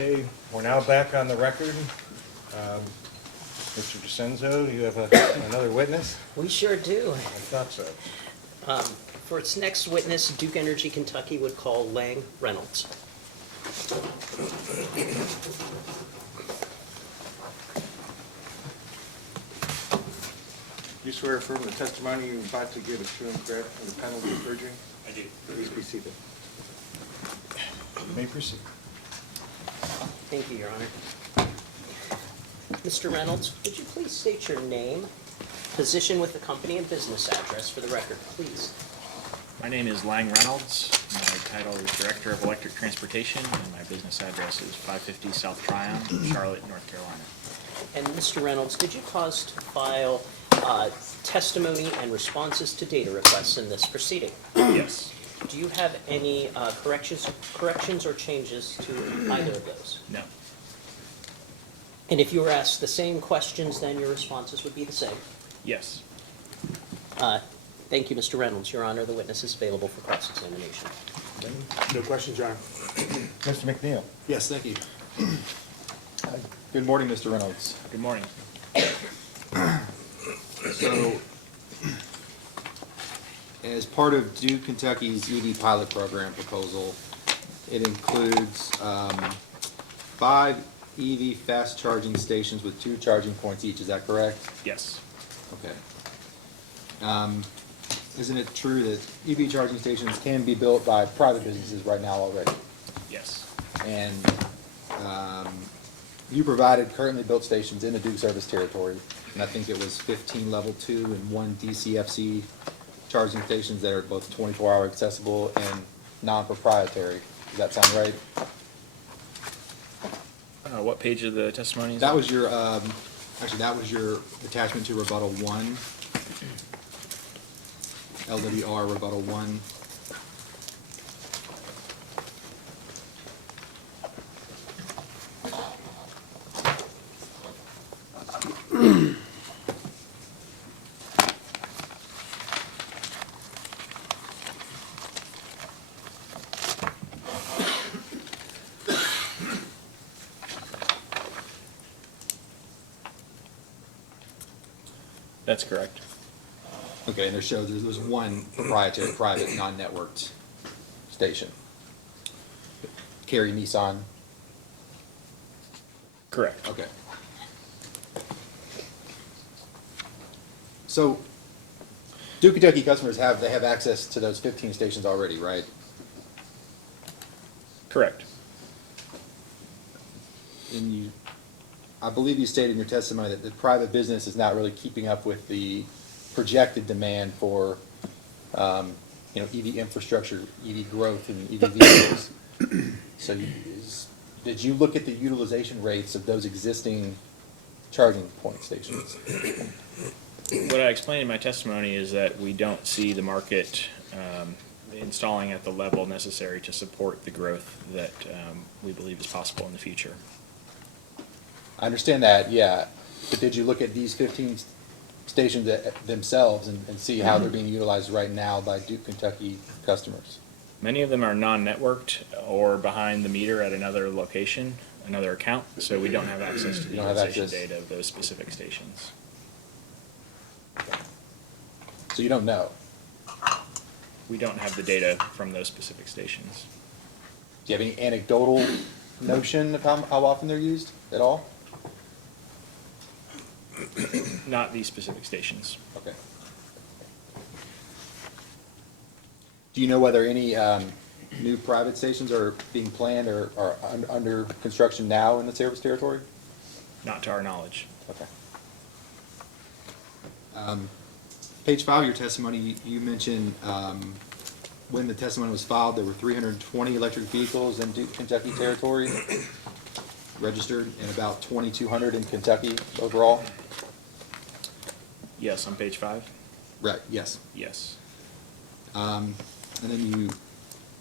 Okay, we're now back on the record. Mr. DeCenzo, do you have another witness? We sure do. I thought so. For its next witness, Duke Energy Kentucky would call Lang Reynolds. You swear affirm the testimony you're about to give is true and correct under penalty of perjury? I do. Please be seated. You may proceed. Thank you, Your Honor. Mr. Reynolds, would you please state your name, position with the company, and business address for the record, please? My name is Lang Reynolds. My title is Director of Electric Transportation, and my business address is 550 South Tryon, Charlotte, North Carolina. And Mr. Reynolds, did you cause to file testimony and responses to data requests in this proceeding? Yes. Do you have any corrections or changes to either of those? No. And if you were asked the same questions, then your responses would be the same? Yes. Thank you, Mr. Reynolds. Your Honor, the witness is available for cross-examination. No questions, Your Honor. Mr. McNeil? Yes, thank you. Good morning, Mr. Reynolds. Good morning. So, as part of Duke Kentucky's EV pilot program proposal, it includes 5 EV fast charging stations with 2 charging points each. Is that correct? Yes. Okay. Isn't it true that EV charging stations can be built by private businesses right now already? Yes. And you provided currently built stations in the Duke service territory, and I think it was 15 level 2 and 1 DCFC charging stations that are both 24-hour accessible and non-proprietary. Does that sound right? What page of the testimony is That was your, actually, that was your attachment to rebuttal 1. LWR rebuttal 1. That's correct. Okay, and there shows there's 1 proprietary, private, non-networked station. Cary Nissan. Correct. Okay. So, Duke Kentucky customers have access to those 15 stations already, right? Correct. And you, I believe you stated in your testimony that the private business is not really keeping up with the projected demand for, EV infrastructure, EV growth, and EV vehicles. So, did you look at the utilization rates of those existing charging point stations? What I explained in my testimony is that we don't see the market installing at the level necessary to support the growth that we believe is possible in the future. I understand that, yeah, but did you look at these 15 stations themselves and see how they're being utilized right now by Duke Kentucky customers? Many of them are non-networked or behind the meter at another location, another account, so we don't have access to the You don't have utilization access. data of those specific stations. So you don't know? We don't have the data from those specific stations. Do you have any anecdotal notion of how often they're used at all? Not these specific stations. Okay. Do you know whether any new private stations are being planned or are under construction now in the service territory? Not to our knowledge. Okay. Page 5 of your testimony, you mentioned when the testimony was filed, there were 320 electric vehicles in Duke Kentucky territory registered, and about 2,200 in Kentucky overall? Yes, on page 5? Right, yes. Yes. And then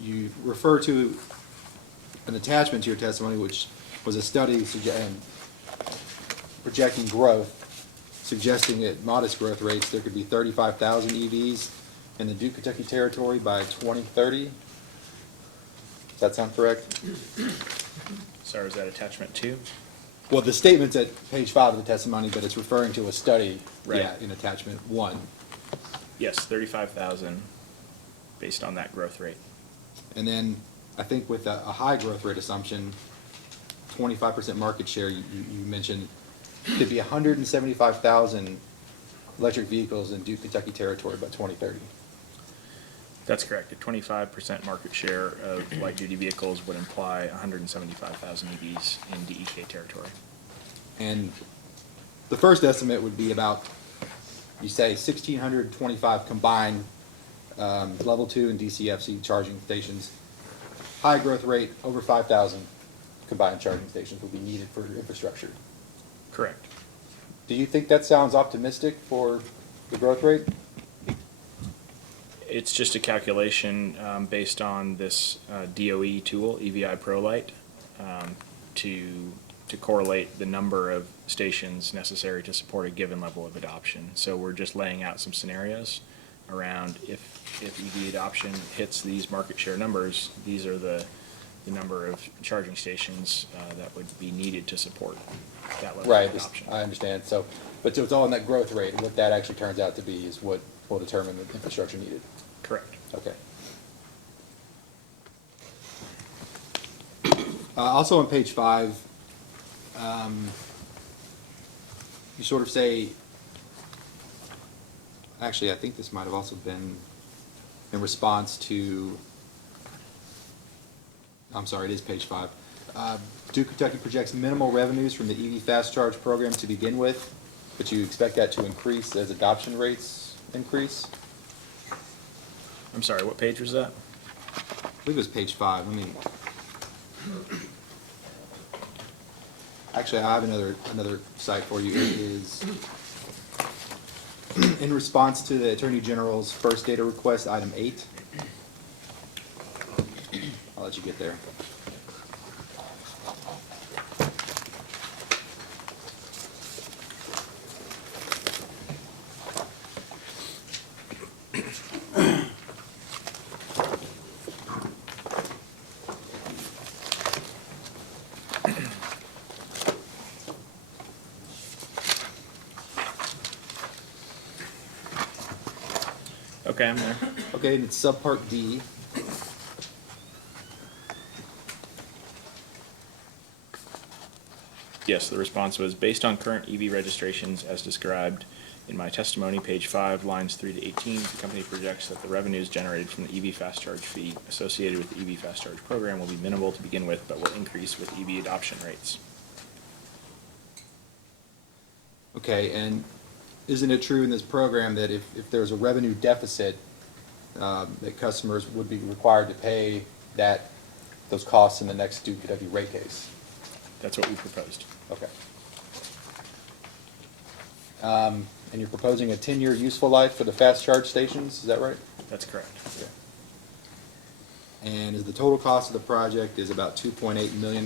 you refer to an attachment to your testimony, which was a study projecting growth, suggesting at modest growth rates, there could be 35,000 EVs in the Duke Kentucky territory by 2030. Does that sound correct? Sorry, is that attachment 2? Well, the statement's at page 5 of the testimony, but it's referring to a study, Right. yeah, in attachment 1. Yes, 35,000 based on that growth rate. And then I think with a high growth rate assumption, 25% market share, you mentioned, could be 175,000 electric vehicles in Duke, Kentucky territory by 2030. That's correct. A 25% market share of light-duty vehicles would imply 175,000 EVs in DEK territory. And the first estimate would be about, you say, 1,625 combined level 2 and DCFC charging stations. High growth rate, over 5,000 combined charging stations will be needed for infrastructure. Correct. Do you think that sounds optimistic for the growth rate? It's just a calculation based on this DOE tool, EVI ProLite, to correlate the number of stations necessary to support a given level of adoption. So we're just laying out some scenarios around if EV adoption hits these market share numbers, these are the number of charging stations that would be needed to support that level Right, of adoption. I understand. So it's all in that growth rate, and what that actually turns out to be is what will determine the infrastructure needed. Correct. Okay. Also on page 5, you sort of say, actually, I think this might have also been in response to, I'm sorry, it is page 5. Duke Kentucky projects minimal revenues from the EV Fast Charge program to begin with, but you expect that to increase as adoption rates increase? I'm sorry, what page was that? I believe it was page 5. Let me. Actually, I have another site for you. It is in response to the Attorney General's first data request, item 8. I'll let you get there. Okay, I'm there. Okay, and it's subpart D. Yes, the response was, based on current EV registrations as described in my testimony, page 5, lines 3 to 18, the company projects that the revenues generated from the EV Fast Charge fee associated with the EV Fast Charge program will be minimal to begin with, but will increase with EV adoption rates. Okay, and isn't it true in this program that if there's a revenue deficit, that customers would be required to pay those costs in the next Duke Kentucky rate case? That's what we proposed. Okay. And you're proposing a 10-year useful life for the fast charge stations, is that right? That's correct. And is the total cost of the project is about $2.8 million?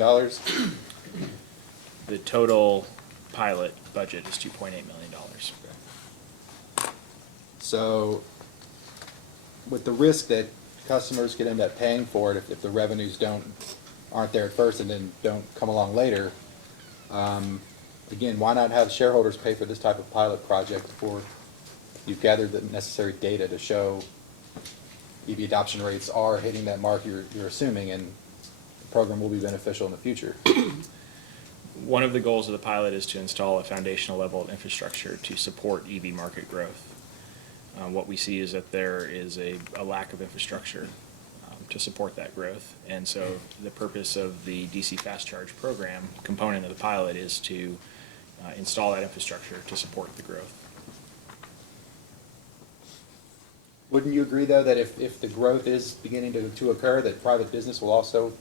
The total pilot budget is $2.8 million. So with the risk that customers could end up paying for it if the revenues aren't there at first and then don't come along later, again, why not have shareholders pay for this type of pilot project before you've gathered the necessary data to show EV adoption rates are hitting that mark you're assuming, and the program will be beneficial in the future? One of the goals of the pilot is to install a foundational level of infrastructure to support EV market growth. What we see is that there is a lack of infrastructure to support that growth. And so the purpose of the DC Fast Charge program component of the pilot is to install that infrastructure to support the growth. Wouldn't you agree, though, that if the growth is beginning to occur, that private business will also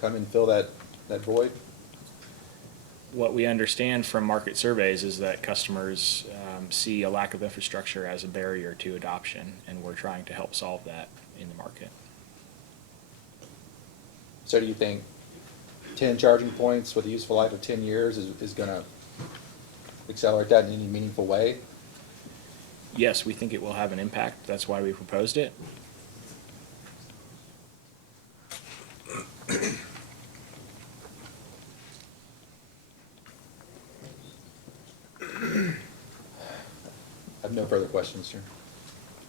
come and fill that void? What we understand from market surveys is that customers see a lack of infrastructure as a barrier to adoption, and we're trying to help solve that in the market. So do you think 10 charging points with a useful life of 10 years is going to accelerate that in any meaningful way? Yes, we think it will have an impact. That's why we proposed it. No further questions, sir.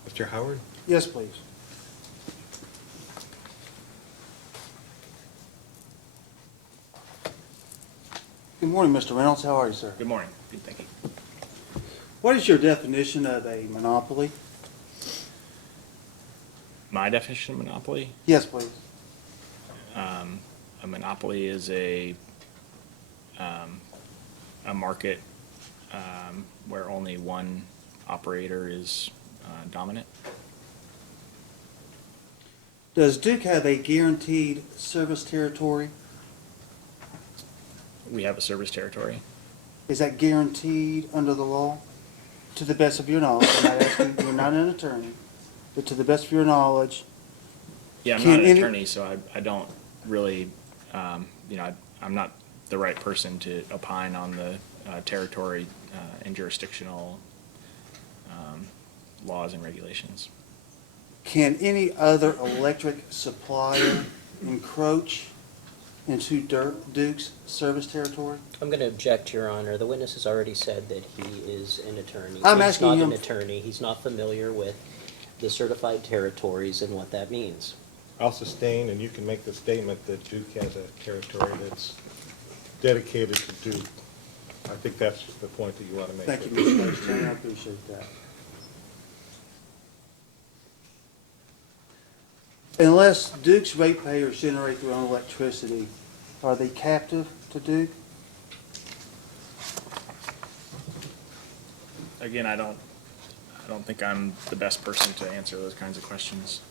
Mr. Howard? Yes, please. Good morning, Mr. Reynolds. How are you, sir? Good morning. Good, thank you. What is your definition of a monopoly? My definition of monopoly, Yes, please. a monopoly is a market where only one operator is dominant. Does Duke have a guaranteed service territory? We have a service territory. Is that guaranteed under the law? To the best of your knowledge, I'm not asking, you're not an attorney, but to the best of your knowledge, Yeah, I'm Can not an any- attorney, so I don't really, I'm not the right person to opine on the territory and jurisdictional laws and regulations. can any other electric supplier encroach into Duke's service territory? I'm going to object, Your Honor. The witness has already said that he is an attorney. I'm He's asking not him- an attorney. He's not familiar with the certified territories and what that means. I'll sustain, and you can make the statement that Duke has a territory that's dedicated to Duke. I think that's the point that you want to make. Thank you, Mr. Vice Chairman, I appreciate that. Unless Duke's ratepayers generate their own electricity, are they captive to Duke? Again, I don't think I'm the best person to answer those kinds of questions.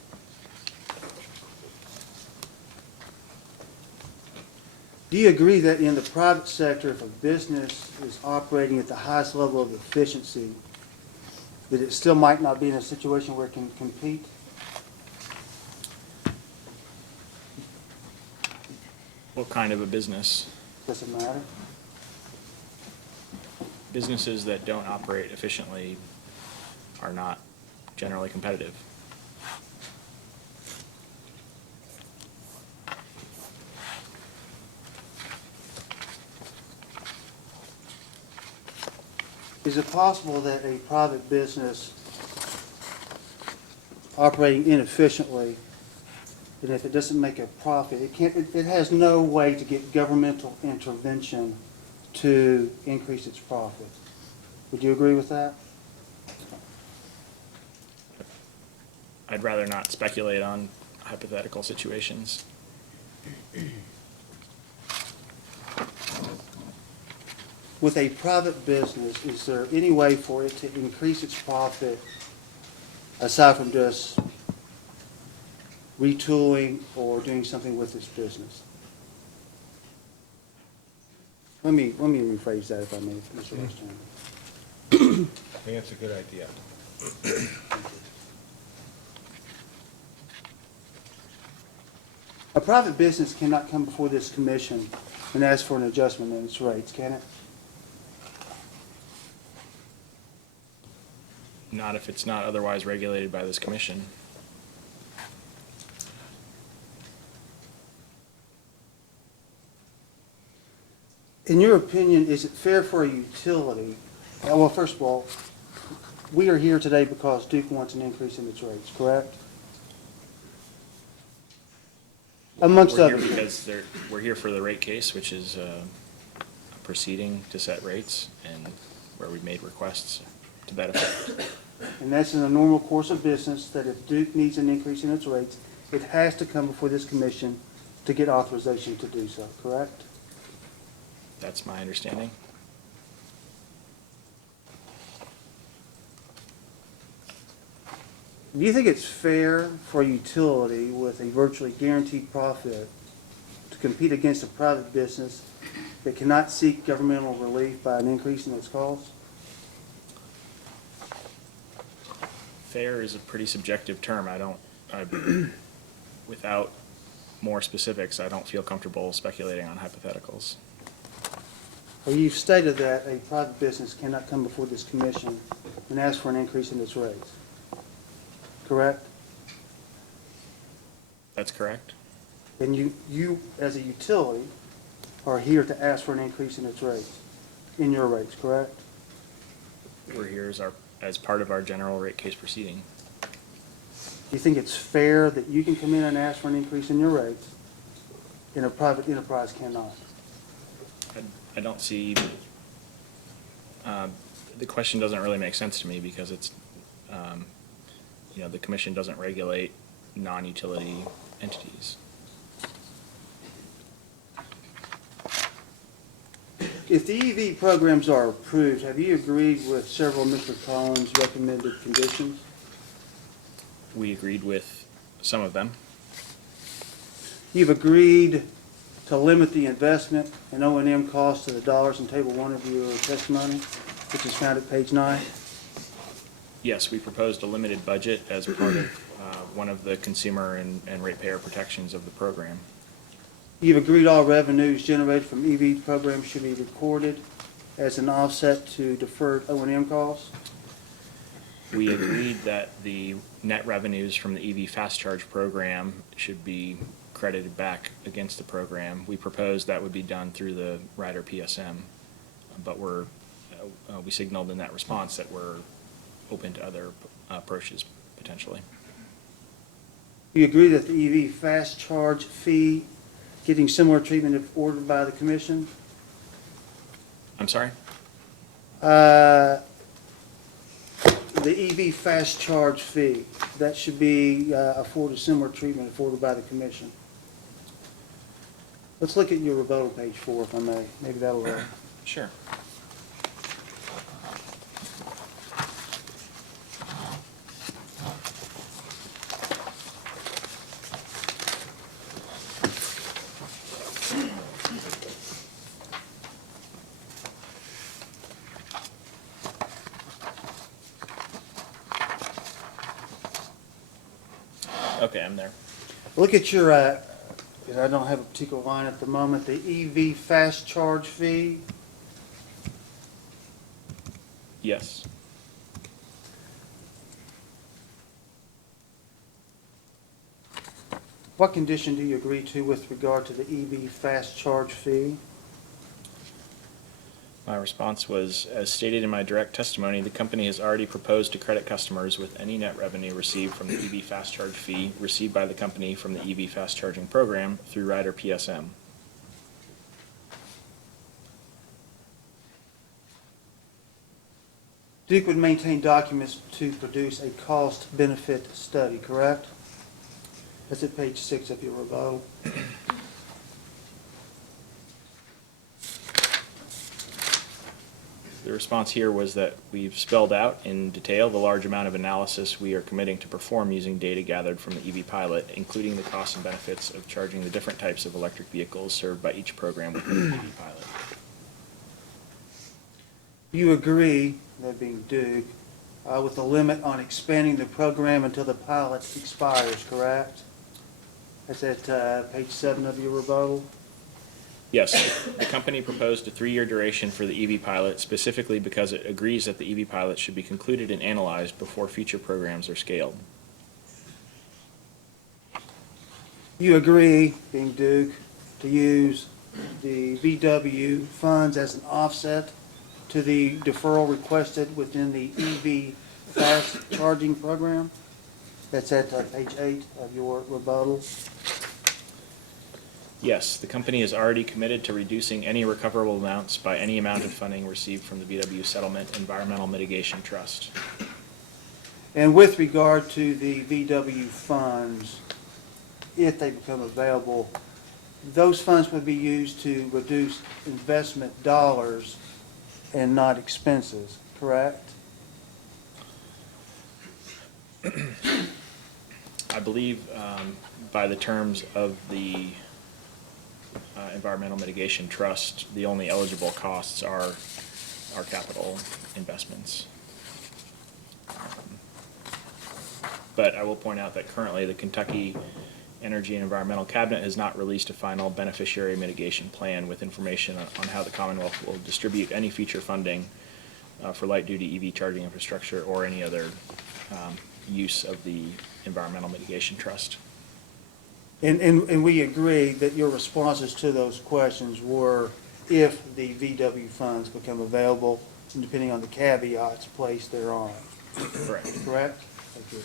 Do you agree that in the private sector, if a business is operating at the highest level of efficiency, that it still might not be in a situation where it can compete? What kind of a business? Does it matter? Businesses that don't operate efficiently are not generally competitive. Is it possible that a private business operating inefficiently, and if it doesn't make a profit, it has no way to get governmental intervention to increase its profit? Would you agree with that? I'd rather not speculate on hypothetical situations. With a private business, is there any way for it to increase its profit aside from just retooling or doing something with its business? Let me rephrase that if I may, Mr. Vice Chairman. I think that's a good idea. A private business cannot come before this commission and ask for an adjustment in its rates, can it? Not if it's not otherwise regulated by this commission. In your opinion, is it fair for a utility, well, first of all, we are here today because Duke wants an increase in its rates, correct? Amongst We're here others. because we're here for the rate case, which is a proceeding to set rates, and where we've made requests to that effect. And that's in the normal course of business, that if Duke needs an increase in its rates, it has to come before this commission to get authorization to do so, correct? That's my understanding. Do you think it's fair for a utility with a virtually guaranteed profit to compete against a private business that cannot seek governmental relief by an increase in its costs? Fair is a pretty subjective term. Without more specifics, I don't feel comfortable speculating on hypotheticals. Well, you've stated that a private business cannot come before this commission and ask for an increase in its rates, correct? That's correct? And you, as a utility, are here to ask for an increase in its rates, in your rates, correct? We're here as our as part of our general rate case proceeding. Do you think it's fair that you can come in and ask for an increase in your rates and a private enterprise cannot? I don't see, the question doesn't really make sense to me because it's, the commission doesn't regulate non-utility entities. If the EV programs are approved, have you agreed with several of Mr. Collins' recommended conditions? We agreed with some of them. You've agreed to limit the investment and O&M costs to the dollars in Table 1 of your testimony, which is found at page 9. Yes, we proposed a limited budget as part of one of the consumer and ratepayer protections of the program. You've agreed all revenues generated from EV programs should be recorded as an offset to deferred O&M costs. We agreed that the net revenues from the EV Fast Charge program should be credited back against the program. We proposed that would be done through the rider PSM, but we signaled in that response that we're open to other approaches potentially. You agree that the EV fast charge fee getting similar treatment if ordered by the commission? I'm sorry? The EV fast charge fee, that should be afforded similar treatment if ordered by the commission. Let's look at your rebuttal, page 4, if I may. Maybe that'll work. Sure. Okay, I'm there. Look at your, I don't have a particular line at the moment, the EV fast charge fee. Yes. What condition do you agree to with regard to the EV fast charge fee? My response was, as stated in my direct testimony, the company has already proposed to credit customers with any net revenue received from the EV Fast Charge fee received by the company from the EV Fast Charging program through rider PSM. Duke would maintain documents to produce a cost-benefit study, correct? That's at page 6 of your rebuttal. The response here was that we've spelled out in detail the large amount of analysis we are committing to perform using data gathered from the EV pilot, including the costs and benefits of charging the different types of electric vehicles served by each program within the EV pilot. You agree, that being Duke, with the limit on expanding the program until the pilot expires, correct? That's at page 7 of your rebuttal. Yes, the company proposed a 3-year duration for the EV pilot specifically because it agrees that the EV pilot should be concluded and analyzed before future programs are scaled. You agree, being Duke, to use the VW funds as an offset to the deferral requested within the EV fast charging program? That's at page 8 of your rebuttal. Yes, the company is already committed to reducing any recoverable amounts by any amount of funding received from the VW Settlement Environmental Mitigation Trust. And with regard to the VW funds, if they become available, those funds would be used to reduce investment dollars and not expenses, correct? I believe by the terms of the Environmental Mitigation Trust, the only eligible costs are capital investments. But I will point out that currently the Kentucky Energy and Environmental Cabinet has not released a final beneficiary mitigation plan with information on how the Commonwealth will distribute any future funding for light-duty EV charging infrastructure or any other use of the Environmental Mitigation Trust. And we agree that your responses to those questions were if the VW funds become available depending on the caveats placed thereon. Correct. Correct? Thank you.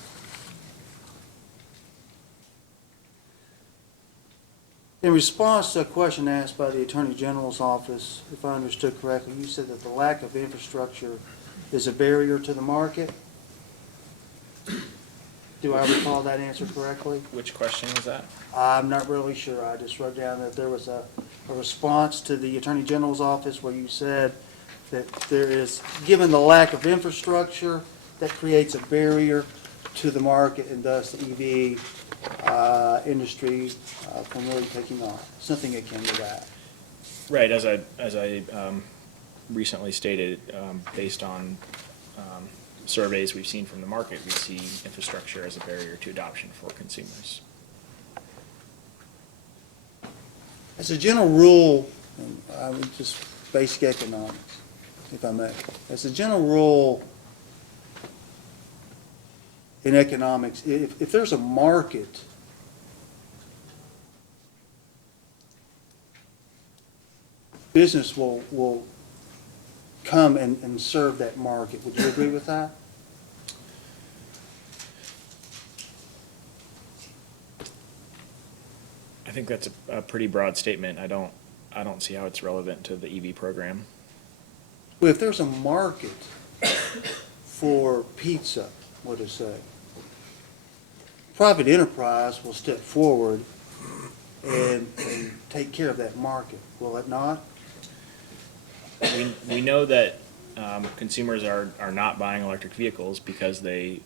In response to a question asked by the Attorney General's office, if I understood correctly, you said that the lack of infrastructure is a barrier to the market? Do I recall that answer correctly? Which question was that? I'm not really sure. I just wrote down that there was a response to the Attorney General's office where you said that there is, given the lack of infrastructure, that creates a barrier to the market and thus the EV industry from really taking off. Something akin to that. Right, as I recently stated, based on surveys we've seen from the market, we see infrastructure as a barrier to adoption for consumers. As a general rule, and I would just basic economics, if I may. As a general rule in economics, if there's a market, business will come and serve that market. Would you agree with that? I think that's a pretty broad statement. I don't see how it's relevant to the EV program. Well, if there's a market for pizza, what to say, private enterprise will step forward and take care of that market, will it not? We know that consumers are not buying electric vehicles because they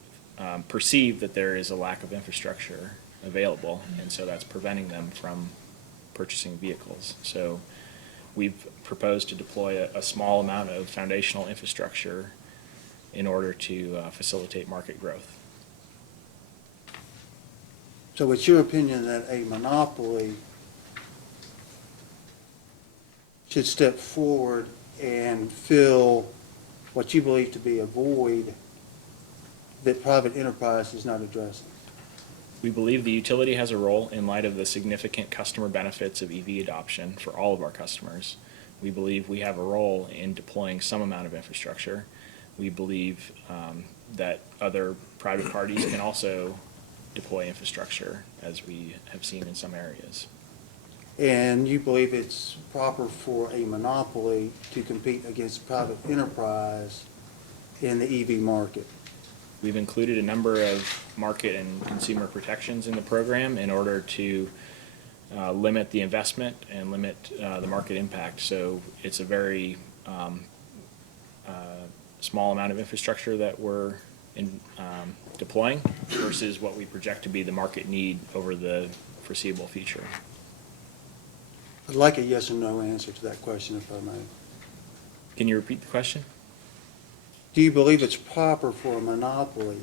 perceive that there is a lack of infrastructure available, and so that's preventing them from purchasing vehicles. So we've proposed to deploy a small amount of foundational infrastructure in order to facilitate market growth. So it's your opinion that a monopoly should step forward and fill what you believe to be a void that private enterprise is not addressing? We believe the utility has a role in light of the significant customer benefits of EV adoption for all of our customers. We believe we have a role in deploying some amount of infrastructure. We believe that other private parties can also deploy infrastructure, as we have seen in some areas. And you believe it's proper for a monopoly to compete against private enterprise in the EV market? We've included a number of market and consumer protections in the program in order to limit the investment and limit the market impact. So it's a very small amount of infrastructure that we're deploying versus what we project to be the market need over the foreseeable future. I'd like a yes or no answer to that question, if I may. Can you repeat the question? Do you believe it's proper for a monopoly,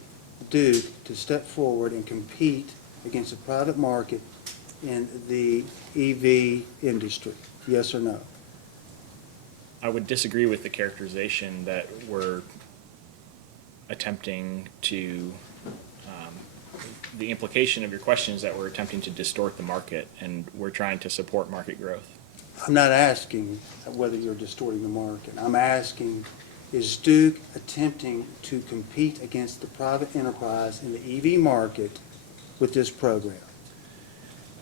Duke, to step forward and compete against the private market in the EV industry? Yes or no? I would disagree with the characterization that we're attempting to, the implication of your question is that we're attempting to distort the market, and we're trying to support market growth. I'm not asking whether you're distorting the market. I'm asking, is Duke attempting to compete against the private enterprise in the EV market with this program?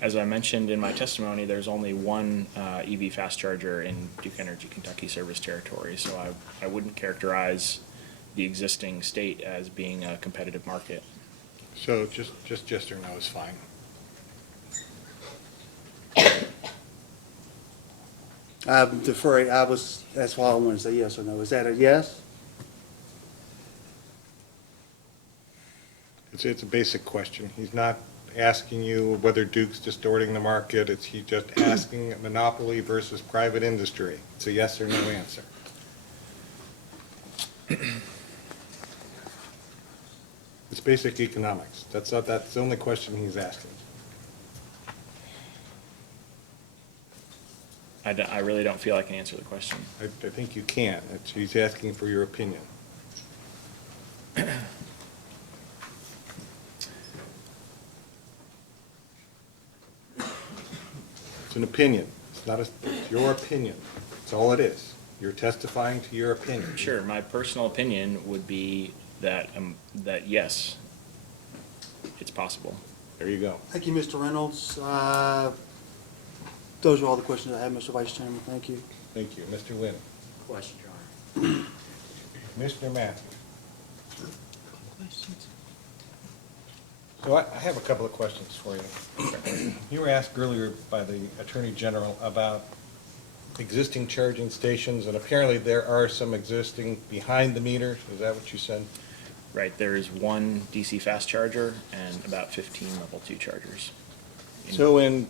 As I mentioned in my testimony, there's only one EV fast charger in Duke Energy Kentucky service territory, so I wouldn't characterize the existing state as being a competitive market. So just yes or no is fine. I'm deferring, that's why I wanted to say yes or no. Is that a yes? It's a basic question. He's not asking you whether Duke's distorting the market. He's just asking monopoly versus private industry. It's a yes or no answer. It's basic economics. That's the only question he's asking. I really don't feel I can answer the question. I think you can. He's asking for your opinion. It's an opinion. It's not it's your opinion. That's all it is. You're testifying to your opinion. Sure, my personal opinion would be that, that yes, it's possible. There you go. Thank you, Mr. Reynolds. Those are all the questions I have, Mr. Vice Chairman. Thank you. Thank you. Mr. Lynn. Question, Your Honor. Commissioner Matthews. So I have a couple of questions for you. You were asked earlier by the Attorney General about existing charging stations, and apparently there are some existing behind the meter. Is that what you said? Right, there is one DC fast charger and about 15 level 2 chargers. So in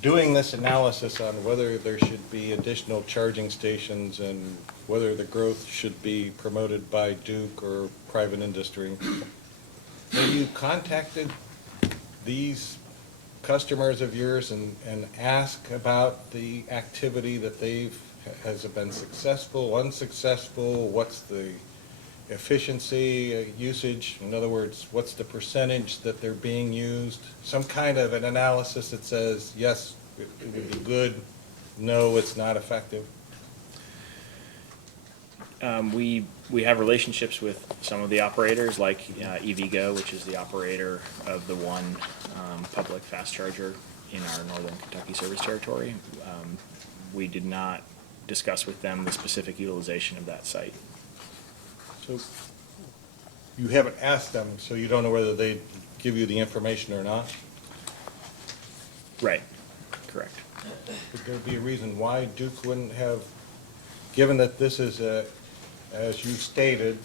doing this analysis on whether there should be additional charging stations and whether the growth should be promoted by Duke or private industry, have you contacted these customers of yours and asked about the activity that has it been successful, unsuccessful? What's the efficiency, usage? In other words, what's the percentage that they're being used? Some kind of an analysis that says, yes, it would be good, no, it's not effective. We have relationships with some of the operators, like EVgo, which is the operator of the one public fast charger in our northern Kentucky service territory. We did not discuss with them the specific utilization of that site. So you haven't asked them, so you don't know whether they give you the information or not? Right, correct. Would there be a reason why Duke wouldn't have, given that this is, as you stated,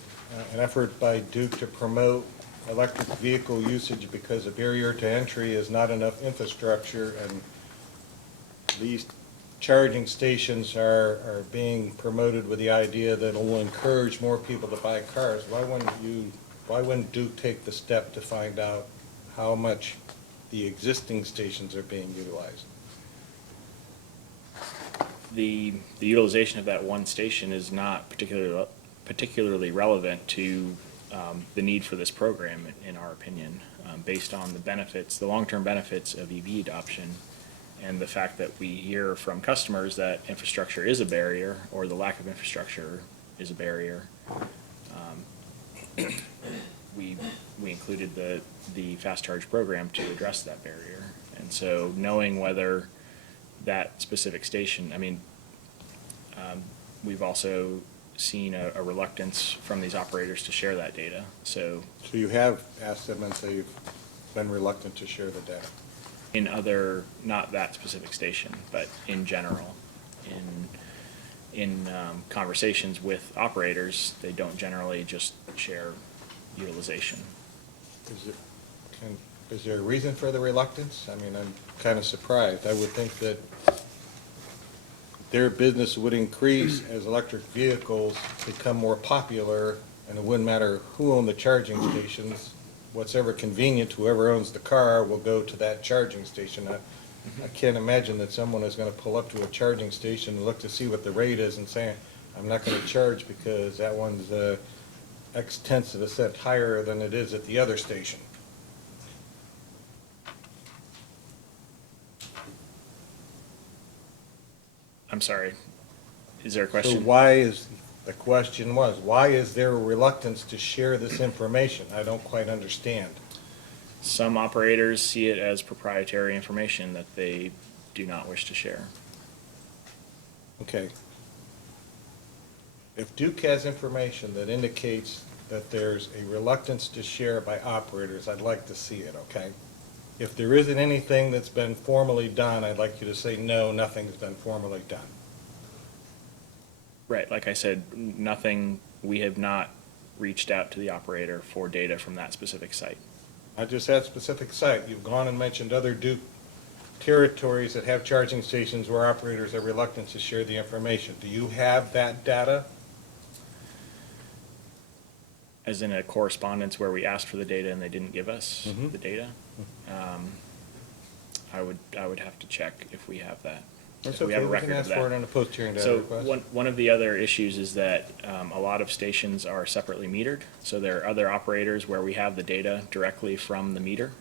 an effort by Duke to promote electric vehicle usage because a barrier to entry is not enough infrastructure, and these charging stations are being promoted with the idea that it will encourage more people to buy cars, why wouldn't Duke take the step to find out how much the existing stations are being utilized? The utilization of that one station is not particularly relevant to the need for this program, in our opinion, based on the benefits, the long-term benefits of EV adoption, and the fact that we hear from customers that infrastructure is a barrier, or the lack of infrastructure is a barrier. We included the fast charge program to address that barrier, and so knowing whether that specific station, I mean, we've also seen a reluctance from these operators to share that data. So So you have asked them and they've been reluctant to share the data? in other, not that specific station, but in general, in conversations with operators, they don't generally just share utilization. Is there a reason for the reluctance? I mean, I'm kind of surprised. I would think that their business would increase as electric vehicles become more popular, and it wouldn't matter who owned the charging stations. What's ever convenient, whoever owns the car will go to that charging station. I can't imagine that someone is going to pull up to a charging station and look to see what the rate is and say, I'm not going to charge because that one's X tenths of a cent higher than it is at the other station. I'm sorry, is there a So question? the question was, why is there a reluctance to share this information? I don't quite understand. Some operators see it as proprietary information that they do not wish to share. Okay. If Duke has information that indicates that there's a reluctance to share by operators, I'd like to see it, okay? If there isn't anything that's been formally done, I'd like you to say, no, nothing's been formally done. Right, like I said, nothing, we have not reached out to the operator for data from that specific site. I just had specific site. You've gone and mentioned other Duke territories that have charging stations where operators are reluctant to share the information. Do you have that data? As in a correspondence where we asked for the data and they didn't give us Mhm. the data? I would have to check if we have that. That's If we have a okay. We can record of ask for it that. in a post-hearing data So request. one of the other issues is that a lot of stations are separately metered. So there are other operators where we have the data directly from the meter.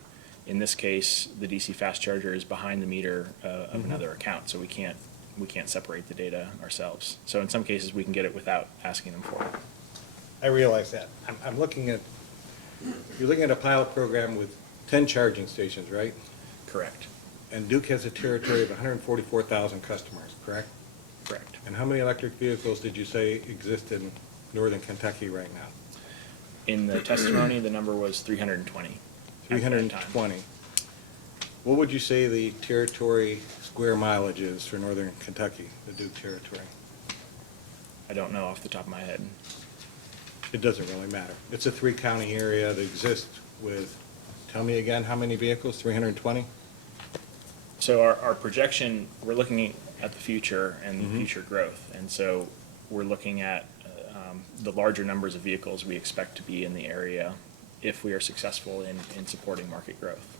In this case, the DC fast charger is behind the meter of another account, so we can't we can't separate the data ourselves. So in some cases, we can get it without asking them for it. I realize that. I'm looking at, you're looking at a pilot program with 10 charging stations, right? Correct. And Duke has a territory of 144,000 customers, correct? Correct. And how many electric vehicles did you say exist in northern Kentucky right now? In the testimony, the number was 320. at that time. 320. What would you say the territory square mileage is for northern Kentucky, the Duke territory? I don't know off the top of my head. It doesn't really matter. It's a three-county area that exists with, tell me again, how many vehicles? 320? So our projection, we're looking at the future and future growth. And so we're looking at the larger numbers of vehicles we expect to be in the area if we are successful in supporting market growth.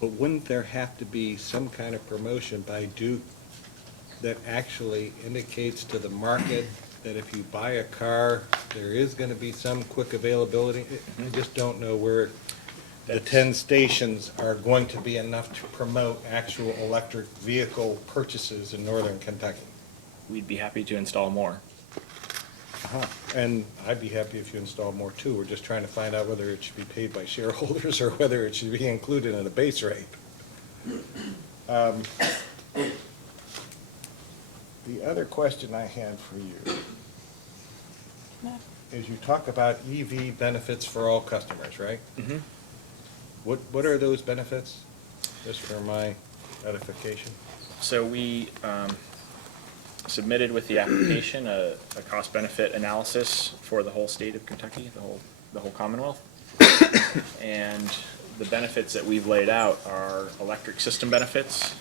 But wouldn't there have to be some kind of promotion by Duke that actually indicates to the market that if you buy a car, there is going to be some quick availability? I just don't know where the 10 stations are going to be enough to promote actual electric vehicle purchases in northern Kentucky. We'd be happy to install more. And I'd be happy if you install more too. We're just trying to find out whether it should be paid by shareholders or whether it should be included in a base rate. The other question I had for you is you talk about EV benefits for all customers, right? Mhm. What are those benefits, just for my edification? So we submitted with the application a cost-benefit analysis for the whole state of Kentucky, the whole Commonwealth. And the benefits that we've laid out are electric system benefits,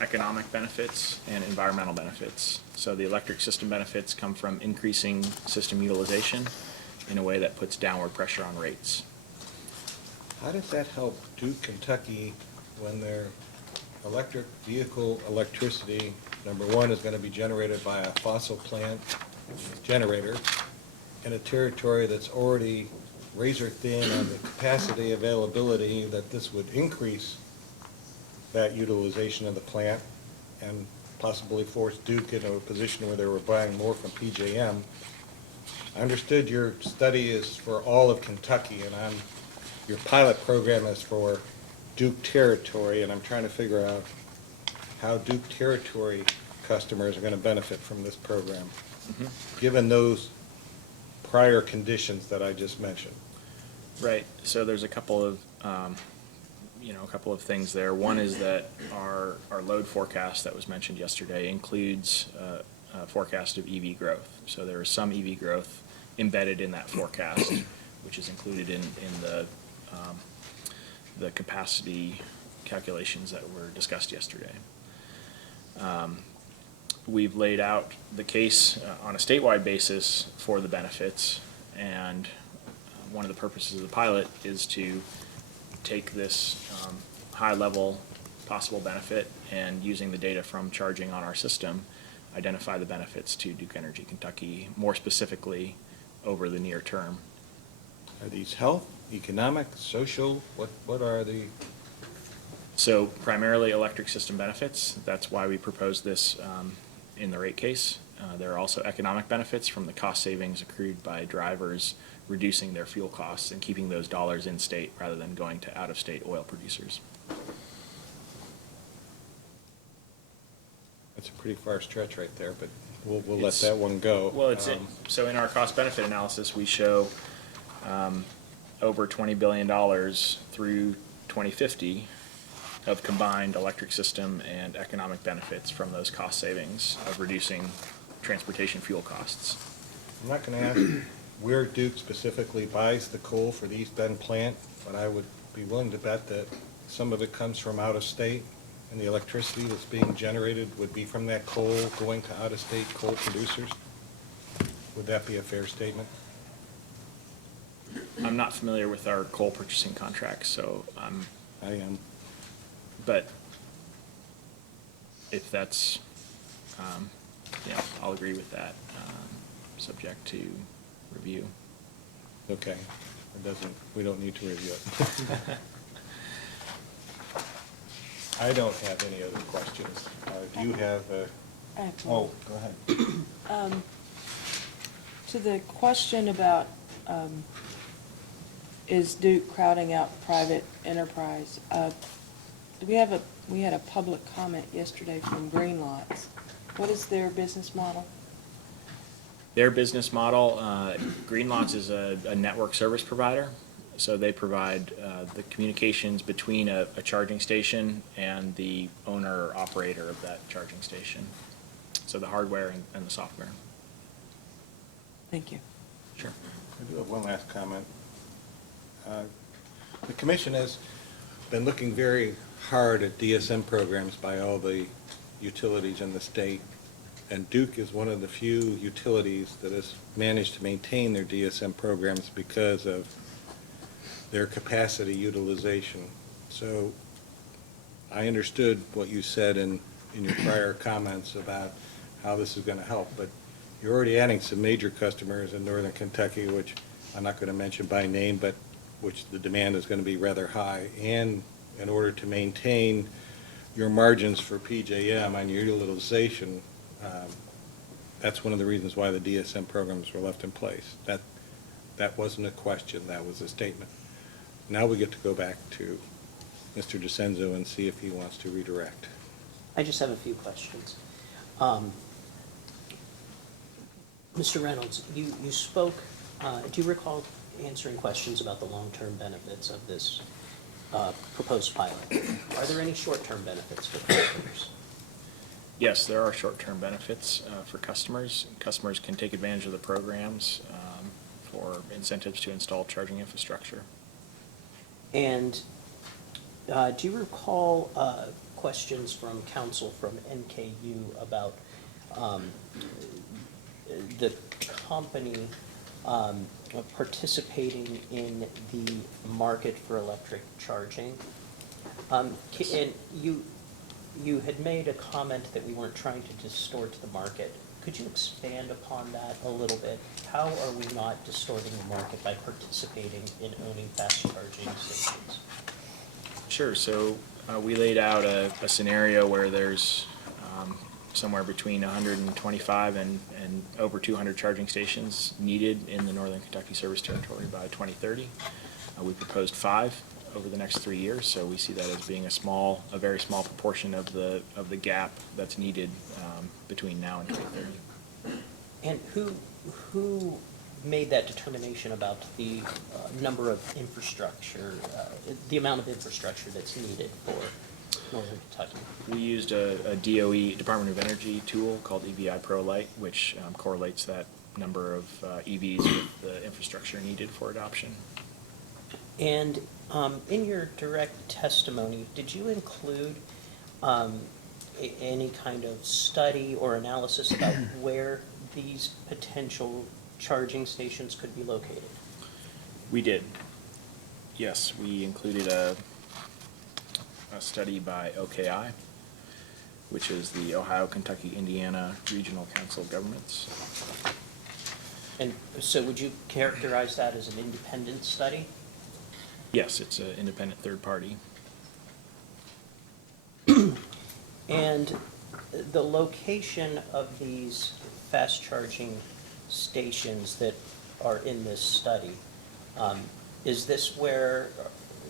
economic benefits, and environmental benefits. So the electric system benefits come from increasing system utilization in a way that puts downward pressure on rates. How does that help Duke, Kentucky, when their electric vehicle electricity, number one, is going to be generated by a fossil plant generator in a territory that's already razor thin on the capacity availability, that this would increase that utilization of the plant and possibly force Duke into a position where they were buying more from PJM? I understood your study is for all of Kentucky, and your pilot program is for Duke territory, and I'm trying to figure out how Duke territory customers are going to benefit from this program, given those prior conditions that I just mentioned. Right, so there's a couple of, a couple of things there. One is that our load forecast that was mentioned yesterday includes a forecast of EV growth. So there is some EV growth embedded in that forecast, which is included in the capacity calculations that were discussed yesterday. We've laid out the case on a statewide basis for the benefits, and one of the purposes of the pilot is to take this high-level possible benefit and, using the data from charging on our system, identify the benefits to Duke Energy Kentucky more specifically over the near term. Are these health, economic, social? What are the? So primarily electric system benefits. That's why we proposed this in the rate case. There are also economic benefits from the cost savings accrued by drivers reducing their fuel costs and keeping those dollars in state rather than going to out-of-state oil producers. That's a pretty far stretch right there, but we'll let It's- that one go. Well, so in our cost-benefit analysis, we show over $20 billion through 2050 of combined electric system and economic benefits from those cost savings of reducing transportation fuel costs. I'm not going to ask where Duke specifically buys the coal for the East Bend plant, but I would be willing to bet that some of it comes from out of state, and the electricity that's being generated would be from that coal going to out-of-state coal producers. Would that be a fair statement? I'm not familiar with our coal purchasing contracts, so I am. but if that's, I'll agree with that, subject to review. Okay. We don't need to review it. I don't have any other questions. Do you have a? I have Oh, one. go ahead. To the question about, is Duke crowding out private enterprise? We had a public comment yesterday from Greenlots. What is their business model? Their business model, Greenlots is a network service provider. So they provide the communications between a charging station and the owner or operator of that charging station. So the hardware and the software. Thank you. Sure. I do have one last comment. The commission has been looking very hard at DSM programs by all the utilities in the state, and Duke is one of the few utilities that has managed to maintain their DSM programs because of their capacity utilization. So I understood what you said in your prior comments about how this is going to help, but you're already adding some major customers in northern Kentucky, which I'm not going to mention by name, but which the demand is going to be rather high. And in order to maintain your margins for PJM on your utilization, that's one of the reasons why the DSM programs were left in place. That wasn't a question, that was a statement. Now we get to go back to Mr. DeCenzo and see if he wants to redirect. I just have a few questions. Mr. Reynolds, you spoke, do you recall answering questions about the long-term benefits of this proposed pilot? Are there any short-term benefits for customers? Yes, there are short-term benefits for customers. Customers can take advantage of the programs for incentives to install charging infrastructure. And do you recall questions from counsel from NKU about the company participating in the market for electric charging? And you had made a comment that we weren't trying to distort the market. Could you expand upon that a little bit? How are we not distorting the market by participating in owning fast charging stations? Sure. So we laid out a scenario where there's somewhere between 125 and over 200 charging stations needed in the Northern Kentucky Service Territory by 2030. We proposed 5 over the next 3 years, so we see that as being a very small proportion of the gap that's needed between now and 2030. And who made that determination about the number of infrastructure, the amount of infrastructure that's needed for Northern Kentucky? We used a DOE, Department of Energy tool called EVI ProLite, which correlates that number of EVs with the infrastructure needed for adoption. And in your direct testimony, did you include any kind of study or analysis about where these potential charging stations could be located? We did. Yes, we included a study by OKI, which is the Ohio, Kentucky, Indiana Regional Council of Governments. And so would you characterize that as an independent study? Yes, it's an independent third party. And the location of these fast charging stations that are in this study, is this where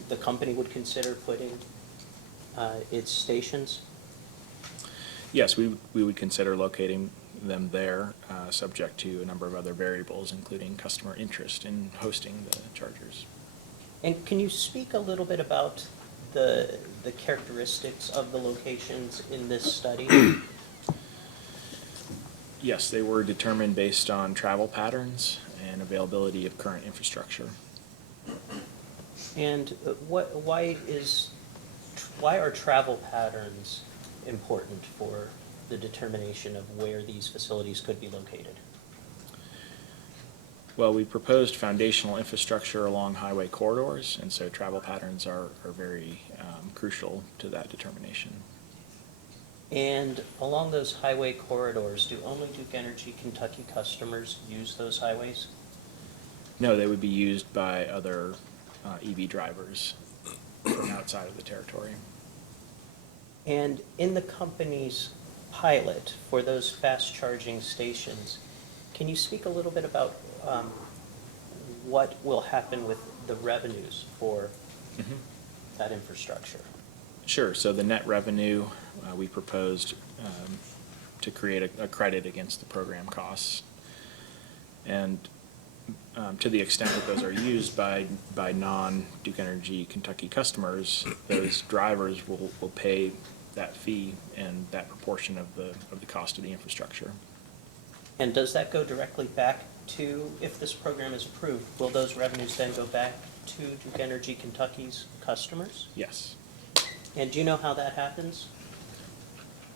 the company would consider putting its stations? Yes, we would consider locating them there, subject to a number of other variables, including customer interest in hosting the chargers. And can you speak a little bit about the characteristics of the locations in this study? Yes, they were determined based on travel patterns and availability of current infrastructure. And why are travel patterns important for the determination of where these facilities could be located? Well, we proposed foundational infrastructure along highway corridors, and so travel patterns are very crucial to that determination. And along those highway corridors, do only Duke Energy Kentucky customers use those highways? No, they would be used by other EV drivers from outside of the territory. And in the company's pilot for those fast charging stations, can you speak a little bit about what will happen with the revenues for that infrastructure? Sure, so the net revenue, we proposed to create a credit against the program costs. And to the extent that those are used by non-Duke Energy Kentucky customers, those drivers will pay that fee and that proportion of the cost of the infrastructure. And does that go directly back to, if this program is approved, will those revenues then go back to Duke Energy Kentucky's customers? Yes, And do you know how that happens?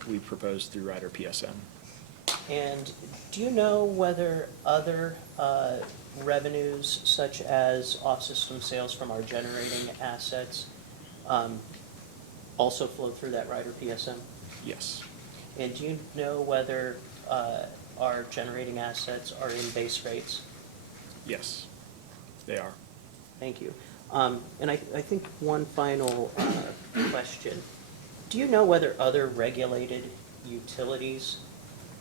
we proposed through Rider PSM. And do you know whether other revenues, such as off-system sales from our generating assets, also flow through that Rider PSM? Yes, And do you know whether our generating assets are in base rates? yes, they are. Thank you. And I think one final question. Do you know whether other regulated utilities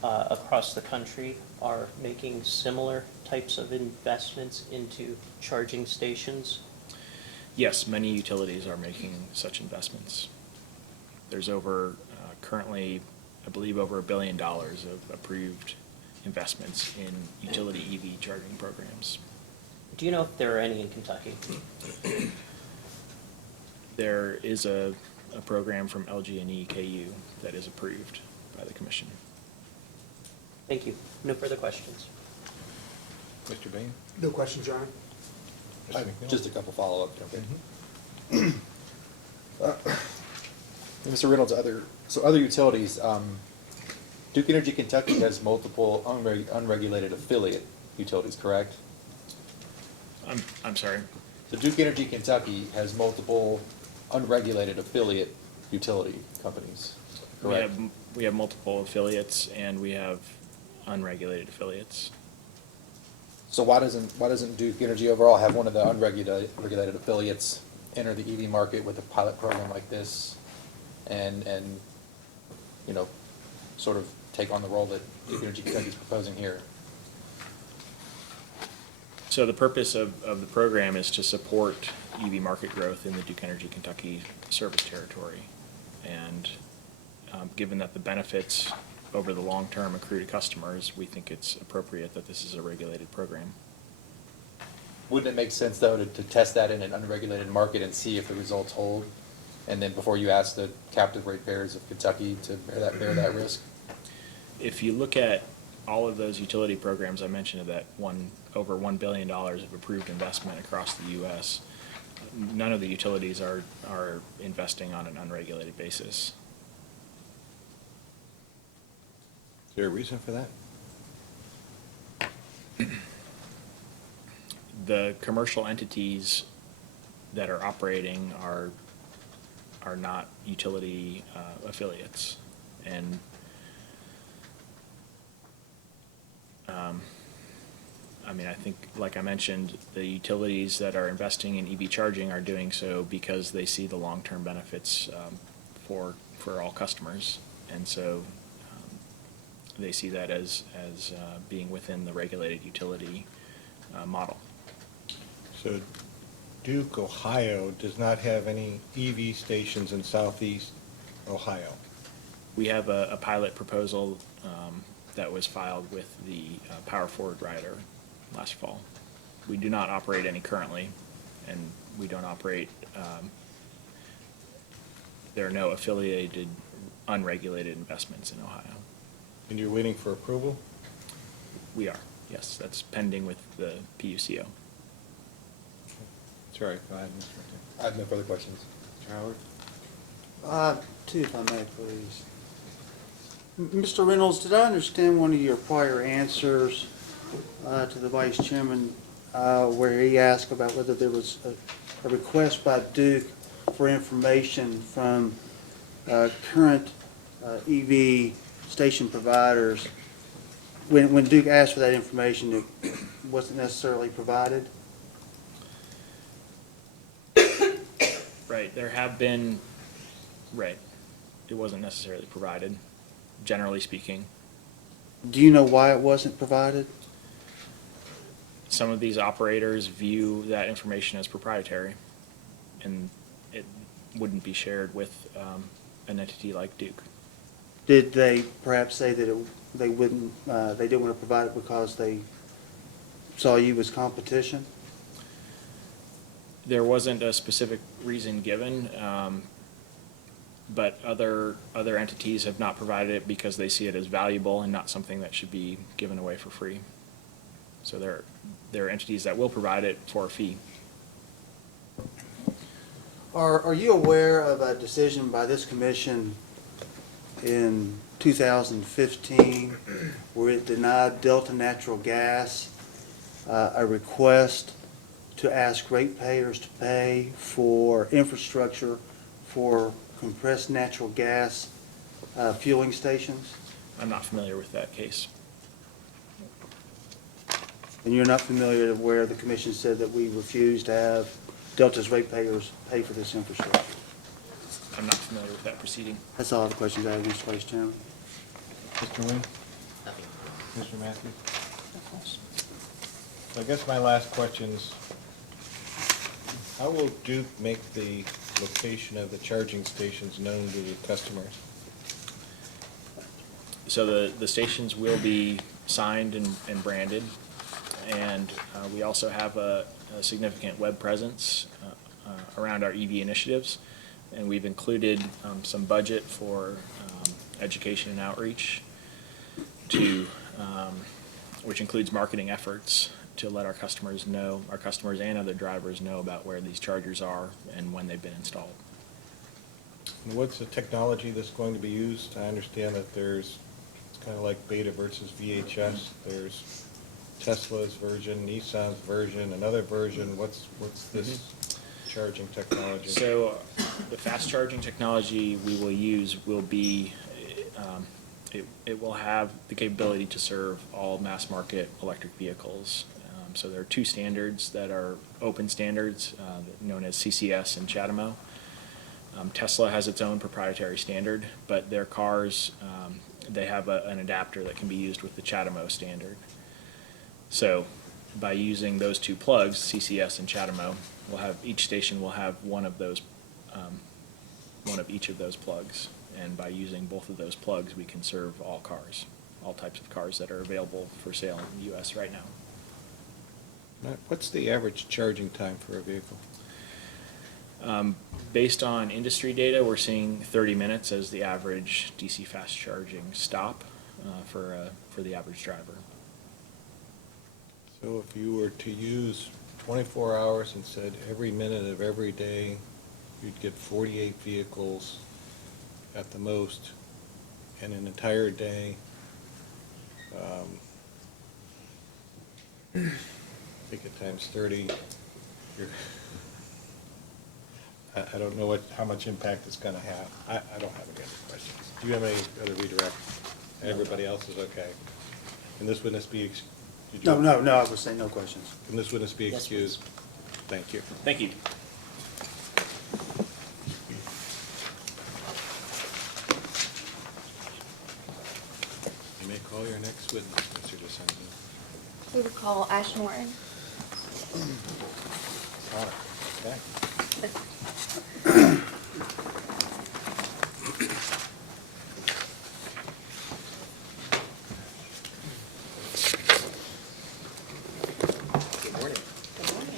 across the country are making similar types of investments into charging stations? Yes, many utilities are making such investments. There's currently, I believe, over $1 billion of approved investments in utility EV charging programs. Do you know if there are any in Kentucky? There is a program from LG&E KU that is approved by the commission. Thank you. No further questions. Mr. Bain? No questions, Your Honor. Mr. McNeil? Just a couple follow-up, okay? Mr. Reynolds, other utilities, Duke Energy Kentucky has multiple unregulated affiliate utilities, correct? I'm sorry. So Duke Energy Kentucky has multiple unregulated affiliate utility companies, correct? We have multiple affiliates and we have unregulated affiliates. So why doesn't Duke Energy overall have one of the unregulated affiliates enter the EV market with a pilot program like this and you know, sort of take on the role that Duke Energy Kentucky is proposing here? So the purpose of the program is to support EV market growth in the Duke Energy Kentucky service territory. And given that the benefits over the long term accrue to customers, we think it's appropriate that this is a regulated program. Wouldn't it make sense, though, to test that in an unregulated market and see if the results hold? And then before you ask the captive ratepayers of Kentucky to bear that risk? If you look at all of those utility programs I mentioned, that over $1 billion of approved investment across the U.S., none of the utilities are investing on an unregulated basis. Is there a reason for that? The commercial entities that are operating are not utility affiliates. And I mean, I think, like I mentioned, the utilities that are investing in EV charging are doing so because they see the long-term benefits for all customers. And so they see that as being within the regulated utility model. So Duke, Ohio does not have any EV stations in southeast Ohio. We have a pilot proposal that was filed with the Power Forward rider last fall. We do not operate any currently, and we don't operate, there are no affiliated, unregulated investments in Ohio. And you're waiting for approval? We are, yes, that's pending with the PUCO. Sorry, go ahead, Mr. McNeil. I have no further questions. Mr. Howard? Two, if I may, please. Mr. Reynolds, did I understand one of your prior answers to the Vice Chairman where he asked about whether there was a request by Duke for information from current EV station providers? When Duke asked for that information, it wasn't necessarily provided? Right, there have been, right. it wasn't necessarily provided, generally speaking. Do you know why it wasn't provided? Some of these operators view that information as proprietary, and it wouldn't be shared with an entity like Duke. Did they perhaps say that they wouldn't, they didn't want to provide it because they saw you as competition? There wasn't a specific reason given, but other entities have not provided it because they see it as valuable and not something that should be given away for free. So there are entities that will provide it for a fee. Are you aware of a decision by this commission in 2015 where it denied Delta Natural Gas a request to ask ratepayers to pay for infrastructure for compressed natural gas fueling stations? I'm not familiar with that case. And you're not familiar with where the commission said that we refused to have Delta's ratepayers pay for this infrastructure? I'm not familiar with that proceeding. That's all the questions I have, Mr. Vice Chairman. Mr. Nguyen? Nothing. Mr. Matthews? So I guess my last question is, how will Duke make the location of the charging stations known to the customers? So the stations will be signed and branded, and we also have a significant web presence around our EV initiatives, and we've included some budget for education and outreach which includes marketing efforts to let our customers and other drivers know about where these chargers are and when they've been installed. And what's the technology that's going to be used? I understand that it's kind of like beta versus VHS. There's Tesla's version, Nissan's version, another version. What's this charging technology? So the fast charging technology we will use will be, it will have the capability to serve all mass market electric vehicles. So there are two standards that are open standards, known as CCS and CHAdeMO. Tesla has its own proprietary standard, but their cars, they have an adapter that can be used with the CHAdeMO standard. So by using those two plugs, CCS and CHAdeMO, each station will have one of each of those plugs. And by using both of those plugs, we can serve all cars, all types of cars that are available for sale in the U.S. right now. What's the average charging time for a vehicle? Based on industry data, we're seeing 30 minutes as the average DC fast charging stop for the average driver. So if you were to use 24 hours and said every minute of every day, you'd get 48 vehicles at the most, and an entire day, take it times 30, I don't know how much impact it's gonna have. I don't have any other questions. Do you have any other redirect? Everybody else is okay? And this witness be, did you? No, I was saying no questions. Can this witness be Yes, excused? Thank you. Thank you. You may call your next witness, Mr. DeSanto. We would call Ash Norton. All right, okay. Good morning.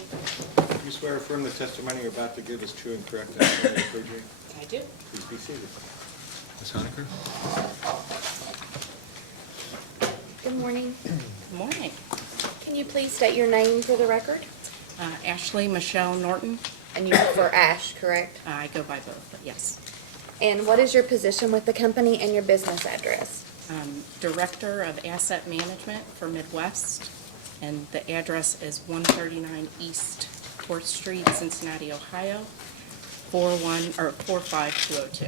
Do you swear or affirm the testimony you're about to give is true and correct and free of perjury? I do. Please be seated. Ms. Honecker? Good morning. Good morning. Can you please state your name for the record? Ashley Michelle Norton. And you prefer Ash, correct? I go by both, but yes. And what is your position with the company and your business address? Director of Asset Management for Midwest, and the address is 139 East 4th Street, Cincinnati, Ohio, 45202.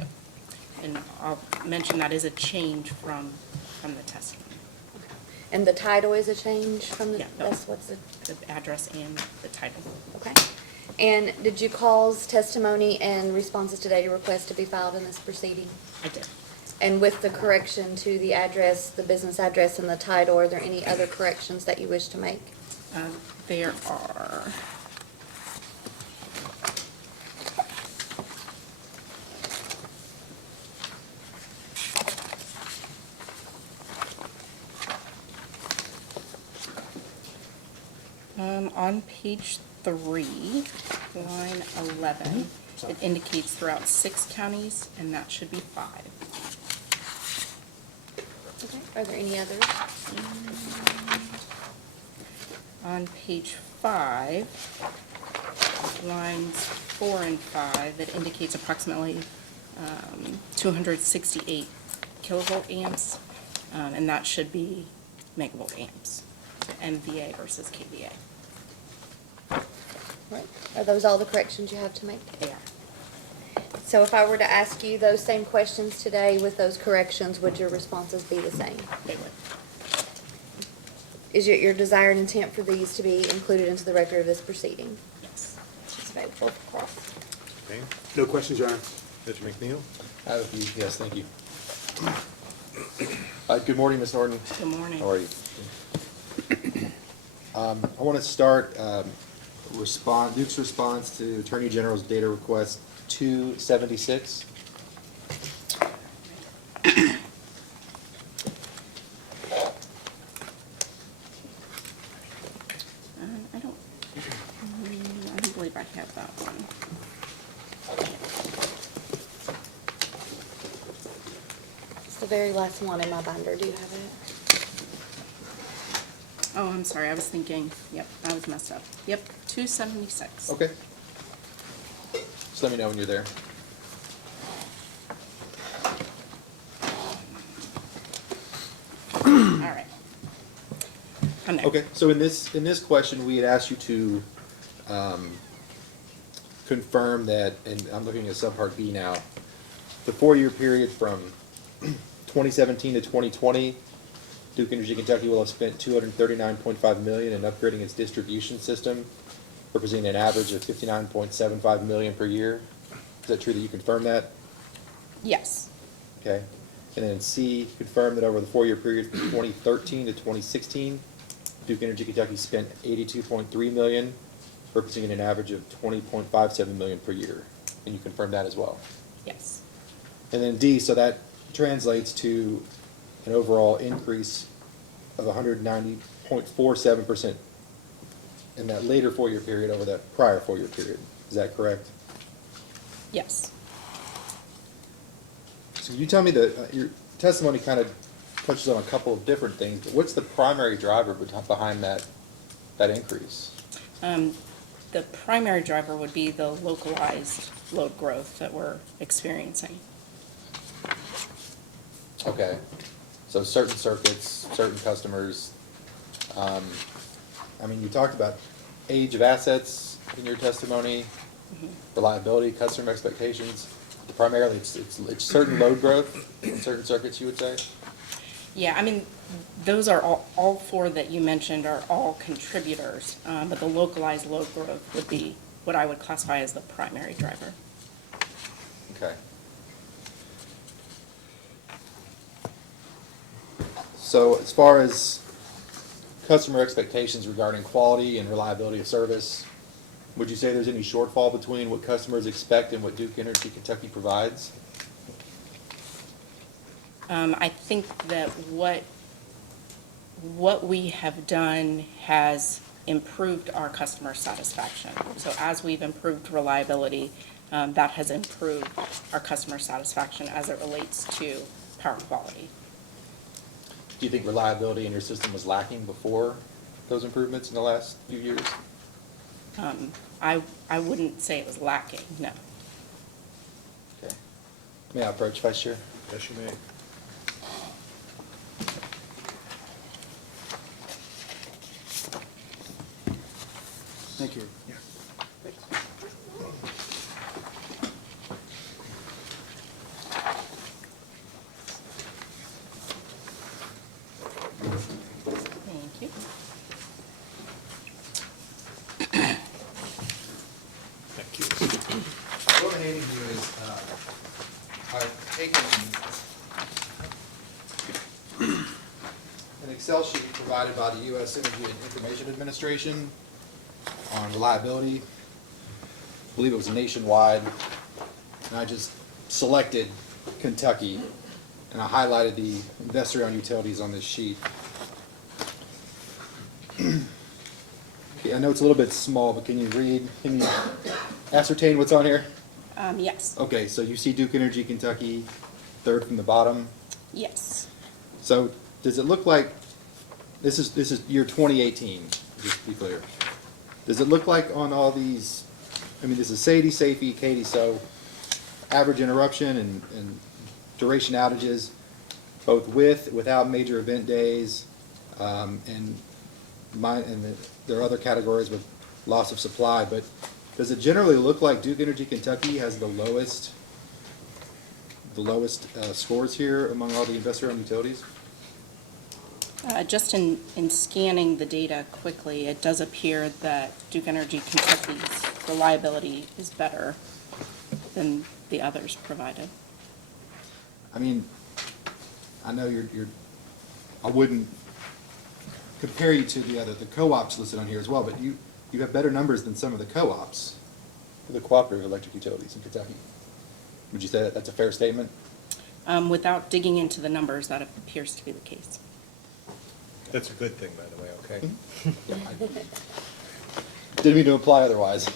And I'll mention that is a change from the testimony. And the title is a change from the, Yeah, that's what's the, the address and the title. okay. And did you cause testimony and responses today to request to be filed in this proceeding? I did. And with the correction to the address, the business address and the title, are there any other corrections that you wish to make? There are. On page 3, line 11, it indicates throughout 6 counties, and that should be 5. Okay. Are there any others? On page 5, lines 4 and 5, it indicates approximately 268 kilovolt amps, and that should be megavolt amps, MVA versus KVA. Right. Are those all the corrections you have to make? They are. So if I were to ask you those same questions today with those corrections, would your responses be the same? They would. Is it your desired intent for these to be included into the record of this proceeding? Yes. It's available for cross. Okay. No questions, Your Honor. Judge McNeil? I have a few, yes, thank you. Good morning, Ms. Norton. Good morning. How are you? I want to start Duke's response to Attorney General's data request 276. I don't believe I have that one. It's the very last one in my binder. Do you have it? Oh, I'm sorry, I was thinking, yep, I was messed up. Yep, 276. Okay. Just let me know when you're there. All right. I'm there. Okay, so in this question, we had asked you to confirm that, and I'm looking at subpart B now, the 4-year period from 2017 to 2020, Duke Energy Kentucky will have spent $239.5 million in upgrading its distribution system, representing an average of $59.75 million per year. Is that true that you confirm that? Yes. Okay. And then C, confirm that over the 4-year period from 2013 to 2016, Duke Energy Kentucky spent $82.3 million, representing an average of $20.57 million per year. And you confirm that as well. Yes. And then D, so that translates to an overall increase of 190.47% in that later 4-year period over that prior 4-year period. Is that correct? Yes. So you tell me that your testimony kind of touches on a couple of different things, but what's the primary driver behind that increase? The primary driver would be the localized load growth that we're experiencing. Okay, so certain circuits, certain customers. I mean, you talked about age of assets in your testimony, reliability, customer expectations. Primarily, it's certain load growth in certain circuits, you would say? Yeah, I mean, those are all 4 that you mentioned are all contributors, but the localized load growth would be what I would classify as the primary driver. Okay. So as far as customer expectations regarding quality and reliability of service, would you say there's any shortfall between what customers expect and what Duke Energy Kentucky provides? I think that what we have done has improved our customer satisfaction. So as we've improved reliability, that has improved our customer satisfaction as it relates to power quality. Do you think reliability in your system was lacking before those improvements in the last few years? I wouldn't say it was lacking, no. Okay. May I approach, Vice Chair? Yes, you may. Thank you. Thank you. An Excel sheet provided by the U.S. Energy and Information Administration on reliability. I believe it was nationwide. And I just selected Kentucky, and I highlighted the investor-owned utilities on this sheet. Okay, I know it's a little bit small, but can you ascertain what's on here? Yes, Okay, so you see Duke Energy Kentucky, third from the bottom. yes. So does it look like, this is year 2018, just to be clear. Does it look like on all these, I mean, this is Sadie, Safey, Katie, so average interruption and duration outages, both without major event days, and there are other categories with loss of supply, but does it generally look like Duke Energy Kentucky has the lowest scores here among all the investor-owned utilities? Just in scanning the data quickly, it does appear that Duke Energy Kentucky's reliability is better than the others provided. I mean, I know I wouldn't compare you to the co-ops listed on here as well, but you have better numbers than some of the co-ops, the cooperative electric utilities in Kentucky. Would you say that that's a fair statement? Without digging into the numbers, that appears to be the case. That's a good thing, by the way, okay? Didn't mean to imply otherwise.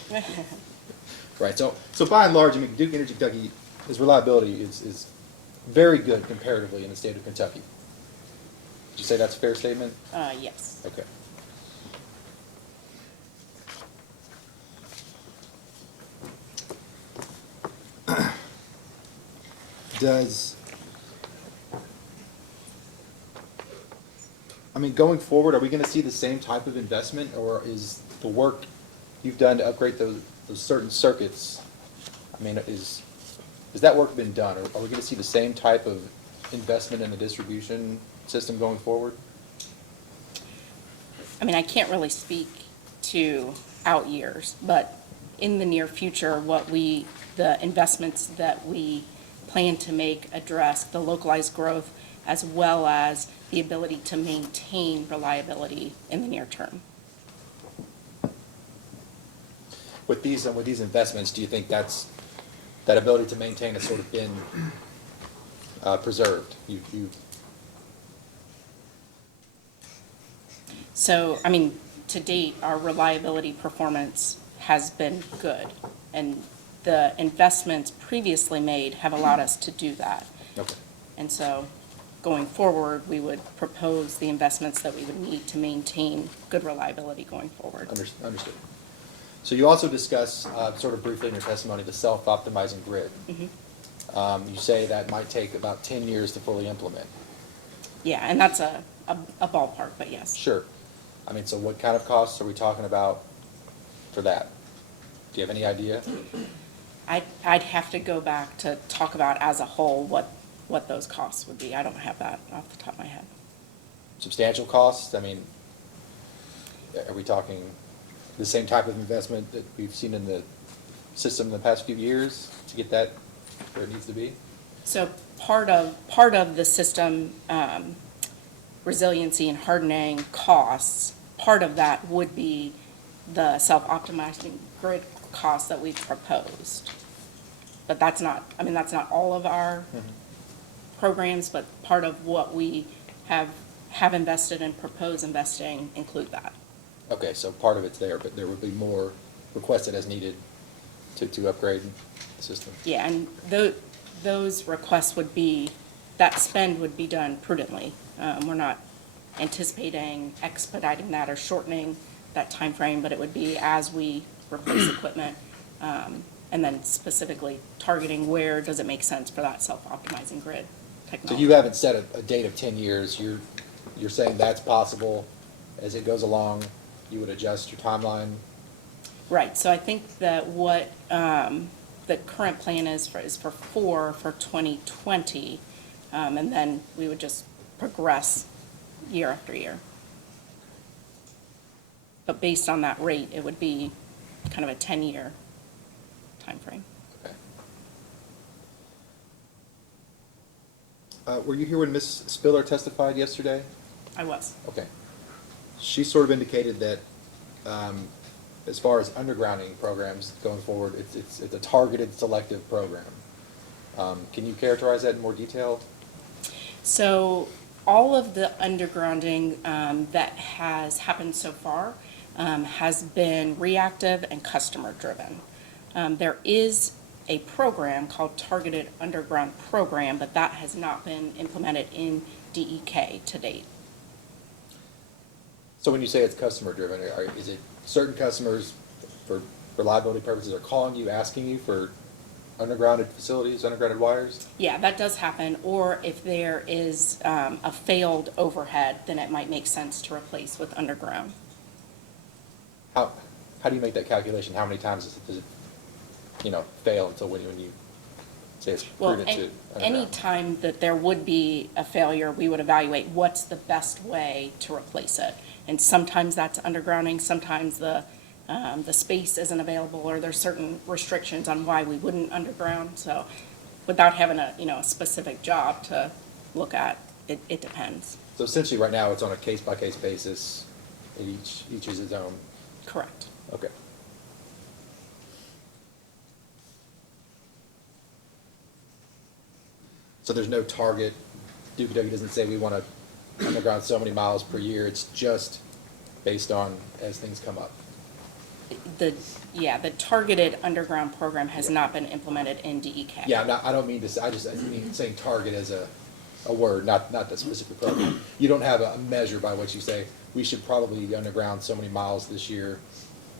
Right, so by and large, I mean, Duke Energy Kentucky, its reliability is very good comparatively in the state of Kentucky. Would you say that's a fair statement? Yes. Okay. I mean, going forward, are we gonna see the same type of investment, or is the work you've done to upgrade those certain circuits, I mean, is that work been done, or are we gonna see the same type of investment in the distribution system going forward? I mean, I can't really speak to out years, but in the near future, the investments that we plan to make address the localized growth as well as the ability to maintain reliability in the near term. With these investments, do you think that ability to maintain has sort of been preserved? So, I mean, to date, our reliability performance has been good, and the investments previously made have allowed us to do that. Okay. And so, going forward, we would propose the investments that we would need to maintain good reliability going forward. Understood. So you also discuss, sort of briefly in your testimony, the self-optimizing grid. You say that might take about 10 years to fully implement. Yeah, and that's a ballpark, but yes. Sure. I mean, so what kind of costs are we talking about for that? Do you have any idea? I'd have to go back to talk about as a whole what those costs would be. I don't have that off the top of my head. Substantial costs? I mean, are we talking the same type of investment that we've seen in the system in the past few years to get that where it needs to be? So part of the system resiliency and hardening costs, part of that would be the self-optimizing grid costs that we've proposed. But that's not all of our programs, but part of what we have invested and propose investing include that. Okay, so part of it's there, but there would be more requested as needed to upgrade the system. Yeah, and those requests that spend would be done prudently. We're not anticipating expediting that or shortening that time frame, but it would be as we replace equipment, and then specifically targeting where does it make sense for that self-optimizing grid So technology. you haven't set a date of 10 years. You're saying that's possible as it goes along, you would adjust your timeline? Right, so I think that what the current plan is for 2020, and then we would just progress year after year. But based on that rate, it would be kind of a 10-year timeframe. Okay. Were you here when Ms. Spiller testified yesterday? I was. Okay. She sort of indicated that, as far as undergrounding programs going forward, it's a targeted, selective program. Can you characterize that in more detail? So all of the undergrounding that has happened so far has been reactive and customer-driven. There is a program called Targeted Underground Program, but that has not been implemented in DEK to date. So when you say it's customer-driven, is it certain customers, for reliability purposes, are calling you, asking you for undergrounded facilities, undergrounded wires? Yeah, that does happen, or if there is a failed overhead, then it might make sense to replace with underground. How do you make that calculation? How many times does it fail until when you say it's Well, prudent to any underground? time that there would be a failure, we would evaluate what's the best way to replace it. And sometimes that's undergrounding, sometimes the space isn't available, or there's certain restrictions on why we wouldn't underground. So without having a specific job to look at, it depends. So essentially, right now, it's on a case-by-case basis, and each is its own. Correct. Okay. So there's no target. Duke doesn't say we want to underground so many miles per year. It's just based on as things come up. The targeted underground program has not been implemented in DEK. Yeah, I don't mean to say, I mean saying target as a word, not the specific program. You don't have a measure by which you say, we should probably underground so many miles this year.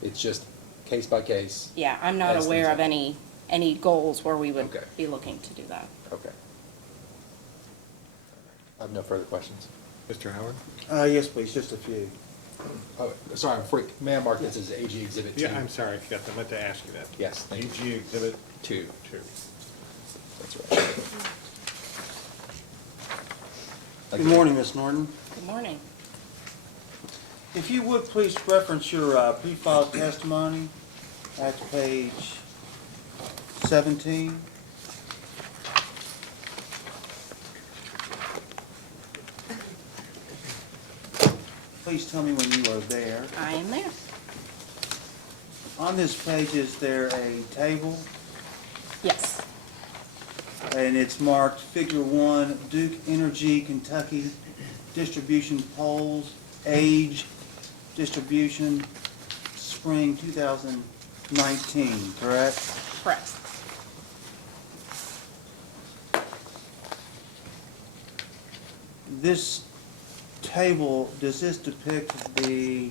It's just case by case. Yeah, I'm not As aware things of happen. any goals where we would Okay. be looking to do that. Okay. I have no further questions. Mr. Howard? Yes, please, just a few. Oh, sorry, may I mark this as AG Exhibit 2? Yeah, I'm sorry, I forgot, I meant to ask you that. Yes, thank you. AG Exhibit 2. 2. That's right. Good morning, Ms. Norton. Good morning. If you would, please reference your pre-filed testimony at page 17. Please tell me when you are there. I am there. On this page, is there a table? Yes. And it's marked Figure 1, Duke Energy Kentucky Distribution Poles, Age, Distribution, Spring 2019, correct? Correct. This table, does this depict the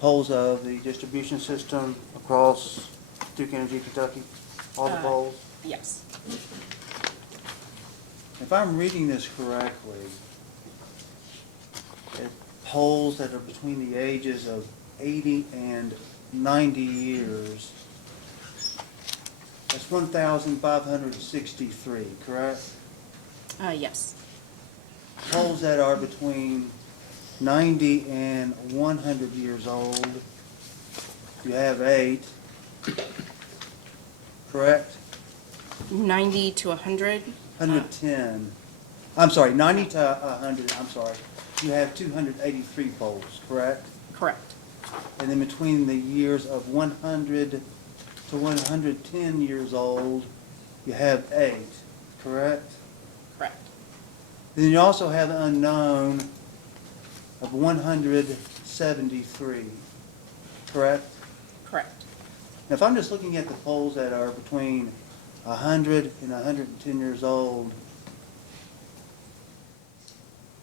poles of the distribution system across Duke Energy Kentucky? All the poles? Yes. If I'm reading this correctly, poles that are between the ages of 80 and 90 years, that's 1,563, correct? Yes. Poles that are between 90 and 100 years old, you have 8, correct? 90 to 100? 110. I'm sorry, 90 to 100, I'm sorry. You have 283 poles, correct? Correct. And then between the years of 100 to 110 years old, you have 8, correct? Correct. Then you also have the unknown of 173, correct? Correct. Now, if I'm just looking at the poles that are between 100 and 110 years old,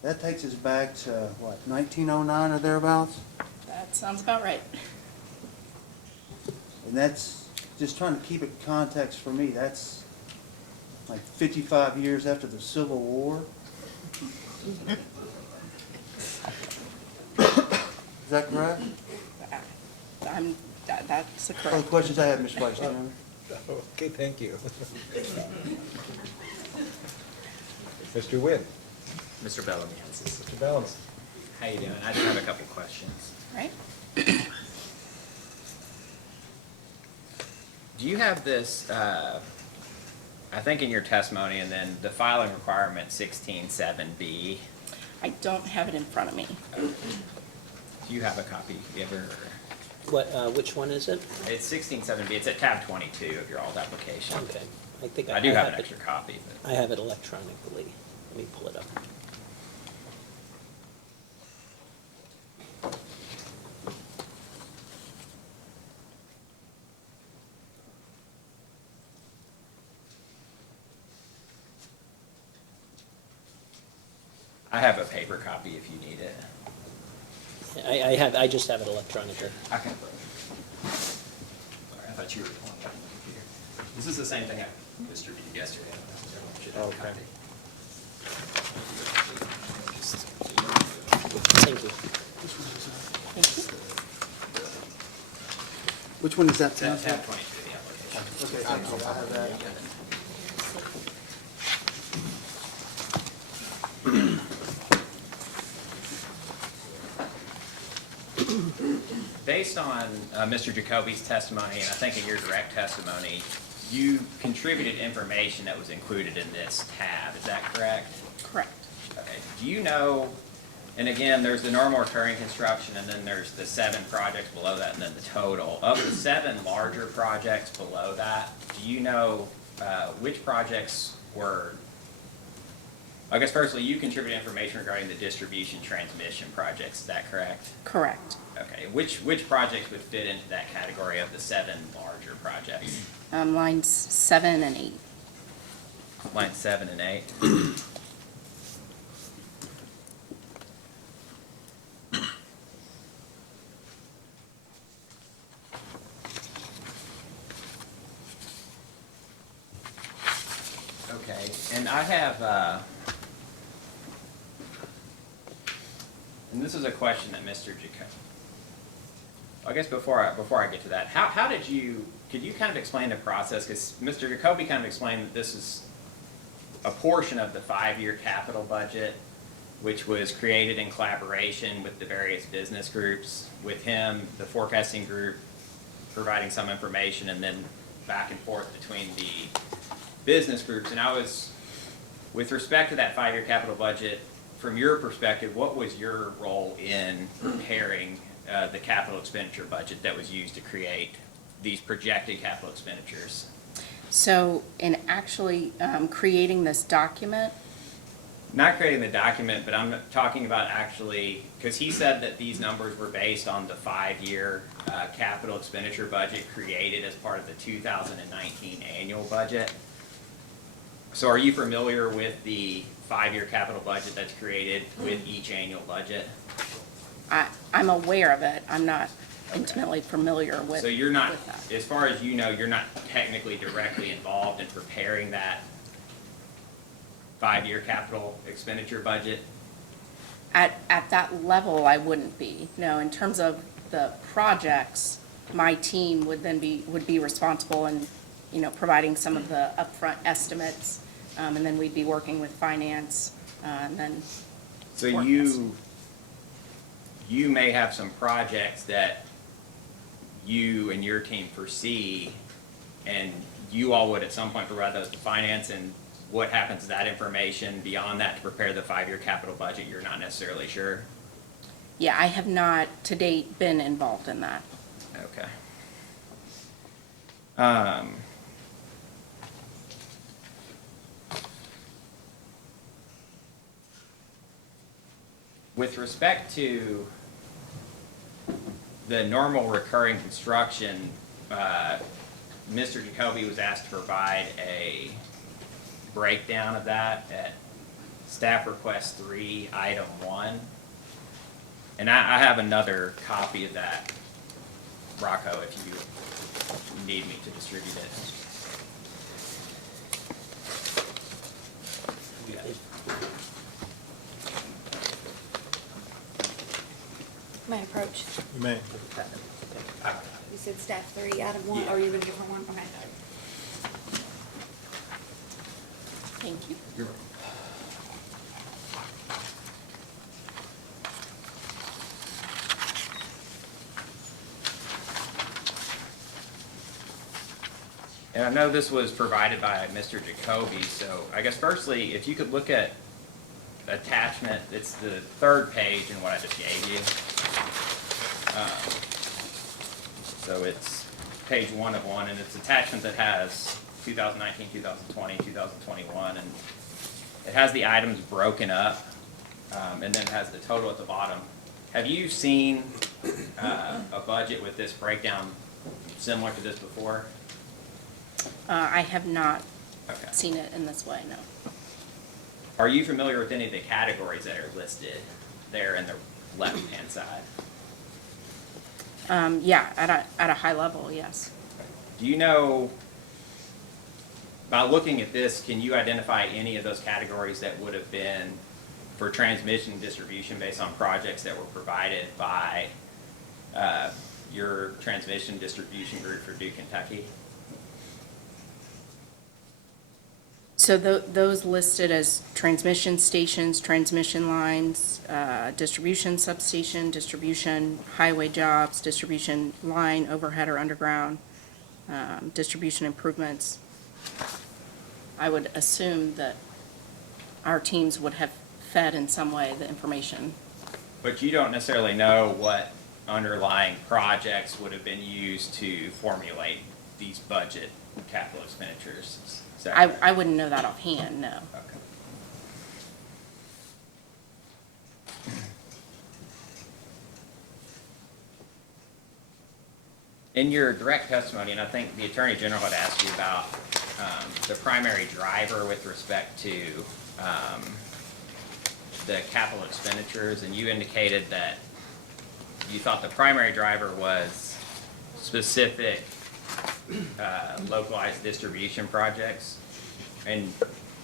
that takes us back to, what, 1909 or thereabouts? That sounds about right. And that's, just trying to keep it context for me, that's like 55 years after the Civil War. Is that correct? That's the All the correct. questions I have, Mr. Vice Chairman. Okay, thank you. Mr. Wynn, Mr. Bellamy has this. Mr. Balance. How you doing? I just have a couple questions. Right? Do you have this I think in your testimony, and then the filing requirement 16.7B, I don't have it in front of me. do you have a copy? You ever? Which one is it? It's 16.7B, it's at tab 22 of your old application. Okay. I think I do have an it- extra copy, but. I have it electronically. Let me pull it up. I have a paper copy if you need it. I just have it electronically. Okay. Sorry, I thought you were the one on the computer. This is the same thing I distributed yesterday. Everyone should have a Okay. copy. Thank you. Thank you. Which one is that? It's at tab 22 of the application. Okay, thank you. I have that. Based on Mr. Jacoby's testimony, and I think in your direct testimony, you contributed information that was included in this tab, is that correct? Correct. Okay, do you know, and again, there's the normal recurring construction, and then there's the 7 projects below that, and then the total. Of the 7 larger projects below that, do you know which projects were, I guess firstly, you contributed information regarding the distribution transmission projects, is that correct? Correct. Okay, which projects would fit into that category of the 7 larger projects? Lines 7 and 8. Line 7 and 8? Okay, and I have, and this is a question that Mr. Jacoby, I guess before I get to that, how did you, could you kind of explain the process? Because Mr. Jacoby kind of explained that this is a portion of the 5-year capital budget, which was created in collaboration with the various business groups, with him, the forecasting group, providing some information, and then back and forth between the business groups. And I was, with respect to that 5-year capital budget, from your perspective, what was your role in preparing the capital expenditure budget that was used to create these projected capital expenditures? So in actually creating this document, Not creating the document, but I'm talking about actually, because he said that these numbers were based on the 5-year capital expenditure budget created as part of the 2019 annual budget. So are you familiar with the 5-year capital budget that's created with each annual budget? I'm aware of it. I'm not intimately familiar with So you're not, with that. as far as you know, you're not technically directly involved in preparing that 5-year capital expenditure budget? At that level, I wouldn't be. No, in terms of the projects, my team would be responsible in, providing some of the upfront estimates, and then we'd be working with finance, and then. So forecast. you may have some projects that you and your team foresee, and you all would at some point provide those to finance, and what happens to that information beyond that to prepare the 5-year capital budget, you're not necessarily sure? Yeah, I have not to date been involved in that. Okay. With respect to the normal recurring construction, Mr. Jacoby was asked to provide a breakdown of that at staff request 3, item 1. And I have another copy of that, Rocco, if you need me to distribute it. May I approach? You may. You said staff 3, item 1, or you would give her one? Okay. Thank you. And I know this was provided by Mr. Jacoby, so I guess firstly, if you could look at attachment, it's the third page in what I just gave you. So it's page 1 of 1, and it's attachment that has 2019, 2020, 2021, and it has the items broken up, and then it has the total at the bottom. Have you seen a budget with this breakdown similar to this before? I have not Okay. seen it in this way, no. Are you familiar with any of the categories that are listed there in the left-hand side? Yeah, at a high level, yes. Do you know, by looking at this, can you identify any of those categories that would have been for transmission and distribution based on projects that were provided by your transmission distribution group for Duke, Kentucky? So those listed as transmission stations, transmission lines, distribution substation, distribution highway jobs, distribution line overhead or underground, distribution improvements. I would assume that our teams would have fed in some way the information. But you don't necessarily know what underlying projects would have been used to formulate these budget capital expenditures. Is that correct? I wouldn't know that offhand, no. Okay. In your direct testimony, and I think the Attorney General had asked you about the primary driver with respect to the capital expenditures, and you indicated that you thought the primary driver was specific localized distribution projects. And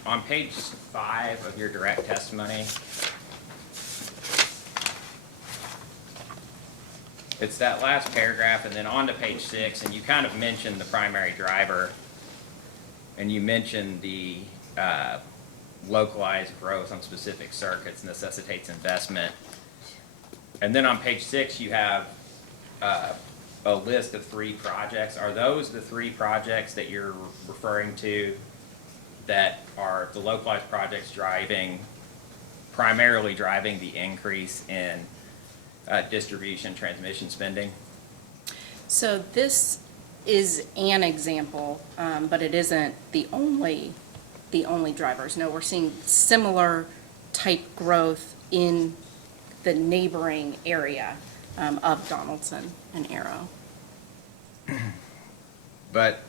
on page 5 of your direct testimony, it's that last paragraph, and then on to page 6, and you kind of mentioned the primary driver, and you mentioned the localized growth on specific circuits necessitates investment. And then on page 6, you have a list of 3 projects. Are those the 3 projects that you're referring to that are the localized projects primarily driving the increase in distribution transmission spending? So this is an example, but it isn't the only drivers. No, we're seeing similar type growth in the neighboring area of Donaldson and Arrow. But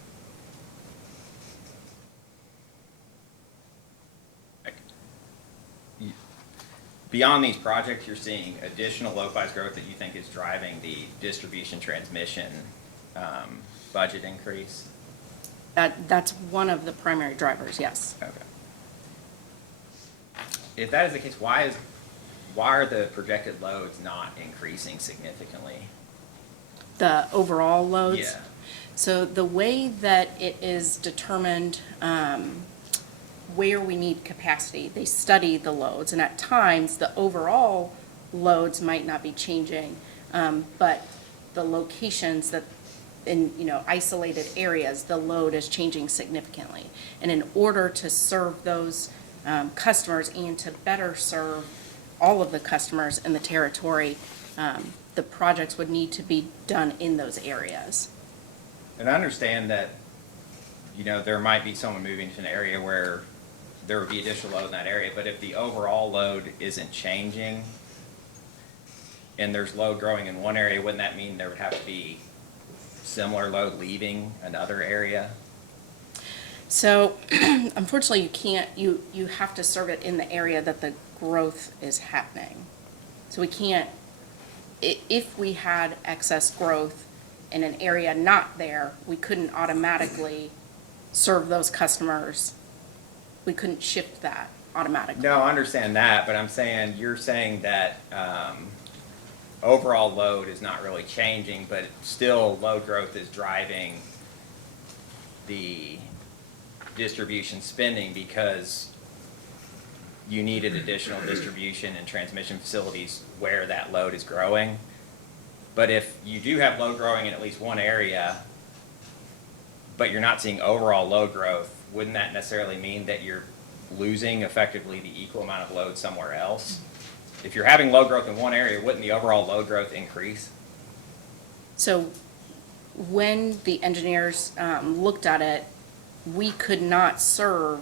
beyond these projects, you're seeing additional localized growth that you think is driving the distribution transmission budget increase? That's one of the primary drivers, yes. Okay. If that is the case, why are the projected loads not increasing significantly? The overall loads? Yeah. So the way that it is determined where we need capacity, they study the loads, and at times, the overall loads might not be changing, but the locations that in, isolated areas, the load is changing significantly. And in order to serve those customers and to better serve all of the customers in the territory, the projects would need to be done in those areas. And I understand that, there might be someone moving to an area where there would be additional load in that area, but if the overall load isn't changing and there's load growing in one area, wouldn't that mean there would have to be similar load leaving another area? So unfortunately, you can't, you have to serve it in the area that the growth is happening. So we can't, if we had excess growth in an area not there, we couldn't automatically serve those customers. We couldn't shift that automatically. No, I understand that, but you're saying that overall load is not really changing, but still load growth is driving the distribution spending because you needed additional distribution and transmission facilities where that load is growing. But if you do have load growing in at least one area, but you're not seeing overall load growth, wouldn't that necessarily mean that you're losing effectively the equal amount of load somewhere else? If you're having load growth in one area, wouldn't the overall load growth increase? So when the engineers looked at it, we could not serve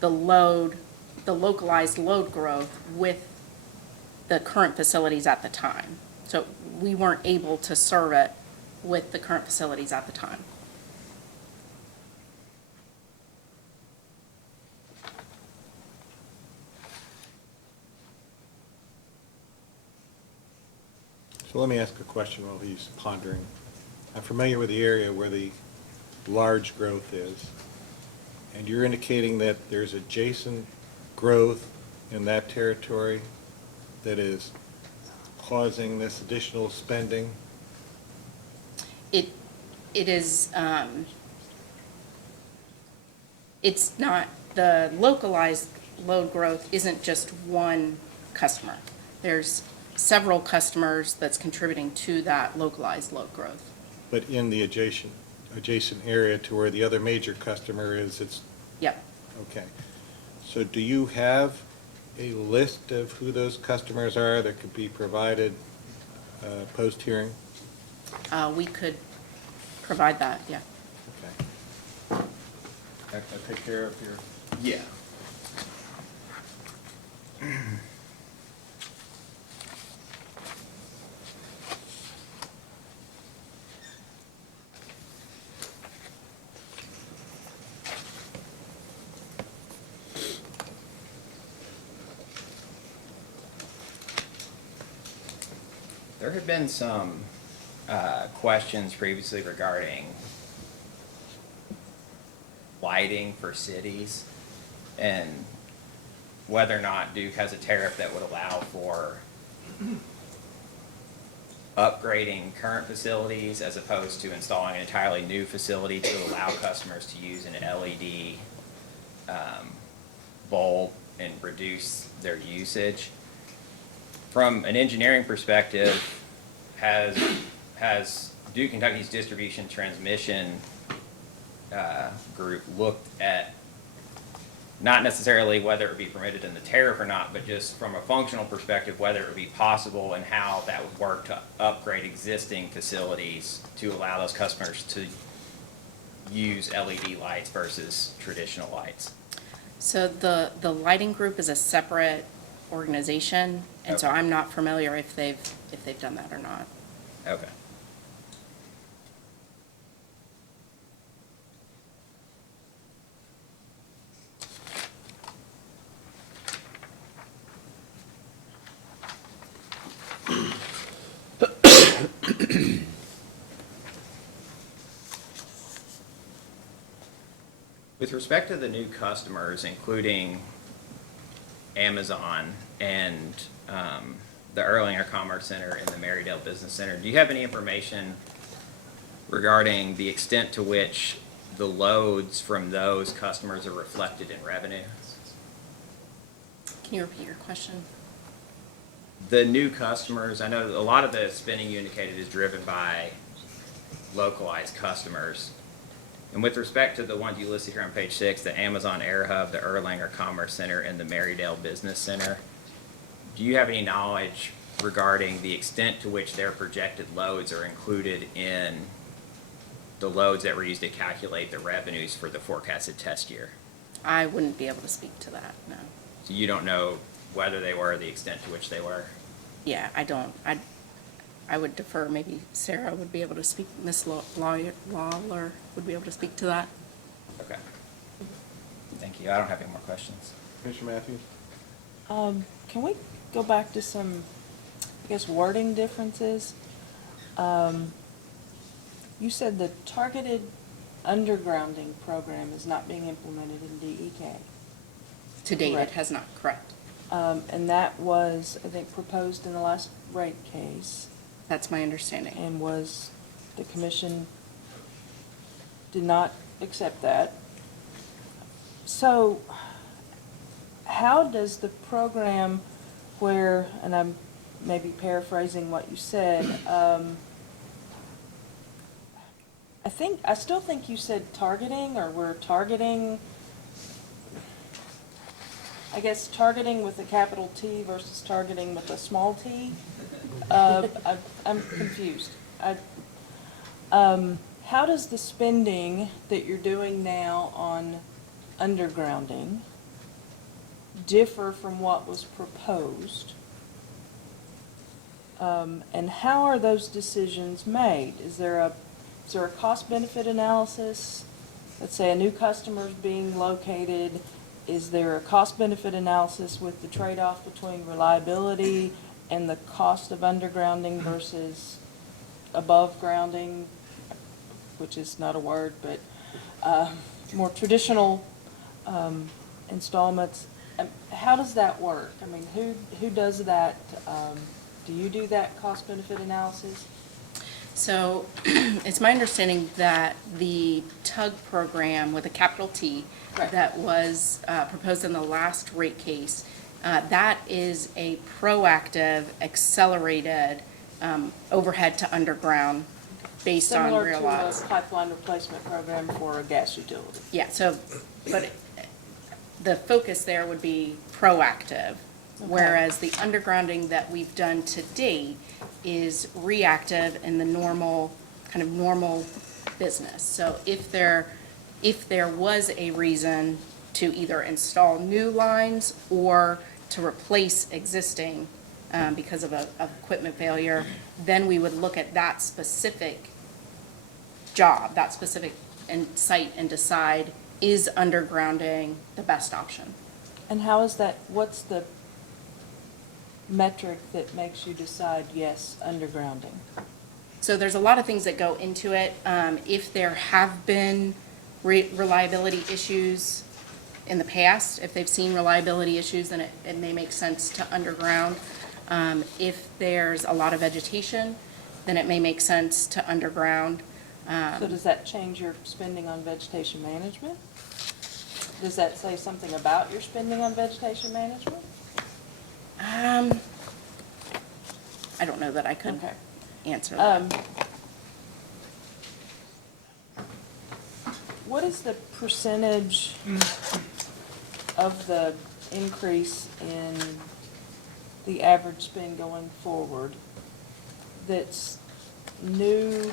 the localized load growth with the current facilities at the time. So we weren't able to serve it with the current facilities at the time. So let me ask a question while he's pondering. I'm familiar with the area where the large growth is, and you're indicating that there's adjacent growth in that territory that is causing this additional spending? It is, it's not, the localized load growth isn't just one customer. There's several customers that's contributing to that localized load growth. But in the adjacent area to where the other major customer is, it's, Yep. okay. So do you have a list of who those customers are that could be provided post-hearing? We could provide that, yeah. Okay. That take care of your... Yeah. There have been some questions previously regarding lighting for cities and whether or not Duke has a tariff that would allow for upgrading current facilities as opposed to installing an entirely new facility to allow customers to use an LED bulb and reduce their usage. From an engineering perspective, has Duke Kentucky's distribution transmission group looked at not necessarily whether it would be permitted in the tariff or not, but just from a functional perspective, whether it would be possible and how that would work to upgrade existing facilities to allow those customers to use LED lights versus traditional lights? So the lighting group is a separate organization, and so Okay. I'm not familiar if they've done that or not. Okay. With respect to the new customers, including Amazon and the Erlanger Commerce Center and the Marydale Business Center, do you have any information regarding the extent to which the loads from those customers are reflected in revenue? Can you repeat your question? The new customers, I know a lot of the spending you indicated is driven by localized customers. And with respect to the ones you listed here on page 6, the Amazon Air Hub, the Erlanger Commerce Center, and the Marydale Business Center, do you have any knowledge regarding the extent to which their projected loads are included in the loads that were used to calculate the revenues for the forecasted test year? I wouldn't be able to speak to that, no. So you don't know whether they were or the extent to which they were? Yeah, I don't. I would defer, maybe Sarah would be able to speak, Ms. Lawler would be able to speak to that. Okay. Thank you. I don't have any more questions. Commissioner Matthews? Can we go back to some, I guess, wording differences? You said the targeted undergrounding program is not being implemented in DEK. To date, it Correct. has not, correct. And that was, I think, proposed in the last rate case, That's my understanding. and the commission did not accept that. So how does the program where, and I'm maybe paraphrasing what you said, I still think you said targeting, or we're targeting, I guess targeting with a capital T versus targeting with a small t. I'm confused. How does the spending that you're doing now on undergrounding differ from what was proposed? And how are those decisions made? Is there a cost-benefit analysis? Let's say a new customer is being located. Is there a cost-benefit analysis with the trade-off between reliability and the cost of undergrounding versus above grounding, which is not a word, but more traditional installments? How does that work? I mean, who does that? Do you do that cost-benefit analysis? So it's my understanding that the TUG program with a capital T Right. that was proposed in the last rate case, that is a proactive, accelerated overhead to underground based on real Similar lots. to a pipeline replacement program for a gas utility. Yeah, so, but the focus there would be proactive, whereas the undergrounding that we've done to date is reactive in the normal, kind of normal business. So if there was a reason to either install new lines or to replace existing because of equipment failure, then we would look at that specific job, that specific site, and decide, is undergrounding the best option? And how is that, what's the metric that makes you decide, yes, undergrounding? So there's a lot of things that go into it. If there have been reliability issues in the past, if they've seen reliability issues, then it may make sense to underground. If there's a lot of vegetation, then it may make sense to underground. So does that change your spending on vegetation management? Does that say something about your spending on vegetation management? I don't know that I could Okay. answer that. What is the percentage of the increase in the average spend going forward that's new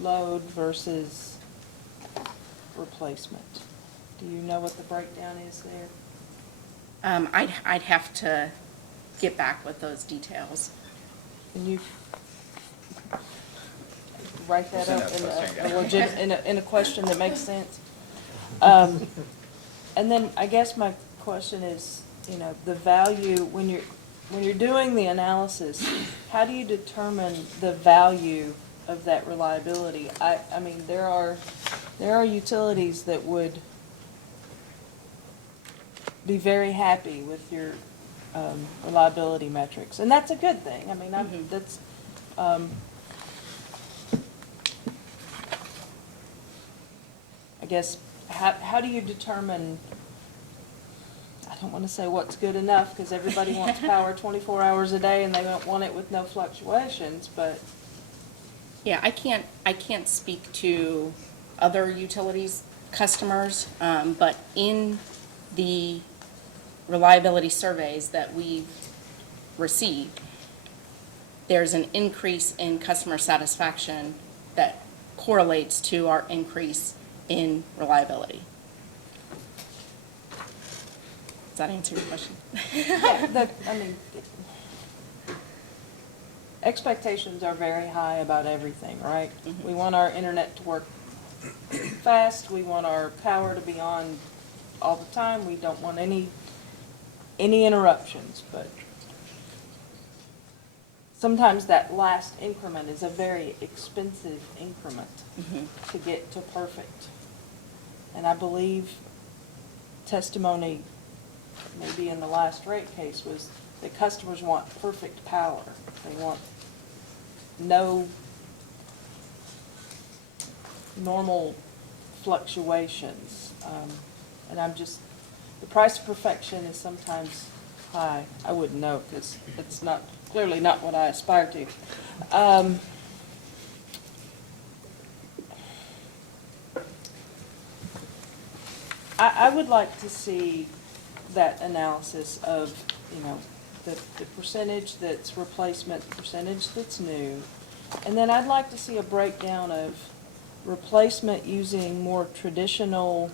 load versus replacement? Do you know what the breakdown is there? I'd have to get back with those details. Can you write that Send up that in question, a yeah. legit, in a question that makes sense? And then I guess my question is, you know, the value, when you're doing the analysis, how do you determine the value of that reliability? I mean, there are utilities that would be very happy with your reliability metrics, and that's a good thing. I mean, that's, I guess, how do you determine, I don't want to say what's good enough, because everybody wants power 24 hours a day and they don't want it with no fluctuations, but Yeah, I can't speak to other utilities customers, but in the reliability surveys that we've received, there's an increase in customer satisfaction that correlates to our increase in reliability. Does that answer your question? yeah, I mean, expectations are very high about everything, right? We want our internet to work fast, we want our power to be on all the time, we don't want any interruptions, but sometimes that last increment is a very expensive increment to get to perfect. And I believe testimony, maybe in the last rate case, was that customers want perfect power. They want no normal fluctuations. And I'm just, the price of perfection is sometimes high. I wouldn't know, because it's not, clearly not what I aspire to. I would like to see that analysis of, you know, the percentage that's replacement, the percentage that's new. And then I'd like to see a breakdown of replacement using more traditional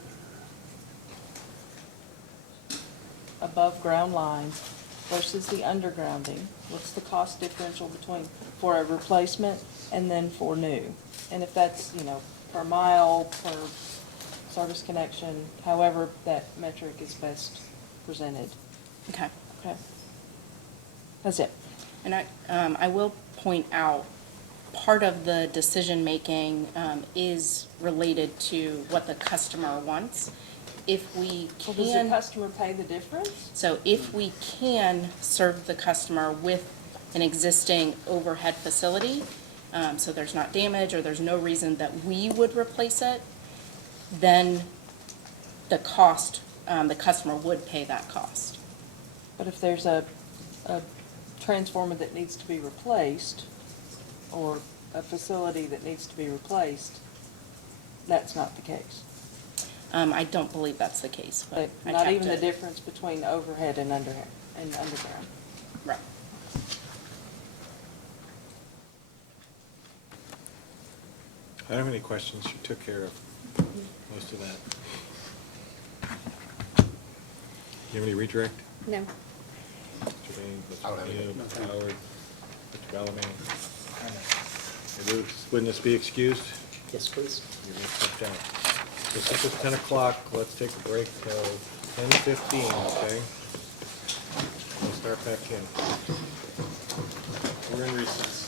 above-ground lines versus the undergrounding. What's the cost differential between, for a replacement and then for new? And if that's, you know, per mile, per service connection, however that metric is best presented. Okay. Okay? That's it. And I will point out, part of the decision-making is related to what the customer wants. If we Well, does the can, customer pay the difference? so if we can serve the customer with an existing overhead facility, so there's not damage or there's no reason that we would replace it, then the cost, the customer would pay that cost. But if there's a transformer that needs to be replaced, or a facility that needs to be replaced, that's not the case. I don't believe that's the case, but I Not checked even the it. difference between overhead and underground. Right. I don't have any questions. You took care of most of that. You have any redirect? No. Mr. Bain, I don't have any. Mr. Howard, Mr. Bellamy? This witness be excused? Yes, please. You're going to step down. So since it's 10 o'clock, let's take a break till 10:15, okay? We'll start back in. We're in recess.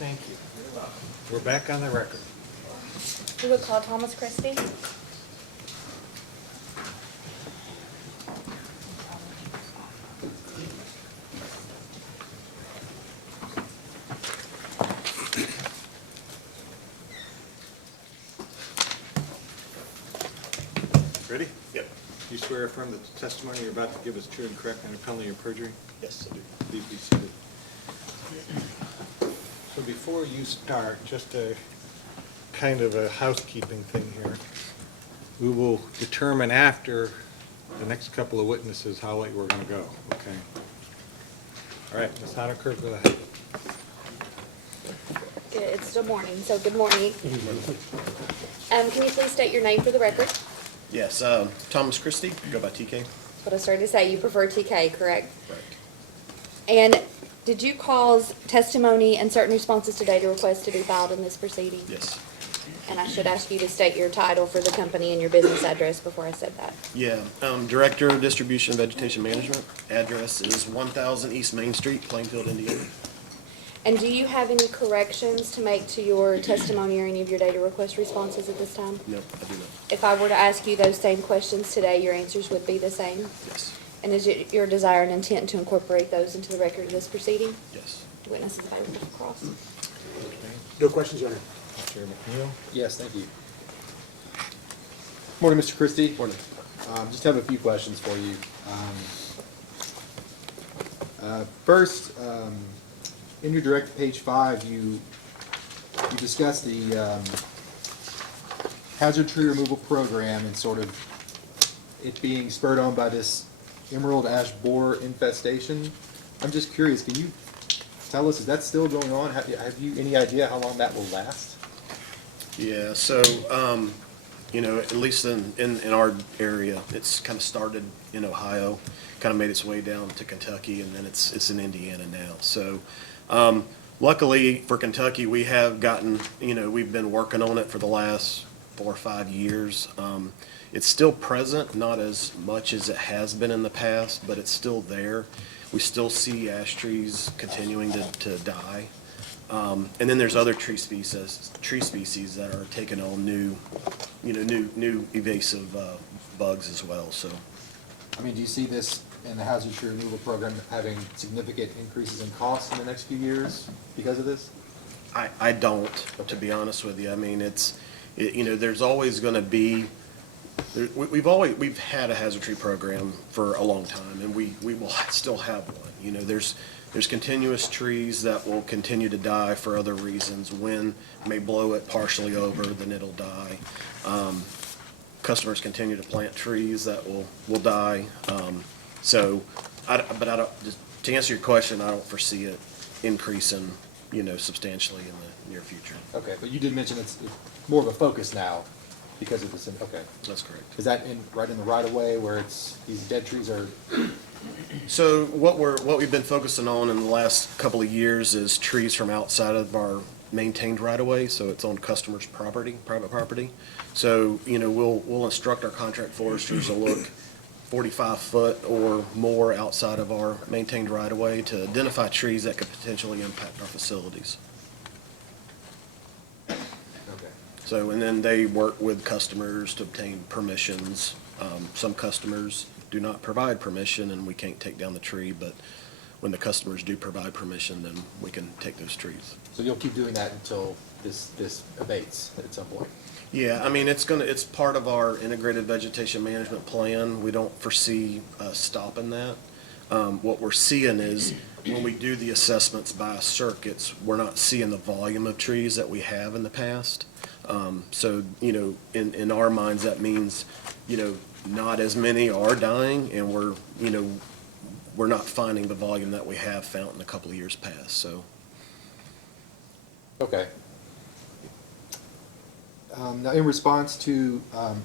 Thank you. We're back on the record. Who would call Thomas Christie? Ready? Yep. Do you swear or affirm that the testimony you're about to give is true and correct under penalty of perjury? Yes, I do. Please be seated. So before you start, just a kind of a housekeeping thing here. We will determine after the next couple of witnesses how late we're going to go, okay? All right, Ms. Honaker, go ahead. It's still morning, so good morning. Can you please state your name for the record? Yes, Thomas Christie, go by TK. That's what I started to say. You prefer TK, correct? Correct. And did you cause testimony and certain responses to data requests to be filed in this proceeding? Yes. And I should ask you to state your title for the company and your business address before I said that. Yeah, Director of Distribution and Vegetation Management. Address is 1000 East Main Street, Plainfield, Indiana. And do you have any corrections to make to your testimony or any of your data request responses at this time? No, I do not. If I were to ask you those same questions today, your answers would be the same? Yes. And is it your desire and intent to incorporate those into the record of this proceeding? Yes. Witness is available to cross. No questions, Your Honor. Mr. McNeil? Yes, thank you. Morning, Mr. Christie. Morning. Just have a few questions for you. First, in your direct page 5, you discussed the hazard tree removal program and sort of it being spurred on by this emerald ash borer infestation. I'm just curious, can you tell us, is that still going on? Have you any idea how long that will last? Yeah, so, at least in our area, it's kind of started in Ohio, kind of made its way down to Kentucky, and then it's in Indiana now. So, luckily for Kentucky, we have gotten, we've been working on it for the last 4 or 5 years. It's still present, not as much as it has been in the past, but it's still there. We still see ash trees continuing to die. And then there's other tree species that are taking on new evasive bugs as well. So, I mean, do you see this in the hazard tree removal program having significant increases in costs in the next few years because of this? I don't, to be honest with you. I mean, there's always going to be. We've had a hazard tree program for a long time, and we will still have one. There's continuous trees that will continue to die for other reasons. Wind may blow it partially over, then it'll die. Customers continue to plant trees that will die. To answer your question, I don't foresee it increasing, substantially in the near future. Okay, but you did mention it's more of a focus now because of this. Okay, That's correct. is that right in the right of way where these dead trees are? So what we've been focusing on in the last couple of years is trees from outside of our maintained right of way, so it's on customers' property, private property. So, we'll instruct our contract foresters to look 45 foot or more outside of our maintained right of way to identify trees that could potentially impact our facilities. Okay. So, and then they work with customers to obtain permissions. Some customers do not provide permission and we can't take down the tree, but when the customers do provide permission, then we can take those trees. So you'll keep doing that until this abates at some point? Yeah, I mean, it's part of our integrated vegetation management plan. We don't foresee stopping that. What we're seeing is when we do the assessments by circuits, we're not seeing the volume of trees that we have in the past. So, in our minds, that means, not as many are dying, and we're not finding the volume that we have found in a couple of years past, so. Okay. Now, in response to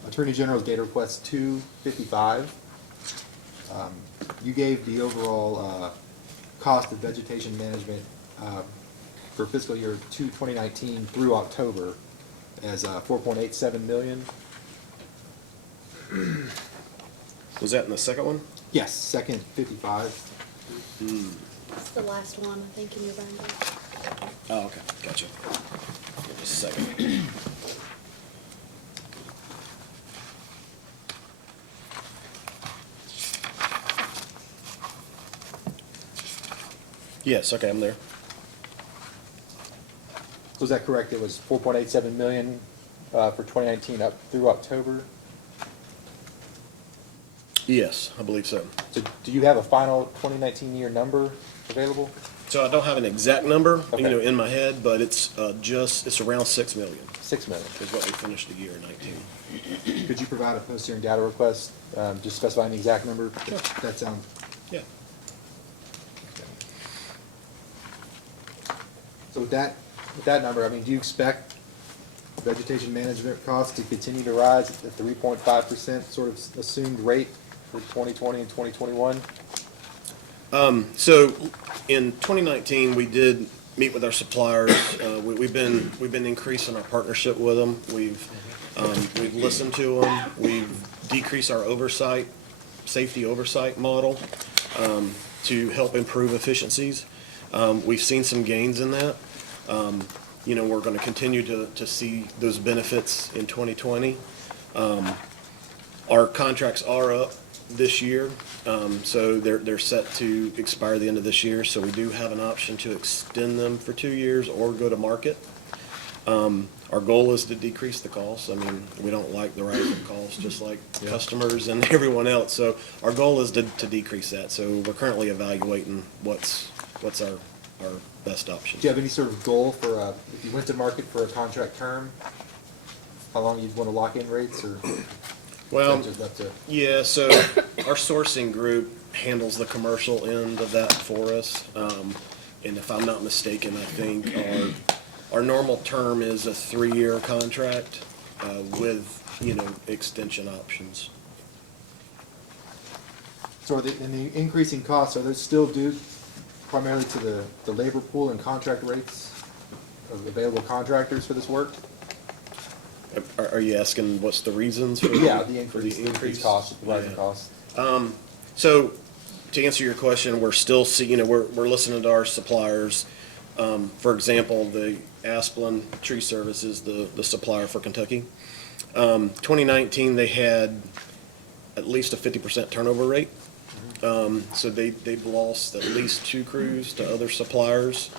Attorney General's data request 255, you gave the overall cost of vegetation management for fiscal year 2019 through October as $4.87 million. Was that in the second one? Yes, second 55. It's the last one, I think, in your binder. Oh, okay, gotcha. Give me a second. Yes, okay, I'm there. Was that correct? It was 4.87 million for 2019 up through October? Yes, I believe so. So do you have a final 2019 year number available? So I don't have an exact number, Okay. in my head, but it's it's around 6 million 6 million. is what we finished the year in 19. Could you provide a post-hearing data request, just specifying the exact number? Sure. That sounds, Yeah. so with that number, I mean, do you expect vegetation management costs to continue to rise at the 3.5% sort of assumed rate for 2020 and 2021? So in 2019, we did meet with our suppliers. We've been increasing our partnership with them. We've listened to them. We've decreased our safety oversight model to help improve efficiencies. We've seen some gains in that. We're going to continue to see those benefits in 2020. Our contracts are up this year, so they're set to expire the end of this year. So we do have an option to extend them for 2 years or go to market. Our goal is to decrease the costs. I mean, we don't like the rise in costs, just like customers and everyone else. So our goal is to decrease that. So we're currently evaluating what's our best options. Do you have any sort of goal for, if you went to market for a contract term, how long you'd want to lock in rates, or? Well, Just up to- yeah, so our sourcing group handles the commercial end of that for us. And if I'm not mistaken, I think our normal term is a 3-year contract with, extension options. So and the increasing costs, are those still due primarily to the labor pool and contract rates of available contractors for this work? Are you asking what's the reasons for Yeah, for the increased costs, the rising Yeah. costs. So, to answer your question, we're still seeing, we're listening to our suppliers. For example, the Asplin Tree Services, the supplier for Kentucky. 2019, they had at least a 50% turnover rate. So they've lost at least 2 crews to other suppliers.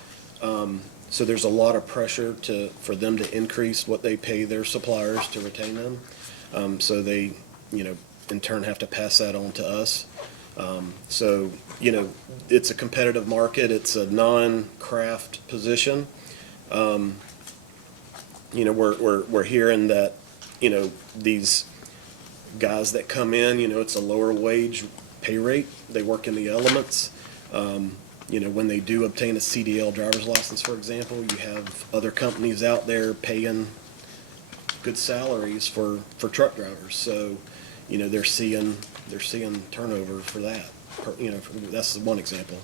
So there's a lot of pressure for them to increase what they pay their suppliers to retain them. So they, in turn have to pass that on to us. So, it's a competitive market. It's a non-craft position. We're hearing that, these guys that come in, it's a lower wage pay rate. They work in the elements. When they do obtain a CDL driver's license, for example, you have other companies out there paying good salaries for truck drivers. So, they're seeing turnover for that. That's one example.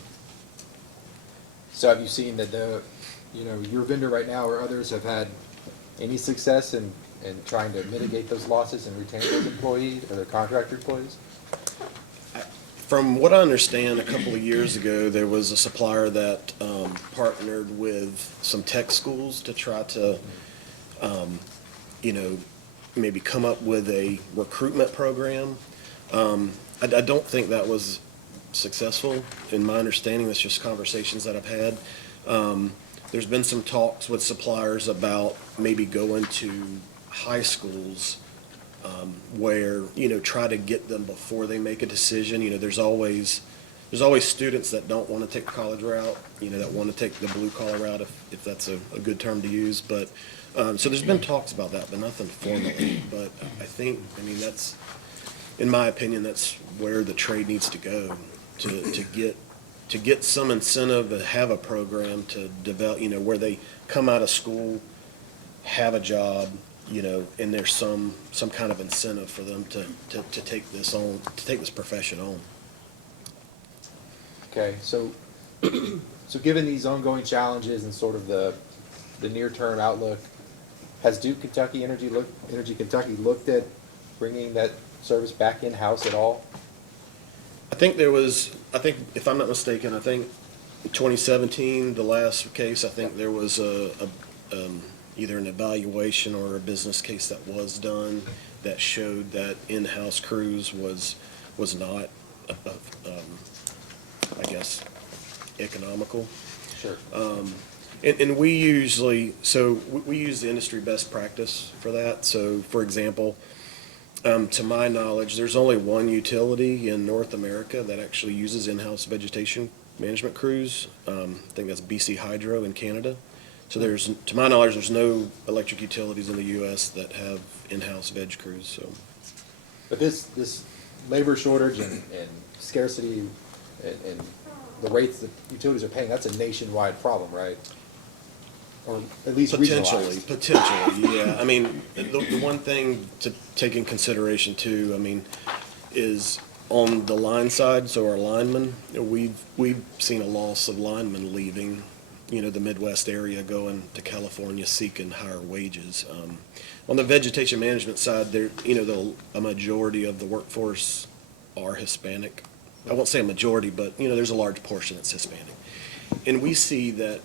So have you seen that your vendor right now or others have had any success in trying to mitigate those losses and retain those employees or their contractor employees? From what I understand, a couple of years ago, there was a supplier that partnered with some tech schools to try to, maybe come up with a recruitment program. I don't think that was successful. In my understanding, that's just conversations that I've had. There's been some talks with suppliers about maybe going to high schools where, try to get them before they make a decision. There's always students that don't want to take the college route, that want to take the blue collar route, if that's a good term to use. But, so there's been talks about that, but nothing formally. But I think, that's, in my opinion, that's where the trade needs to go to get some incentive to have a program to develop, where they come out of school, have a job, and there's some kind of incentive for them to take this on, to take this profession on. Okay, so given these ongoing challenges and sort of the near-term outlook, has Duke Energy Kentucky looked at bringing that service back in-house at all? I think if I'm not mistaken, 2017, the last case, I think there was either an evaluation or a business case that was done that showed that in-house crews was not, I guess, economical. Sure. And we usually, so we use the industry best practice for that. So, for example, to my knowledge, there's only one utility in North America that actually uses in-house vegetation management crews. I think that's BC Hydro in Canada. So there's, to my knowledge, there's no electric utilities in the U.S. that have in-house veg crews, so. But this labor shortage and scarcity and the rates that utilities are paying, that's a nationwide problem, right? Or at least regionalized. Potentially, yeah. I mean, the one thing to take in consideration too, I mean, is on the line side, so our linemen, we've seen a loss of linemen leaving, the Midwest area, going to California seeking higher wages. On the vegetation management side, there, a majority of the workforce are Hispanic. I won't say a majority, but, there's a large portion that's Hispanic. And we see that,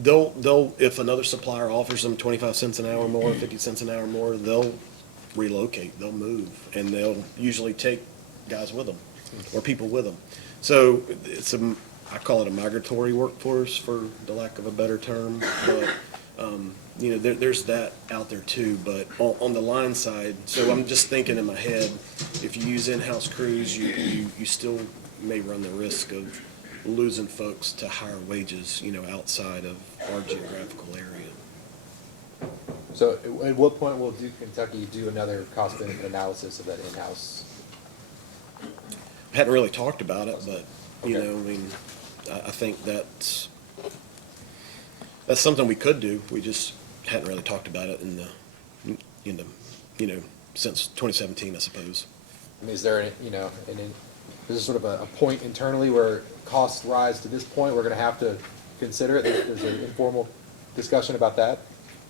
they'll, if another supplier offers them 25 cents an hour more, 50 cents an hour more, they'll relocate, they'll move, and they'll usually take guys with them or people with them. So it's I call it a migratory workforce, for the lack of a better term, but, there's that out there too. But on the line side, so I'm just thinking in my head, if you use in-house crews, you still may run the risk of losing folks to higher wages, outside of our geographical area. So at what point will Duke Kentucky do another cost benefit analysis of that in-house? Hadn't really talked about it, but, Okay. I think that's something we could do. We just hadn't really talked about it since 2017, I suppose. I mean, is there, is there sort of a point internally where costs rise to this point, we're gonna have to consider it? There's an informal discussion about that?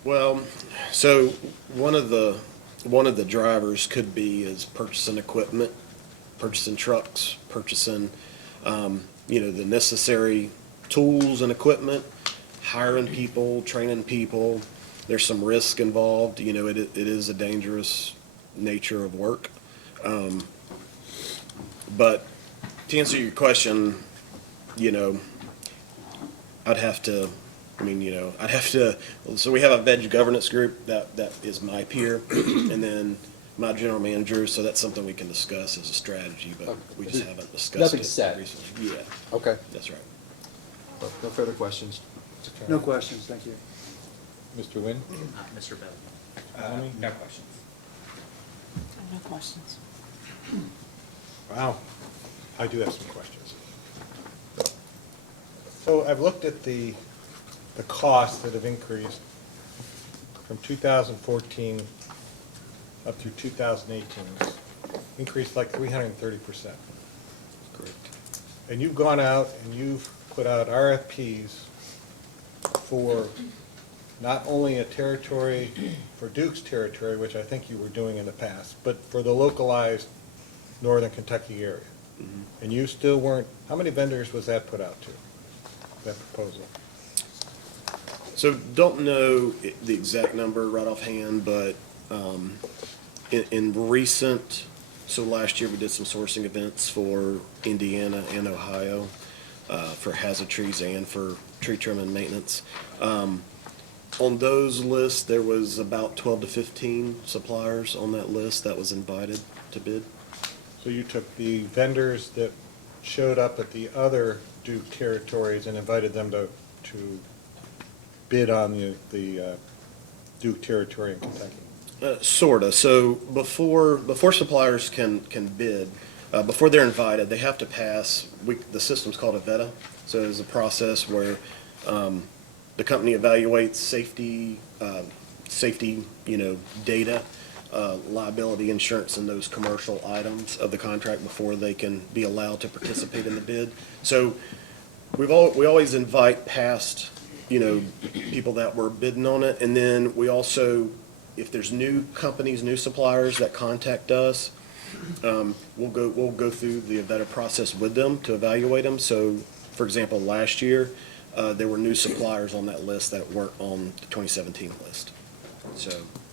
Well, so one of the drivers could be is purchasing equipment, purchasing trucks, purchasing, the necessary tools and equipment, hiring people, training people. There's some risk involved. It is a dangerous nature of work. But to answer your question, I'd have to, so we have a veg governance group that is my peer, and then my general manager, so that's something we can discuss as a strategy, but we just haven't discussed it Nothing's set. recently. Yeah, Okay. that's right. No further questions? No questions, thank you. Mr. Nguyen? Mr. Bell. No questions. No questions. Wow, I do have some questions. So I've looked at the costs that have increased from 2014 up through 2018. It's increased like 330%. Correct. And you've gone out and you've put out RFPs for not only a territory, for Duke's territory, which I think you were doing in the past, but for the localized northern Kentucky area. And you still weren't, how many vendors was that put out to, that proposal? So don't know the exact number right offhand, but in recent, so last year we did some sourcing events for Indiana and Ohio for hazard trees and for tree trim and maintenance. On those lists, there was about 12 to 15 suppliers on that list that was invited to bid. So you took the vendors that showed up at the other Duke territories and invited them to bid on the Duke territory in Kentucky? Sorta. So before suppliers can bid, before they're invited, they have to pass, the system's called a VETA. So it's a process where the company evaluates safety, data, liability insurance, and those commercial items of the contract before they can be allowed to participate in the bid. So we always invite past, people that were bidding on it, and then we also, if there's new companies, new suppliers that contact us, we'll go through the Avetta process with them to evaluate them. So, for example, last year, there were new suppliers on that list that weren't on the 2017 list. So,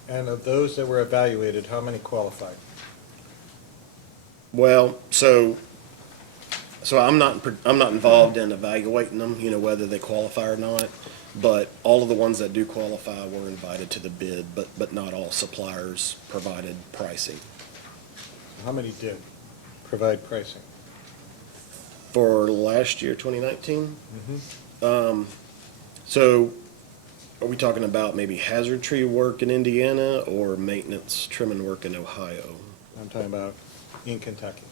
And of those that were evaluated, how many qualified? well, so I'm not involved in evaluating them, you know, whether they qualify or not. But all of the ones that do qualify were invited to the bid, but not all suppliers provided pricing. How many did provide pricing? For last year, 2019? So are we talking about maybe hazard tree work in Indiana or maintenance trimming work in Ohio I'm talking about in Kentucky.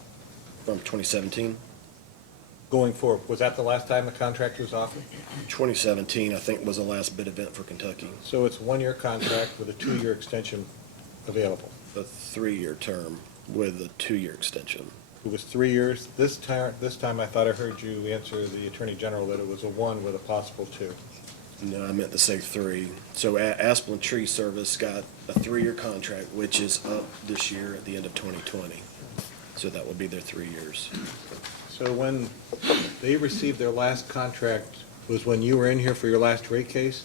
from 2017? Going forward, was that the last time the contract was offered? 2017, I think, was the last bid event for Kentucky, So it's a 1-year contract with a 2-year extension available. a 3-year term with a 2-year extension. It was 3 years. This time I thought I heard you answer the Attorney General that it was a 1 with a possible 2. No, I meant to say 3. So Asplin Tree Service got a 3-year contract, which is up this year at the end of 2020. So that would be their 3 years. So when they received their last contract was when you were in here for your last rate case?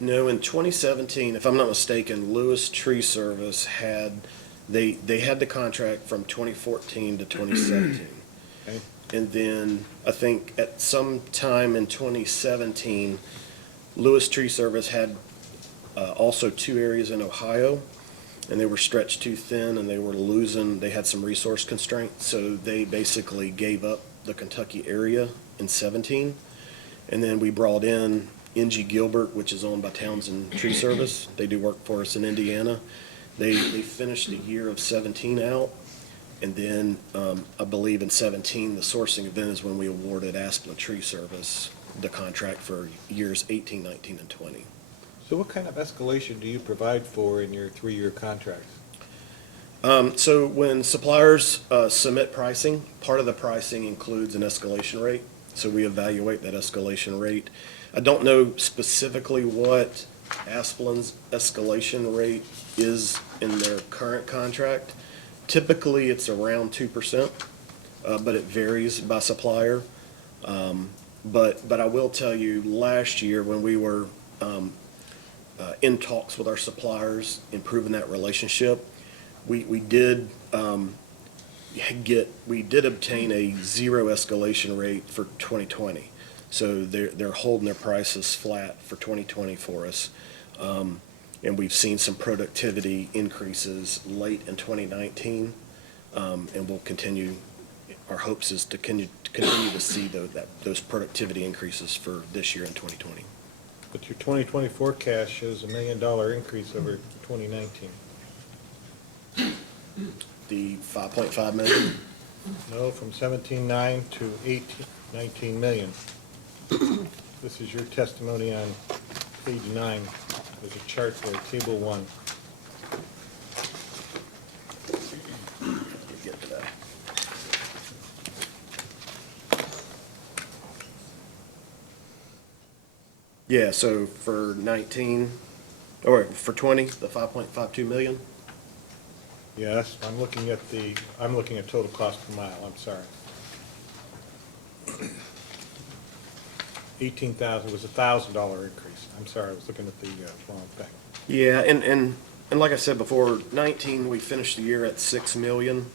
No, in 2017, if I'm not mistaken, Lewis Tree Service had, they had the contract from 2014 to 2017. Okay. And then I think at some time in 2017, Lewis Tree Service had also 2 areas in Ohio, and they were stretched too thin, and they had some resource constraints, so they basically gave up the Kentucky area in 17. And then we brought in NG Gilbert, which is owned by Townsend Tree Service. They do work for us in Indiana. They finished the year of 17 out, and then I believe in 17, the sourcing event is when we awarded Asplin Tree Service the contract for years 18, 19, and 20. So what kind of escalation do you provide for in your 3-year contracts? So when suppliers submit pricing, part of the pricing includes an escalation rate. So we evaluate that escalation rate. I don't know specifically what Asplin's escalation rate is in their current contract. Typically, it's around 2%, but it varies by supplier. But I will tell you, last year when we were in talks with our suppliers, improving that relationship, we did obtain a 0 escalation rate for 2020. So they're holding their prices flat for 2020 for us. And we've seen some productivity increases late in 2019. And we'll continue, our hopes is to continue to see those productivity increases for this year in 2020. But your 2020 forecast shows $1 million increase over 2019. The 5.5 million? No, from 17.9 to 19 million. This is your testimony on page 9. There's a chart there, table 1. Let me get to that. Yeah, so for 19, or for 20, the 5.52 million? Yes, I'm looking at total cost per mile, I'm sorry. 18,000 was a $1,000 increase. I'm sorry, I was looking at the wrong thing. Yeah, and like I said before, 19, we finished the year at 6 million.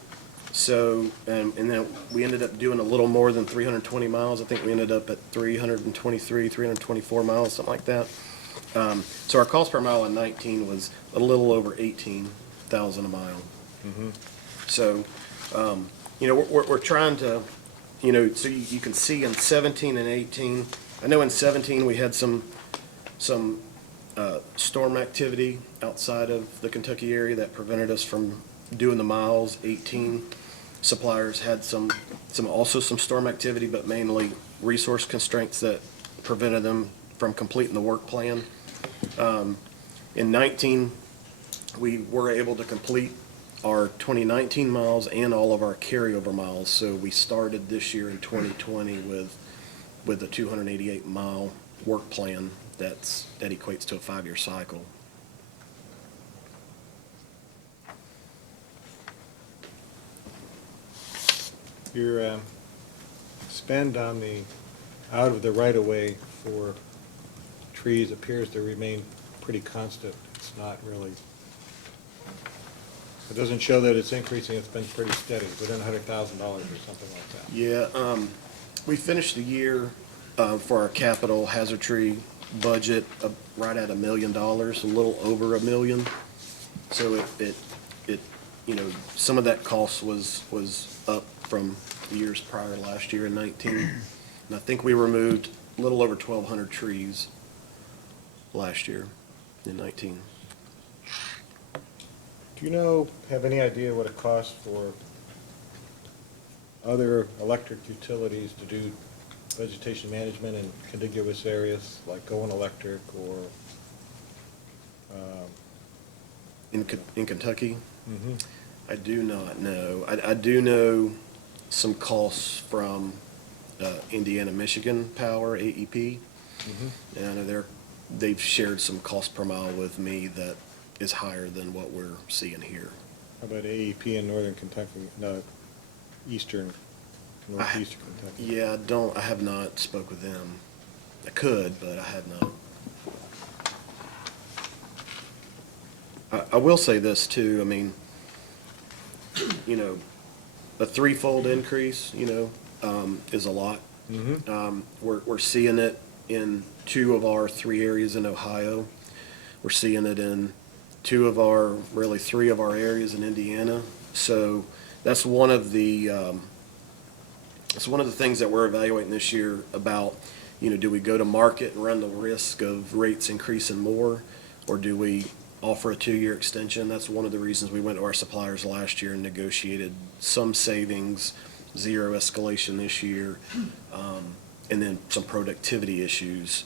So, and then we ended up doing a little more than 320 miles. I think we ended up at 323, 324 miles, something like that. So our cost per mile in 19 was a little over 18,000 a mile. So, we're trying to, so you can see in 17 and 18, I know in 17 we had some storm activity outside of the Kentucky area that prevented us from doing the miles. 18 suppliers had some storm activity, but mainly resource constraints that prevented them from completing the work plan. In 19, we were able to complete our 2019 miles and all of our carryover miles. So we started this year in 2020 with a 288-mile work plan that equates to a 5-year cycle. Your spend on the, out of the right-of-way for trees appears to remain pretty constant. It's not really, it doesn't show that it's increasing, it's been pretty steady, within $100,000 or something like that. Yeah, we finished the year for our capital hazard tree budget right at $1 million, a little over $1 million. So it, you know, some of that cost was up from the years prior, last year in 19. And I think we removed a little over 1,200 trees last year in 19. Do you have any idea what it costs for other electric utilities to do vegetation management in contiguous areas, like Going Electric or? In Kentucky? Mhm. I do not know. I do know some costs from Indiana, Michigan Power, AEP. And I know they've shared some cost per mile with me that is higher than what we're seeing here. How about AEP in northern Kentucky, no, northeastern Kentucky? Yeah, I have not spoke with them. I could, but I have not. I will say this too, I mean, you know, a threefold increase, you know, is a lot. We're seeing it in 2 of our 3 areas in Ohio. We're seeing it in 3 of our areas in Indiana. So that's one of the things that we're evaluating this year about, you know, do we go to market and run the risk of rates increasing more, or do we offer a 2-year extension? That's one of the reasons we went to our suppliers last year and negotiated some savings, 0 escalation this year, and then some productivity issues.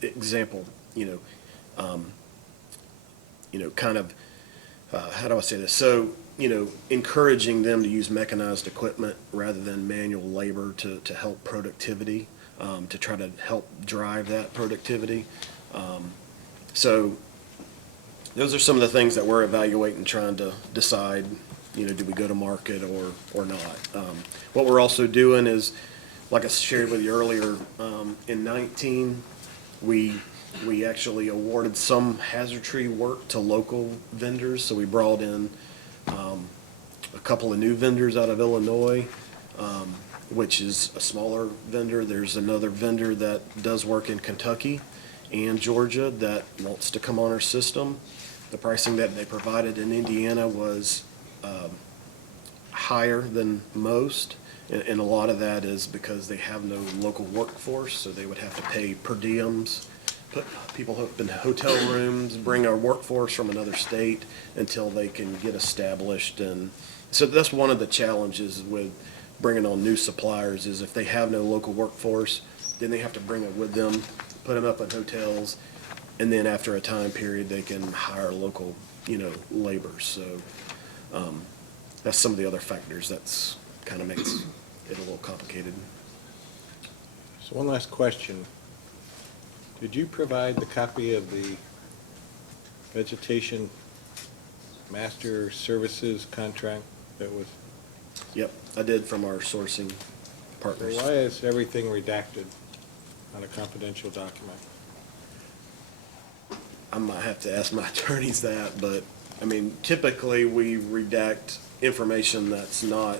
Example, kind of, how do I say this? So, you know, encouraging them to use mechanized equipment rather than manual labor to help productivity, to try to help drive that productivity. So those are some of the things that we're evaluating, trying to decide, you know, do we go to market or not? What we're also doing is, like I shared with you earlier, in 19, we actually awarded some hazard tree work to local vendors. So we brought in a couple of new vendors out of Illinois, which is a smaller vendor. There's another vendor that does work in Kentucky and Georgia that wants to come on our system. The pricing that they provided in Indiana was higher than most, and a lot of that is because they have no local workforce, so they would have to pay per diems, put people up in hotel rooms, bring our workforce from another state until they can get established. And so that's one of the challenges with bringing on new suppliers, is if they have no local workforce, then they have to bring it with them, put them up in hotels, and then after a time period, they can hire local, you know, labor. So that's some of the other factors that's kind of makes it a little complicated. So one last question. Did you provide the copy of the vegetation master services contract that was? Yep, I did, from our sourcing partners. Why is everything redacted on a confidential document? I might have to ask my attorneys that, but, I mean, typically we redact information that's not,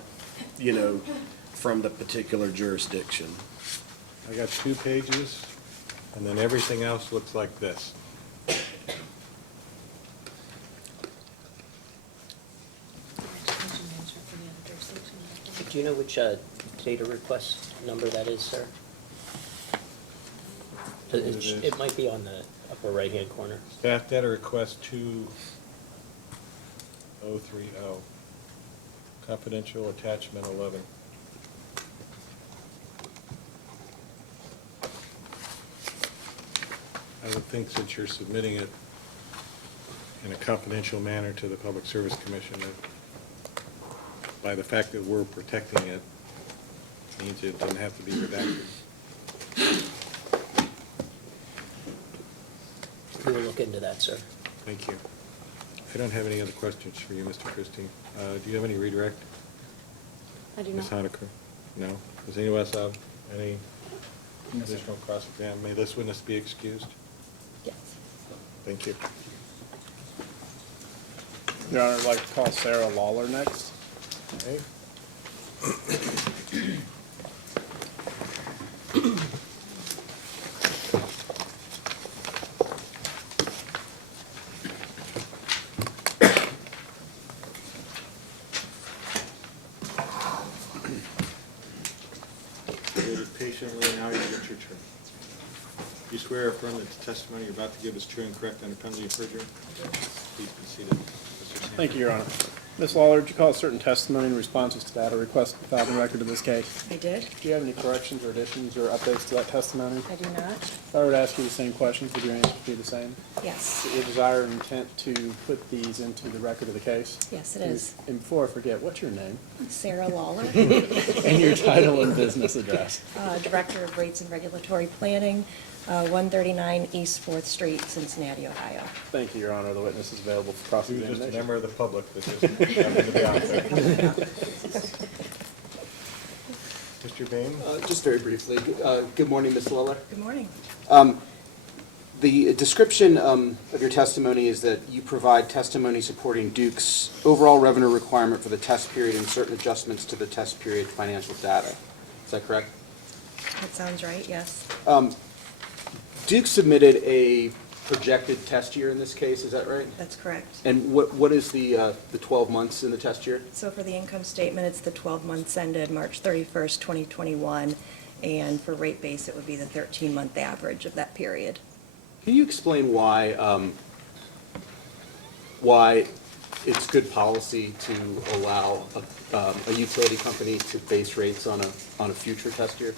you know, from the particular jurisdiction. I got 2 pages, and then everything else looks like this. Do you know which data request number that is, sir? It might be on the upper right-hand corner. Staff data request 2030, confidential attachment 11. I would think, since you're submitting it in a confidential manner to the Public Service Commission, that by the fact that we're protecting it, means it doesn't have to be redacted. We will look into that, sir. Thank you. I don't have any other questions for you, Mr. Christie. Do you have any redirect? I do Ms. not. Honaker? No? Does anyone else have any additional cross-exam? May this witness be excused? Yes. Thank you. Your Honor, I'd like to call Sarah Lawler next. Okay. Waited patiently, now you get your turn. You swear or affirm that the testimony you're about to give is true and correct under penalty of perjury? Please be seated. Mr. Sanford. Thank you, Your Honor. Ms. Lawler, did you call certain testimony in responses to that or request filed in record of this case? I did. Do you have any corrections or additions or updates to that testimony? I do not. If I were to ask you the same questions, would your answer be the same? Yes. Is it your desire and intent to put these into the record of the case? Yes, it is. And before I forget, what's your name? Sarah Lawler, And your title and business address? Director of Rates and Regulatory Planning, 139 East 4th Street, Cincinnati, Ohio. Thank you, Your Honor. The witness is available for You're just a cross-examination. member of the public that just happened to be on there. Mr. Bain? Just very briefly, good morning, Ms. Lawler. Good morning. The description of your testimony is that you provide testimony supporting Duke's overall revenue requirement for the test period and certain adjustments to the test period financial data. Is that correct? That sounds right, yes. Duke submitted a projected test year in this case, is that right? That's correct. And what is the 12 months in the test year? So for the income statement, it's the 12 months ended March 31st, 2021, and for rate base, it would be the 13-month average of that period. Can you explain why it's good policy to allow a utility company to base rates on a future test year?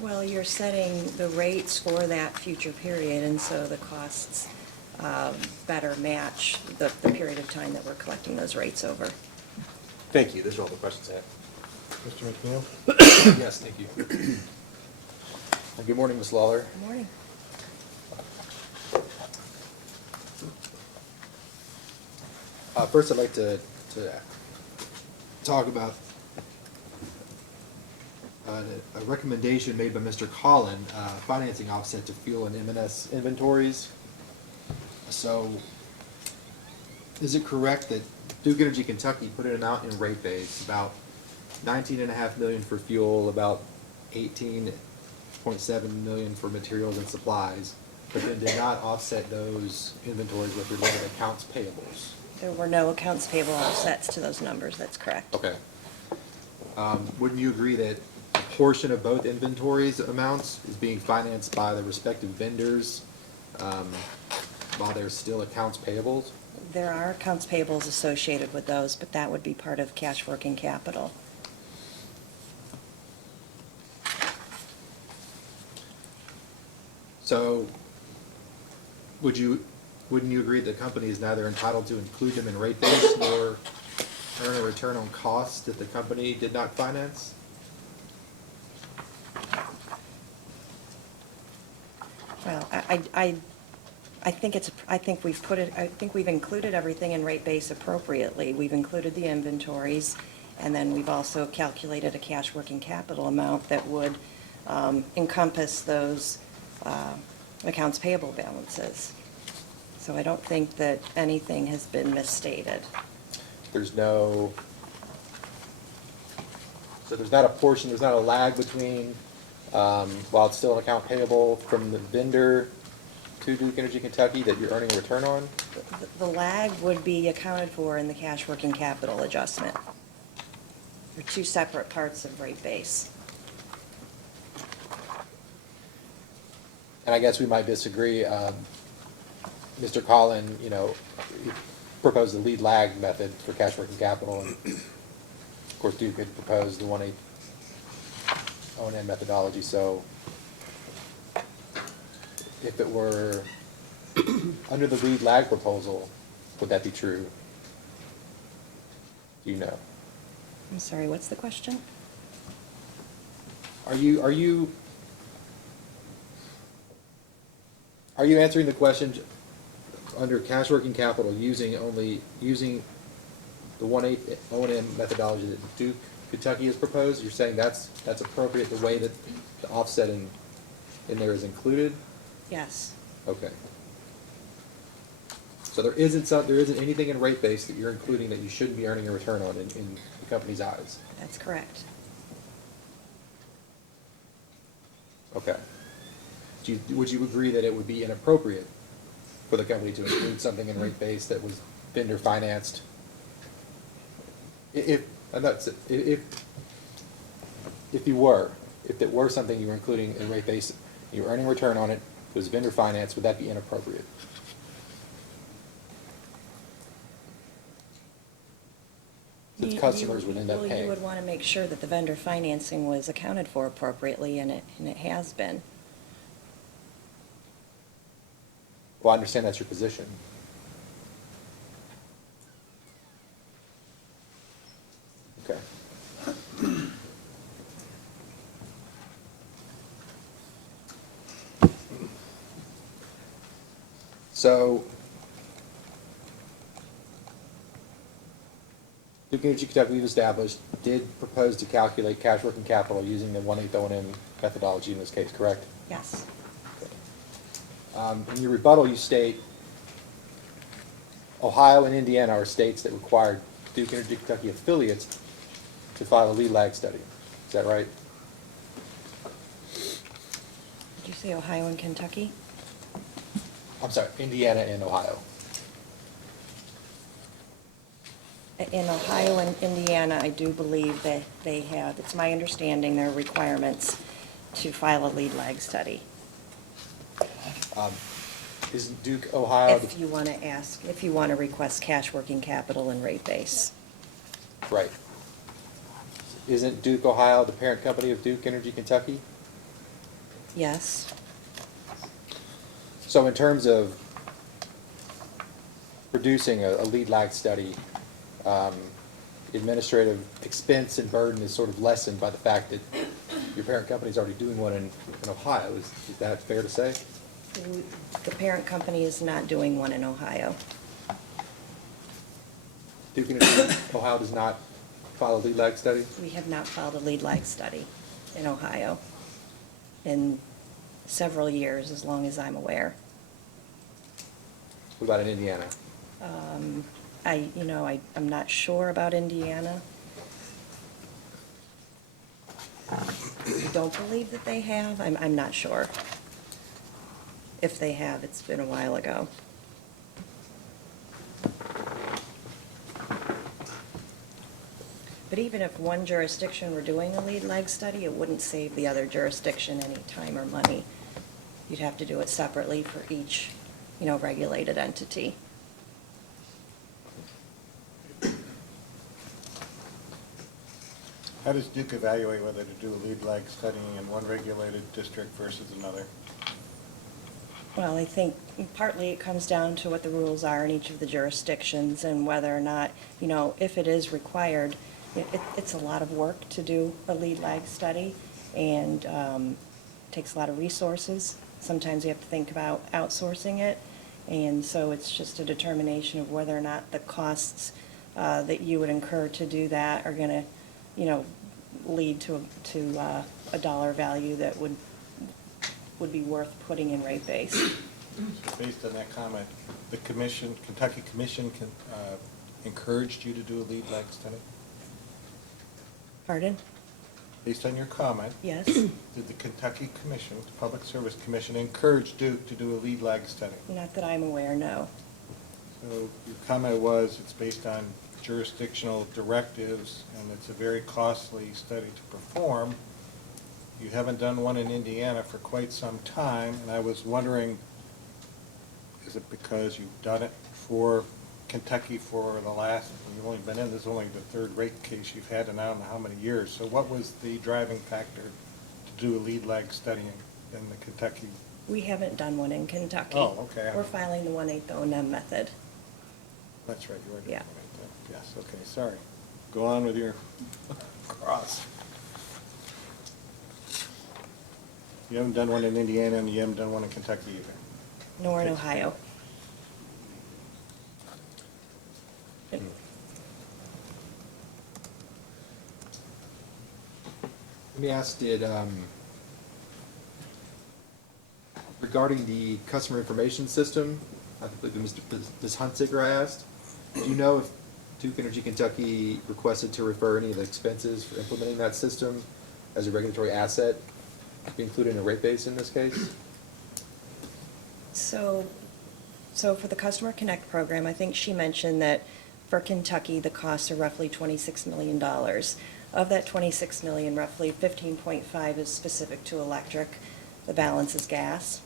Well, you're setting the rates for that future period, and so the costs better match the period of time that we're collecting those rates over. Thank you, those are all the questions I have. Mr. McNeil? Yes, thank you. Good morning, Ms. Lawler. Good morning. First, I'd like to talk about a recommendation made by Mr. Collin, financing offset to fuel and M&S inventories. So, is it correct that Duke Energy Kentucky put an amount in rate base, about $19.5 million for fuel, about $18.7 million for materials and supplies, but then did not offset those inventories with related accounts payables? There were no accounts payable offsets to those numbers, that's correct. Okay. Wouldn't you agree that a portion of both inventories amounts is being financed by the respective vendors while there's still accounts payables? There are accounts payables associated with those, but that would be part of cash working capital. So, wouldn't you agree that the company is neither entitled to include them in rate base nor earn a return on costs that the company did not finance? Well, I think we've included everything in rate base appropriately. We've included the inventories, and then we've also calculated a cash working capital amount that would encompass those accounts payable balances. So I don't think that anything has been misstated. There's not a portion, there's not a lag between, while it's still an account payable from the vendor to Duke Energy Kentucky that you're earning a return on? The lag would be accounted for in the cash working capital adjustment. They're two separate parts of rate base. And I guess we might disagree. Mr. Collin, he proposed the lead lag method for cash working capital, and of course Duke had proposed the 1/8 O&M methodology. So if it were under the lead lag proposal, would that be true? Do you know? I'm sorry, what's the question? Are you answering the question under cash working capital using the 1/8 O&M methodology that Duke Kentucky has proposed, you're saying that's appropriate, the way that the offset in there is included? Yes, Okay. So there isn't anything in rate base that you're including that you shouldn't be earning a return on in the company's eyes? that's correct. Okay. Would you agree that it would be inappropriate for the company to include something in rate base that was vendor financed? If it were something you were including in rate base, you were earning a return on it, it was vendor financed, would that be inappropriate? The customers would end up Well, paying. you would want to make sure that the vendor financing was accounted for appropriately, and it has been. Well, I understand that's your position. Okay. So, Duke Energy Kentucky, we've established, did propose to calculate cash working capital using the 1/8 O&M methodology in this case, correct? Yes. In your rebuttal, you state Ohio and Indiana are states that require Duke Energy Kentucky affiliates to file a lead lag study. Is that right? Did you say Ohio and Kentucky? I'm sorry, Indiana and Ohio. In Ohio and Indiana, I do believe that they have, it's my understanding, their requirements to file a lead lag study. Isn't Duke, Ohio? If you want to ask, if you want to request cash working capital and rate base. Right. Isn't Duke, Ohio the parent company of Duke Energy Kentucky? Yes. So in terms of producing a lead lag study, administrative expense and burden is sort of lessened by the fact that your parent company is already doing one in Ohio. Is that fair to say? The parent company is not doing one in Ohio. Duke Energy Ohio does not file a lead lag study? We have not filed a lead lag study in Ohio in several years, as long as I'm aware. What about in Indiana? I'm not sure about Indiana. I don't believe that they have. I'm not sure. If they have, it's been a while ago. But even if one jurisdiction were doing a lead lag study, it wouldn't save the other jurisdiction any time or money. You'd have to do it separately for each, regulated entity. How does Duke evaluate whether to do a lead lag study in one regulated district versus another? Well, I think partly it comes down to what the rules are in each of the jurisdictions and whether or not, if it is required, it's a lot of work to do a lead lag study and takes a lot of resources. Sometimes you have to think about outsourcing it. And so it's just a determination of whether or not the costs that you would incur to do that are going to, lead to a dollar value that would be worth putting in rate base. Based on that comment, the Kentucky Commission encouraged you to do a lead lag study? Pardon? Based on your comment? Yes. Did the Kentucky Commission, the Public Service Commission, encourage Duke to do a lead lag study? Not that I'm aware, no. So your comment was it's based on jurisdictional directives and it's a very costly study to perform. You haven't done one in Indiana for quite some time, and I was wondering, is it because you've done it for Kentucky for the last, you've only been in, this is only the third rate case you've had in I don't know how many years. So what was the driving factor to do a lead lag study in the Kentucky? We haven't done one in Kentucky. Oh, okay. We're filing the 1/8 O&M method. That's right, you were doing Yeah. it. Yes, okay, sorry. Go on with your cross. You haven't done one in Indiana and you haven't done one in Kentucky either. Nor in Ohio. Let me ask, regarding the customer information system, I believe Ms. Hunsicker asked, do you know if Duke Energy Kentucky requested to refer any of the expenses for implementing that system as a regulatory asset to be included in a rate base in this case? So for the Customer Connect program, I think she mentioned that for Kentucky, the costs are roughly $26 million. Of that $26 million, roughly 15.5 is specific to electric, the balance is gas.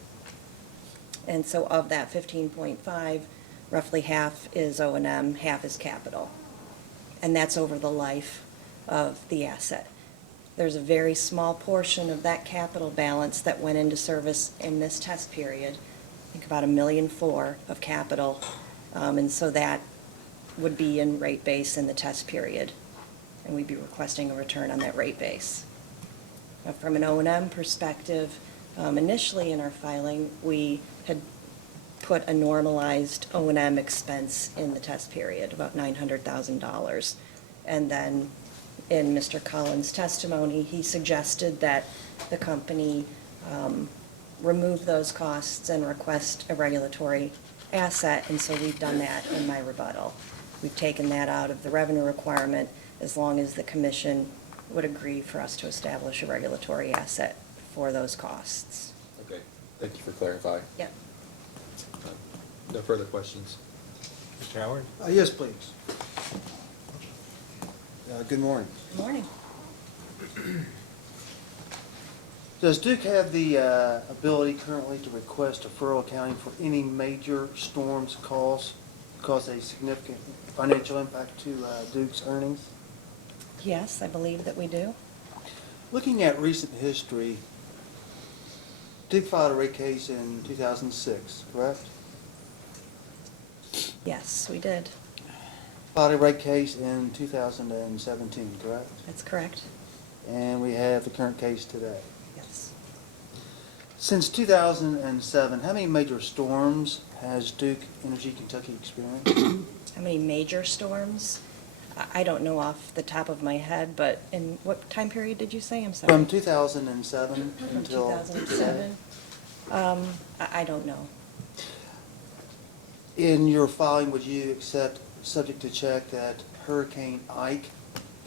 And so of that 15.5, roughly half is O&M, half is capital. And that's over the life of the asset. There's a very small portion of that capital balance that went into service in this test period. I think about $1.4 million of capital. And so that would be in rate base in the test period. And we'd be requesting a return on that rate base. Now, from an O&M perspective, initially in our filing, we had put a normalized O&M expense in the test period, about $900,000. And then in Mr. Collins' testimony, he suggested that the company remove those costs and request a regulatory asset, and so we've done that in my rebuttal. We've taken that out of the revenue requirement as long as the commission would agree for us to establish a regulatory asset for those costs. Okay, thank you for clarifying. Yep. No further questions. Mr. Howard? Yes, please. Good morning. Good morning. Does Duke have the ability currently to request deferral accounting for any major storms cause a significant financial impact to Duke's earnings? Yes, I believe that we do. Looking at recent history, Duke filed a rate case in 2006, correct? Yes, we did. Filed a rate case in 2017, correct? That's correct. And we have the current case today. Yes. Since 2007, how many major storms has Duke Energy Kentucky experienced? How many major storms? I don't know off the top of my head, but in what time period did you say? I'm sorry. From 2007 From until 2007? I don't know. In your filing, would you accept, subject to check, that Hurricane Ike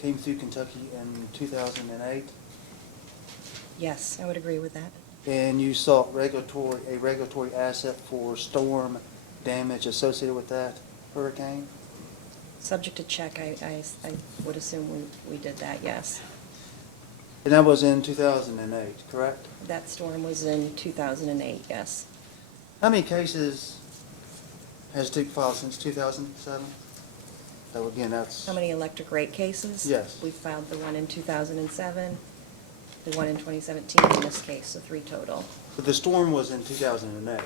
came through Kentucky in 2008? Yes, I would agree with that. And you sought a regulatory asset for storm damage associated with that hurricane? Subject to check, I would assume we did that, yes. And that was in 2008, correct? That storm was in 2008, yes. How many cases has Duke filed since 2007? So again, that's... How many electric rate cases? Yes. We filed the one in 2007, the one in 2017 in this case, so 3 total. But the storm was in 2008.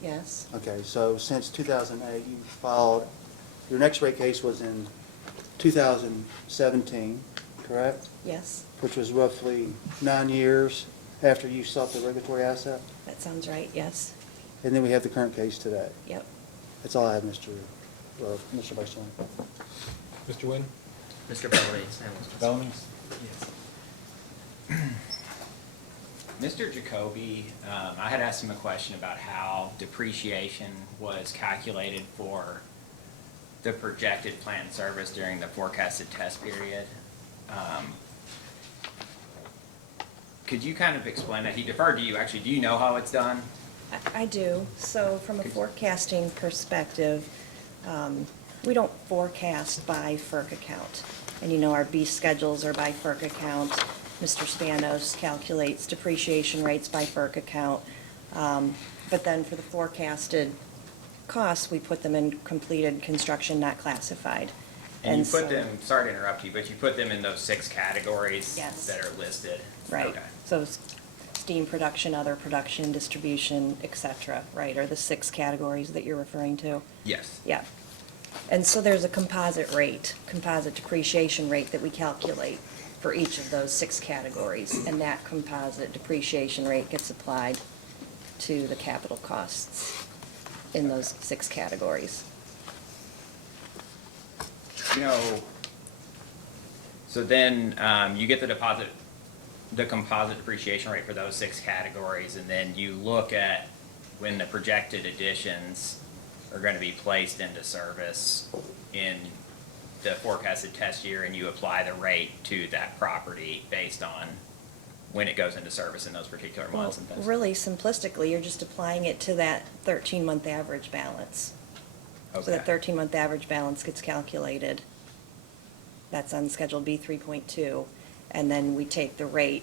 Yes, Okay, so since 2008, you filed, your next rate case was in 2017, correct? yes, Which was roughly 9 years after you sought the regulatory asset? that sounds right, yes. And then we have the current case today. Yep. That's all I have, Mr. Vice Chairman. Mr. Wynn? Mr. Bellamy. Bellamy? Mr. Jacoby, I had asked him a question about how depreciation was calculated for the projected plant service during the forecasted test period. Could you kind of explain that? He deferred to you, actually. Do you know how it's done? I do. So from a forecasting perspective, we don't forecast by FERC account. And you know, our B schedules are by FERC account. Mr. Spanos calculates depreciation rates by FERC account. But then for the forecasted costs, we put them in completed construction not classified. And you so- put them, sorry to interrupt you, but you put them in those 6 categories Yes. that are listed? Right. Okay. So steam production, other production, distribution, et cetera, right, are the 6 categories that you're referring to? Yes. Yeah. And so there's a composite rate, composite depreciation rate that we calculate for each of those 6 categories. And that composite depreciation rate gets applied to the capital costs in those 6 categories. You know, so then you get the deposit the composite depreciation rate for those 6 categories, and then you look at when the projected additions are gonna be placed into service in the forecasted test year, and you apply the rate to that property based on when it goes into service in those particular Well, months and things. really simplistically, you're just applying it to that 13-month average balance. So Okay. that 13-month average balance gets calculated. That's on Schedule B 3.2. And then we take the rate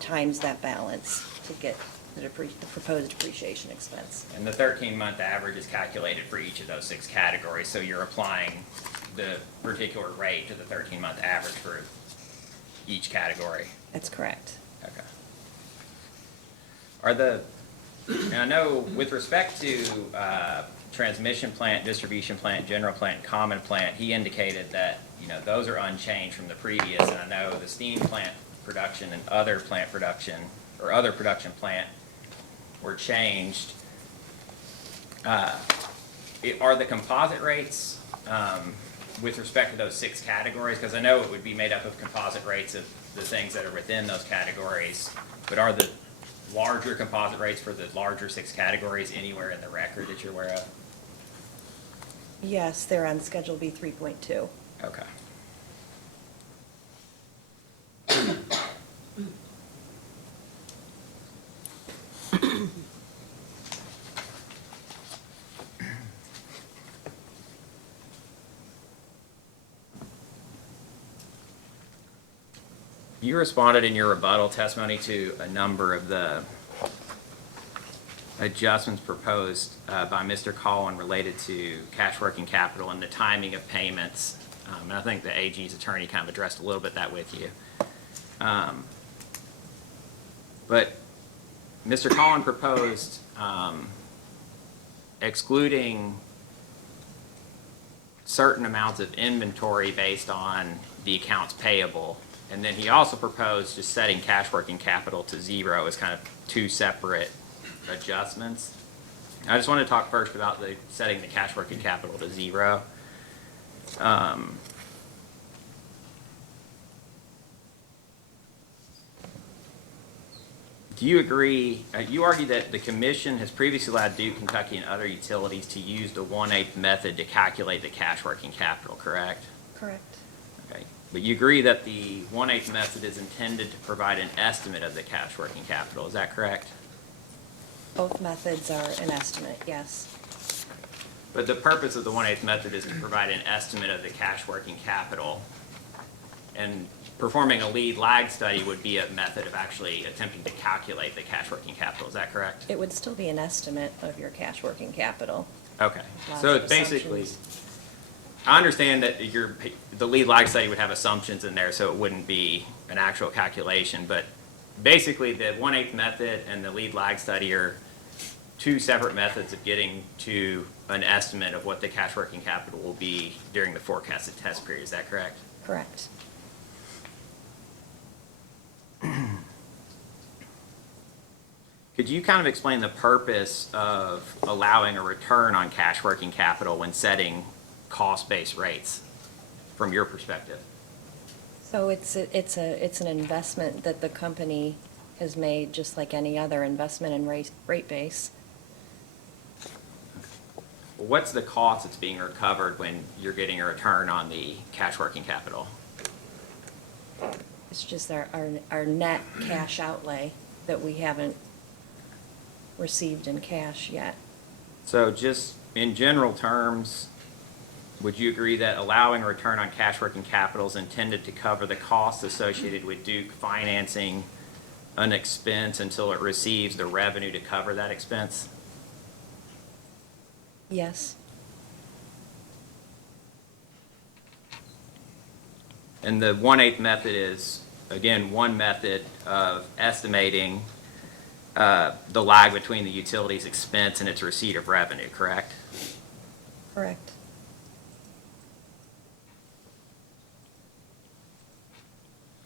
times that balance to get the proposed depreciation expense. And the 13-month average is calculated for each of those 6 categories, so you're applying the particular rate to the 13-month average for each category. That's correct. Okay. And I know with respect to transmission plant, distribution plant, general plant, common plant, he indicated that, those are unchanged from the previous, and I know the steam plant production and other plant production, or other production plant were changed. Are the composite rates, with respect to those 6 categories, because I know it would be made up of composite rates of the things that are within those categories, but are the larger composite rates for the larger 6 categories anywhere in the record that you're aware of? Yes, they're on Schedule B 3.2. Okay. You responded in your rebuttal testimony to a number of the adjustments proposed by Mr. Collin related to cash working capital and the timing of payments. And I think the AG's attorney kind of addressed a little bit that with you. But Mr. Collin proposed excluding certain amounts of inventory based on the accounts payable. And then he also proposed just setting cash working capital to 0 as kind of 2 separate adjustments. I just want to talk first about setting the cash working capital to 0. Do you agree, you argue that the commission has previously allowed Duke, Kentucky, and other utilities to use the 1/8 method to calculate the cash working capital, correct? Correct. Okay. But you agree that the 1/8 method is intended to provide an estimate of the cash working capital, is that correct? Both methods are an estimate, yes. But the purpose of the 1/8 method is to provide an estimate of the cash working capital. And performing a lead lag study would be a method of actually attempting to calculate the cash working capital, is that correct? It would still be an estimate of your cash working capital. Okay, Lots so of basically, assumptions. I understand that the lead lag study would have assumptions in there, so it wouldn't be an actual calculation, but basically the 1/8 method and the lead lag study are 2 separate methods of getting to an estimate of what the cash working capital will be during the forecasted test period, is that correct? Correct. Could you kind of explain the purpose of allowing a return on cash working capital when setting cost-based rates from your perspective? So it's an investment that the company has made, just like any other investment in rate base. What's the cost that's being recovered when you're getting a return on the cash working capital? It's just our net cash outlay that we haven't received in cash yet. So just in general terms, would you agree that allowing a return on cash working capital is intended to cover the costs associated with Duke financing an expense until it receives the revenue to cover that expense? Yes. And the 1/8 method is, again, one method of estimating the lag between the utility's expense and its receipt of revenue, correct? Correct.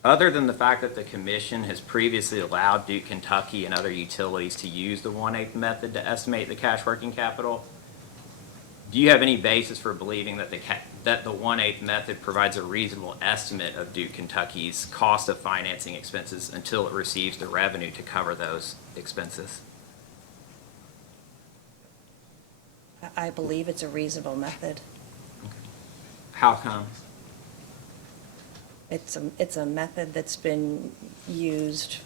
Other than the fact that the commission has previously allowed Duke, Kentucky, and other utilities to use the 1/8 method to estimate the cash working capital, do you have any basis for believing that that the 1/8 method provides a reasonable estimate of Duke Kentucky's cost of financing expenses until it receives the revenue to cover those expenses? I believe it's a reasonable method. How come? It's a method that's been used,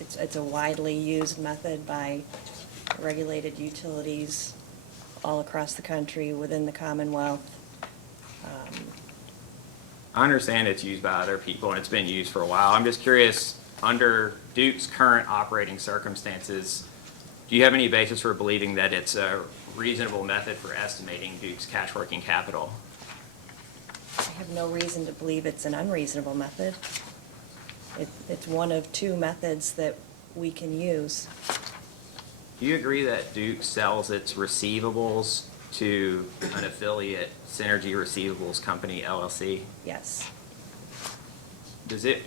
it's a widely used method by regulated utilities all across the country, within the Commonwealth. I understand it's used by other people and it's been used for a while. I'm just curious, under Duke's current operating circumstances, do you have any basis for believing that it's a reasonable method for estimating Duke's cash working capital? I have no reason to believe it's an unreasonable method. It's one of two methods that we can use. Do you agree that Duke sells its receivables to an affiliate, Synergy Receivables Company LLC? Yes. Does it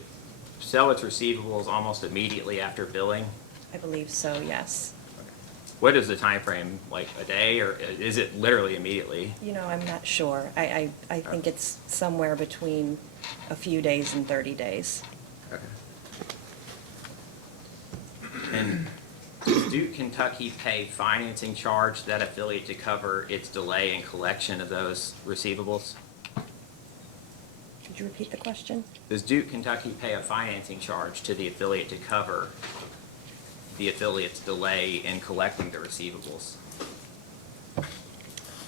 sell its receivables almost immediately after billing? I believe so, yes. What is the time frame? Like a day, or is it literally immediately? You know, I'm not sure. I think it's somewhere between a few days and 30 days. Okay. And does Duke Kentucky pay financing charge to that affiliate to cover its delay in collection of those receivables? Could you repeat the question? Does Duke Kentucky pay a financing charge to the affiliate to cover the affiliate's delay in collecting the receivables?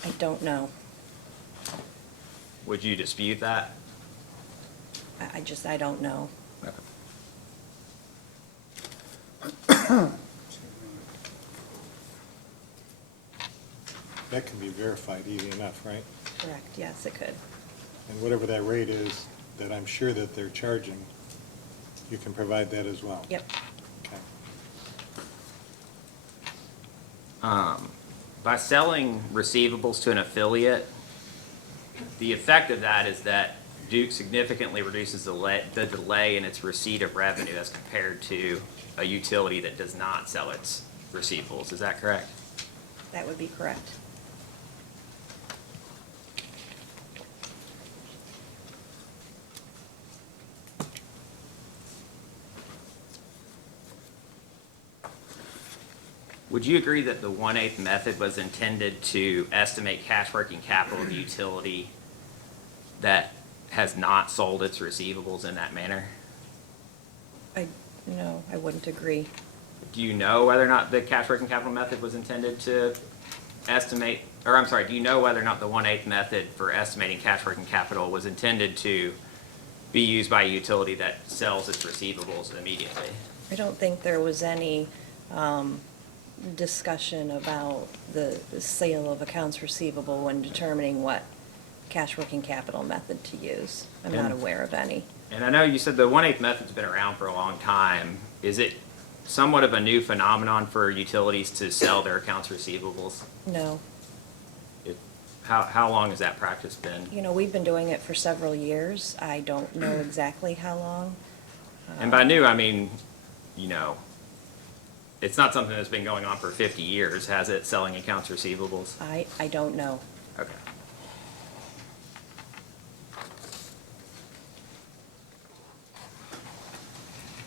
I don't know. Would you dispute that? I don't know. That can be verified easy enough, right? Correct, yes, it could. And whatever that rate is, that I'm sure that they're charging, you can provide that as well? Yep. Okay. By selling receivables to an affiliate, the effect of that is that Duke significantly reduces the delay in its receipt of revenue as compared to a utility that does not sell its receivables. Is that correct? That would be correct. Would you agree that the 1/8 method was intended to estimate cash working capital of the utility that has not sold its receivables in that manner? No, I wouldn't agree. Do you know whether or not the cash working capital method was intended to estimate, or I'm sorry, do you know whether or not the 1/8 method for estimating cash working capital was intended to be used by a utility that sells its receivables immediately? I don't think there was any discussion about the sale of accounts receivable when determining what cash working capital method to use. I'm not aware of any. And I know you said the 1/8 method's been around for a long time. Is it somewhat of a new phenomenon for utilities to sell their accounts receivables? No. How long has that practice been? You know, we've been doing it for several years. I don't know exactly how long. And by new, I mean, you know, it's not something that's been going on for 50 years, has it, selling accounts receivables? I don't know. Okay.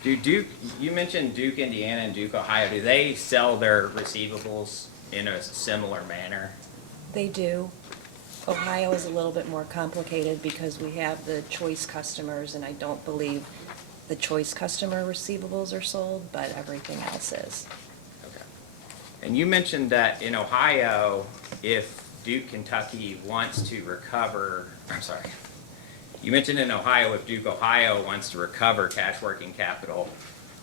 Do Duke, you mentioned Duke, Indiana and Duke, Ohio. Do they sell their receivables in a similar manner? They do. Ohio is a little bit more complicated because we have the choice customers, and I don't believe the choice customer receivables are sold, but everything else is. Okay. And you mentioned that in Ohio, if Duke Kentucky wants to recover, I'm sorry. You mentioned in Ohio, if Duke Ohio wants to recover cash working capital,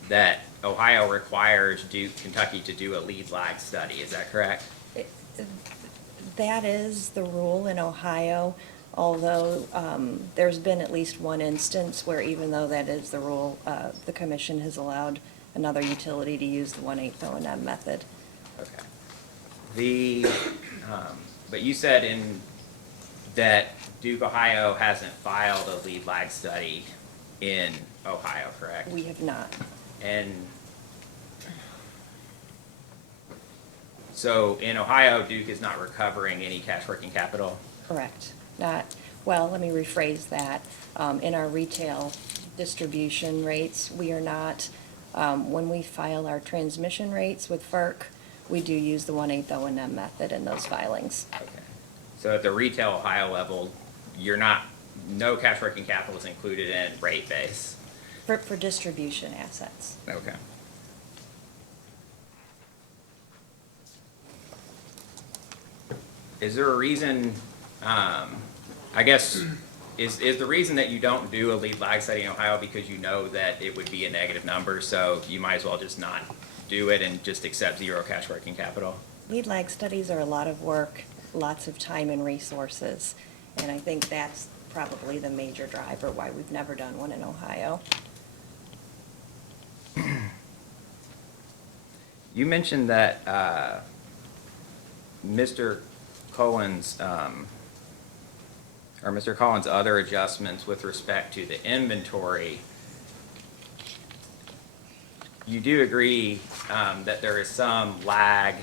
that Ohio requires Duke Kentucky to do a lead lag study. Is that correct? That is the rule in Ohio, although there's been at least one instance where even though that is the rule, the commission has allowed another utility to use the 1/8 O&M method. Okay. But you said that Duke Ohio hasn't filed a lead lag study in Ohio, correct? We have not. And So in Ohio, Duke is not recovering any cash working capital? Correct. Not, well, let me rephrase that. In our retail distribution rates, we are not, when we file our transmission rates with FERC, we do use the 1/8 O&M method in those filings. Okay. So at the retail Ohio level, you're not, no cash working capital is included in rate base? For distribution assets. Okay. Is there a reason, I guess, is the reason that you don't do a lead lag study in Ohio because you know that it would be a negative number, so you might as well just not do it and just accept zero cash working capital? Lead lag studies are a lot of work, lots of time and resources, and I think that's probably the major driver why we've never done one in Ohio. You mentioned that Mr. Cohen's, or Mr. Collins' other adjustments with respect to the inventory, you do agree that there is some lag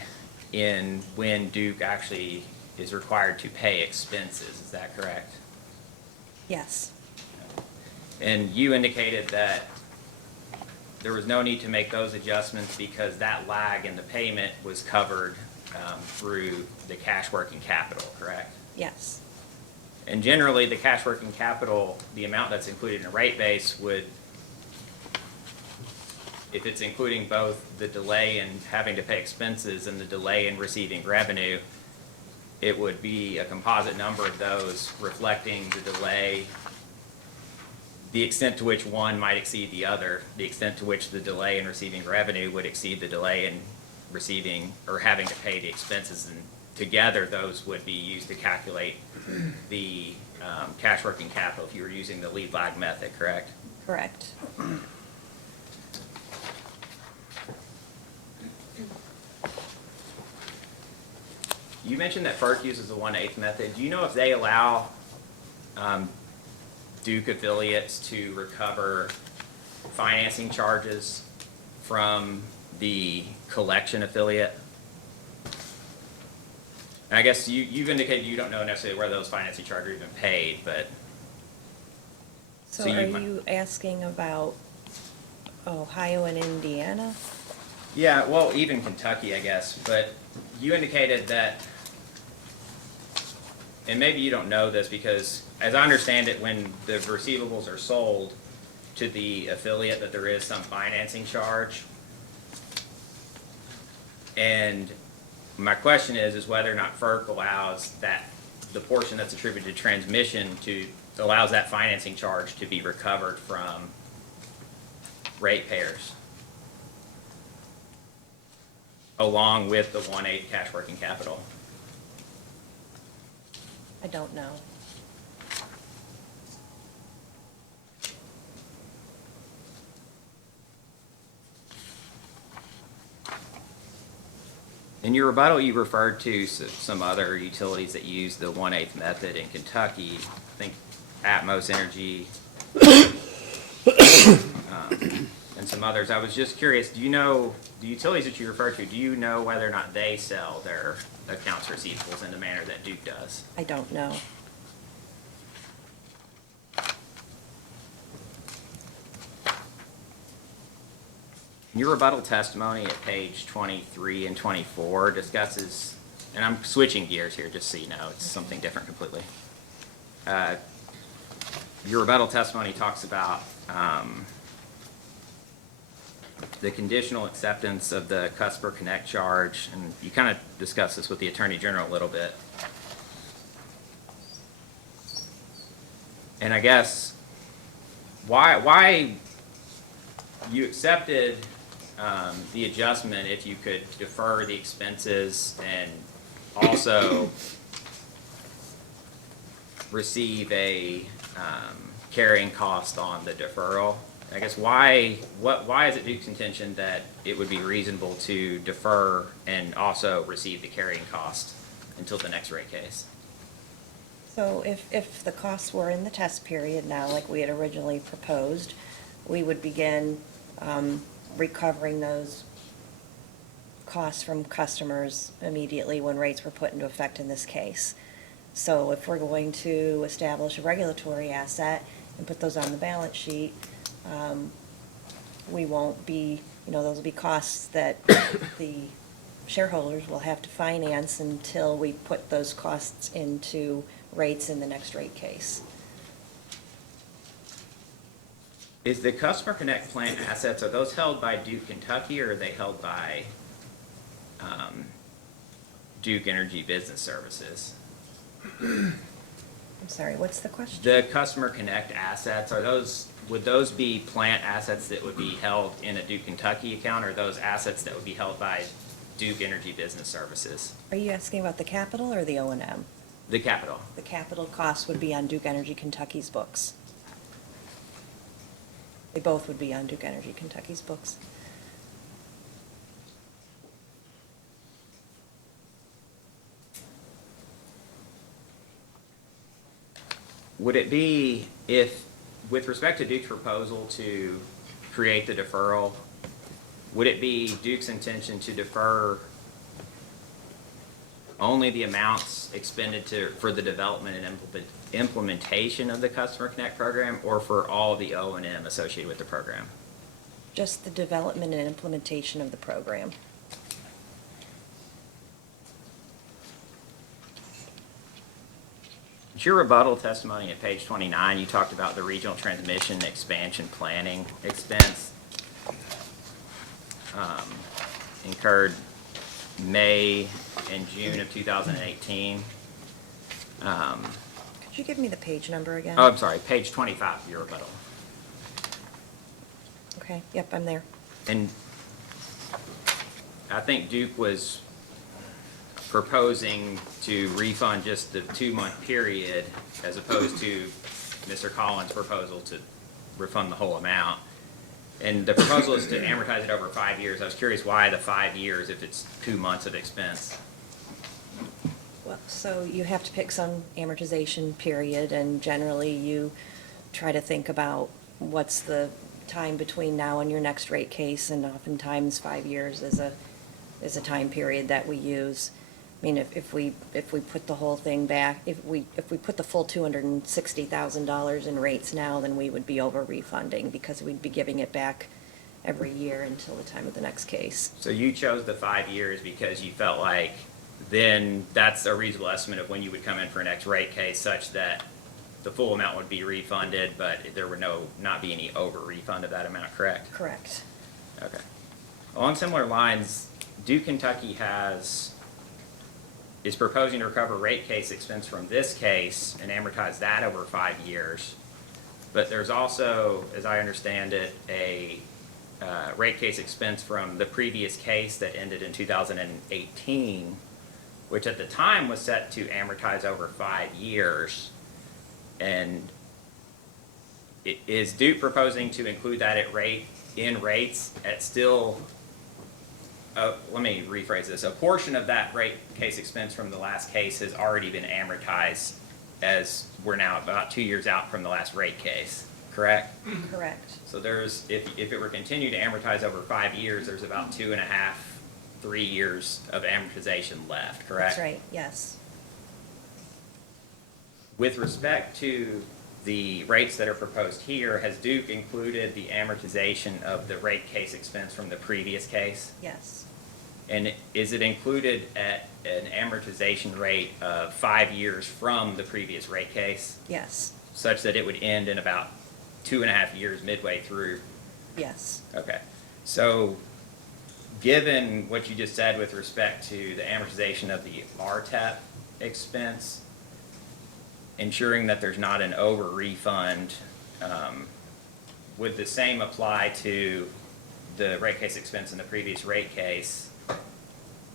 in when Duke actually is required to pay expenses, is that correct? Yes. And you indicated that there was no need to make those adjustments because that lag in the payment was covered through the cash working capital, correct? Yes. And generally, the cash working capital, the amount that's included in a rate base would, if it's including both the delay in having to pay expenses and the delay in receiving revenue, it would be a composite number of those reflecting the delay, the extent to which one might exceed the other, the extent to which the delay in receiving revenue would exceed the delay in receiving or having to pay the expenses, and together those would be used to calculate the cash working capital if you were using the lead lag method, correct? Correct. You mentioned that FERC uses the 1/8 method. Do you know if they allow Duke affiliates to recover financing charges from the collection affiliate? And I guess you've indicated you don't know necessarily where those financing charges are even paid, but. So So are you might- you asking about Ohio and Indiana? Yeah, well, even Kentucky, I guess, but you indicated that, and maybe you don't know this because, as I understand it, when the receivables are sold to the affiliate, that there is some financing charge. And my question is whether or not FERC allows that, the portion that's attributed to transmission allows that financing charge to be recovered from ratepayers, along with the 1/8 cash working capital. I don't know. In your rebuttal, you referred to some other utilities that use the 1/8 method in Kentucky. I think Atmos Energy, and some others. I was just curious, do you know, the utilities that you refer to, do you know whether or not they sell their accounts receivables in the manner that Duke does? I don't know. Your rebuttal testimony at page 23 and 24 discusses, and I'm switching gears here just so you know, it's something different completely. Your rebuttal testimony talks about the conditional acceptance of the Customer Connect charge, and you kind of discussed this with the Attorney General a little bit. And I guess, why you accepted the adjustment if you could defer the expenses and also receive a carrying cost on the deferral. I guess why is it Duke's contention that it would be reasonable to defer and also receive the carrying cost until the next rate case? So if the costs were in the test period now, like we had originally proposed, we would begin recovering those costs from customers immediately when rates were put into effect in this case. So if we're going to establish a regulatory asset and put those on the balance sheet, we won't be, those will be costs that the shareholders will have to finance until we put those costs into rates in the next rate case. Is the Customer Connect plant assets, are those held by Duke Kentucky or are they held by Duke Energy Business Services? I'm sorry, what's the question? The Customer Connect assets, would those be plant assets that would be held in a Duke Kentucky account, or those assets that would be held by Duke Energy Business Services? Are you asking about the capital or the O&M? The capital. The capital costs would be on Duke Energy Kentucky's books. They both would be on Duke Energy Kentucky's books. Would it be, if, with respect to Duke's proposal to create the deferral, would it be Duke's intention to defer only the amounts expended for the development and implementation of the Customer Connect program, or for all the O&M associated with the program? Just the development and implementation of the program. Your rebuttal testimony at page 29, you talked about the regional transmission expansion planning expense incurred May and June of 2018. Could you give me the page number again? Oh, I'm sorry, page 25 of your rebuttal. Okay, yep, I'm there. And I think Duke was proposing to refund just the 2-month period as opposed to Mr. Collins' proposal to refund the whole amount. And the proposal is to amortize it over 5 years. I was curious why the 5 years if it's 2 months of expense? Well, so you have to pick some amortization period, and generally you try to think about what's the time between now and your next rate case, and oftentimes 5 years is a time period that we use. I mean, if we put the whole thing back, if we put the full $260,000 in rates now, then we would be over refunding because we'd be giving it back every year until the time of the next case. So you chose the 5 years because you felt like then that's a reasonable estimate of when you would come in for a next rate case, such that the full amount would be refunded, but there would not be any over refund of that amount, correct? Correct. Okay. Along similar lines, Duke Kentucky is proposing to recover rate case expense from this case and amortize that over 5 years. But there's also, as I understand it, a rate case expense from the previous case that ended in 2018, which at the time was set to amortize over 5 years. And is Duke proposing to include that in rates at still, let me rephrase this. A portion of that rate case expense from the last case has already been amortized, as we're now about 2 years out from the last rate case, correct? Correct. So there's, if it were continued to amortize over 5 years, there's about 2.5, 3 years of amortization left, correct? That's right, yes. With respect to the rates that are proposed here, has Duke included the amortization of the rate case expense from the previous case? Yes. And is it included at an amortization rate of 5 years from the previous rate case? Yes. Such that it would end in about 2.5 years midway through? Yes. Okay. So given what you just said with respect to the amortization of the RTEP expense, ensuring that there's not an over refund, would the same apply to the rate case expense in the previous rate case,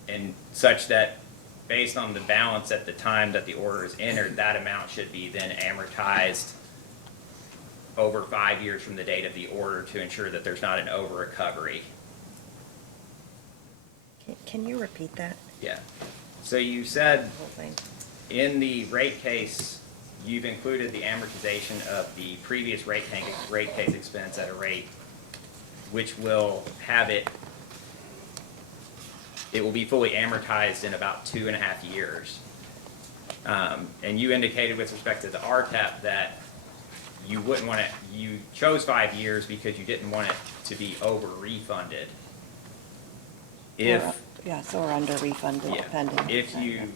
and such that based on the balance at the time that the order is entered, that amount should be then amortized over 5 years from the date of the order to ensure that there's not an over recovery? Can you repeat that? Yeah. So you said The whole thing. in the rate case, you've included the amortization of the previous rate case expense at a rate which will have it, it will be fully amortized in about 2.5 years. And you indicated with respect to the RTEP that you wouldn't want it, you chose 5 years because you didn't want it to be over refunded. If, Yes, or under refunded, yeah, depending. if you,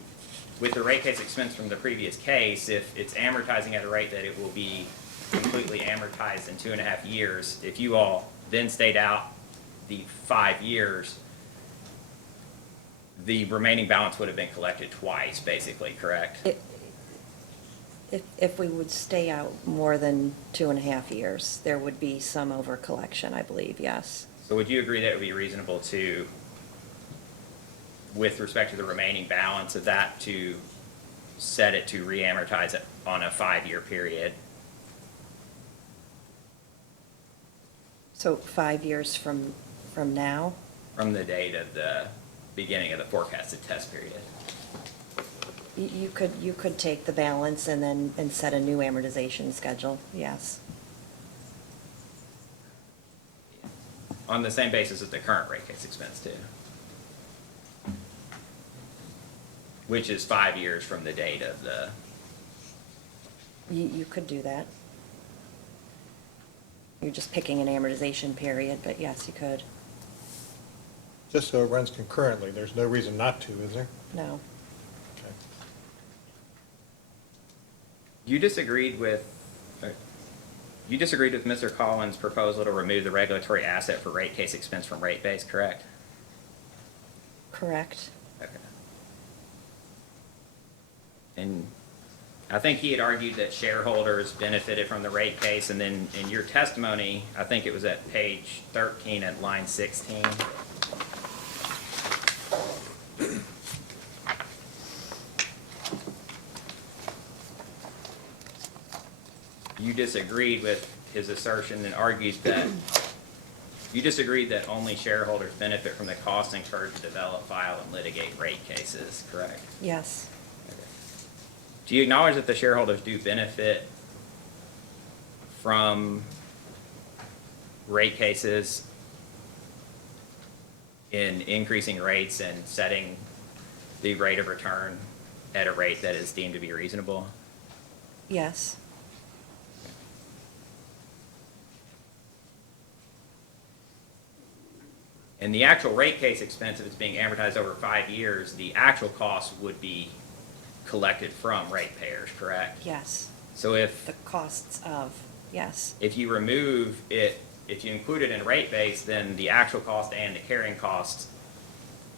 with the rate case expense from the previous case, if it's amortizing at a rate that it will be completely amortized in 2.5 years, if you all then stayed out the 5 years, the remaining balance would have been collected twice, basically, correct? If we would stay out more than 2.5 years, there would be some over collection, I believe, yes. So would you agree that it would be reasonable to, with respect to the remaining balance of that, to set it to re-amortize it on a 5-year period? So 5 years from now? From the date of the beginning of the forecasted test period? You could take the balance and set a new amortization schedule, yes. On the same basis as the current rate case expense too? Which is 5 years from the date of the, You could do that. You're just picking an amortization period, but yes, you could. Just so it runs concurrently, there's no reason not to, is there? No. Okay. you disagreed with Mr. Collins' proposal to remove the regulatory asset for rate case expense from rate base, correct? Correct. Okay. And I think he had argued that shareholders benefited from the rate case, and then in your testimony, I think it was at page 13 at line 16. You disagreed with his assertion and argued that you disagreed that only shareholders benefit from the costs incurred to develop, file, and litigate rate cases, correct? Yes. Do you acknowledge that the shareholders do benefit from rate cases in increasing rates and setting the rate of return at a rate that is deemed to be reasonable? Yes. And the actual rate case expense, if it's being amortized over 5 years, the actual cost would be collected from ratepayers, correct? Yes. So if The costs of, yes. if you remove it, if you include it in rate base, then the actual cost and the carrying cost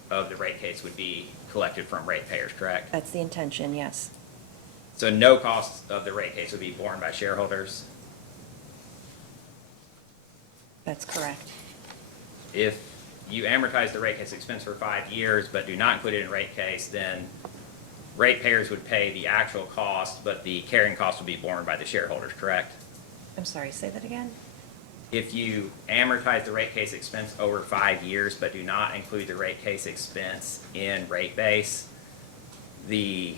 of the rate case would be collected from ratepayers, correct? That's the intention, yes. So no cost of the rate case would be borne by shareholders? That's correct. If you amortize the rate case expense for 5 years but do not include it in rate case, then ratepayers would pay the actual cost, but the carrying cost would be borne by the shareholders, correct? I'm sorry, say that again? If you amortize the rate case expense over 5 years but do not include the rate case expense in rate base, the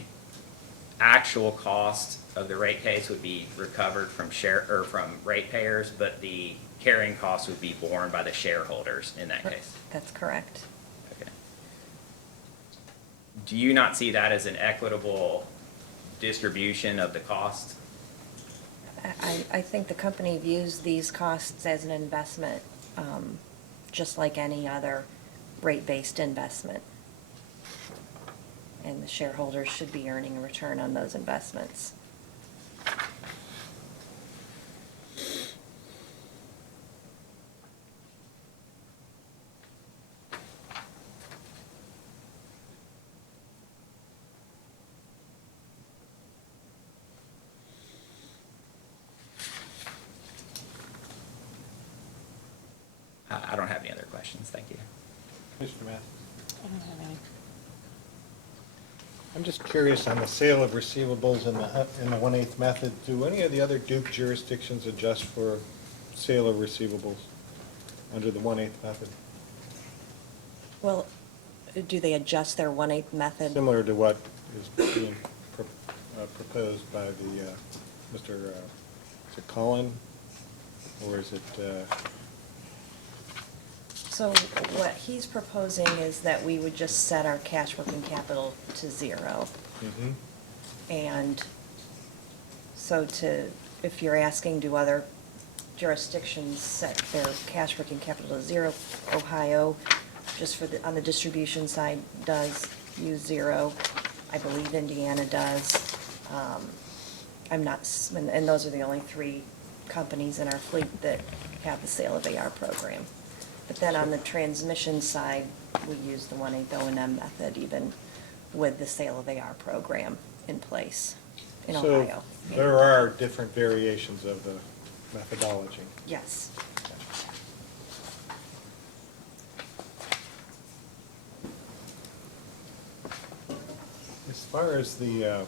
actual cost of the rate case would be recovered from from ratepayers, but the carrying cost would be borne by the shareholders in that case. That's correct. Okay. Do you not see that as an equitable distribution of the cost? I think the company views these costs as an investment, just like any other rate-based investment. And the shareholders should be earning a return on those investments. I don't have any other questions, thank you. Mr. Matt? I don't have any. I'm just curious on the sale of receivables in the 1/8 method. Do any of the other Duke jurisdictions adjust for sale of receivables under the 1/8 method? Well, do they adjust their 1/8 method? Similar to what is being proposed by the, Mr., is it Collin? Or is it So what he's proposing is that we would just set our cash working capital to 0. And so if you're asking, do other jurisdictions set their cash working capital to 0? Ohio, just on the distribution side, does use 0. I believe Indiana does. And those are the only 3 companies in our fleet that have the sale of AR program. But then on the transmission side, we use the 1/8 O&M method, even with the sale of AR program in place in Ohio. So there are different variations of the methodology. Yes. As far as the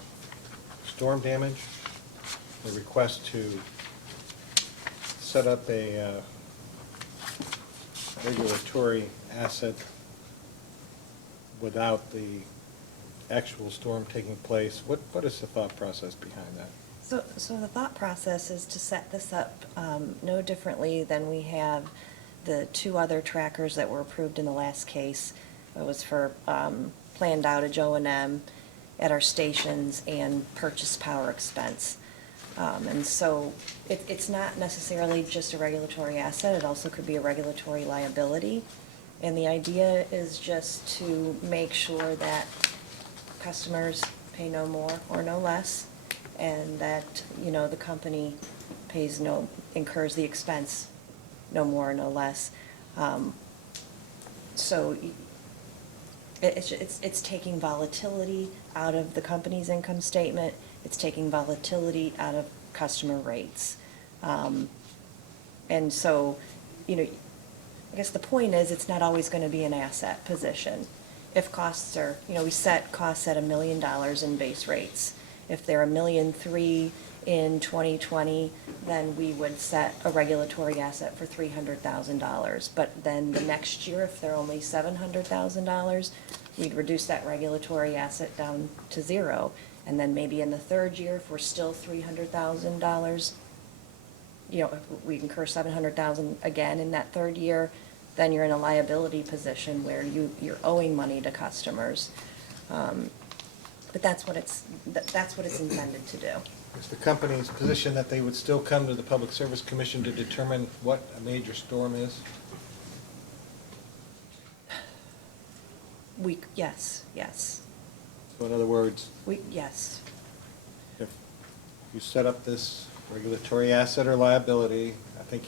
storm damage, the request to set up a regulatory asset without the actual storm taking place, what is the thought process behind that? So the thought process is to set this up no differently than we have the 2 other trackers that were approved in the last case. It was for planned outage O&M at our stations and purchase power expense. And so it's not necessarily just a regulatory asset, it also could be a regulatory liability. And the idea is just to make sure that customers pay no more or no less, and that, the company incurs the expense no more or no less. So it's taking volatility out of the company's income statement, it's taking volatility out of customer rates. And so, I guess the point is, it's not always going to be an asset position. If costs are, we set costs at $1 million in base rates. If they're $1.3 million in 2020, then we would set a regulatory asset for $300,000. But then the next year, if they're only $700,000, we'd reduce that regulatory asset down to 0. And then maybe in the third year, if we're still $300,000, if we incur $700,000 again in that third year, then you're in a liability position where you're owing money to customers. But that's what it's intended to do. Is the company's position that they would still come to the Public Service Commission to determine what a major storm is? Yes. So in other words, Yes. if you set up this regulatory asset or liability, I think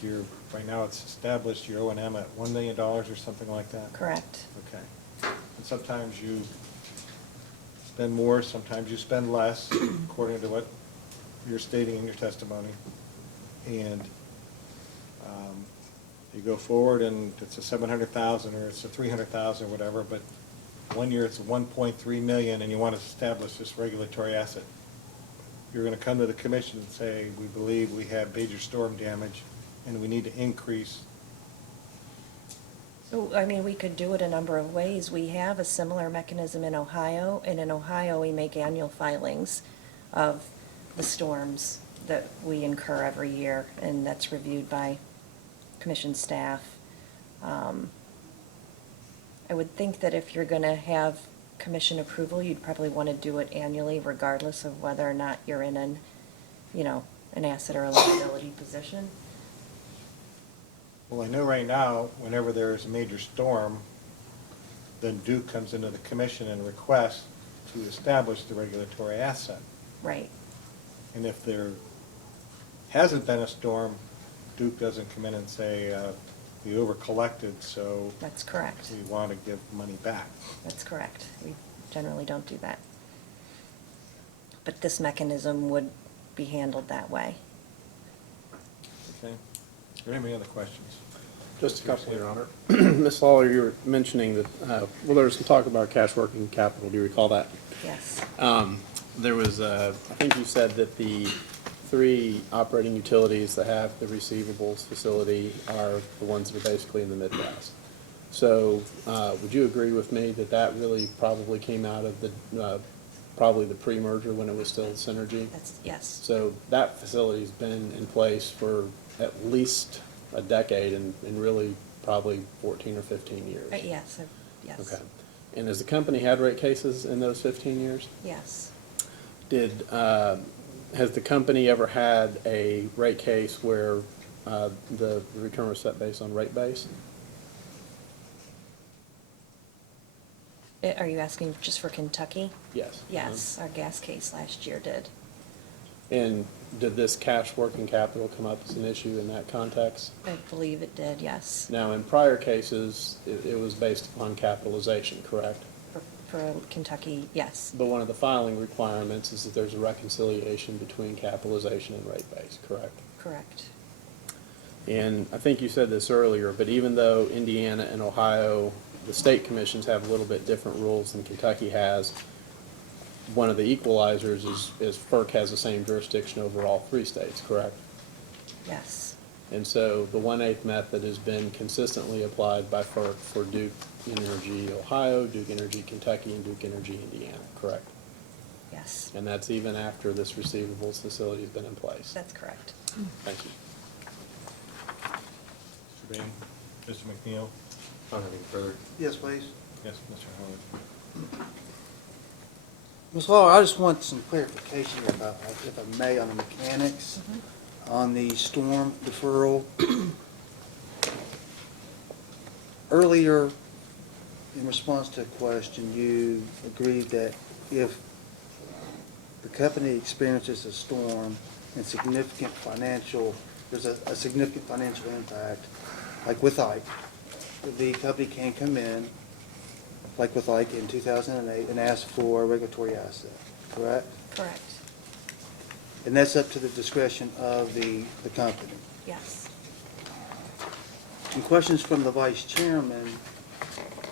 right now it's established your O&M at $1 million or something like that? Correct. Okay. And sometimes you spend more, sometimes you spend less, according to what you're stating in your testimony. And you go forward and it's a $700,000 or it's a $300,000 or whatever, but one year it's $1.3 million and you want to establish this regulatory asset. You're going to come to the commission and say, we believe we have major storm damage and we need to increase. So, we could do it a number of ways. We have a similar mechanism in Ohio, and in Ohio, we make annual filings of the storms that we incur every year, and that's reviewed by commission staff. I would think that if you're going to have commission approval, you'd probably want to do it annually regardless of whether or not you're in an asset or a liability position. Well, I know right now, whenever there is a major storm, then Duke comes into the commission and requests to establish the regulatory asset. Right. And if there hasn't been a storm, Duke doesn't come in and say, we over-collected, so That's correct. we want to give money back. That's correct. We generally don't do that. But this mechanism would be handled that way. Okay? Are there any other questions? Just a couple, Your Honor. Ms. Lawler, you were mentioning that, there was some talk about cash working capital. Do you recall that? Yes. There was, I think you said that the 3 operating utilities that have the receivables facility are the ones that are basically in the Midwest. So would you agree with me that that really probably came out of the, probably the pre-merger when it was still Synergy? Yes. So that facility's been in place for at least a decade and really probably 14 or 15 years. Yes, yes. Okay. And has the company had rate cases in those 15 years? Yes. Has the company ever had a rate case where the return was set based on rate base? Are you asking just for Kentucky? Yes. Yes, our gas case last year did. And did this cash working capital come up as an issue in that context? I believe it did, yes. Now, in prior cases, it was based upon capitalization, correct? For Kentucky, yes. But one of the filing requirements is that there's a reconciliation between capitalization and rate base, correct? Correct. And I think you said this earlier, but even though Indiana and Ohio, the state commissions have a little bit different rules than Kentucky has, one of the equalizers is FERC has the same jurisdiction over all three states, correct? Yes. And so the 1/8 method has been consistently applied by FERC for Duke Energy Ohio, Duke Energy Kentucky, and Duke Energy Indiana, correct? Yes. And that's even after this receivables facility has been in place? That's correct. Thank you. Mr. Bain? Mr. McNeil? I don't have any further. Yes, please. Yes, Mr. Howard? Ms. Lawler, I just want some clarification here about, if I may, on the mechanics on the storm deferral. Earlier, in response to a question, you agreed that if the company experiences a storm and significant financial, there's a significant financial impact, like with Ike, the company can come in, like with Ike in 2008, and ask for a regulatory asset, correct? Correct. And that's up to the discretion of the company. Yes. Some questions from the vice chairman,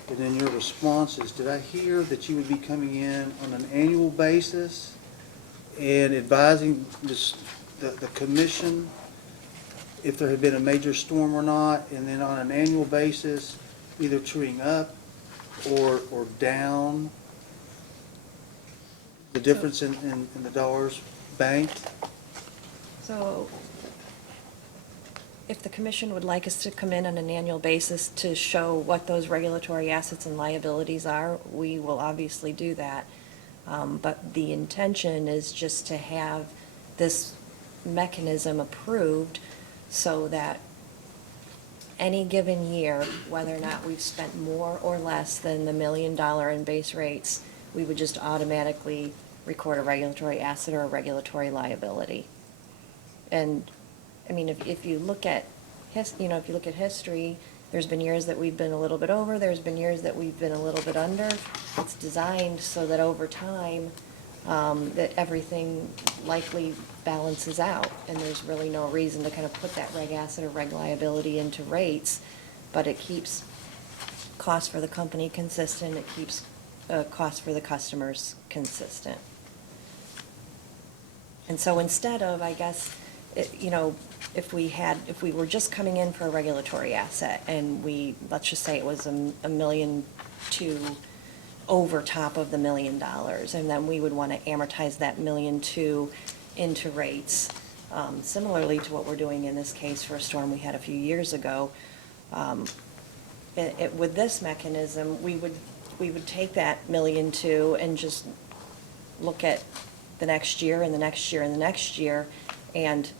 and in your responses, did I hear that you would be coming in on an annual basis and advising the commission if there had been a major storm or not, and then on an annual basis, either truing up or down the difference in the dollars banked? So if the commission would like us to come in on an annual basis to show what those regulatory assets and liabilities are, we will obviously do that. But the intention is just to have this mechanism approved so that any given year, whether or not we've spent more or less than the $1 million in base rates, we would just automatically record a regulatory asset or a regulatory liability. And, I mean, if you look at if you look at history, there's been years that we've been a little bit over, there's been years that we've been a little bit under. It's designed so that over time, that everything likely balances out, and there's really no reason to kind of put that reg asset or reg liability into rates, but it keeps costs for the company consistent, it keeps costs for the customers consistent. And so instead of, I guess, if we were just coming in for a regulatory asset and let's just say it was $1.2 million over top of the $1 million, and then we would want to amortize that $1.2 million into rates. Similarly to what we're doing in this case for a storm we had a few years ago. With this mechanism, we would take that $1.2 million and just look at the next year and the next year and the next year, and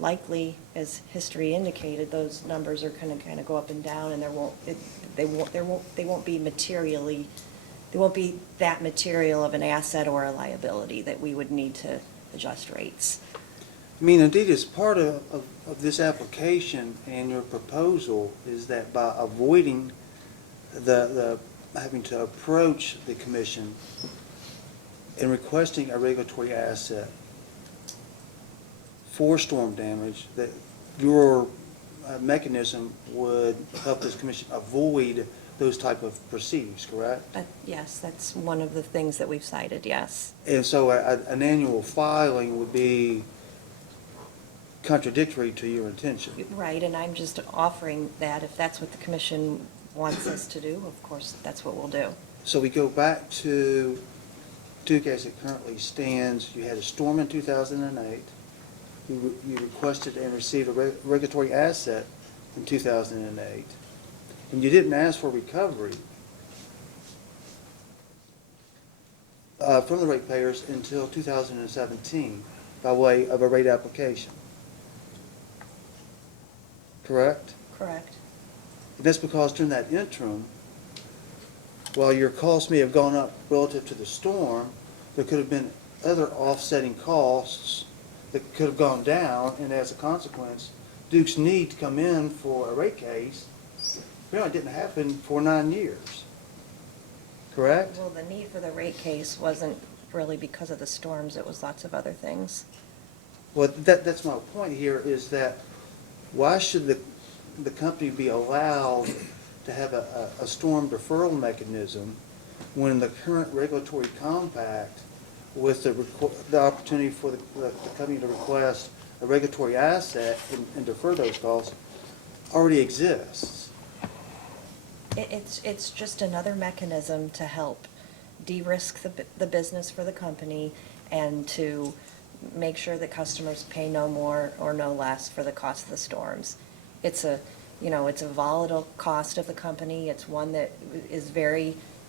likely, as history indicated, those numbers are going to kind of go up and down, and they won't be that material of an asset or a liability that we would need to adjust rates. I mean, indeed, as part of this application and your proposal is that by avoiding the having to approach the commission and requesting a regulatory asset for storm damage, that your mechanism would help this commission avoid those type of proceedings, correct? Yes, that's one of the things that we've cited, yes. And so an annual filing would be contradictory to your intention. Right, and I'm just offering that if that's what the commission wants us to do, of course, that's what we'll do. So we go back to Duke as it currently stands. You had a storm in 2008. You requested and received a regulatory asset in 2008, and you didn't ask for recovery from the ratepayers until 2017 by way of a rate application. Correct? Correct. And that's because during that interim, while your costs may have gone up relative to the storm, there could have been other offsetting costs that could have gone down, and as a consequence, Duke's need to come in for a rate case apparently didn't happen for 9 years. Correct? Well, the need for the rate case wasn't really because of the storms, it was lots of other things. Well, that's my point here, is that why should the company be allowed to have a storm deferral mechanism when the current regulatory compact with the opportunity for the company to request a regulatory asset and defer those costs already exists? It's just another mechanism to help de-risk the business for the company and to make sure that customers pay no more or no less for the cost of the storms. It's a volatile cost of the company. It's one that is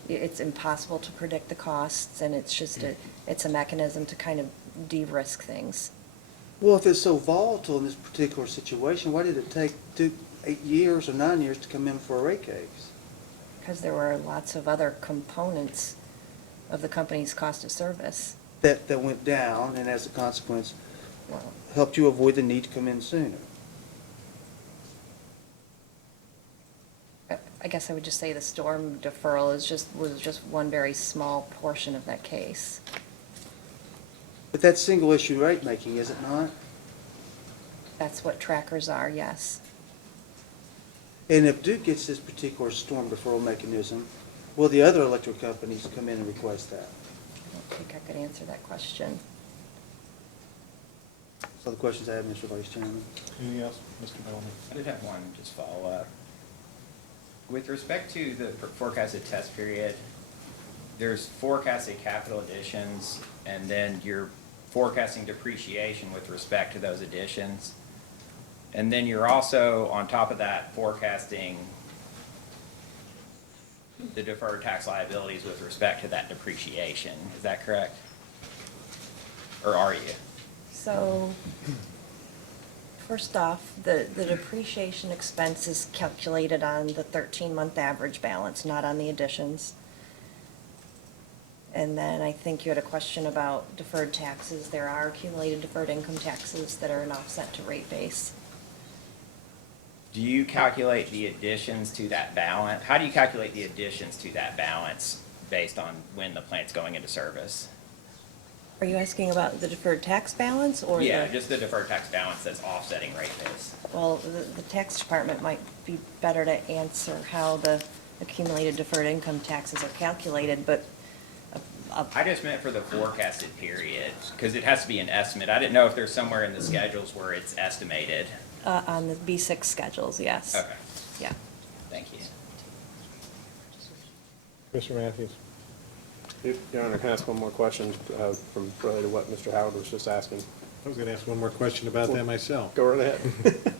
it's impossible to predict the costs, and it's a mechanism to kind of de-risk things. Well, if it's so volatile in this particular situation, why did it take 8 years or 9 years to come in for a rate case? Because there were lots of other components of the company's cost of service. That went down, and as a consequence, Well, helped you avoid the need to come in sooner. I guess I would just say the storm deferral was just one very small portion of that case. But that's single issue rate making, is it not? That's what trackers are, yes. And if Duke gets this particular storm deferral mechanism, will the other electric companies come in and request that? I don't think I could answer that question. So the questions I have, Mr. Vice Chairman. Anything else, Mr. Bellamy? I did have one just follow-up. With respect to the forecasted test period, there's forecasted capital additions, and then you're forecasting depreciation with respect to those additions. And then you're also, on top of that, forecasting the deferred tax liabilities with respect to that depreciation. Is that correct? Or are you? So, first off, the depreciation expense is calculated on the 13-month average balance, not on the additions. And then I think you had a question about deferred taxes. There are accumulated deferred income taxes that are an offset to rate base. Do you calculate the additions to that balance? How do you calculate the additions to that balance based on when the plant's going into service? Are you asking about the deferred tax balance or Yeah, just the deferred tax balance that's offsetting rate base. Well, the tax department might be better to answer how the accumulated deferred income taxes are calculated, but I just meant for the forecasted period, because it has to be an estimate. I didn't know if there's somewhere in the schedules where it's estimated. on the B6 schedules, yes. Okay, Yeah. thank you. Mr. Matthews? Your Honor, can I ask one more question from related to what Mr. Howard was just asking? I was going to ask one more question about that myself. Go right ahead.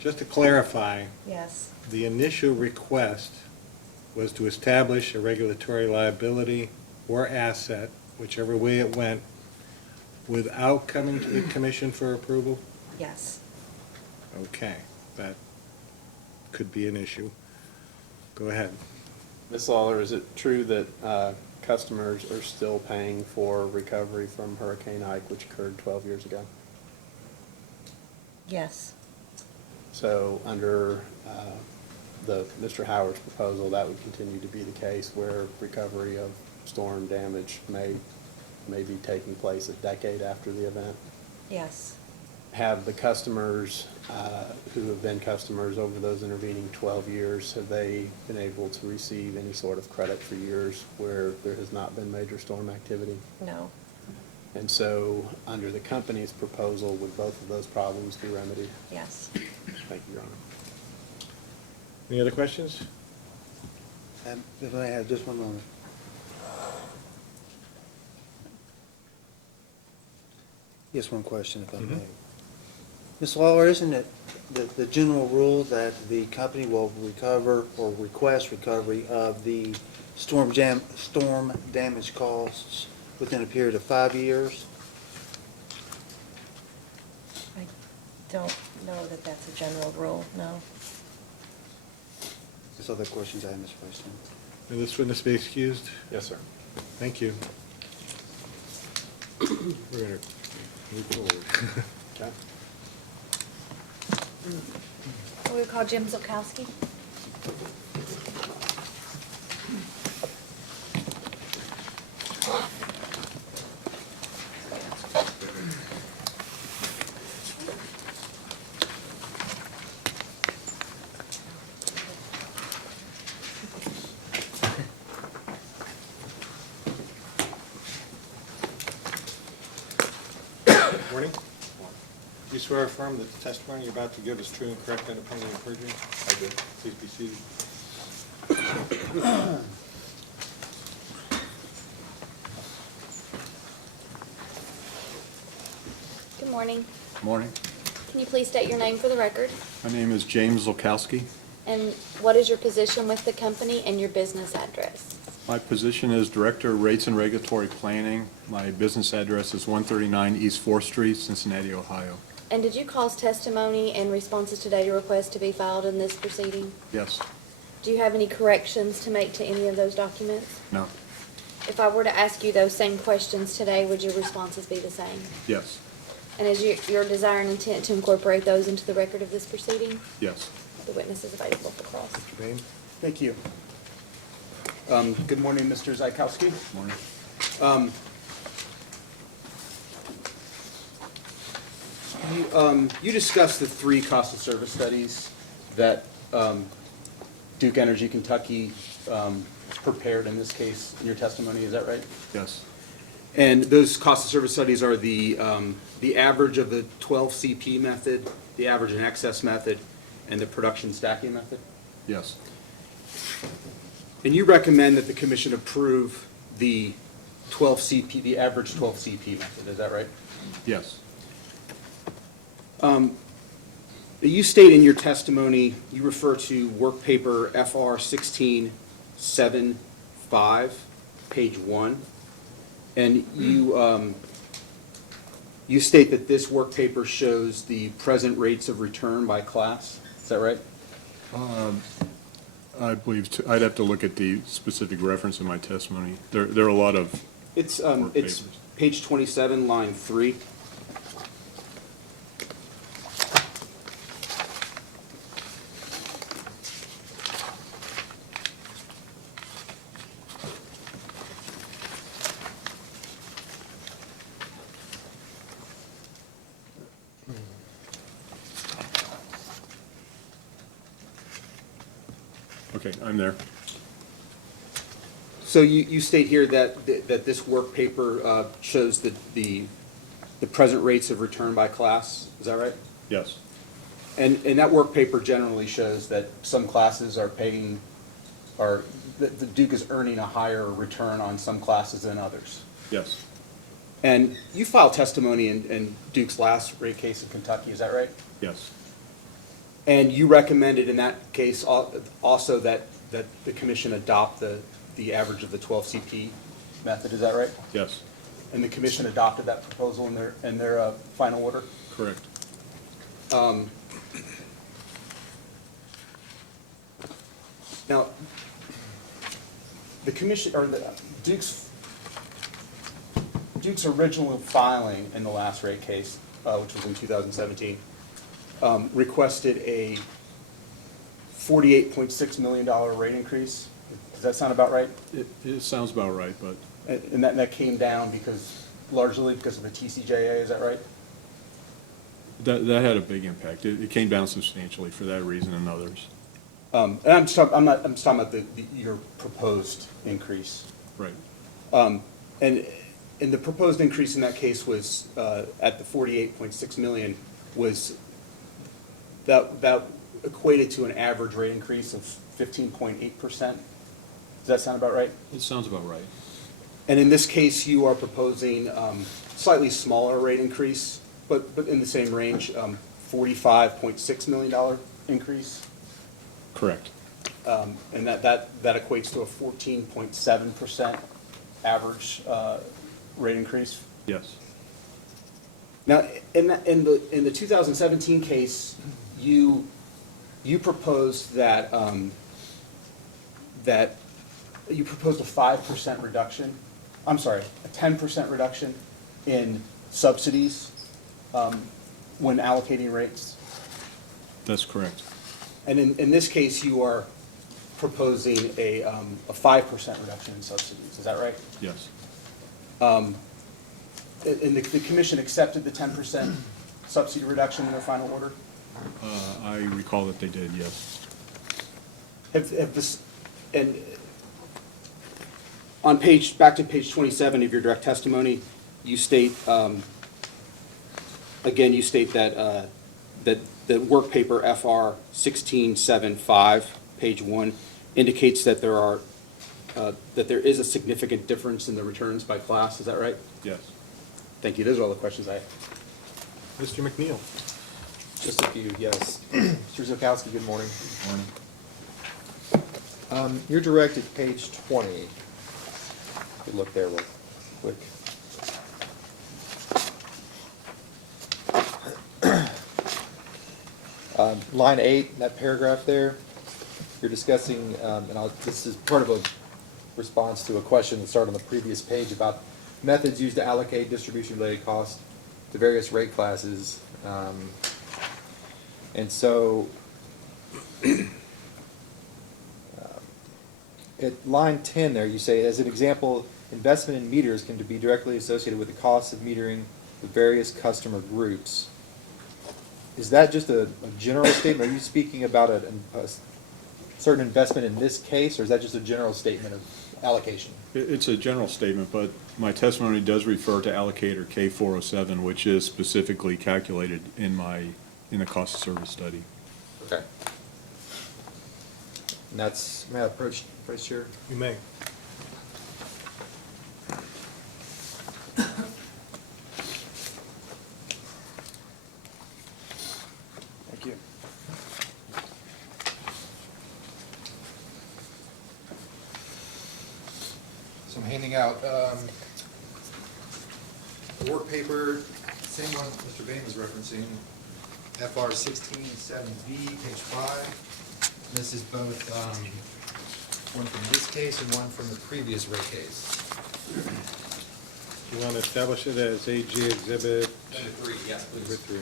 Just to clarify, Yes. the initial request was to establish a regulatory liability or asset, whichever way it went, without coming to the commission for approval? Yes. Okay, that could be an issue. Go ahead. Ms. Lawler, is it true that customers are still paying for recovery from Hurricane Ike, which occurred 12 years ago? Yes. So under Mr. Howard's proposal, that would continue to be the case where recovery of storm damage may be taking place a decade after the event? Yes. Have the customers who have been customers over those intervening 12 years, have they been able to receive any sort of credit for years where there has not been major storm activity? No. And so, under the company's proposal, would both of those problems be remedied? Yes. Thank you, Your Honor. Any other questions? If I have just one moment. Yes, one question, if I may. Ms. Lawler, isn't it the general rule that the company will recover or request recovery of the storm damage costs within a period of 5 years? I don't know that that's a general rule, no. There's other questions I have, Mr. President. Will this witness be excused? Yes, sir. Thank you. We're going to move forward. Okay. We'll call Jim Zolkowski. Morning. Do you swear or affirm that the testimony you're about to give is true and correct under penalty of perjury? I do. Please be seated. Good morning. Morning. Can you please state your name for the record? My name is James Lukowski. And what is your position with the company and your business address? My position is Director of Rates and Regulatory Planning. My business address is 139 East 4th Street, Cincinnati, Ohio. And did you cause testimony and responses to data requests to be filed in this proceeding? Yes. Do you have any corrections to make to any of those documents? No. If I were to ask you those same questions today, would your responses be the same? Yes. And is your desire and intent to incorporate those into the record of this proceeding? Yes. The witness is available for cross. Mr. Bain? Thank you. Good morning, Mr. Zykowski. Morning. You discussed the 3 cost of service studies that Duke Energy Kentucky prepared in this case in your testimony, is that right? Yes. And those cost of service studies are the average of the 12 CP method, the average and excess method, and the production stacking method? Yes. And you recommend that the commission approve the 12 CP, the average 12 CP method, is that right? Yes. You state in your testimony, you refer to work paper FR 1675, page 1, and you state that this work paper shows the present rates of return by class, is that right? I believe, I'd have to look at the specific reference in my testimony. There are a lot of It's work it's papers. page 27, line 3. Okay, I'm there. So you state here that this work paper shows the present rates of return by class, is that right? Yes. And that work paper generally shows that some classes are paying, or that the Duke is earning a higher return on some classes than others. Yes. And you filed testimony in Duke's last rate case in Kentucky, is that right? Yes. And you recommended in that case also that the commission adopt the average of the 12 CP method, is that right? Yes. And the commission adopted that proposal in their final order? Correct. Now, the commission, or the Duke's original filing in the last rate case, which was in 2017, requested a $48.6 million rate increase. Does that sound about right? It sounds about right, but And that came down largely because of the TCJA, is that right? that had a big impact. It came down substantially for that reason and others. And I'm just talking about your proposed increase. Right. And the proposed increase in that case was, at the 48.6 million, was, that equated to an average rate increase of 15.8%. Does that sound about right? It sounds about right. And in this case, you are proposing slightly smaller rate increase, but in the same range, $45.6 million increase. Correct. And that equates to a 14.7% average rate increase. Yes. Now, in the 2017 case, you proposed that, you proposed a 5% reduction, I'm sorry, a 10% reduction in subsidies when allocating rates. That's correct. And in this case, you are proposing a 5% reduction in subsidies, is that right? Yes. And the commission accepted the 10% subsidy reduction in their final order? I recall that they did, yes. Have this, and on page, back to page 27 of your direct testimony, you state, again, you state that, that the work paper FR 1675, page 1, indicates that there are, that there is a significant difference in the returns by class, is that right? Yes. Thank you, those are all the questions I have. Mr. McNeil? Just a few, yes. Mr. Zukowski, good morning. Morning. You're directed page 20. If you look there real quick. Line 8, that paragraph there, you're discussing, this is part of a response to a question that started on the previous page about methods used to allocate distribution-related costs to various rate classes. And so, at line 10 there, you say, as an example, investment in meters can be directly associated with the cost of metering with various customer groups. Is that just a general statement? Are you speaking about a certain investment in this case, or is that just a general statement of allocation? It's a general statement, but my testimony does refer to allocator K407, which is specifically calculated in the cost of service study. Okay. And that's, may I approach, Vice Chair? You may. Thank you. So I'm handing out the work paper, same one Mr. Bain was referencing, FR 16-7B, page 5. This is both one from this case and one from the previous rate case. You want to establish it as AG Exhibit? Number 3, yes, please. Number 3.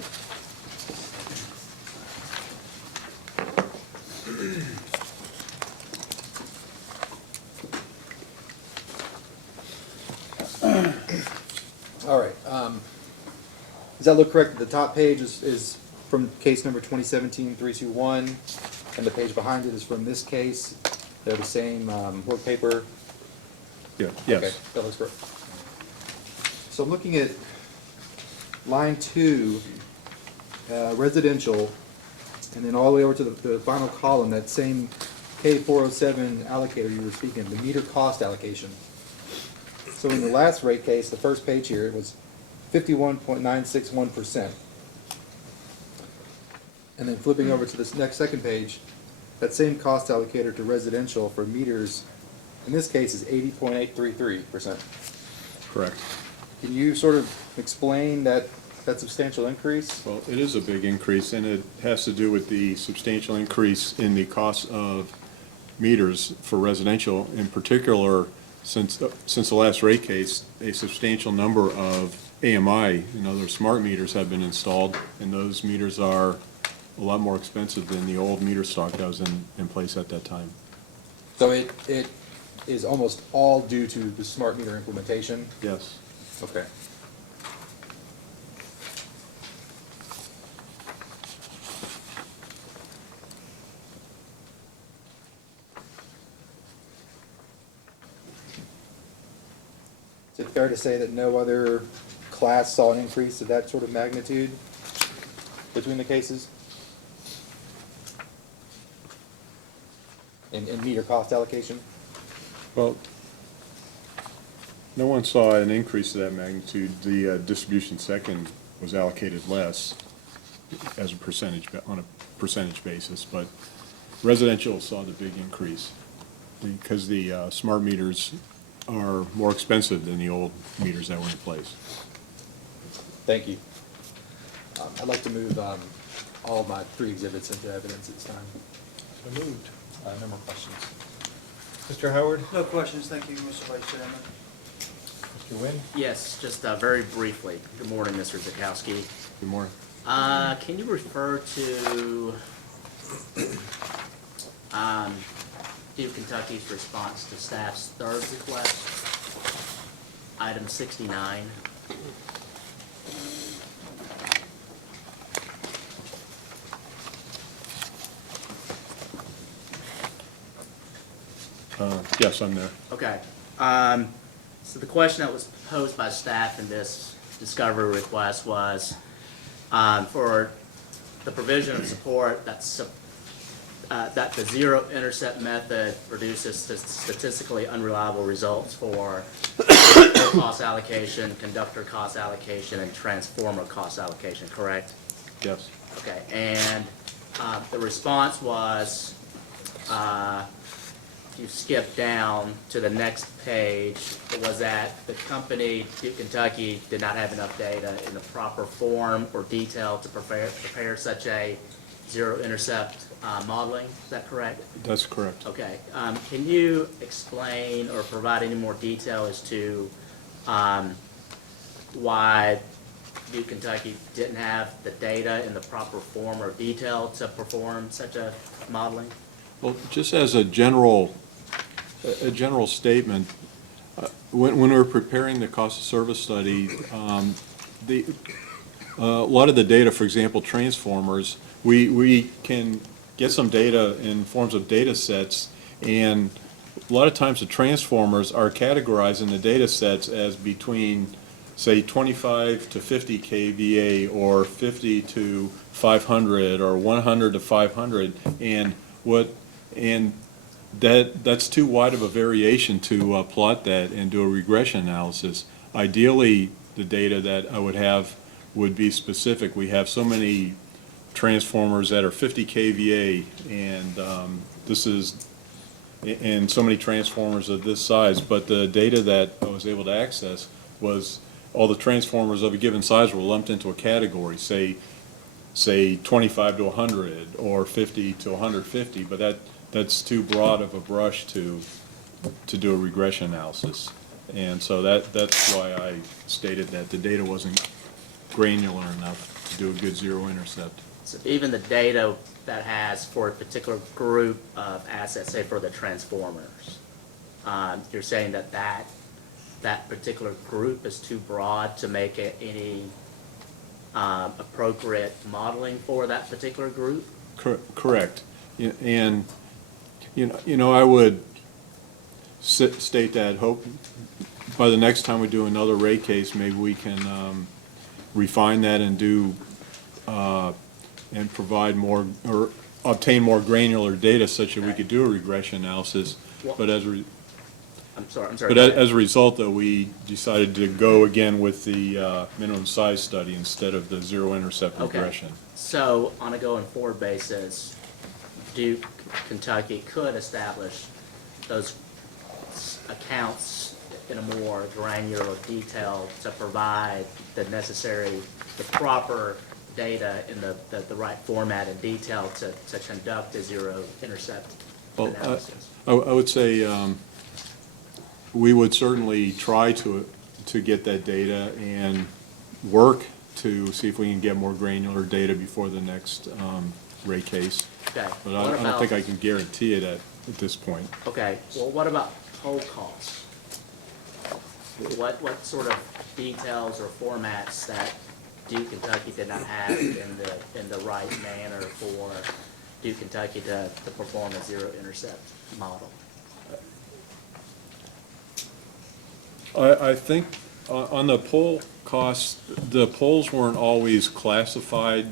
All right. Does that look correct? The top page is from case number 2017-321, and the page behind it is from this case. They're the same work paper. Yeah. Okay, Yes. that looks correct. So I'm looking at line 2, residential, and then all the way over to the final column, that same K407 allocator you were speaking of, the meter cost allocation. So in the last rate case, the first page here, it was 51.961%. And then flipping over to this next second page, that same cost allocator to residential for meters, in this case, is 80.833%. Correct. Can you sort of explain that substantial increase? Well, it is a big increase, and it has to do with the substantial increase in the cost of meters for residential. In particular, since the last rate case, a substantial number of AMI, other smart meters have been installed, and those meters are a lot more expensive than the old meter stock that was in place at that time. So it is almost all due to the smart meter implementation? Yes. Okay. Is it fair to say that no other class saw an increase of that sort of magnitude between the cases? In meter cost allocation? Well, no one saw an increase of that magnitude. The distribution second was allocated less, as a percentage, on a percentage basis, but residential saw the big increase because the smart meters are more expensive than the old meters that were in place. Thank you. I'd like to move all of my 3 exhibits into evidence at this time. So moved. No more questions. Mr. Howard? No questions, thank you, Mr. Vice Chairman. Mr. Nguyen? Yes, just very briefly. Good morning, Mr. Zakowski. Good morning. Can you refer to Duke Kentucky's response to staff's 3rd request, item 69? Yes, I'm there. Okay. So the question that was posed by staff in this discovery request was for the provision of support that the zero intercept method produces statistically unreliable results for cost allocation, conductor cost allocation, and transformer cost allocation, correct? Yes. Okay, and the response was, you skip down to the next page, it was that the company, Duke Kentucky, did not have enough data in the proper form or detail to prepare such a zero intercept modeling, is that correct? That's correct. Okay, can you explain or provide any more detail as to why Duke Kentucky didn't have the data in the proper form or detail to perform such a modeling? Well, just as a general statement, when we were preparing the cost of service study, a lot of the data, for example, transformers, we can get some data in forms of data sets, and a lot of times the transformers are categorized in the data sets as between, say, 25 to 50 kVA, or 50 to 500, or 100 to 500, and that's too wide of a variation to plot that and do a regression analysis. Ideally, the data that I would have would be specific. We have so many transformers that are 50 kVA, and and so many transformers of this size, but the data that I was able to access was all the transformers of a given size were lumped into a category, say 25 to 100 or 50 to 150, but that's too broad of a brush to do a regression analysis. And so that's why I stated that the data wasn't granular enough to do a good zero intercept. So even the data that has for a particular group of assets, say for the transformers, you're saying that particular group is too broad to make it any appropriate modeling for that particular group? Correct. And I would state that hope by the next time we do another rate case, maybe we can refine that and do and provide more or obtain more granular data such that we could do a regression analysis. But as I'm sorry. But as a result, though, we decided to go again with the minimum size study instead of the zero intercept regression. So on a going forward basis, Duke Kentucky could establish those accounts in a more granular detail to provide the proper data in the right format and detail to conduct a zero intercept analysis. I would say we would certainly try to get that data and work to see if we can get more granular data before the next rate case. Okay. But I don't think I can guarantee it at this point. Okay, well, what about pole costs? What sort of details or formats that Duke Kentucky did not have in the right manner for Duke Kentucky to perform a zero intercept model? I think on the pole costs, the poles weren't always classified,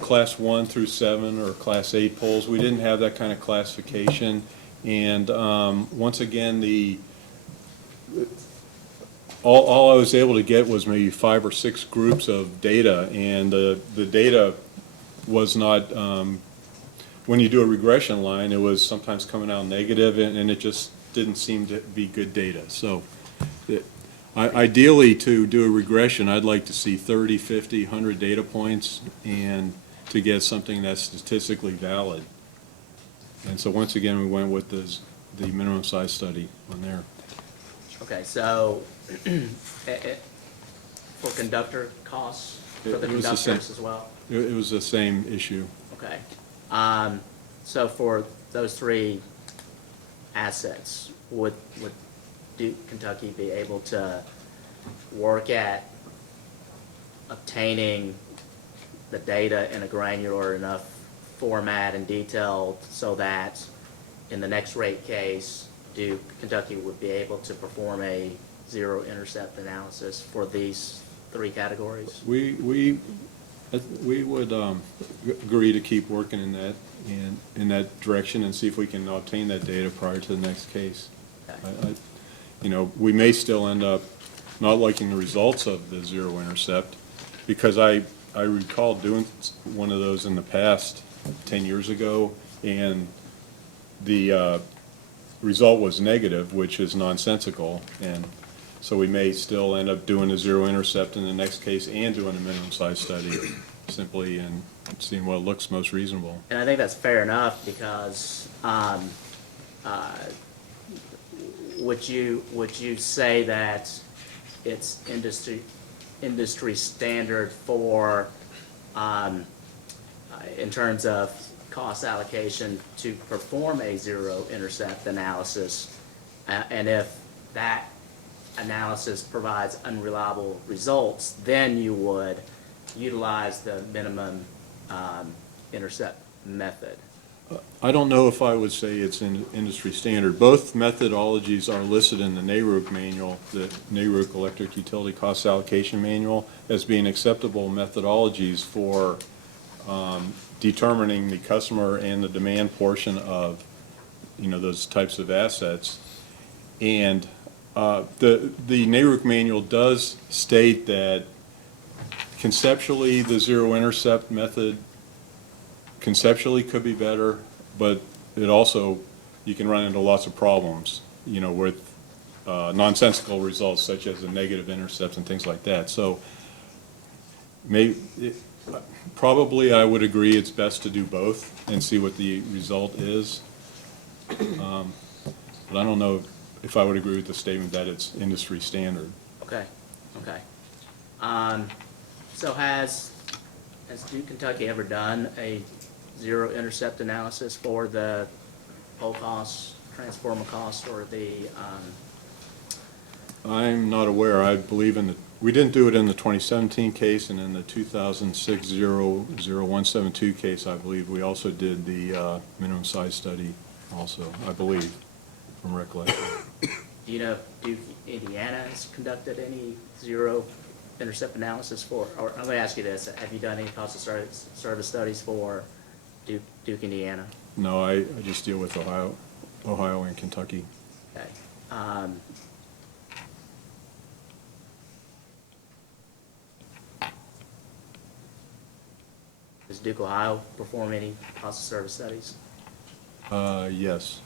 class 1 through 7 or class 8 poles. We didn't have that kind of classification. And once again, all I was able to get was maybe 5 or 6 groups of data, and the data was not, when you do a regression line, it was sometimes coming out negative, and it just didn't seem to be good data. So ideally, to do a regression, I'd like to see 30, 50, 100 data points, and to get something that's statistically valid. And so once again, we went with the minimum size study on there. Okay, so for conductor costs, for the It was the same. conductors as well? It was the same issue. Okay. So for those 3 assets, would Duke Kentucky be able to work at obtaining the data in a granular enough format and detail so that in the next rate case, Duke Kentucky would be able to perform a zero-intercept analysis for these 3 categories? We would agree to keep working in that direction and see if we can obtain that data prior to the next case. You know, we may still end up not liking the results of the zero intercept, because I recall doing one of those in the past 10 years ago, and the result was negative, which is nonsensical, and so we may still end up doing a zero intercept in the next case and doing a minimum size study simply and seeing what looks most reasonable. And I think that's fair enough, because would you say that it's industry standard for in terms of cost allocation to perform a zero intercept analysis, and if that analysis provides unreliable results, then you would utilize the minimum intercept method? I don't know if I would say it's in industry standard. Both methodologies are listed in the NARUC manual, the NARUC Electric Utility Cost Allocation Manual, as being acceptable methodologies for determining the customer and the demand portion of, you know, those types of assets. And the NARUC manual does state that conceptually the zero intercept method conceptually could be better, but it also, you can run into lots of problems, you know, with nonsensical results such as the negative intercepts and things like that. So probably I would agree it's best to do both and see what the result is. But I don't know if I would agree with the statement that it's industry standard. Okay, okay. So has Duke Kentucky ever done a zero intercept analysis for the pole costs, transformer costs, or the I'm not aware. I believe we didn't do it in the 2017 case, and in the 2006 00172 case, I believe we also did the minimum size study also, I believe, from recollection. Do you know if Duke Indiana has conducted any zero intercept analysis for, or I'm going to ask you this, have you done any cost of service studies for Duke Indiana? No, I just deal with Ohio and Kentucky. Okay. Does Duke Ohio perform any cost of service studies? Yes.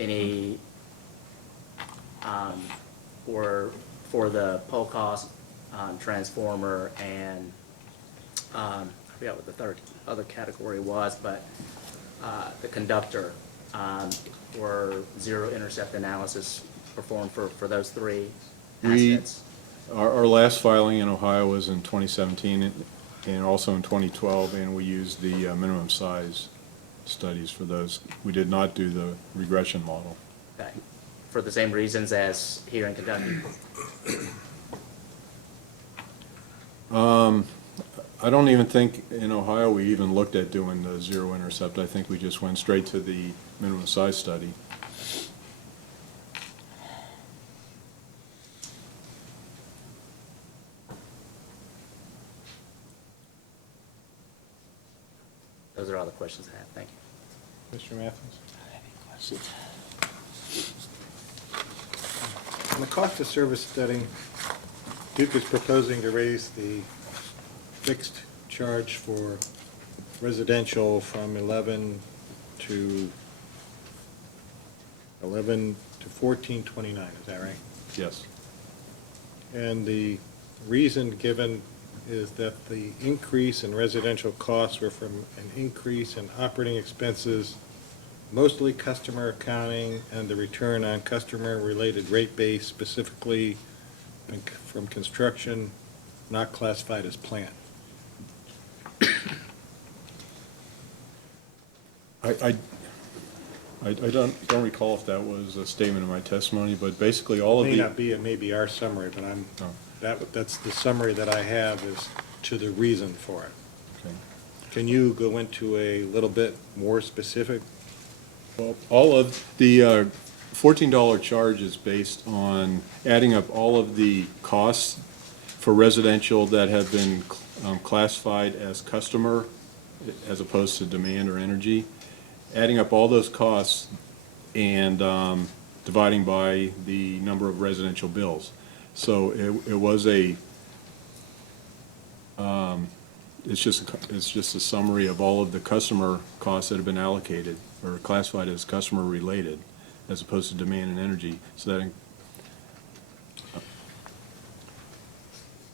Any for the pole cost, transformer, and I forgot what the third other category was, but the conductor, or zero intercept analysis performed for those 3 assets? Our last filing in Ohio was in 2017 and also in 2012, and we used the minimum size studies for those. We did not do the regression model. Okay. For the same reasons as here in Kentucky? I don't even think in Ohio we even looked at doing the zero intercept. I think we just went straight to the minimum size study. Those are all the questions I have. Thank you. Mr. Matthews? Questions? In the cost of service study, Duke is proposing to raise the fixed charge for residential from 11 to 14.29, is that right? Yes. And the reason given is that the increase in residential costs were from an increase in operating expenses, mostly customer accounting, and the return on customer-related rate base, specifically from construction not classified as plant. I don't recall if that was a statement in my testimony, but basically all of It the. may not be, it may be our summary, but that's the summary that I have is to the reason for it. Okay. Can you go into a little bit more specific? Well, all of the $14 charge is based on adding up all of the costs for residential that have been classified as customer as opposed to demand or energy, adding up all those costs and dividing by the number of residential bills. So it was it's just a summary of all of the customer costs that have been allocated or classified as customer related as opposed to demand and energy. So that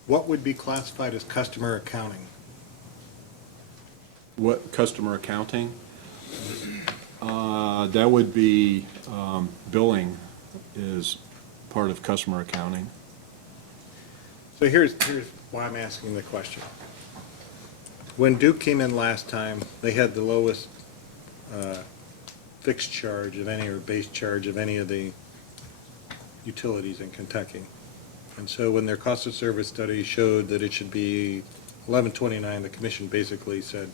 What would be classified as customer accounting? what customer accounting? That would be billing is part of customer accounting. So here's why I'm asking the question. When Duke came in last time, they had the lowest fixed charge of any, or base charge of any of the utilities in Kentucky. And so when their cost of service study showed that it should be $11.29, the commission basically said,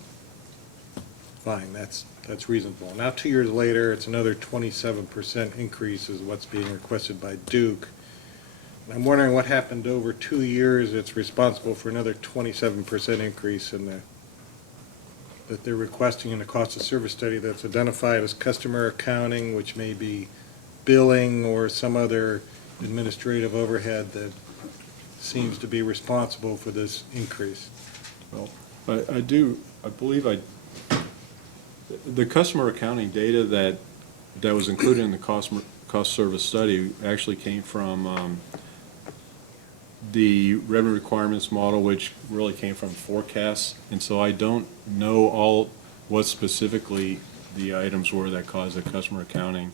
fine, that's reasonable. Now, 2 years later, it's another 27% increase is what's being requested by Duke. And I'm wondering what happened over 2 years that's responsible for another 27% increase in that they're requesting in the cost of service study that's identified as customer accounting, which may be billing or some other administrative overhead that seems to be responsible for this increase. Well, I believe the customer accounting data that was included in the cost service study actually came from the revenue requirements model, which really came from forecasts. And so I don't know what specifically the items were that caused the customer accounting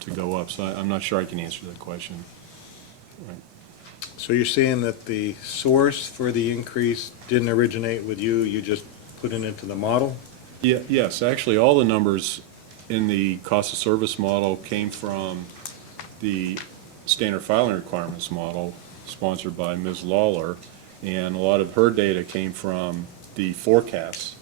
to go up. So I'm not sure I can answer that question. Right. So you're saying that the source for the increase didn't originate with you, you just put it into the model? Yeah, yes, actually, all the numbers in the cost of service model came from the standard filing requirements model sponsored by Ms. Lawler, and a lot of her data came from the forecasts.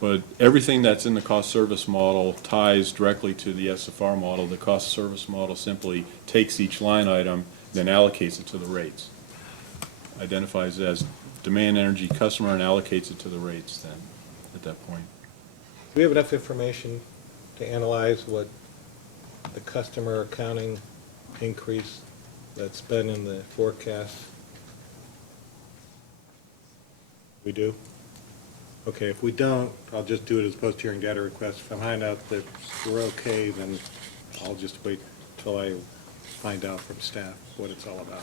But everything that's in the cost service model ties directly to the SFR model. The cost service model simply takes each line item, then allocates it to the rates. Identifies it as demand energy customer and allocates it to the rates then at that point. Do we have enough information to analyze what the customer accounting increase that's been in the forecast? We do? Okay, if we don't, I'll just do it as post-hearing data request. If I find out that we're okay, then I'll just wait till I find out from staff what it's all about.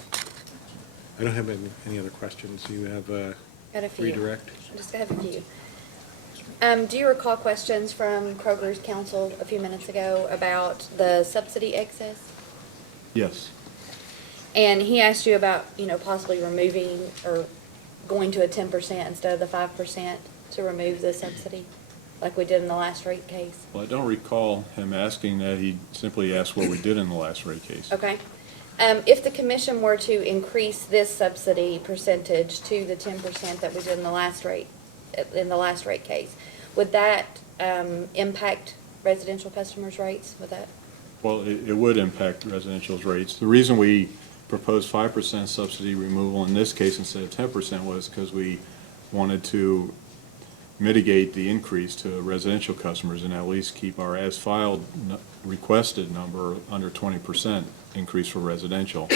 I don't have any other questions. You have Got a few. redirect? Just have a few. Do you recall questions from Kroger's counsel a few minutes ago about the subsidy excess? Yes. And he asked you about, possibly removing or going to a 10% instead of the 5% to remove the subsidy, like we did in the last rate case. Well, I don't recall him asking that. He simply asked what we did in the last rate case. Okay. If the commission were to increase this subsidy percentage to the 10% that we did in the last rate case, would that impact residential customers' rates? Would that? Well, it would impact residential's rates. The reason we proposed 5% subsidy removal in this case instead of 10% was because we wanted to mitigate the increase to residential customers and at least keep our as-filed requested number under 20% increase for residential.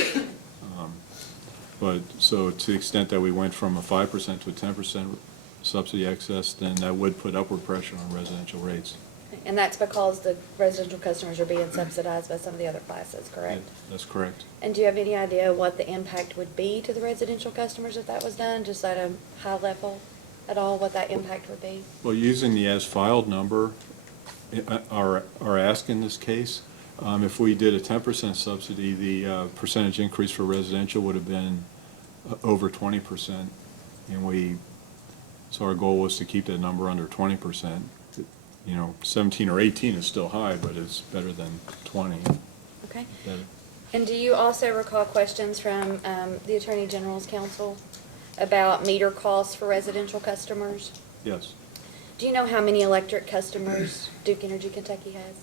But, so to the extent that we went from a 5% to a 10% subsidy excess, then that would put upward pressure on residential rates. And that's because the residential customers are being subsidized by some of the other classes, correct? That's correct. And do you have any idea what the impact would be to the residential customers if that was done, just at a high level at all, what that impact would be? Well, using the as-filed number, our ask in this case, if we did a 10% subsidy, the percentage increase for residential would have been over 20%. And so our goal was to keep that number under 20%. 17 or 18 is still high, but it's better than 20. Okay. Better. And do you also recall questions from the Attorney General's counsel about meter costs for residential customers? Yes. Do you know how many electric customers Duke Energy Kentucky has?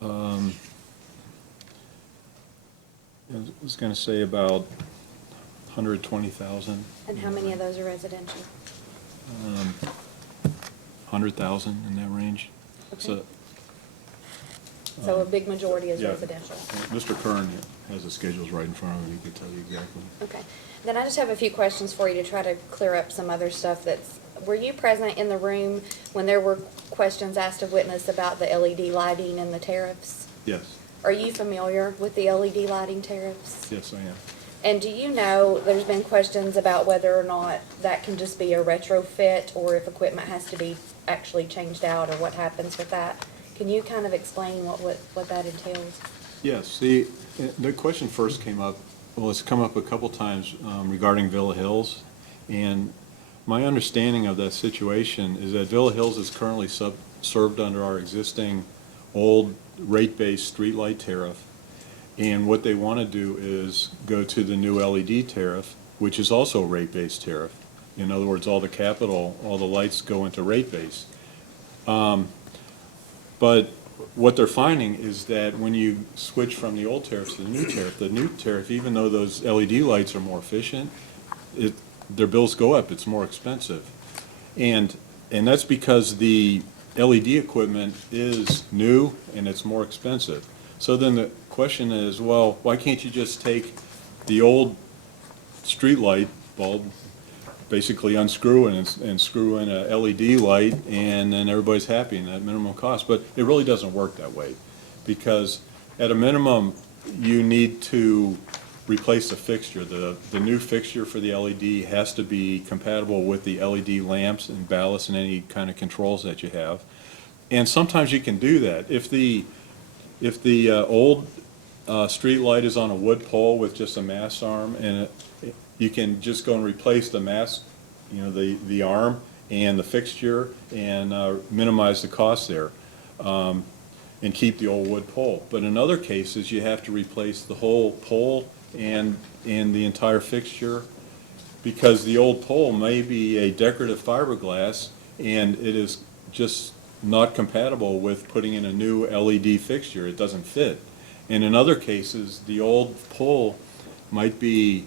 I was going to say about 120,000. And how many of those are residential? 100,000 in that range. Okay. So a big majority is Yeah. residential. Mr. Kern has the schedules right in front of him. He can tell you exactly. Okay. Then I just have a few questions for you to try to clear up some other stuff were you present in the room when there were questions asked of witness about the LED lighting and the tariffs? Yes. Are you familiar with the LED lighting tariffs? Yes, I am. And do you know, there's been questions about whether or not that can just be a retrofit or if equipment has to be actually changed out or what happens with that? Can you kind of explain what that entails? Yes, the question first came up, well, it's come up a couple times regarding Villa Hills. And my understanding of that situation is that Villa Hills is currently served under our existing old rate-based streetlight tariff. And what they want to do is go to the new LED tariff, which is also a rate-based tariff. In other words, all the lights go into rate-based. But what they're finding is that when you switch from the old tariff to the new tariff, even though those LED lights are more efficient, their bills go up. It's more expensive. And that's because the LED equipment is new and it's more expensive. So then the question is, well, why can't you just take the old street light bulb, basically unscrew it and screw in a LED light, and then everybody's happy in that minimum cost? But it really doesn't work that way, because at a minimum, you need to replace the fixture. The new fixture for the LED has to be compatible with the LED lamps and ballast and any kind of controls that you have. And sometimes you can do that. If the old street light is on a wood pole with just a mast arm, and you can just go and replace the mast, the arm and the fixture, and minimize the cost there, and keep the old wood pole. But in other cases, you have to replace the whole pole and the entire fixture, because the old pole may be a decorative fiberglass, and it is just not compatible with putting in a new LED fixture. It doesn't fit. And in other cases, the old pole might be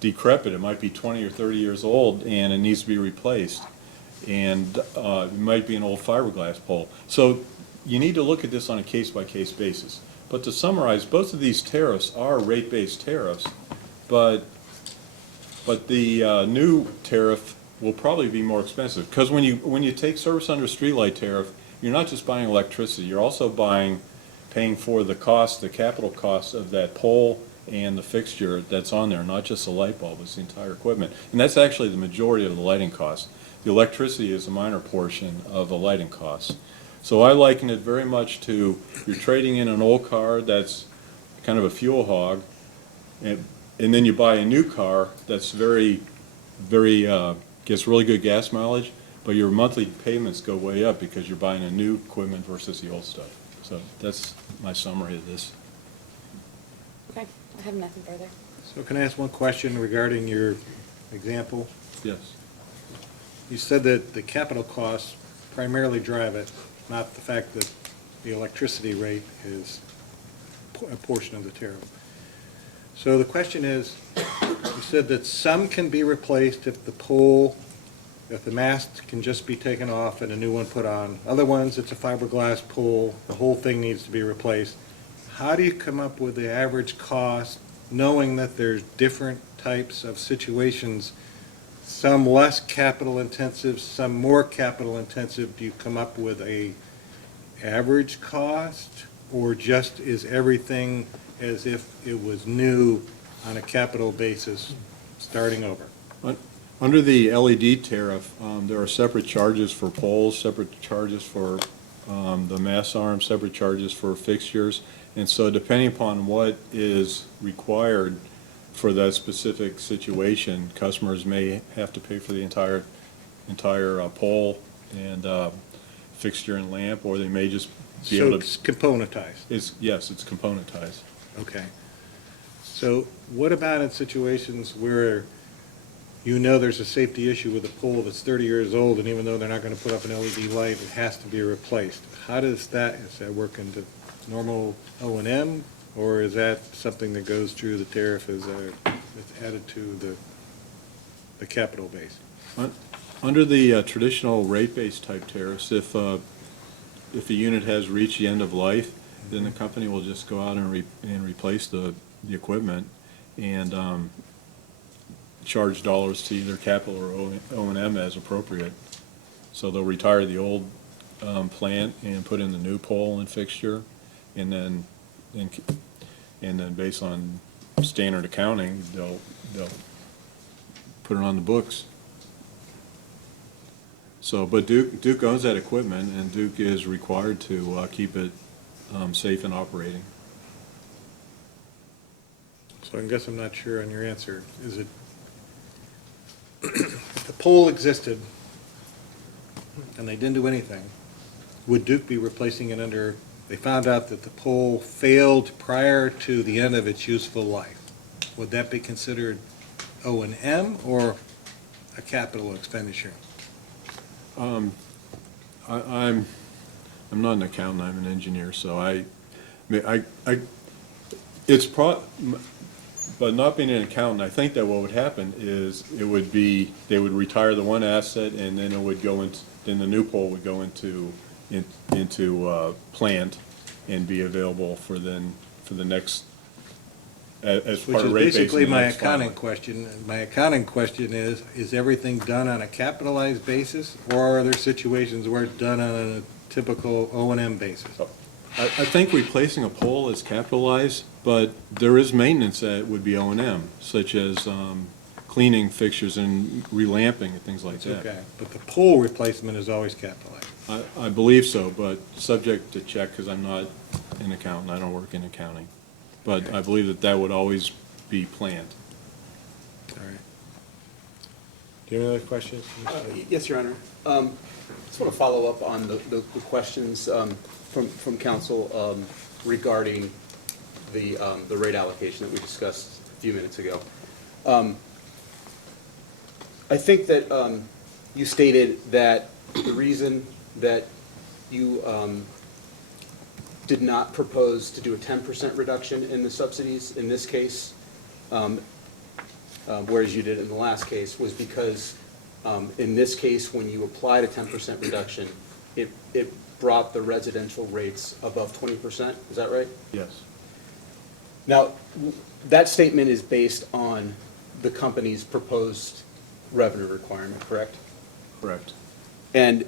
decrepit. It might be 20 or 30 years old, and it needs to be replaced. And it might be an old fiberglass pole. So you need to look at this on a case-by-case basis. But to summarize, both of these tariffs are rate-based tariffs, but the new tariff will probably be more expensive, because when you take service under streetlight tariff, you're not just buying electricity, you're also paying for the capital cost of that pole and the fixture that's on there, not just the light bulb, it's the entire equipment. And that's actually the majority of the lighting cost. The electricity is a minor portion of the lighting costs. So I liken it very much to, you're trading in an old car that's kind of a fuel hog, and then you buy a new car that's gets really good gas mileage, but your monthly payments go way up because you're buying a new equipment versus the old stuff. So that's my summary of this. Okay, I have nothing further. So can I ask one question regarding your example? Yes. You said that the capital costs primarily drive it, not the fact that the electricity rate is a portion of the tariff. So the question is, You said that some can be replaced if the pole, if the mast can just be taken off and a new one put on. Other ones, it's a fiberglass pole, the whole thing needs to be replaced. How do you come up with the average cost, knowing that there's different types of situations, some less capital intensive, some more capital intensive? Do you come up with a average cost, or just is everything as if it was new on a capital basis, starting over? Under the LED tariff, there are separate charges for poles, separate charges for the mast arm, separate charges for fixtures. And so depending upon what is required for that specific situation, customers may have to pay for the entire pole and fixture and lamp, or they may just be So able it's to. componentized? Yes, it's componentized. Okay. So what about in situations where you know there's a safety issue with a pole that's 30 years old, and even though they're not going to put up an LED light, it has to be replaced? How does that work into normal O&M, or is that something that goes through the tariff as it's added to the capital base? Under the traditional rate-based type tariffs, if a unit has reached the end of life, then the company will just go out and replace the equipment and charge dollars to either capital or O&M as appropriate. So they'll retire the old plant and put in the new pole and fixture, and then based on standard accounting, they'll put it on the books. So, but Duke owns that equipment, and Duke is required to keep it safe and operating. So I guess I'm not sure on your answer. Is it, if the pole existed and they didn't do anything, would Duke be replacing it under, they found out that the pole failed prior to the end of its useful life? Would that be considered O&M or a capital expenditure? I'm not an accountant, I'm an engineer, so but not being an accountant, I think that what would happen is they would retire the one asset, and then it would go into, then the new pole would go into plant and be available for the next, as part of rate base. Which is basically in the my next accounting filing. question. My accounting question is everything done on a capitalized basis, or are there situations where it's done on a typical O&M basis? I think replacing a pole is capitalized, but there is maintenance that would be O&M, such as cleaning fixtures and relamping and things like that. Okay, but the pole replacement is always capitalized. I believe so, but subject to check, because I'm not an accountant, I don't work in accounting. But I believe that would always be planned. All right. Do you have any other questions? Yes, Your Honor. Just want to follow up on the questions from council regarding the rate allocation that we discussed a few minutes ago. I think that you stated that the reason that you did not propose to do a 10% reduction in the subsidies in this case, whereas you did in the last case, was because in this case, when you applied a 10% reduction, it brought the residential rates above 20%, is that right? Yes. Now, that statement is based on the company's proposed revenue requirement, correct? Correct. And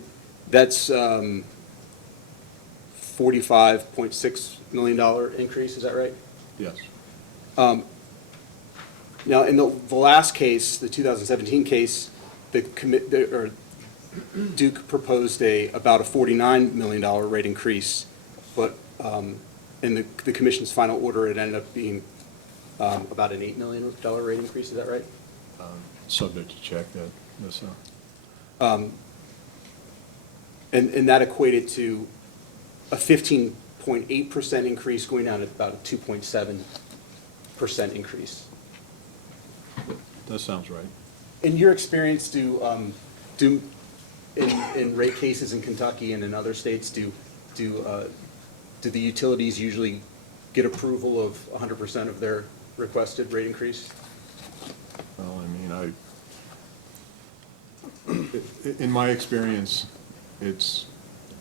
that's $45.6 million increase, is that right? Yes. Now, in the last case, the 2017 case, Duke proposed about a $49 million rate increase, but in the commission's final order, it ended up being about an $8 million rate increase, is that right? Subject to check that, yes, sir. And that equated to a 15.8% increase going down to about a 2.7% increase. That sounds right. In your experience, in rate cases in Kentucky and in other states, do the utilities usually get approval of 100% of their requested rate increase? in my experience, it's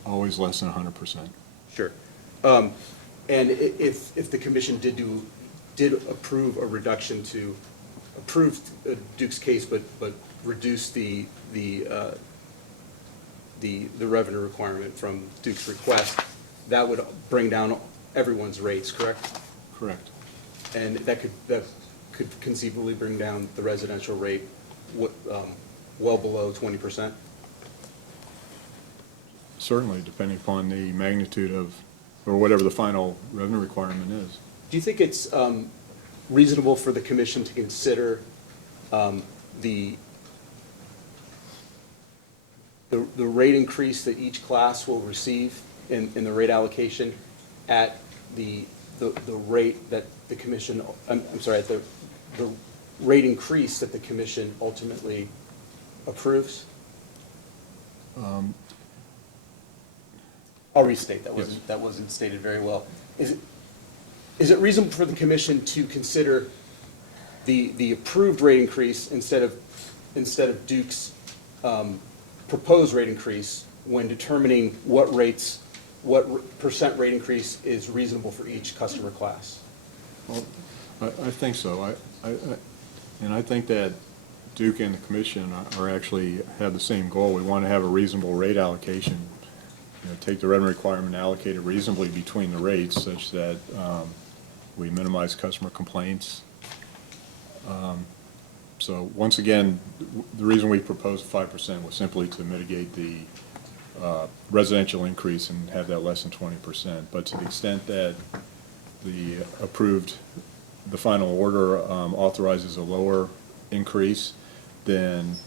always less than 100%. Sure. And if the commission did approve a reduction to, approve Duke's case, but reduce the revenue requirement from Duke's request, that would bring down everyone's rates, correct? Correct. And that could conceivably bring down the residential rate, well below 20%? Certainly, depending upon the magnitude of, or whatever the final revenue requirement is. Do you think it's reasonable for the commission to consider the rate increase that each class will receive in the rate allocation at the rate that the commission, I'm sorry, at the rate increase that the commission ultimately approves? I'll restate, that wasn't stated very well. Is it reasonable for the commission to consider the approved rate increase instead of Duke's proposed rate increase when determining what percent rate increase is reasonable for each customer class? Well, I think so. And I think that Duke and the commission are actually have the same goal. We want to have a reasonable rate allocation. Take the revenue requirement, allocate it reasonably between the rates such that we minimize customer complaints. So once again, the reason we proposed 5% was simply to mitigate the residential increase and have that less than 20%. But to the extent that the final order authorizes a lower increase, then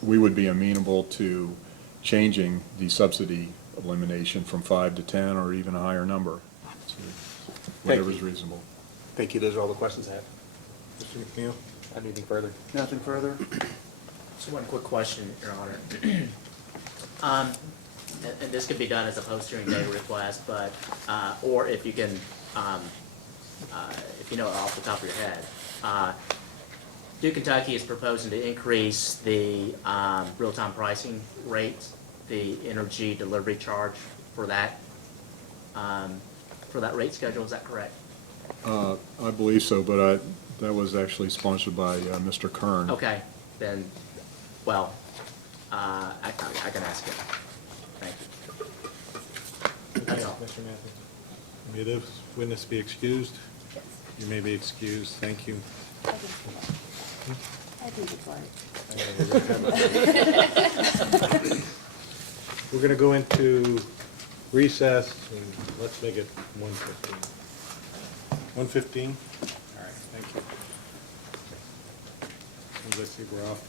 we would be amenable to changing the subsidy elimination from 5 to 10 or even a higher number. So whatever is reasonable. Thank you. Those are all the questions I have. Mr. McNeil? Anything further? Nothing further? Just one quick question, Your Honor. And this could be done as a post-hearing data request, but, or if you can, if you know it off the top of your head. Duke Kentucky is proposing to increase the real-time pricing rate, the energy delivery charge for that rate schedule. Is that correct? I believe so, but that was actually sponsored by Mr. Kern. Okay, then, well, I can ask him. Thank you. That's all. Mr. Matthews? May this witness be excused? Yes. You may be excused. Thank you. I think it's right. We're going to go into recess, and let's make it 1:15. 1:15? All right, thank you. Let's see, we're off.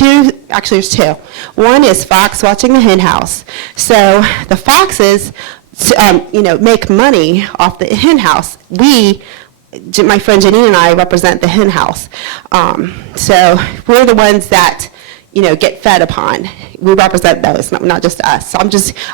there's two. One is Fox watching the hen house. So the foxes, make money off the hen house. My friend Janine and I represent the hen house. So we're the ones that, get fed upon. We represent those, not just us. So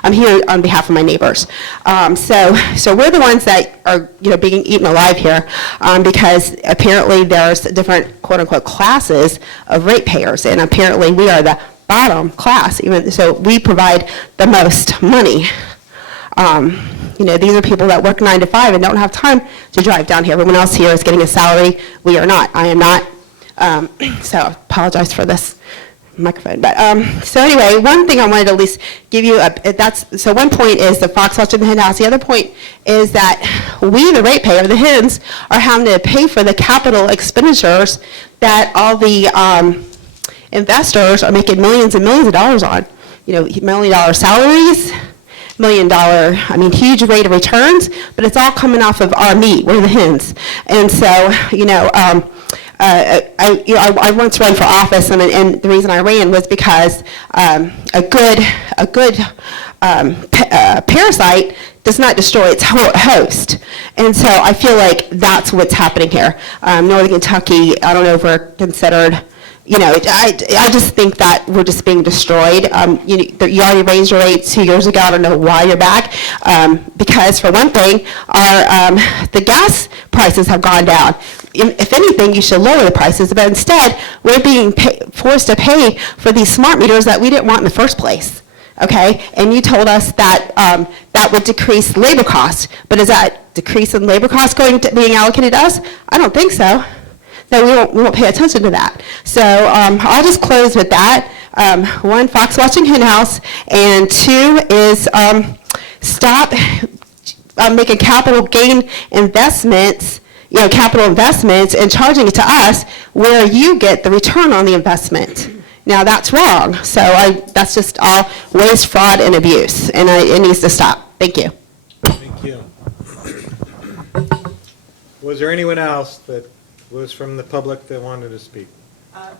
I'm here on behalf of my neighbors. So we're the ones that are, being eaten alive here, because apparently there's different quote-unquote classes of ratepayers, and apparently we are the bottom class, so we provide the most money. These are people that work 9 to 5 and don't have time to drive down here. Everyone else here is getting a salary. We are not. I am not. So I apologize for this microphone. But so anyway, one thing I wanted to at least give you, so one point is the fox watching the hen house. The other point is that we, the ratepayer, the hens, are having to pay for the capital expenditures that all the investors are making millions and millions of dollars on. $1 million salaries, $1 million, huge rate of returns, but it's all coming off of our meat. We're the hens. And so, I once ran for office, and the reason I ran was because a good parasite does not destroy its host. And so I feel like that's what's happening here. Northern Kentucky, I don't know if we're considered, I just think that we're just being destroyed. You already raised your rate 2 years ago. I don't know why you're back. Because for one thing, the gas prices have gone down. If anything, you should lower the prices, but instead, we're being forced to pay for these smart meters that we didn't want in the first place. Okay, and you told us that that would decrease labor costs, but is that decrease in labor costs being allocated to us? I don't think so. No, we won't pay attention to that. So I'll just close with that. One, fox watching hen house, and two is stop making capital gain investments, capital investments, and charging it to us where you get the return on the investment. Now, that's wrong. So that's just all waste, fraud, and abuse, and it needs to stop. Thank you. Thank you. Was there anyone else that was from the public that wanted to speak?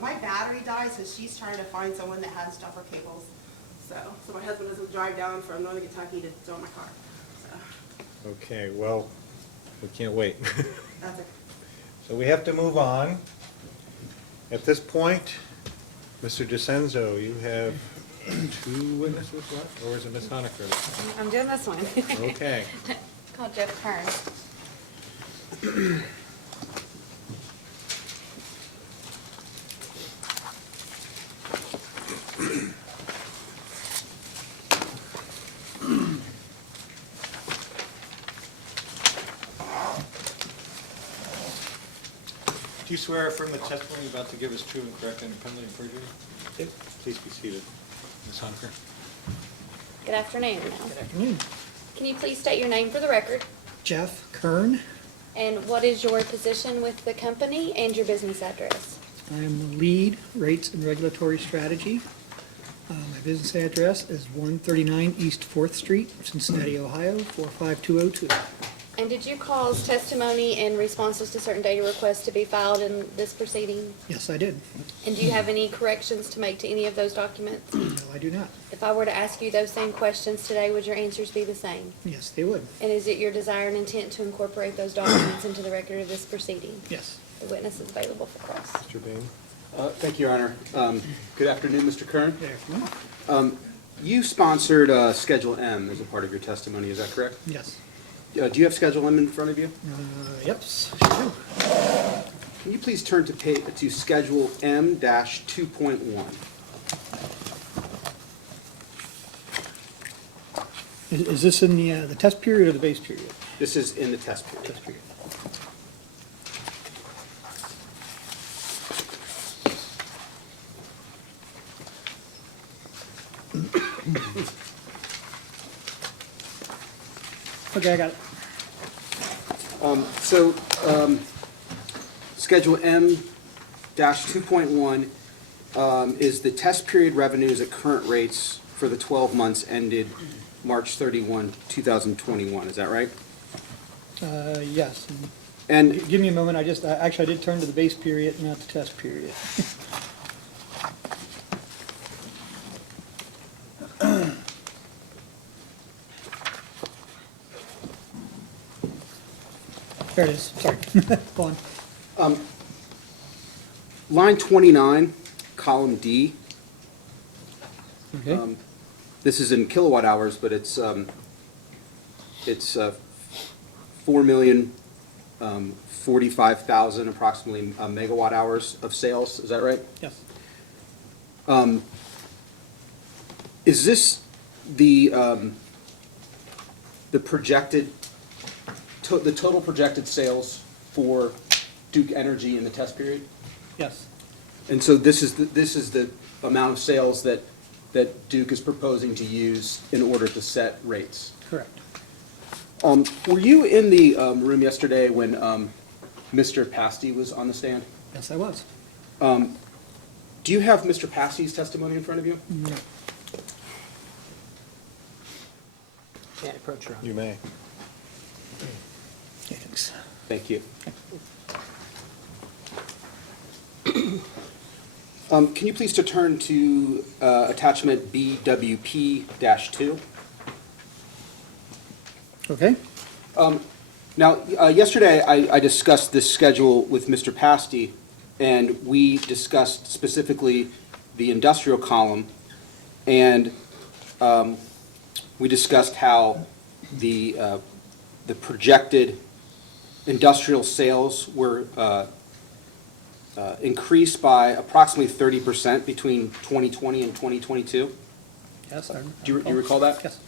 My battery died, so she's trying to find someone that has stuff or cables. So my husband doesn't drive down from Northern Kentucky to tow my car. So. Okay, well, we can't wait. That's okay. So we have to move on. At this point, Mr. DeCenzo, you have 2 witnesses left, or is it Ms. Honaker? I'm doing this one. Okay. Call Jeff Kern. Do you swear affirm the testimony you're about to give is true and correct and independently of perjury? Please be seated. Ms. Honaker. Good afternoon. Good afternoon. Can you please state your name for the record? Jeff Kern. And what is your position with the company and your business address? I am the lead rates and regulatory strategy. My business address is 139 East 4th Street, Cincinnati, Ohio, 45202. And did you cause testimony and responses to certain data requests to be filed in this proceeding? Yes, I did. And do you have any corrections to make to any of those documents? No, I do not. If I were to ask you those same questions today, would your answers be the same? Yes, they would. And is it your desire and intent to incorporate those documents into the record of this proceeding? Yes. The witness is available for cross. Mr. Bain. Thank you, Your Honor. Good afternoon, Mr. Kern. Good afternoon. You sponsored Schedule M as a part of your testimony, is that correct? Yes. Do you have Schedule M in front of you? Yep, sure do. Can you please turn to Schedule M-2.1? Is this in the test period or the base period? This is in the test period. Test period. Okay, I got it. Schedule M-2.1 is the test period revenues at current rates for the 12 months ended March 31, 2021. Is that right? Yes. And give me a moment. Actually, I did turn to the base period, not the test period. There it is, sorry. Go on. Line 29, column D. Okay. This is in kilowatt hours, but it's 4,045,000 approximately megawatt hours of sales. Is that right? Yes. Is this the projected, the total projected sales for Duke Energy in the test period? Yes. And so this is the amount of sales that Duke is proposing to use in order to set rates? Correct. Were you in the room yesterday when Mr. Pasty was on the stand? Yes, I was. Do you have Mr. Pasty's testimony in front of you? No. May I approach your honor? You may. Thanks. Thank you. Can you please turn to attachment BWP-2? Okay. Now, yesterday I discussed this schedule with Mr. Pasty, and we discussed specifically the industrial column, and we discussed how the projected industrial sales were increased by approximately 30% between 2020 and 2022. Yes, I Do you recall that? Yes.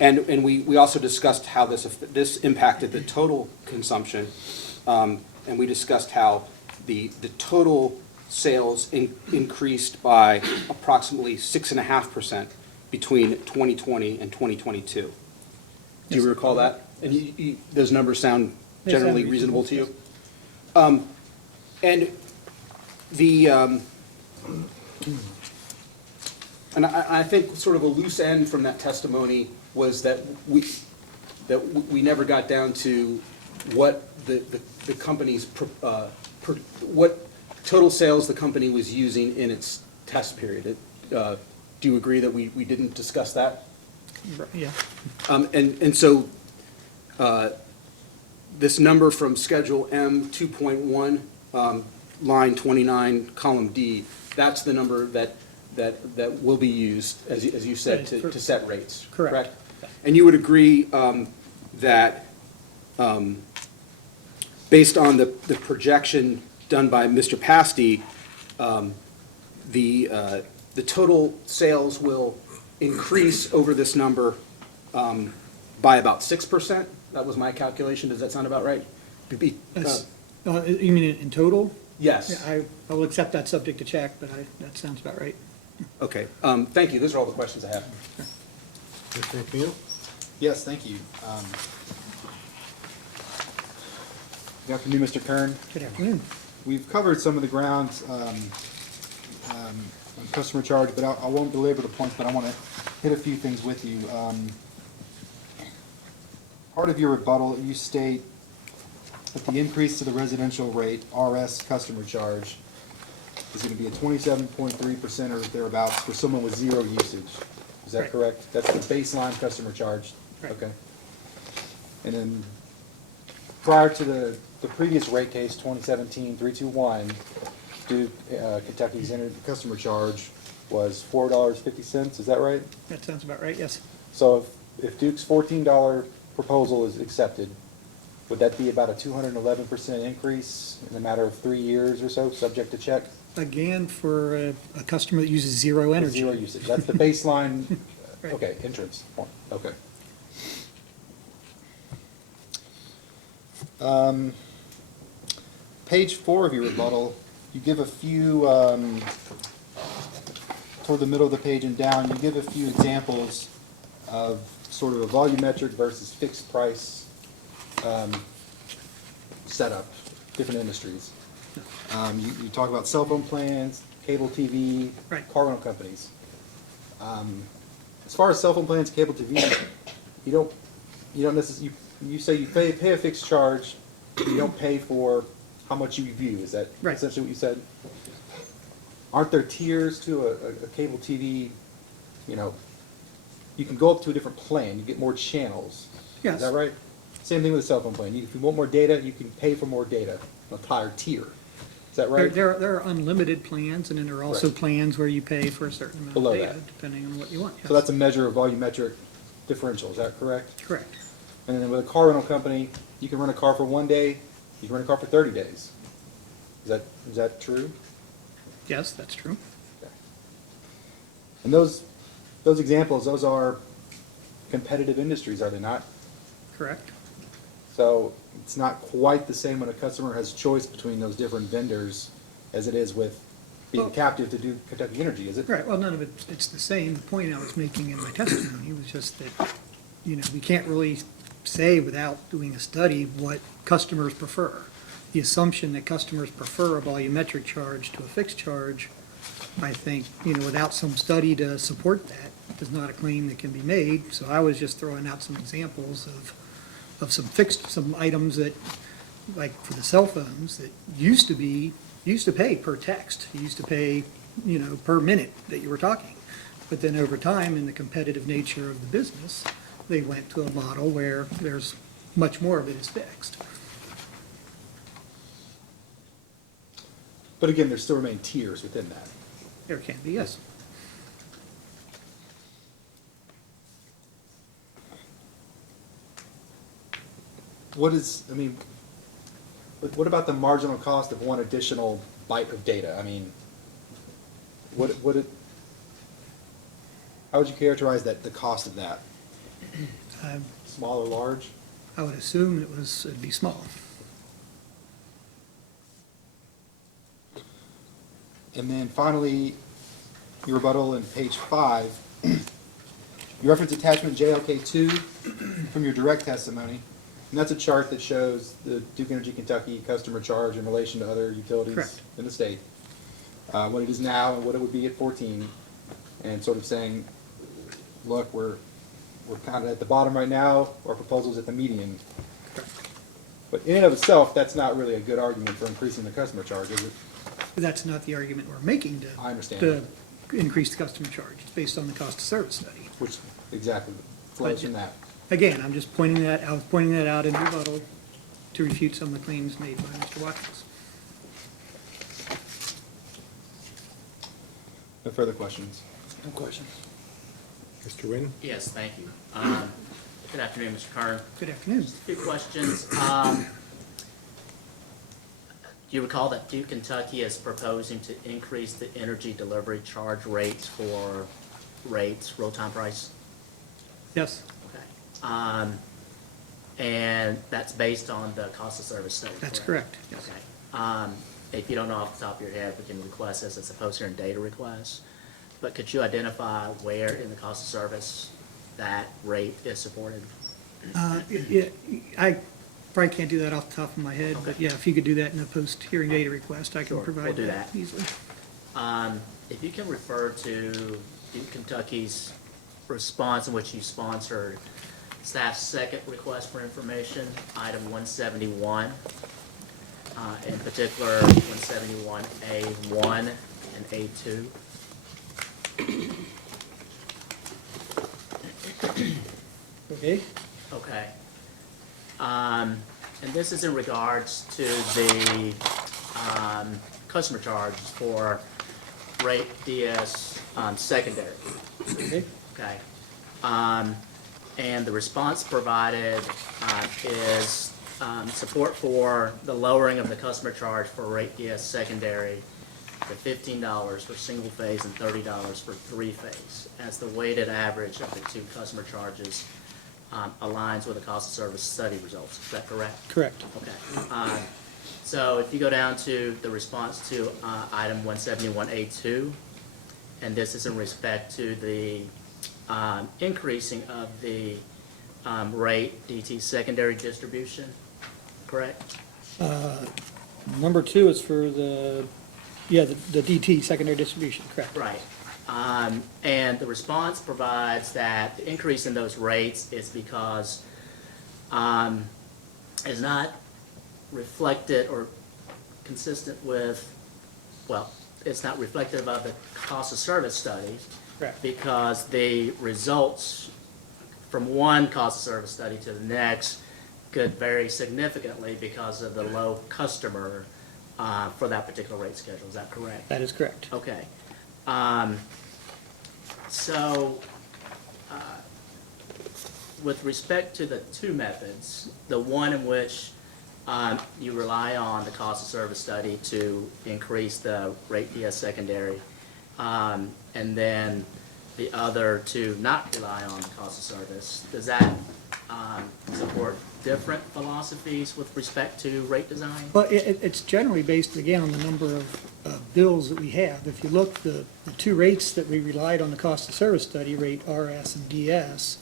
And we also discussed how this impacted the total consumption, and we discussed how the total sales increased by approximately 6.5% between 2020 and 2022. Do Yes, you I recall recall that? And those numbers sound They sound generally reasonable, reasonable to you? And the, and I think sort of a loose end from that testimony was that we never got down to what the company's, what total sales the company was using in its test period. Do you agree that we didn't discuss that? Yeah. And so, this number from Schedule M 2.1, line 29, column D, that's the number that will be used, as you said, Right, to set rates, correct. correct? And you would agree that, based on the projection done by Mr. Pasty, the total sales will increase over this number by about 6%? That was my calculation. Does that sound about right? That's- You mean in total? Yes. Yeah, I will accept that subject to check, but that sounds about right. Okay, thank you. Those are all the questions I have. Mr. McNeil? Yes, thank you. Good afternoon, Mr. Kern. Good afternoon. We've covered some of the ground on customer charge, but I won't belabor the points, but I want to hit a few things with you. Part of your rebuttal, you state that the increase to the residential rate, RS customer charge, is going to be a 27.3% or thereabouts for someone with zero usage. Is that Right. correct? That's the baseline customer charge? Right. Okay. And then prior to the previous rate case, 2017-321, Duke, Kentucky's customer charge was $4.50, is that right? That sounds about right, yes. So if Duke's $14 proposal is accepted, would that be about a 211% increase in a matter of 3 years or so, subject to check? Again, for a customer that uses zero energy. Zero usage, that's the baseline, Right. okay, entrance point, okay. Page 4 of your rebuttal, you give a few, toward the middle of the page and down, you give a few examples of sort of a volumetric versus fixed price setup, different industries. You talk about cell phone plans, cable TV, Right. car rental companies. As far as cell phone plans, cable TV, you don't necessarily, you say you pay a fixed charge, you don't pay for how much you view, is that Right. essentially what you said? Aren't there tiers to a cable TV, you know, you can go up to a different plan, you get more channels? Yes. Is that right? Same thing with a cell phone plan. If you want more data, you can pay for more data, a higher tier. Is that right? There are unlimited plans, and then there are also Right. plans where you pay for a certain amount Below of data, that. depending on what you want. So that's a measure of volumetric differential, is that correct? Correct. And then with a car rental company, you can rent a car for 1 day, you can rent a car for 30 days. Is that true? Yes, that's true. And those examples, those are competitive industries, are they not? Correct. So it's not quite the same when a customer has choice between those different vendors as it is with being Well- captive to Duke Kentucky Energy, is it? Right, well, none of it's the same. The point I was making in my testimony was just that, we can't really say without doing a study what customers prefer. The assumption that customers prefer a volumetric charge to a fixed charge, I think, without some study to support that, is not a claim that can be made. So I was just throwing out some examples of some items that, like for the cell phones, that used to pay per text. You used to pay, per minute that you were talking. But then over time, in the competitive nature of the business, they went to a model where there's much more of it is fixed. But again, there still remain tiers within that. There can be, yes. What about the marginal cost of one additional byte of data? I mean, how would you characterize the cost of that? Small or large? I would assume it'd be small. And then finally, your rebuttal in page 5, you reference attachment JLK2 from your direct testimony, and that's a chart that shows the Duke Energy Kentucky customer charge in relation to other utilities Correct. in the state, what it is now and what it would be at 14, and sort of saying, look, we're kind of at the bottom right now, our proposal's at the median. But in and of itself, that's not really a good argument for increasing the customer charge, is it? That's not the argument we're making I understand. to increase the customer charge. It's based on the cost of service study. Which exactly flows from that. Again, I was pointing that out in rebuttal to refute some of the claims made by Mr. Watkins. No further questions? No questions. Mr. Wynn? Yes, thank you. Good afternoon, Mr. Kern. Good afternoon. Just a few questions. Do you recall that Duke Kentucky is proposing to increase the energy delivery charge rates for real-time price? Yes. Okay. And that's based on the cost of service study, That's correct, yes. Okay. If you don't know off the top of your head, we can request this as opposed to a data request. But could you identify where in the cost of service that rate is supported? I probably can't do that off the top of my head, but yeah, if you could do that in a post-hearing data request, I can Sure, provide we'll do that that. easily. If you can refer to Duke Kentucky's response in which you sponsored staff's second request for information, item 171, in particular 171A1 and A2. Okay. Okay. And this is in regards to the customer charges for rate DS secondary. Okay. Okay. And the response provided is support for the lowering of the customer charge for rate DS secondary to $15 for single phase and $30 for three phase, as the weighted average of the two customer charges aligns with the cost of service study results. Is that correct? Correct. Okay. So if you go down to the response to item 171A2, and this is in respect to the increasing of the rate DT secondary distribution, correct? Number 2 is for the DT secondary distribution, correct. Right. And the response provides that the increase in those rates is because is not reflected or consistent with, well, it's not reflective of the cost of service study. Correct. Because the results from one cost of service study to the next could vary significantly because of the low customer for that particular rate schedule. Is that correct? That is correct. Okay. So, with respect to the two methods, the one in which you rely on the cost of service study to increase the rate PS secondary, and then the other to not rely on the cost of service, does that support different philosophies with respect to rate design? Well, it's generally based, again, on the number of bills that we have. If you look, the two rates that we relied on the cost of service study, rate RS and DS,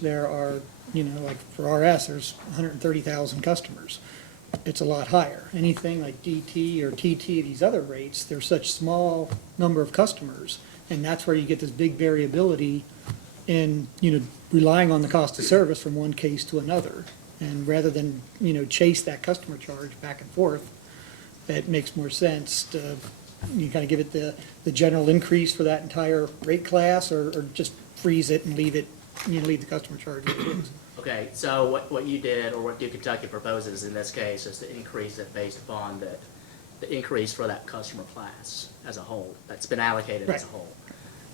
there are, like for RS, there's 130,000 customers. It's a lot higher. Anything like DT or TT, these other rates, there's such small number of customers, and that's where you get this big variability in, relying on the cost of service from one case to another. And rather than, chase that customer charge back and forth, it makes more sense to, you kind of give it the general increase for that entire rate class, or just freeze it and leave it, leave the customer charge where it is. Okay, so what you did, or what Duke Kentucky proposes in this case, is to increase it based upon the increase for that customer class as a whole, that's been allocated as a Right. whole.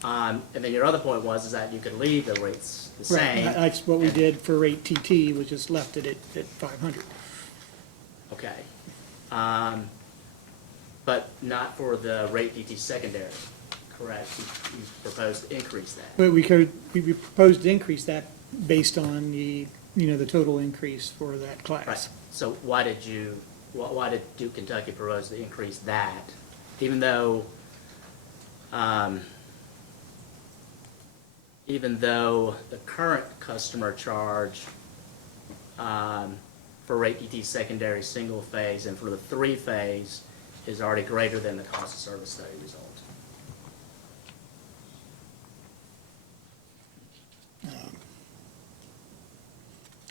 And then your other point was, is that you could leave the rates the Right, same. that's what we did for rate TT, was just left it at 500. Okay. But not for the rate DT secondary, correct? You proposed to increase that. But we proposed to increase that based on the, the total increase for that class. Right. So why did Duke Kentucky propose to increase that, even though the current customer charge for rate DT secondary single phase and for the three phase is already greater than the cost of service study result?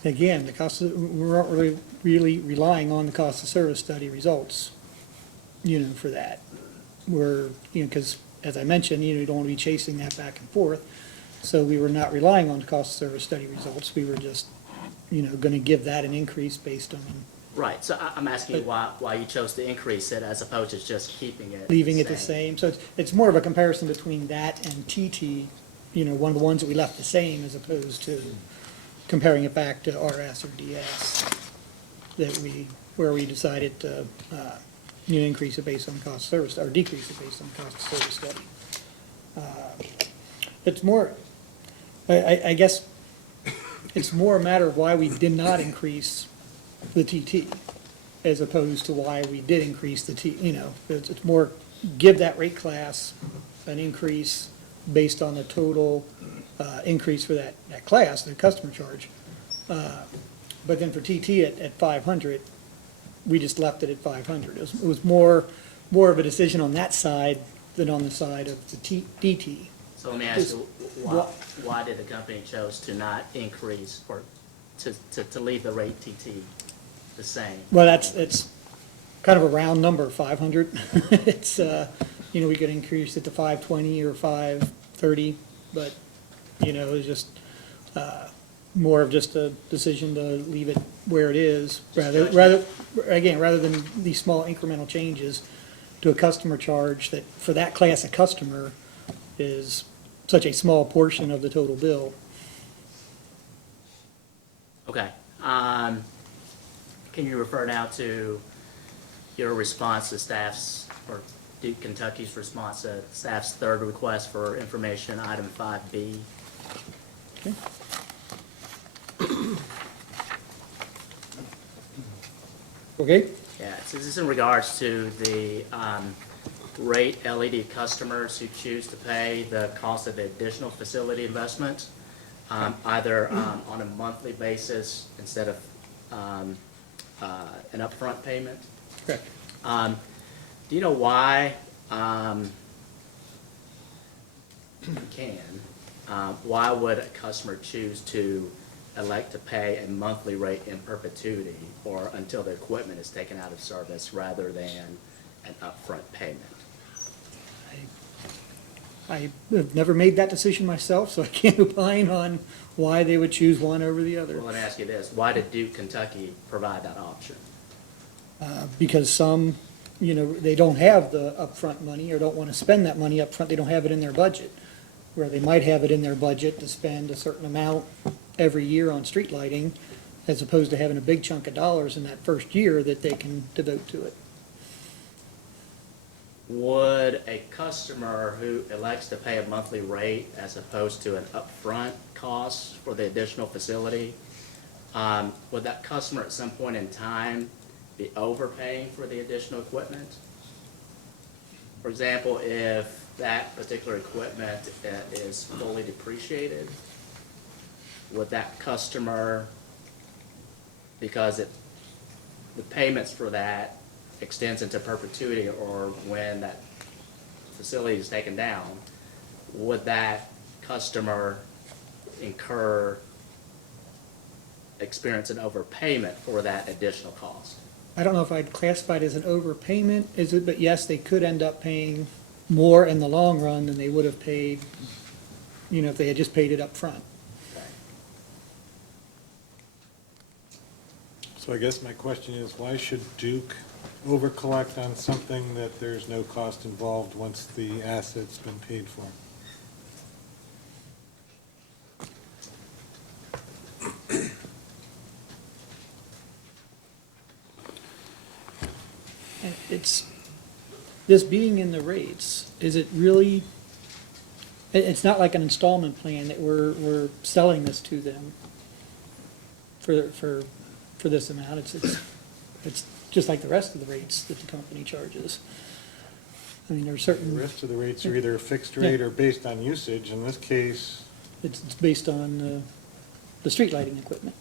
Again, we weren't really relying on the cost of service study results, for that. We're, because as I mentioned, you don't want to be chasing that back and forth. So we were not relying on the cost of service study results. We were just, going to give that an increase based on Right, so I'm asking you why you chose to increase it as opposed to just keeping it leaving it the same. So it's more of a comparison between that and TT, one of the ones that we left the same, as opposed to comparing it back to RS or DS, where we decided to, increase it based on cost of service, or decrease it based on cost of service study. It's more, I guess, it's more a matter of why we did not increase the TT, as opposed to why we did increase the it's more, give that rate class an increase based on the total increase for that class, the customer charge. But then for TT at 500, we just left it at 500. It was more of a decision on that side than on the side of the DT. So let me ask you, why did the company chose to not increase or to leave the rate TT the same? Well, it's kind of a round number, 500. It's, we could increase it to 520 or 530, but, it was just more of just a decision to leave it where it is, rather than these small incremental changes to a customer charge that, for that class of customer, is such a small portion of the total bill. Okay. Can you refer now to your response to staff's, or Duke Kentucky's response to staff's third request for information, item 5B? Okay. Okay. Yeah, so this is in regards to the rate LED customers who choose to pay the cost of the additional facility investment, either on a monthly basis instead of an upfront payment. Correct. Do you know why, why would a customer choose to elect to pay a monthly rate in perpetuity or until the equipment is taken out of service rather than an upfront payment? I have never made that decision myself, so I can't opine on why they would choose one over the other. Well, let me ask you this, why did Duke Kentucky provide that option? Because some, they don't have the upfront money or don't want to spend that money upfront, they don't have it in their budget. Where they might have it in their budget to spend a certain amount every year on street lighting, as opposed to having a big chunk of dollars in that first year that they can devote to it. Would a customer who elects to pay a monthly rate as opposed to an upfront cost for the additional facility, would that customer at some point in time be overpaying for the additional equipment? For example, if that particular equipment is fully depreciated, would that customer, because the payments for that extends into perpetuity, or when that facility is taken down, would that customer experience an overpayment for that additional cost? I don't know if I'd classify it as an overpayment, but yes, they could end up paying more in the long run than they would have paid, if they had just paid it up front. So I guess my question is, why should Duke over-collect on something that there's no cost involved once the asset's been paid for? It's, this being in the rates, is it really, it's not like an installment plan that we're selling this to them for this amount. It's just like the rest of the rates that the company charges. I mean, there are certain. The rest of the rates are either fixed rate or based on usage. In this case, It's based on the street lighting equipment.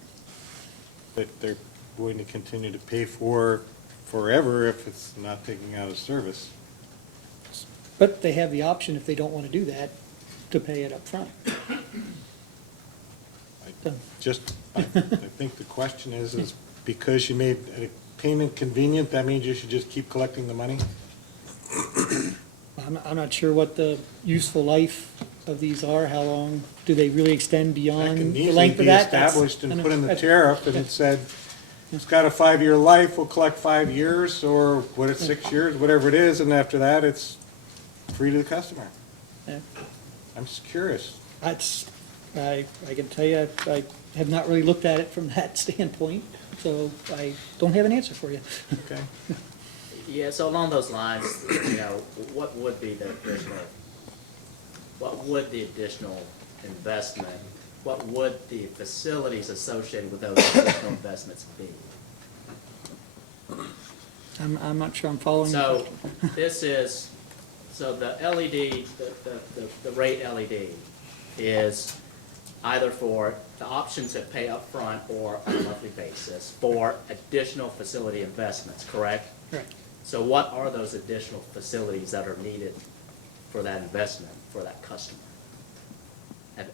that they're going to continue to pay for forever if it's not taking out of service. But they have the option, if they don't want to do that, to pay it up front. I think the question is because you made a payment convenient, that means you should just keep collecting the money? I'm not sure what the useful life of these are, how long, do they really extend That beyond can the easily length of be that? established and put in the That's- tariff, and it said, it's got a 5-year life, we'll collect 5 years, or what, it's 6 years, whatever it is, and after that, it's free to the customer. Yeah. I'm just curious. I can tell you, I have not really looked at it from that standpoint, so I don't have an answer for you. Okay. Yeah, so along those lines, what would the additional investment, what would the facilities associated with those additional investments be? I'm not sure I'm following. So the LED, the rate LED is either for the options that pay up front or on a monthly basis for additional facility investments, correct? Correct. So what are those additional facilities that are needed for that investment, for that customer?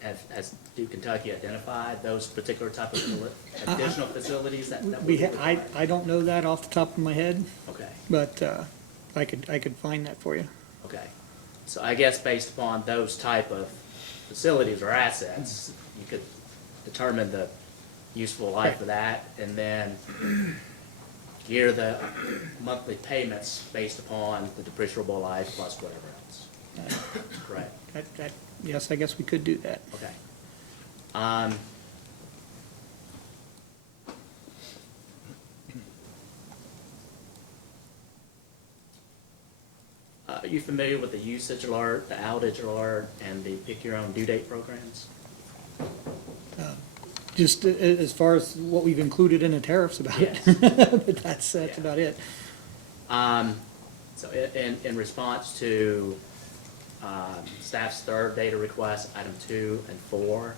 Has Duke Kentucky identified those particular type of additional facilities that would be required? I don't know that off the top of my head. Okay. But I could find that for you. Okay. So I guess based upon those type of facilities or assets, you could determine the useful life of that and then gear the monthly payments based upon the depreciable life plus whatever else. Correct. Yes, I guess we could do that. Okay. Are you familiar with the usage alert, the outage alert, and the pick your own due date programs? Just as far as what we've included in the tariffs about it. Yes. But that's about it. So in response to staff's third data request, item 2 and 4,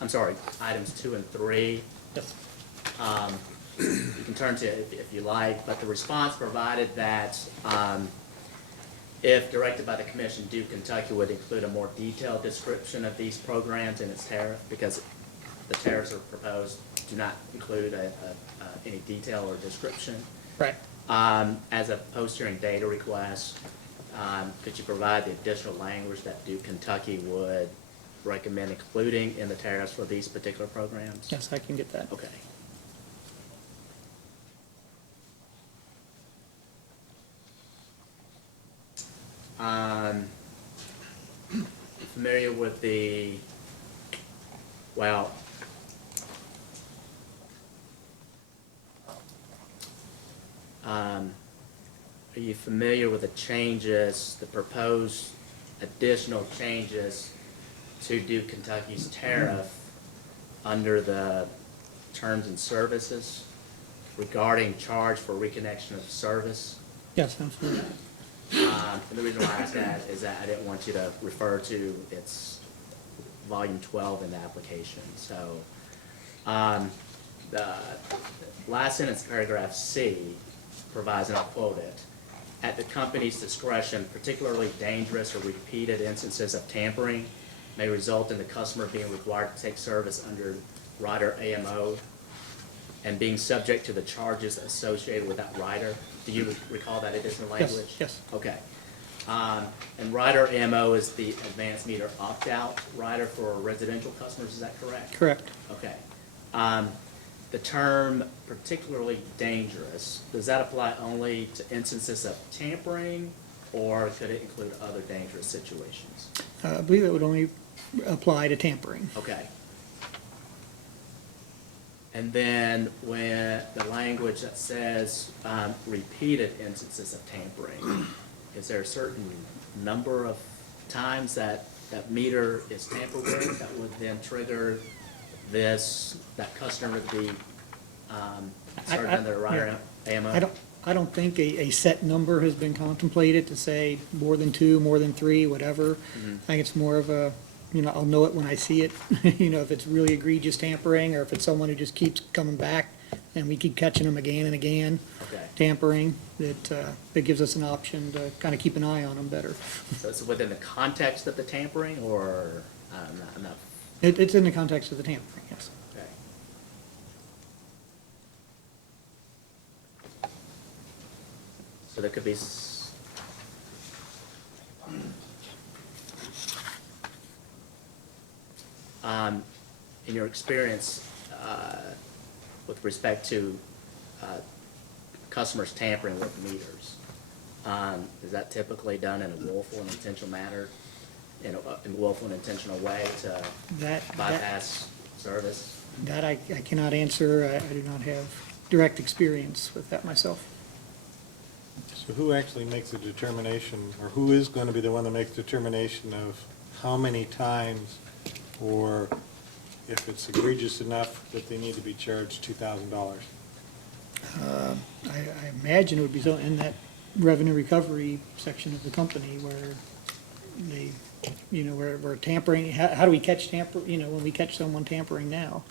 I'm sorry, items 2 and 3. Yes. You can turn to it if you like, but the response provided that if directed by the commission, Duke Kentucky would include a more detailed description of these programs in its tariff, because the tariffs are proposed do not include any detail or description. Right. As a post-hearing data request, Could you provide the additional language that Duke Kentucky would recommend including in the tariffs for these particular programs? Yes, I can get that. Okay. Familiar with the, well, are you familiar with the changes, the proposed additional changes to Duke Kentucky's tariff under the terms and services regarding charge for reconnection of service? Yes, I'm familiar. And the reason why I asked that is that I didn't want you to refer to its volume 12 in the application. So, the last sentence, paragraph C, provides, and I'll quote it, "At the company's discretion, particularly dangerous or repeated instances of tampering may result in the customer being required to take service under rider AMO and being subject to the charges associated with that rider." Do you recall that additional language? Yes. Okay. And rider AMO is the advanced meter opt-out rider for residential customers, is that correct? Correct. Okay. The term particularly dangerous, does that apply only to instances of tampering, or could it include other dangerous situations? I believe it would only apply to tampering. Okay. And then when the language that says repeated instances of tampering, is there a certain number of times that that meter is tampered with that would then trigger this, that customer would be served under the rider AMO? I don't think a set number has been contemplated to say more than 2, more than 3, whatever. Mhm. I think it's more of a, I'll know it when I see it. If it's really egregious tampering, or if it's someone who just keeps coming back and we keep catching them again and again. Okay. Tampering, that gives us an option to kind of keep an eye on them better. So it's within the context of the tampering, or not? It's in the context of the tampering, yes. Okay. So there could be in your experience, with respect to customers tampering with meters, is that typically done in a willful and intentional manner, in a willful and intentional way to bypass service? That I cannot answer. I do not have direct experience with that myself. So who actually makes the determination, or who is going to be the one that makes the determination of how many times, or if it's egregious enough that they need to be charged $2,000? I imagine it would be so in that revenue recovery section of the company where they, where tampering, how do we catch when we catch someone tampering now?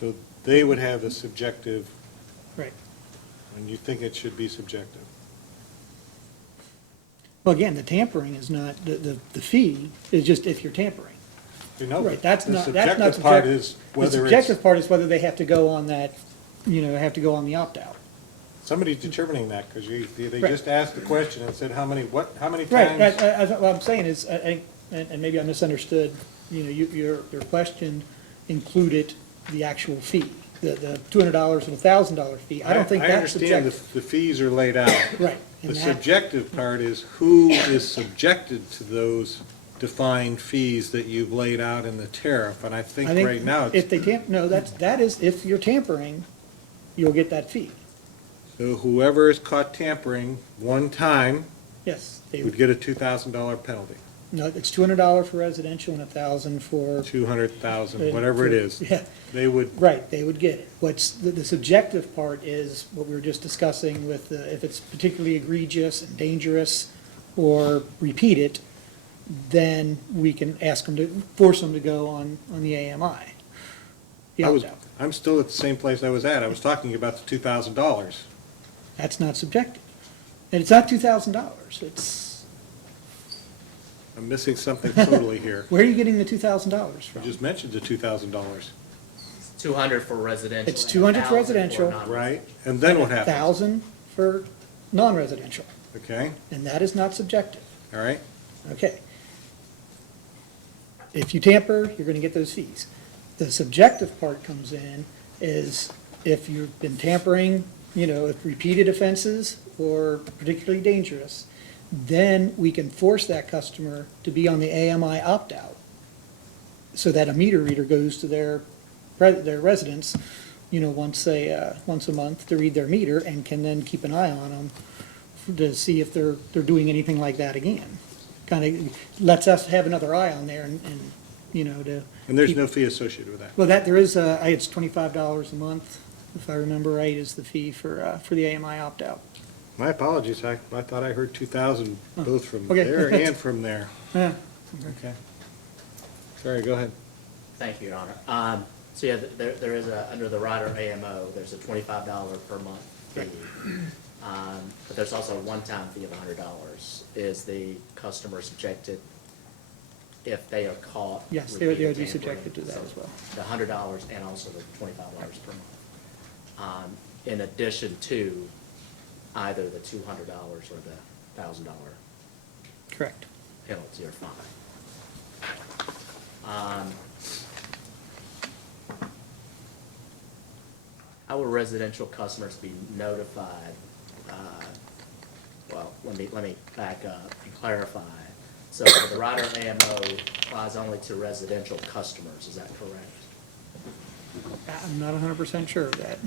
So they would have a subjective, Right. and you think it should be subjective? Well, again, the tampering is not, the fee is just if you're tampering. You know, Right, that's the not, that's not subjective part subjective. is The whether subjective it's, part is whether they have to go on that, have to go on the opt-out. somebody's determining that, because they Right. just asked the question and said, how many Right, times? what I'm saying is, I think, and maybe I misunderstood, your question included the actual fee, the $200 and $1,000 fee. I don't think I that's understand subjective. the fees are laid out. Right. The and that- subjective part is who is subjected to those defined fees that you've laid out in the tariff, and I think right now, If they no, that is, if you're tampering, you'll get that fee. so whoever is caught tampering one time Yes. They would get a $2,000 penalty, No, it's $200 for residential and $1,000 for. 200,000, whatever it is. Yeah. They would, Right, they would get it. What's, the subjective part is what we were just discussing with, if it's particularly egregious and dangerous or repeated, then we can ask them to, force them to go on the AMI. The opt-out. I'm still at the same place I was at. I was talking about the $2,000. That's not subjective. And it's not $2,000, it's, I'm missing something totally here. where are you getting the $2,000 You from? just mentioned the $2,000, 200 for residential. It's and 200 for 1,000 residential. non-residential. right? And then what happens? 1,000 for non-residential, Okay, and that is not subjective. All right? Okay. If you tamper, you're gonna get those fees. The subjective part comes in is if you've been tampering, if repeated offenses or particularly dangerous, then we can force that customer to be on the AMI opt-out so that a meter reader goes to their residents, once a month to read their meter and can then keep an eye on them to see if they're doing anything like that again. Kind of lets us have another eye on there and to. And there's keep- no fee associated with that? Well, there is, it's $25 a month, if I remember right, is the fee for the AMI opt-out. My apologies, I thought I heard 2,000 both from Okay. there and from there. Yeah. Okay. Sorry, go ahead. Thank you, Your Honor. So yeah, there is under the rider AMO, there's a $25 per month fee. But there's also a one-time fee of $100. Is the customer subjected if they are caught? Yes, they would be repeating subjected to that tampering? as well. The $100 and also the $25 per month. In addition to either the $200 or the $1,000 Correct. penalty or fine. How will residential customers be notified? Well, let me back up and clarify. So the rider AMO applies only to residential customers, is that correct? I'm not 100% sure of that.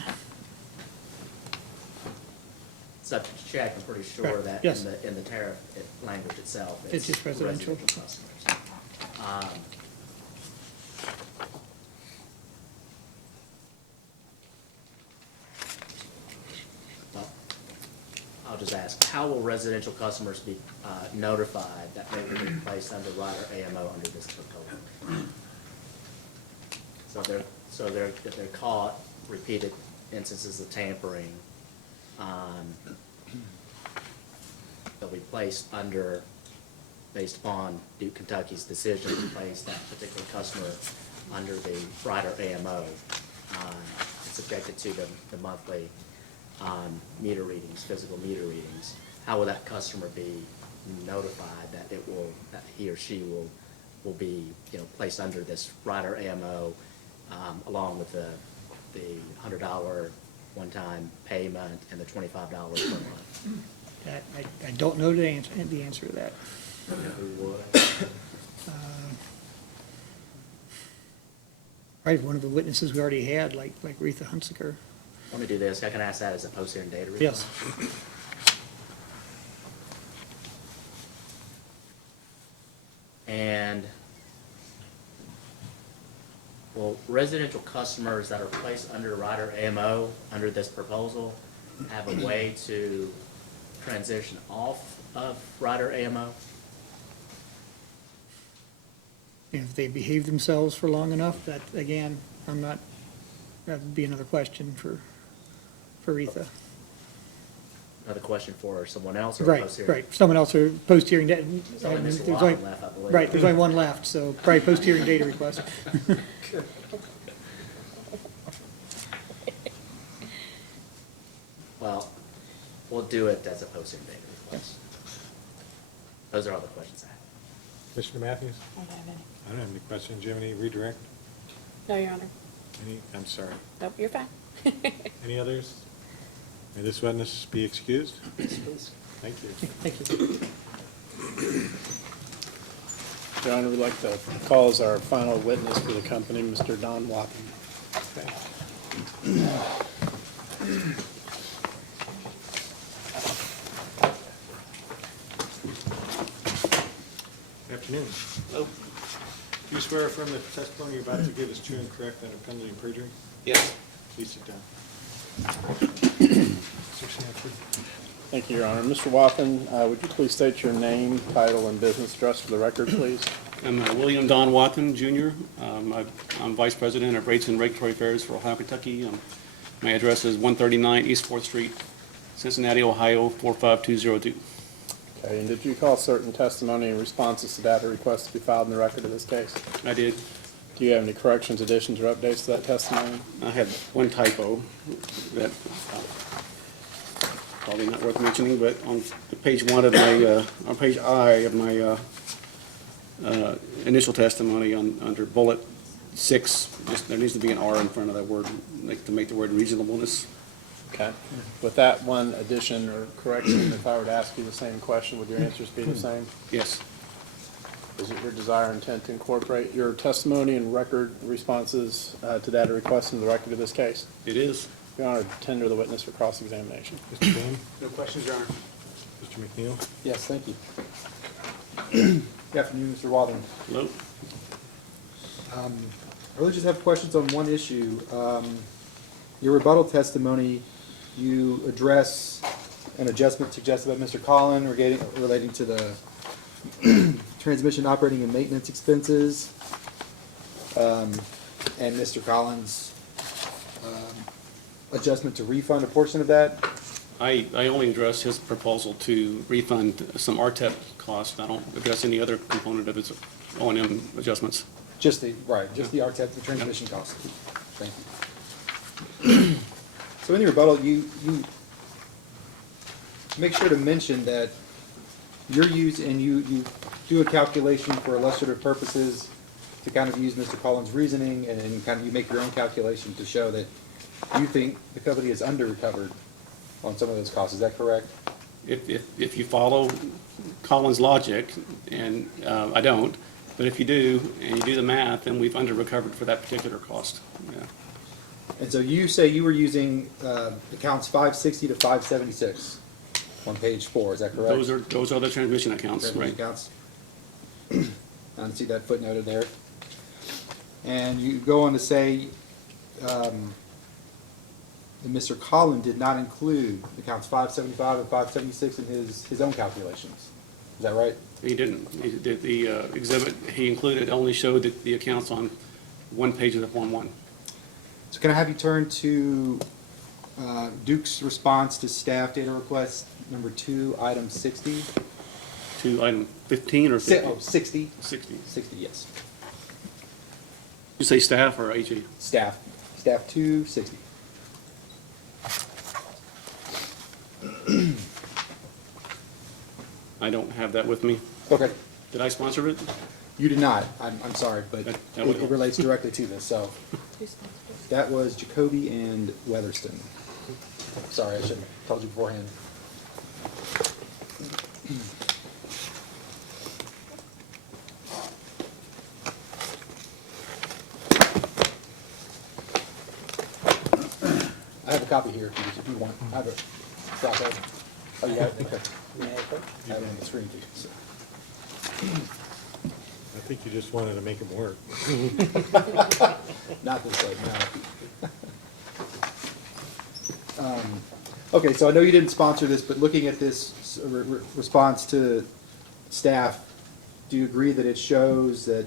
Subject to check, I'm pretty sure Correct. that Yes. in the tariff language itself, It's just residential. customers. Well, I'll just ask, how will residential customers be notified that they will be placed under rider AMO under this proposal? If they're caught repeated instances of tampering, they'll be placed under, based upon Duke Kentucky's decision to place that particular customer under the rider AMO, and subjected to the monthly meter readings, physical meter readings. How will that customer be notified that that he or she will be, placed under this rider AMO, along with the $100 one-time payment and the $25 per month? I don't know the answer to that. Who would? Probably one of the witnesses we already had, like Retha Hunsaker. Let me do this, I can ask that as a post-hearing data request. Yes. And will residential customers that are placed under rider AMO, under this proposal, have a way to transition off of rider AMO? If they behave themselves for long enough, that, again, that would be another question for Retha. Another question for someone else or Right, post-hearing? right. Someone else or post-hearing data. There's only Mr. there's Waddle only- left, I believe. Right, there's only one left, so probably post-hearing data request. Well, we'll do it as a post-hearing data request. Those are all the questions I have. Commissioner Matthews? I don't have any. I don't have any questions. Do you have any redirect? No, Your Honor. I'm sorry. Nope, you're fine. Any others? May this witness be excused? Yes, please. Thank you. Thank you. Your Honor, we'd like to call as our final witness for the company, Mr. Don Watson. Good afternoon. Hello. Do you swear or affirm that the testimony you're about to give is true and correct under penalty of perjury? Yes. Please sit down. Thank you, Your Honor. Mr. Watson, would you please state your name, title, and business address for the record, please? I'm William Don Watson, Jr. I'm Vice President of Rates and Regulatory Affairs for Ohio, Kentucky. My address is 139 East 4th Street, Cincinnati, Ohio, 45202. Okay, and did you call certain testimony in responses to data requests to be filed in the record of this case? I did. Do you have any corrections, additions, or updates to that testimony? I had one typo that probably not worth mentioning, but on the page one of my, on page I of my initial testimony under bullet 6, there needs to be an R in front of that word, like, to make the word reasonableness. Okay. With that one addition or correction, if I were to ask you the same question, would your answers be the same? Yes. Is it your desire and intent to incorporate your testimony and record responses to that request in the record of this case? It is. Your Honor, tender the witness for cross-examination. Mr. Boone? No questions, Your Honor. Mr. McNeil? Yes, thank you. Good afternoon, Mr. Walden. Hello. I really just have questions on one issue. Your rebuttal testimony, you address an adjustment suggested by Mr. Collin relating to the transmission operating and maintenance expenses, and Mr. Collins' adjustment to refund a portion of that. I only address his proposal to refund some RTEP costs. I don't address any other component of his O&M adjustments. Just the RTEP, the transmission cost. Thank you. So in your rebuttal, you make sure to mention that you're using, you do a calculation for illustrative purposes to kind of use Mr. Collins' reasoning, and kind of you make your own calculation to show that you think the company is under-recovered on some of those costs. Is that correct? If you follow Collins' logic, and I don't, but if you do, and you do the math, then we've under-recovered for that particular cost. Yeah. And so you say you were using accounts 560 to 576 on page 4, is that correct? Those are the transmission accounts, Transmission right? accounts. I see that footnoted there. And you go on to say that Mr. Collin did not include accounts 575 and 576 in his own calculations. Is that right? He didn't. The exhibit he included only showed the accounts on one page of the Form 1. So can I have you turn to Duke's response to staff data request number 2, item 60? To item 15 or 50? 60. 60. 60, yes. You say staff or AG? Staff. Staff 2, 60. I don't have that with me. Okay. Did I sponsor it? You did not. I'm sorry, but That it would help. relates directly to this, so. That was Jacoby and Weatherston. Sorry, I should have told you beforehand. I have a copy here if you want. I have a copy. Oh, you have it? Okay. I have it on the screen too. So. I think you just wanted to make them work. Not this way, no. Okay, so I know you didn't sponsor this, but looking at this response to staff, do you agree that it shows that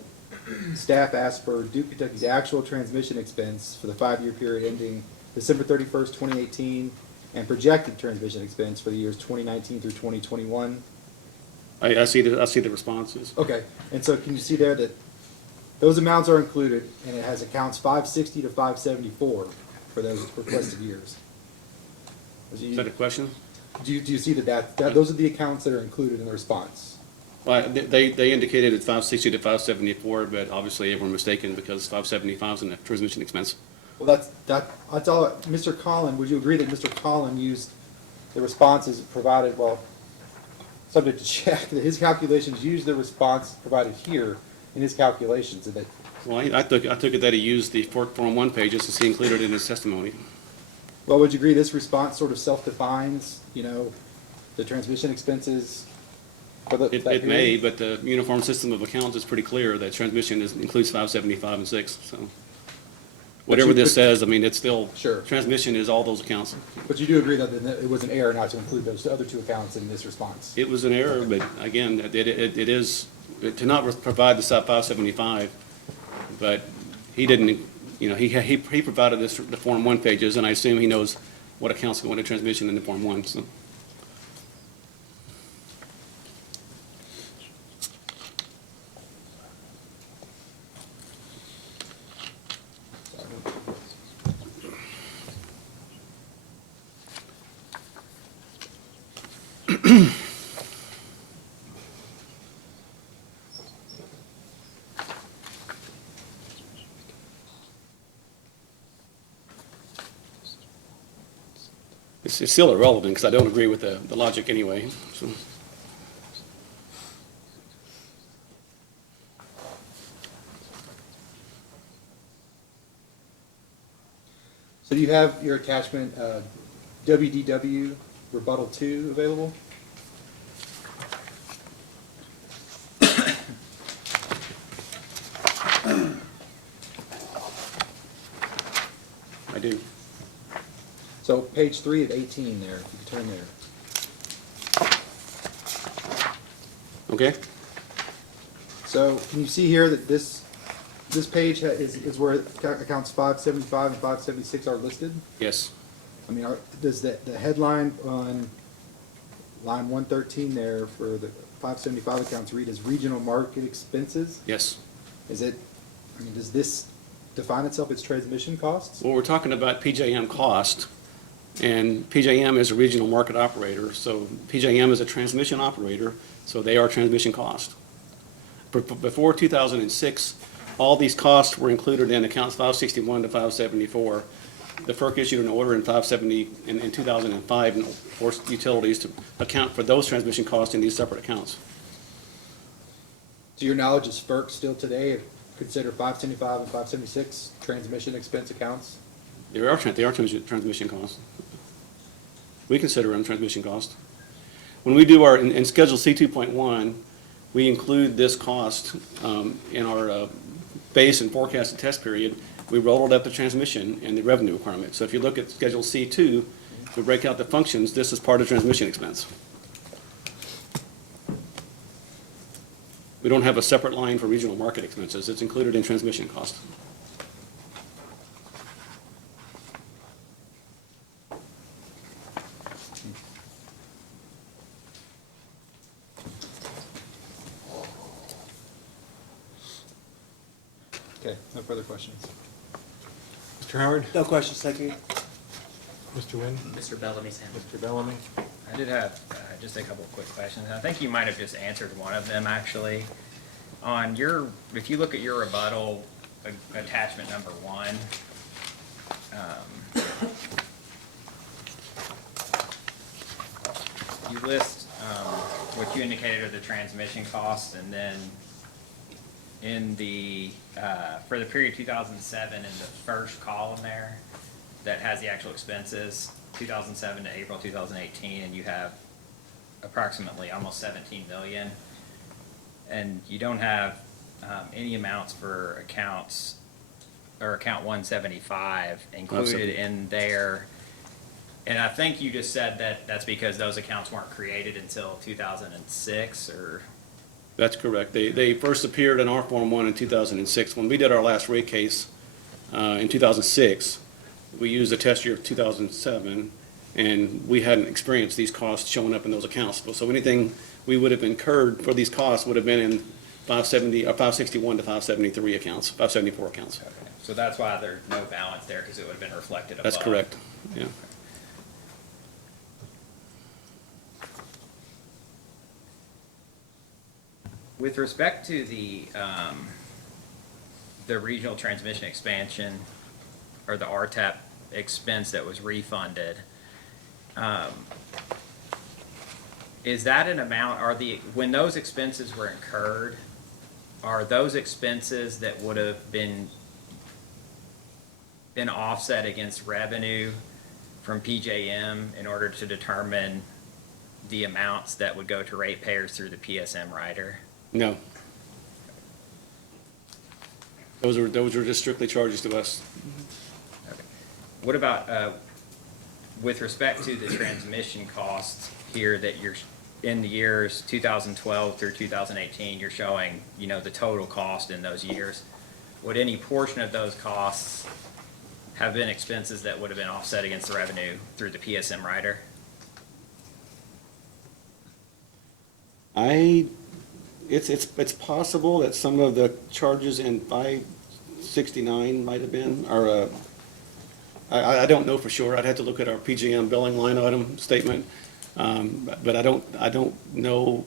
staff asked for Duke Kentucky's actual transmission expense for the 5-year period ending December 31st, 2018, and projected transmission expense for the years 2019 through 2021? I see the responses. Okay, and so can you see there that those amounts are included, and it has accounts 560 to 574 for those requested years? Is that a question? Do you see that those are the accounts that are included in the response? Well, they indicated it's 560 to 574, but obviously everyone mistaken because 575 is in the transmission expense. Well, that's all. Mr. Collin, would you agree that Mr. Collin used the responses provided, well, subject to check, that his calculations used the response provided here in his calculations? And that, well, I took it that he used the Form 1 pages as he included in his testimony. well, would you agree this response sort of self-defines, the transmission expenses for that It period? may, but the uniform system of accounts is pretty clear that transmission includes 575 and 6, so. Whatever this says, I mean, it's still, transmission is all those accounts. But you do agree that it was an error not to include those other two accounts in this response? It was an error, but again, it is, to not provide the 575, but he didn't, he provided the Form 1 pages, and I assume he knows what accounts go into transmission in the Form 1, so. It's still irrelevant because I don't agree with the logic anyway, so. So do you have your attachment, WDW rebuttal 2 available? I do. So page 3 of 18 there, if you could turn there. Okay? So can you see here that this page is where accounts 575 and 576 are listed? Yes. I mean, does the headline on line 113 there for the 575 accounts read as regional market expenses? Yes. Is it, I mean, does this define itself as transmission costs? Well, we're talking about PJM cost, and PJM is a regional market operator, so PJM is a transmission operator, so they are transmission cost. Before 2006, all these costs were included in accounts 561 to 574. The FERC issued an order in 570 in 2005 and forced utilities to account for those transmission costs in these separate accounts. To your knowledge, is FERC still today consider 575 and 576 transmission expense accounts? They are transmission costs. We consider them transmission costs. When we do in Schedule C 2.1, we include this cost in our base and forecasted test period. We rolled up the transmission and the revenue requirement. So if you look at Schedule C2, we break out the functions. This is part of transmission expense. We don't have a separate line for regional market expenses. It's included in transmission cost. Okay, no further questions. Mr. Howard? No questions, thank you. Mr. Wynn? Mr. Bellamy's hand. Mr. Bellamy? I did have just a couple of quick questions. I think you might have just answered one of them, actually. On your, if you look at your rebuttal, attachment number 1, you list what you indicated are the transmission costs, and then in the, for the period 2007, in the first column there, that has the actual expenses, 2007 to April 2018, and you have approximately almost 17 million. And you don't have any amounts for accounts, or account 175 included Absolutely. in there. And I think you just said that that's because those accounts weren't created until 2006, or? That's correct. They first appeared in our Form 1 in 2006. When we did our last rate case in 2006, we used the test year of 2007, and we hadn't experienced these costs showing up in those accounts. So anything we would have incurred for these costs would have been in 570 or 561 to 573 accounts, 574 accounts. Okay. So that's why there's no balance there, because it would have been reflected above. That's correct, yeah. With respect to the regional transmission expansion, or the RTAP expense that was refunded, is that an amount, when those expenses were incurred, are those expenses that would have been offset against revenue from PJM in order to determine the amounts that would go to ratepayers through the PSM rider? No. Those are just strictly charges to us. Okay. What about, with respect to the transmission costs here that you're, in the years 2012 through 2018, you're showing, the total cost in those years. Would any portion of those costs have been expenses that would have been offset against the revenue through the PSM rider? It's possible that some of the charges in 569 might have been, or I don't know for sure. I'd have to look at our PJM billing line item statement. But I don't know,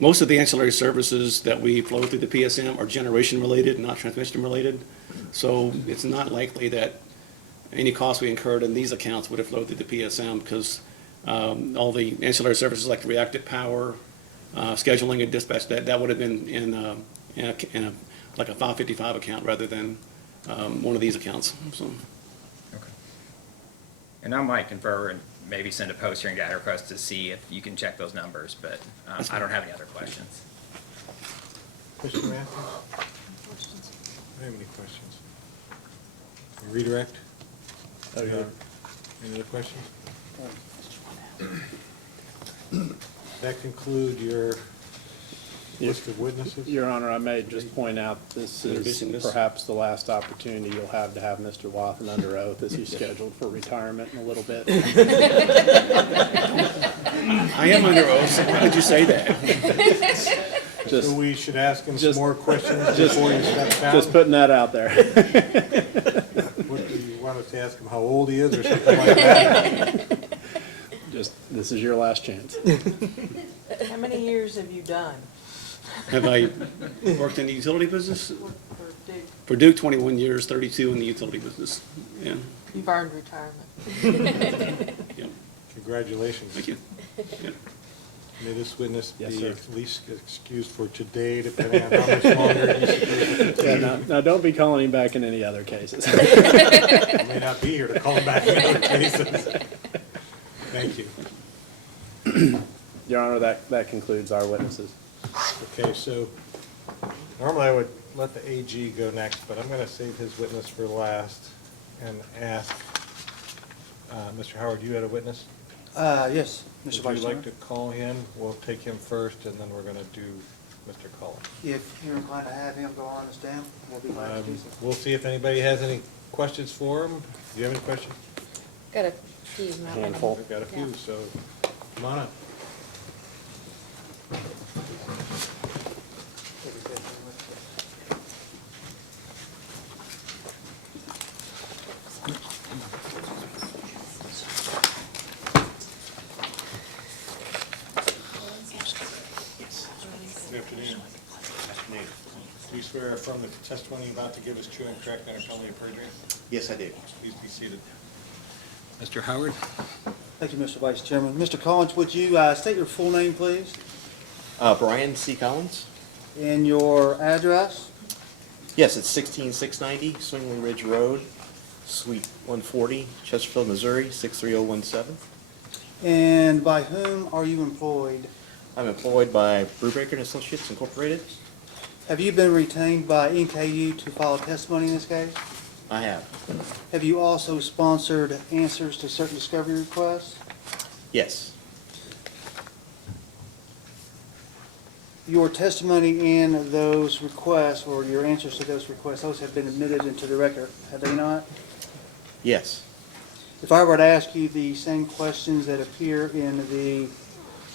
most of the ancillary services that we flow through the PSM are generation-related, not transmission-related. So it's not likely that any costs we incurred in these accounts would have flowed through the PSM, because all the ancillary services like reactive power, scheduling and dispatch, that would have been in a like a 555 account rather than one of these accounts, so. Okay. And I might confer and maybe send a post-hearing data request to see if you can check those numbers, but I don't have any other questions. Mr. Matthews? I don't have any questions. Redirect? Oh, yeah. Any other questions? That conclude your list of witnesses? Your Honor, I may just point out, this Introducing is this. perhaps the last opportunity you'll have to have Mr. Wathen under oath, as he's scheduled for retirement in a little bit. I am under oath, so why did you say that? So we should ask him some more questions just- before he steps down? Just putting that out there. What, do you want us to ask him how old he is or something like that? Just, this is your last chance. How many years have you done? Have I worked in the utility business? For Duke? For Duke, 21 years, 32 in the utility business, yeah. You've earned retirement. Yep. Congratulations. Thank you. Yeah. May this witness Yes, be sir. at least excused for today, depending on how much longer he's supposed to continue. Now, don't be calling him back in any other cases. I may not be here to call him back in other cases. Thank you. Your Honor, that concludes our witnesses. Okay, so normally I would let the AG go next, but I'm going to save his witness for last and ask, Mr. Howard, you had a witness? Yes, Mr. Vice Would you like Chairman. to call him? We'll take him first, and then we're going to do Mr. Collins. If you're inclined to have him go on and stand, we'll be glad to do so. We'll see if anybody has any questions for him. Do you have any questions? Got a few. not many. Handful. We've got a few, Yeah. so come on up. Good afternoon. Do you swear or affirm that the testimony you're about to give is true and correct under penalty of perjury? Yes, I do. Please be seated. Mr. Howard? Thank you, Mr. Vice Chairman. Mr. Collins, would you state your full name, please, Brian C. Collins? and your address? Yes, it's 16690 Swingley Ridge Road, Suite 140, Chesterfield, Missouri, 63017. And by whom are you employed? I'm employed by Brubaker and Associates Incorporated. Have you been retained by NKU to file testimony in this case? I have. Have you also sponsored answers to certain discovery requests? Yes. Your testimony in those requests, or your answers to those requests, those have been admitted into the record, have they not? Yes. If I were to ask you the same questions that appear in the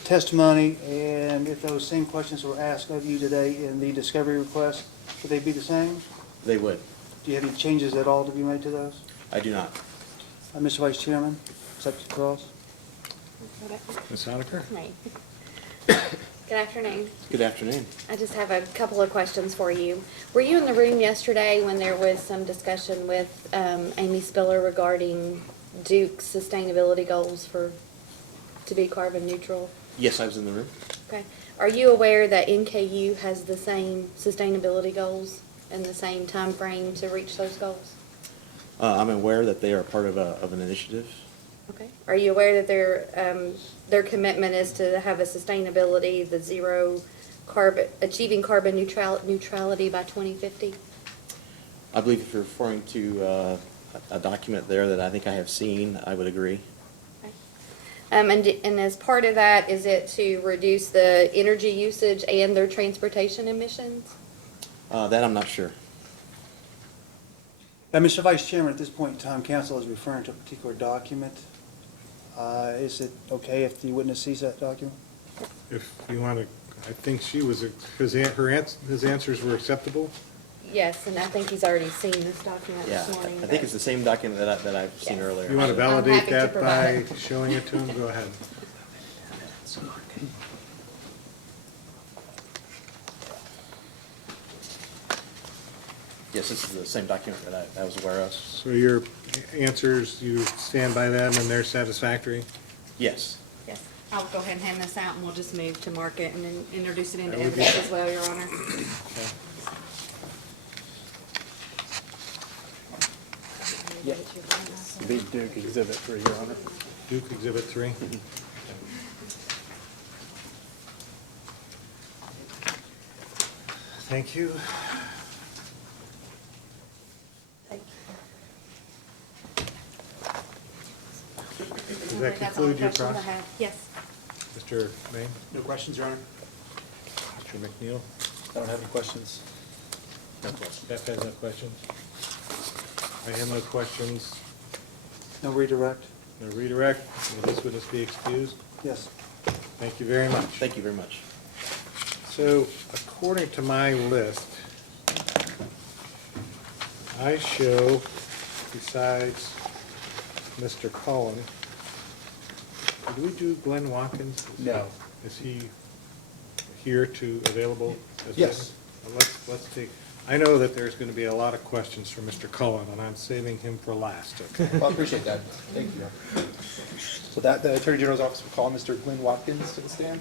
testimony, and if those same questions were asked of you today in the discovery request, would they be the same? They would. Do you have any changes at all to be made to those? I do not. Mr. Vice Chairman, accept the cross. Ms. Honaker? Right. Good afternoon. Good afternoon. I just have a couple of questions for you. Were you in the room yesterday when there was some discussion with Amy Spiller regarding Duke's sustainability goals to be carbon neutral? Yes, I was in the room. Okay. Are you aware that NKU has the same sustainability goals and the same time frame to reach those goals? I'm aware that they are part of an initiative. Okay. Are you aware that their commitment is to have a sustainability, the achieving carbon neutrality by 2050? I believe if you're referring to a document there that I think I have seen, I would agree. And as part of that, is it to reduce the energy usage and their transportation emissions? That I'm not sure. Mr. Vice Chairman, at this point in time, counsel is referring to a particular document. Is it okay if the witness sees that document? If you want to, I think she was, his answers were acceptable? Yes, and I think he's already seen this document Yeah, this morning. I think it's the same document that I've seen Yes. earlier. You want to I'm validate happy to that by provide. showing it to him? Go ahead. Yes, this is the same document that I was aware of. So your answers, you stand by them and they're satisfactory? Yes. Yes, I'll go ahead and hand this out, and we'll just move to market and then introduce it into That would be evidence as well, Your Honor. Yeah. Big Duke Exhibit 3, Your Honor. Duke Exhibit 3? Thank you. Does that That's all the conclude your questions I process? have. Yes. Mr. Maine? No questions, Your Honor? Mr. McNeil? I don't have any questions. Beth has no questions? I have no questions. No redirect? No redirect. Will this witness be excused? Yes. Thank you very much. Thank you very much. So according to my list, I show, besides Mr. Cullen, did we do Glenn Watkins? No. Is he here to, available? as Yes. witness? Well, let's take, I know that there's going to be a lot of questions for Mr. Cullen, and I'm saving him for last, okay? Well, I appreciate that. Thank you. So that, the Attorney General's office will call Mr. Glenn Watkins to the stand.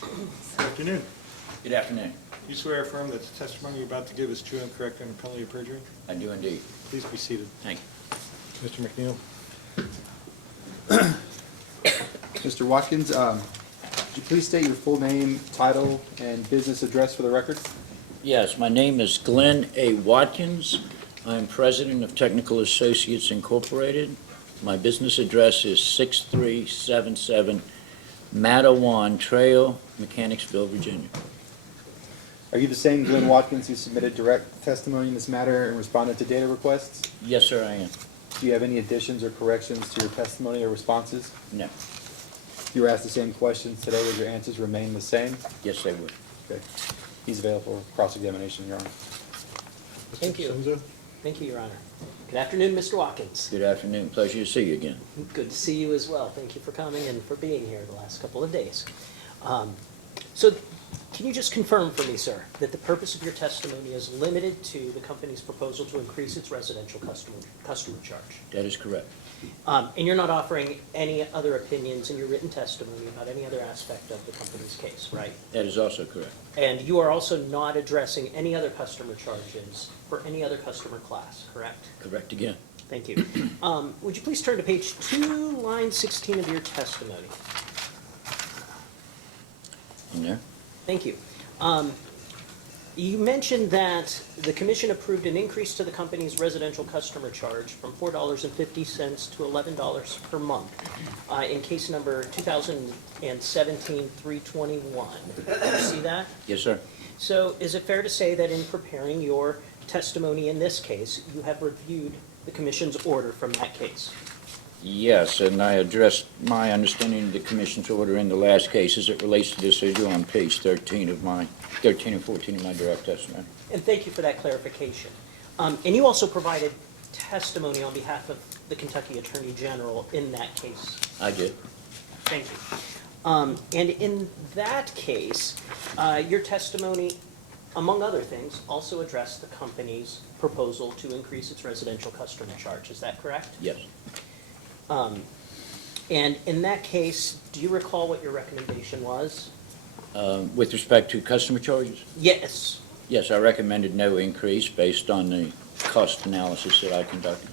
Good afternoon. Good afternoon. You swear or affirm that the testimony you're about to give is true and correct under penalty of perjury? I do indeed. Please be seated. Thank you. Mr. McNeil? Mr. Watkins, would you please state your full name, title, and business address for the record? Yes, my name is Glenn A. Watkins. I'm president of Technical Associates Incorporated. My business address is 6377 Matawan Trail, Mechanicsville, Virginia. Are you the same Glenn Watkins who submitted direct testimony in this matter and responded to data requests? Yes, sir, I am. Do you have any additions or corrections to your testimony or responses? No. If you were asked the same questions today, would your answers remain the same? Yes, they would. Okay. He's available for cross-examination, Your Honor. Thank you. Thank you, Your Honor. Good afternoon, Mr. Watkins. Good afternoon. Pleasure to see you again. Good to see you as well. Thank you for coming and for being here the last couple of days. So can you just confirm for me, sir, that the purpose of your testimony is limited to the company's proposal to increase its residential customer charge? That is correct. And you're not offering any other opinions in your written testimony about any other aspect of the company's case, right? That is also correct. And you are also not addressing any other customer charges for any other customer class, correct? Correct again. Thank you. Would you please turn to page 2, line 16 of your testimony? In there? Thank you. You mentioned that the commission approved an increase to the company's residential customer charge from $4.50 to $11 per month in case number 2017-321. Do you see that? Yes, sir. So is it fair to say that in preparing your testimony in this case, you have reviewed the commission's order from that case? Yes, and I addressed my understanding of the commission's order in the last case as it relates to this issue on page 13 and 14 of my direct testimony. And thank you for that clarification. And you also provided testimony on behalf of the Kentucky Attorney General in that case. I did. Thank you. And in that case, your testimony, among other things, also addressed the company's proposal to increase its residential customer charge. Is that correct? Yes. And in that case, do you recall what your recommendation was? With respect to customer charges? Yes. Yes, I recommended no increase based on the cost analysis that I conducted.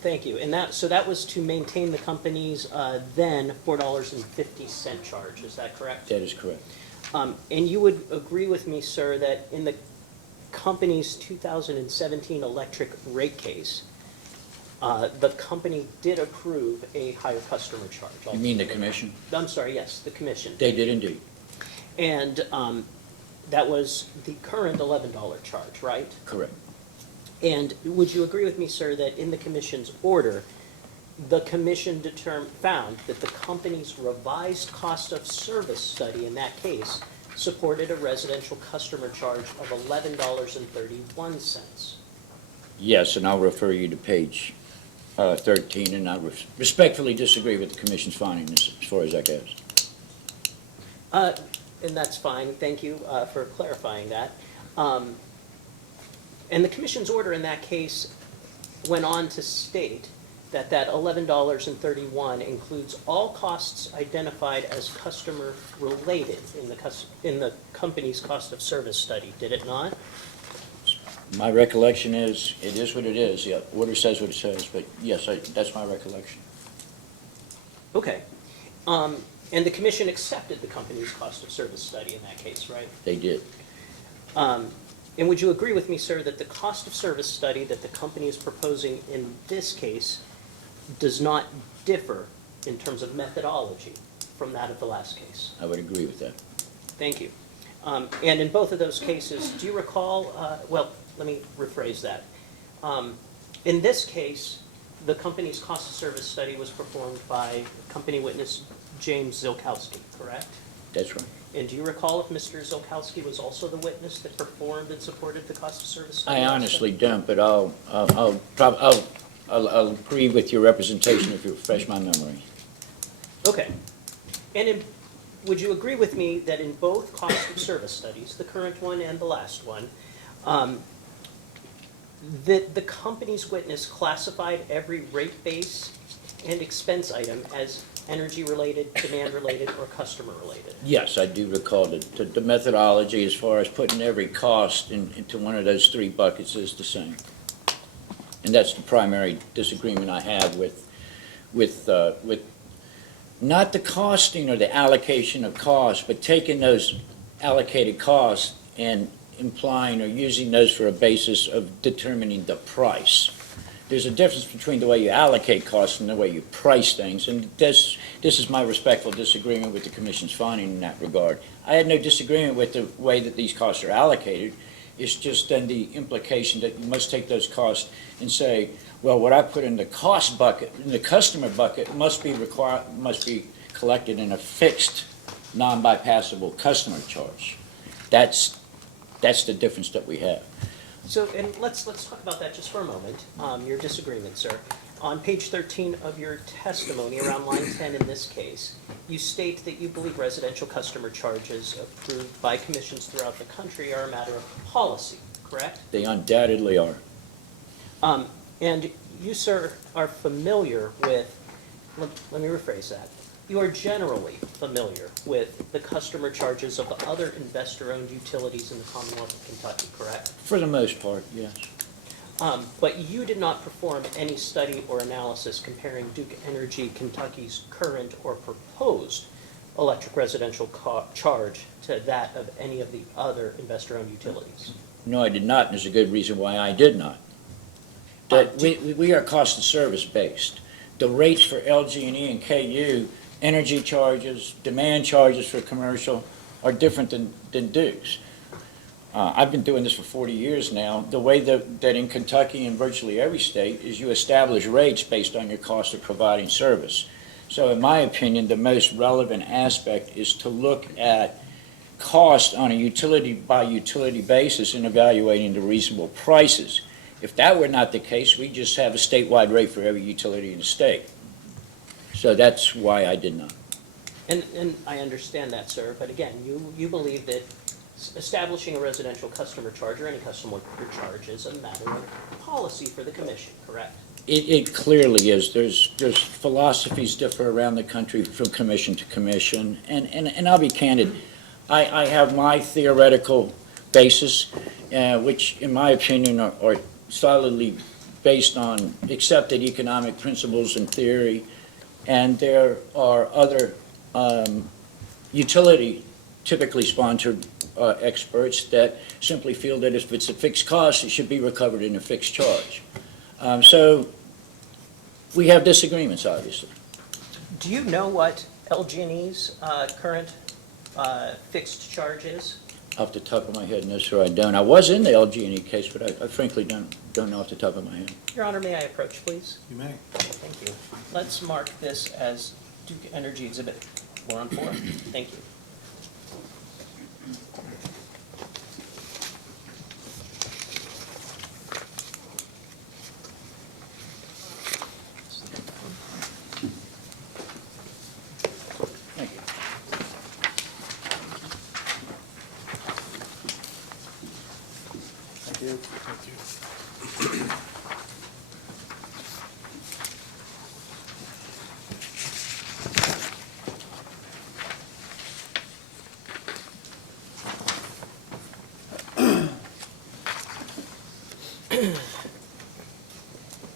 Thank you. And so that was to maintain the company's then $4.50 charge. Is that correct? That is correct. And you would agree with me, sir, that in the company's 2017 electric rate case, the company did approve a higher customer charge. You mean the commission? I'm sorry, yes, the commission. They did indeed. And that was the current $11 charge, right? Correct. And would you agree with me, sir, that in the commission's order, the commission found that the company's revised cost of service study in that case supported a residential customer charge of $11.31? Yes, and I'll refer you to page 13, and I respectfully disagree with the commission's finding as far as that goes. And that's fine, thank you for clarifying that. And the commission's order in that case went on to state that that $11.31 includes all costs identified as customer-related in the company's cost of service study, did it not? My recollection is, it is what it is. The order says what it says, but yes, that's my recollection. Okay. And the commission accepted the company's cost of service study in that case, right? They did. And would you agree with me, sir, that the cost of service study that the company is proposing in this case does not differ in terms of methodology from that of the last case? I would agree with that. Thank you. And in both of those cases, do you recall, well, let me rephrase that. In this case, the company's cost of service study was performed by company witness James Zilkowski, correct? That's right. And do you recall if Mr. Zilkowski was also the witness that performed and supported the cost of service study? I honestly don't, but I'll agree with your representation if you refresh my memory. Okay. And would you agree with me that in both cost of service studies, the current one and the last one, that the company's witness classified every rate base and expense item as energy-related, demand-related, or customer-related? Yes, I do recall the methodology as far as putting every cost into one of those three buckets is the same. And that's the primary disagreement I have with not the costing or the allocation of costs, but taking those allocated costs and implying or using those for a basis of determining the price. There's a difference between the way you allocate costs and the way you price things, and this is my respectful disagreement with the commission's finding in that regard. I had no disagreement with the way that these costs are allocated. It's just then the implication that you must take those costs and say, well, what I put in the cost bucket, in the customer bucket, must be collected in a fixed, non-bypassable customer charge. That's the difference that we have. So, and let's talk about that just for a moment, your disagreement, sir. On page 13 of your testimony, around line 10 in this case, you state that you believe residential customer charges approved by commissions throughout the country are a matter of policy, correct? They undoubtedly are. And you, sir, are familiar with, let me rephrase that. You are generally familiar with the customer charges of the other investor-owned utilities in the Commonwealth of Kentucky, correct? For the most part, yes. But you did not perform any study or analysis comparing Duke Energy Kentucky's current or proposed electric residential charge to that of any of the other investor-owned utilities? No, I did not, and there's a good reason why I did not. That we are cost of service based. The rates for LG&E and KU, energy charges, demand charges for commercial are different than Duke's. I've been doing this for 40 years now. The way that in Kentucky and virtually every state is you establish rates based on your cost of providing service. So in my opinion, the most relevant aspect is to look at cost on a utility by utility basis in evaluating the reasonable prices. If that were not the case, we just have a statewide rate for every utility in the state. So that's why I did not. And I understand that, sir, but again, you believe that establishing a residential customer charge or any customer charge is a matter of policy for the commission, correct? It clearly is. There's philosophies differ around the country from commission to commission, and I'll be candid. I have my theoretical basis, which in my opinion are solidly based on accepted economic principles and theory, and there are other utility typically sponsored experts that simply feel that if it's a fixed cost, it should be recovered in a fixed charge. So we have disagreements, obviously. Do you know what LG&E's current fixed charge is? Off the top of my head, no, sir, I don't. I was in the LG&E case, but I frankly don't know off the top of my head. Your Honor, may I approach, please? You may. Thank you. Let's mark this as Duke Energy Exhibit 4 on 4. Thank you. Thank you.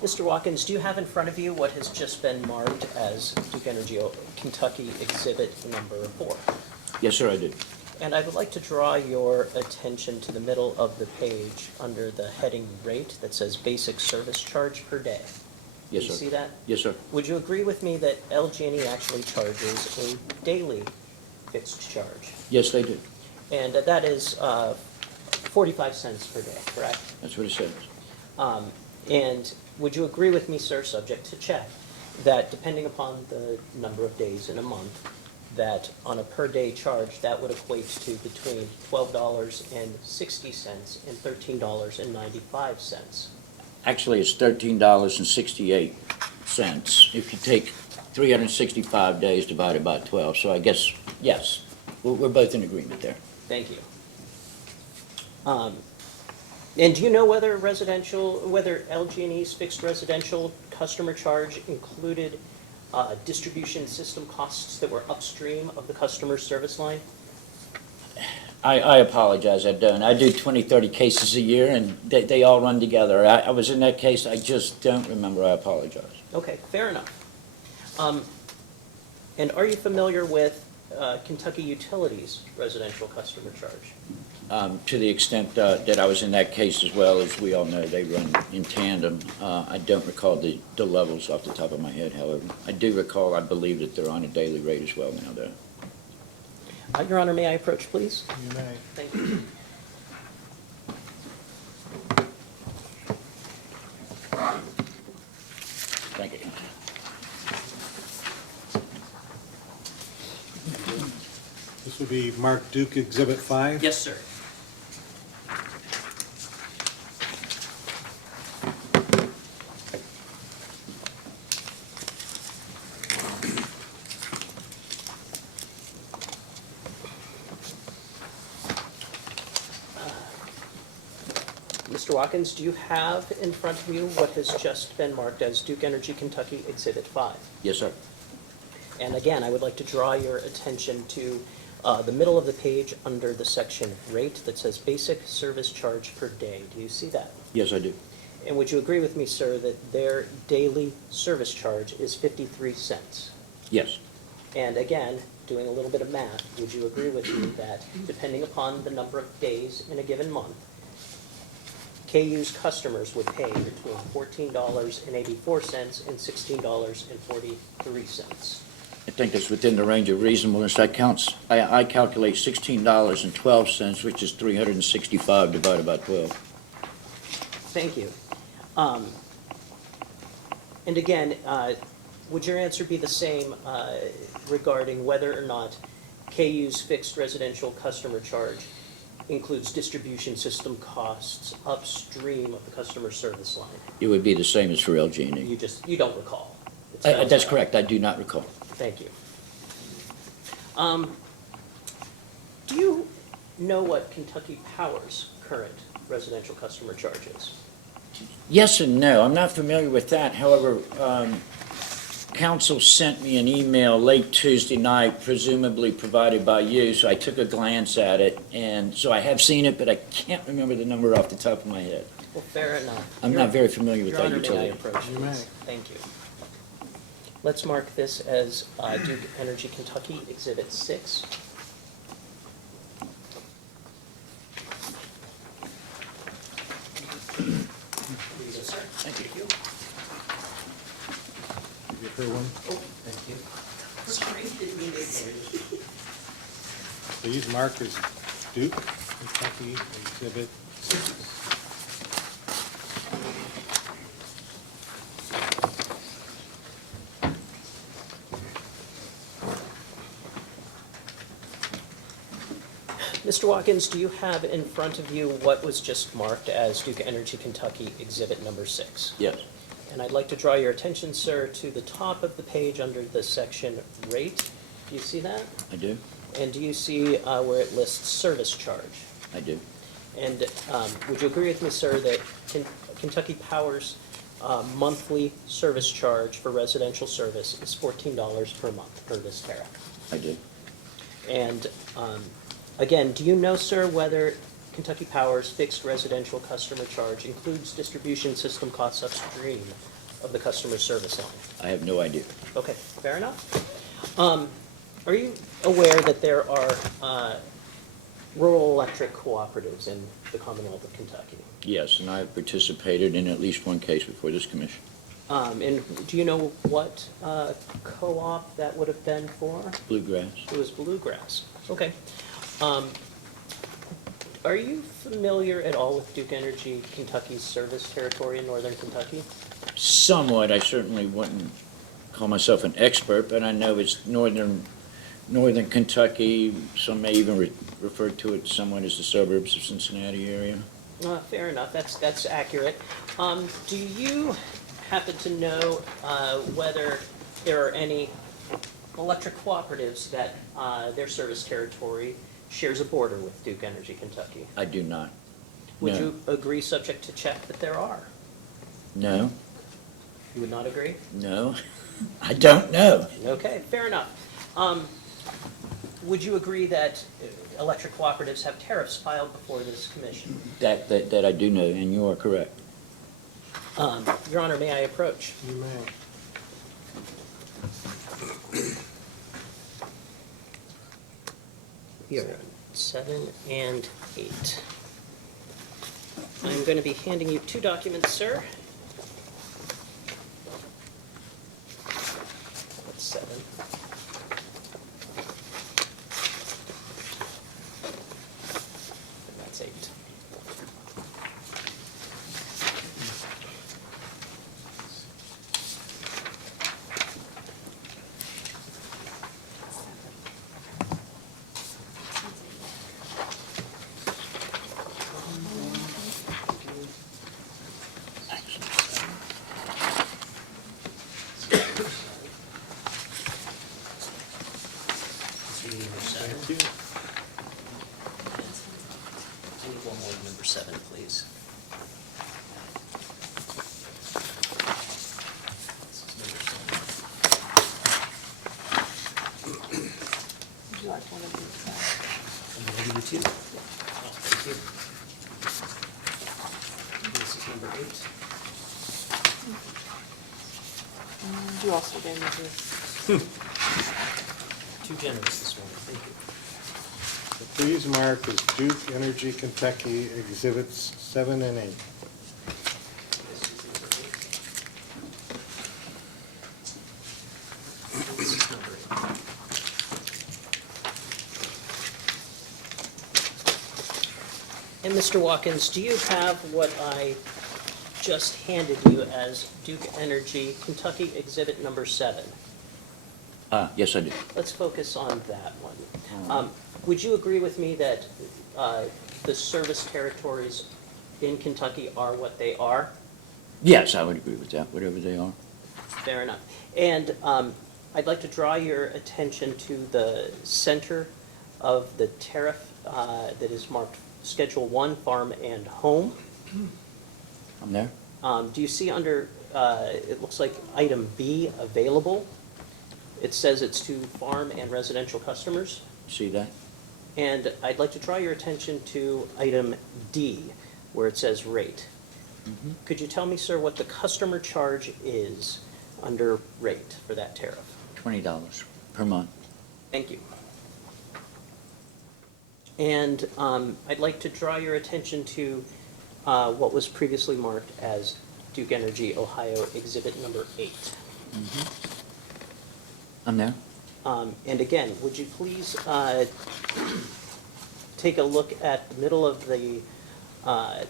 Mr. Watkins, do you have in front of you what has just been marked as Duke Energy Kentucky Exhibit number 4? Yes, sir, I did. And I would like to draw your attention to the middle of the page under the heading rate that says basic service charge per day. Yes, Do sir. you see that? Yes, sir. Would you agree with me that LG&E actually charges a daily fixed charge? Yes, they do. And that is 45 cents per day, correct? That's what it says. And would you agree with me, sir, subject to check, that depending upon the number of days in a month, that on a per-day charge, that would equate to between $12.60 and $13.95? Actually, it's $13.68 if you take 365 days divided by 12. So I guess, yes, we're both in agreement there. Thank you. And do you know whether LG&E's fixed residential customer charge included distribution system costs that were upstream of the customer service line? I apologize, I don't. I do 20, 30 cases a year, and they all run together. I was in that case, I just don't remember, I apologize. Okay, fair enough. And are you familiar with Kentucky Utilities residential customer charge? To the extent that I was in that case as well, as we all know, they run in tandem. I don't recall the levels off the top of my head, however. I do recall, I believe that they're on a daily rate as well now, though. Your Honor, may I approach, please? You may. Thank you. Thank you. This would be marked Duke Exhibit 5? Yes, sir. Mr. Watkins, do you have in front of you what has just been marked as Duke Energy Kentucky Exhibit 5? Yes, sir. And again, I would like to draw your attention to the middle of the page under the section rate that says basic service charge per day. Do you see that? Yes, I do. And would you agree with me, sir, that their daily service charge is 53 cents? Yes. And again, doing a little bit of math, would you agree with me that depending upon the number of days in a given month, KU's customers would pay between $14.84 and $16.43? I think that's within the range of reasonableness. That counts, I calculate $16.12, which is 365 divided by 12. Thank you. And again, would your answer be the same regarding whether or not KU's fixed residential customer charge includes distribution system costs upstream of the customer service line? It would be the same as for LG&E. You don't recall? That's correct, I do not recall. Thank you. Do you know what Kentucky Power's current residential customer charge is? Yes and no. I'm not familiar with that. However, council sent me an email late Tuesday night, presumably provided by you, so I took a glance at it. And so I have seen it, but I can't remember the number off the top of my head. Well, fair enough. I'm not very familiar with Your that Honor, may I utility. approach, You may. please? Thank you. Let's mark this as Duke Energy Kentucky Exhibit 6. Thank you. Give her one. Oh, thank you. Sorry, didn't mean to. These marked as Duke? Kentucky Exhibit 6. Mr. Watkins, do you have in front of you what was just marked as Duke Energy Kentucky Exhibit number 6? Yes, And I'd like to draw your attention, sir, to the top of the page under the section rate. Do you see that? I do. And do you see where it lists service charge? I do. And would you agree with me, sir, that Kentucky Power's monthly service charge for residential service is $14 per month per this tariff? I do. And again, do you know, sir, whether Kentucky Power's fixed residential customer charge includes distribution system costs upstream of the customer service line? I have no idea. Okay, fair enough. Are you aware that there are rural electric cooperatives in the Commonwealth of Kentucky? Yes, and I have participated in at least one case before this commission. And do you know what co-op that would have been for? Bluegrass. It was Bluegrass. Okay. Are you familiar at all with Duke Energy Kentucky's service territory in northern Kentucky? Somewhat. I certainly wouldn't call myself an expert, but I know it's northern Kentucky. Some may even refer to it somewhat as the suburbs of Cincinnati area. Fair enough. That's accurate. Do you happen to know whether there are any electric cooperatives that their service territory shares a border with Duke Energy Kentucky? I do not. Would No. you agree, subject to check, that there are? No, You would not agree? no, I don't know. Okay, fair enough. Would you agree that electric cooperatives have tariffs filed before this commission? That I do know, and you are correct. Your Honor, may I approach? You may. Here, 7 and 8. I'm going to be handing you 2 documents, sir. That's 7. And that's 8. Thank you. I need one more, number 7, please. Would you like one of these back? I'm going to give you 2. Thank you. This is number 8. And you also gave me this. Too generous this morning, thank you. So please mark as Duke Energy Kentucky Exhibits 7 and 8. This is number 8. This is number 8. And Mr. Watkins, do you have what I just handed you as Duke Energy Kentucky Exhibit number 7? Yes, I do. Let's focus on that one. Would you agree with me that the service territories in Kentucky are what they are? Yes, I would agree with that, whatever they are. Fair enough. And I'd like to draw your attention to the center of the tariff that is marked Schedule 1, Farm and Home. I'm there. Do you see under, it looks like item B, available? It says it's to farm and residential customers. See that? And I'd like to draw your attention to item D, where it says rate. Could you tell me, sir, what the customer charge is under rate for that tariff? $20 per month. Thank you. And I'd like to draw your attention to what was previously marked as Duke Energy Ohio Exhibit number 8. I'm there. And again, would you please take a look at the middle of the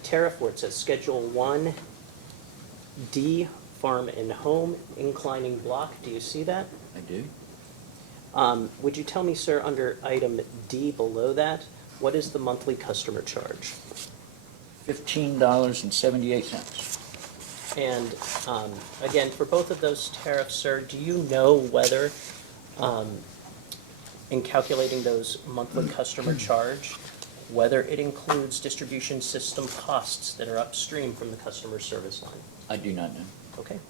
tariff where it says Schedule 1D, Farm and Home, inclining block. Do you see that? I do. Would you tell me, sir, under item D below that, what is the monthly customer charge? $15.78. And again, for both of those tariffs, sir, do you know whether, in calculating those monthly customer charge, whether it includes distribution system costs that are upstream from the customer service line? I do not know. Okay.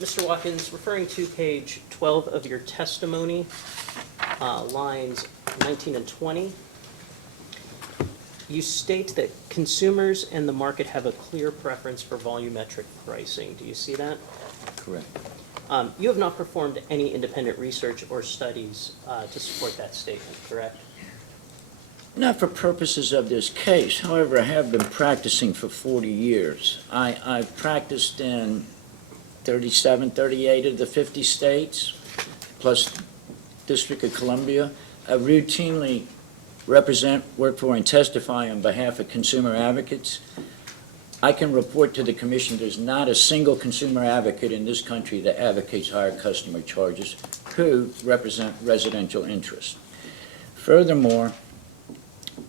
Mr. Watkins, referring to page 12 of your testimony, lines 19 and 20, you state that consumers and the market have a clear preference for volumetric pricing. Do you see that? Correct. You have not performed any independent research or studies to support that statement, correct? Not for purposes of this case. However, I have been practicing for 40 years. I've practiced in 37, 38 of the 50 states, plus District of Columbia. I routinely represent, work for, and testify on behalf of consumer advocates. I can report to the commission there's not a single consumer advocate in this country that advocates higher customer charges who represent residential interests. Furthermore,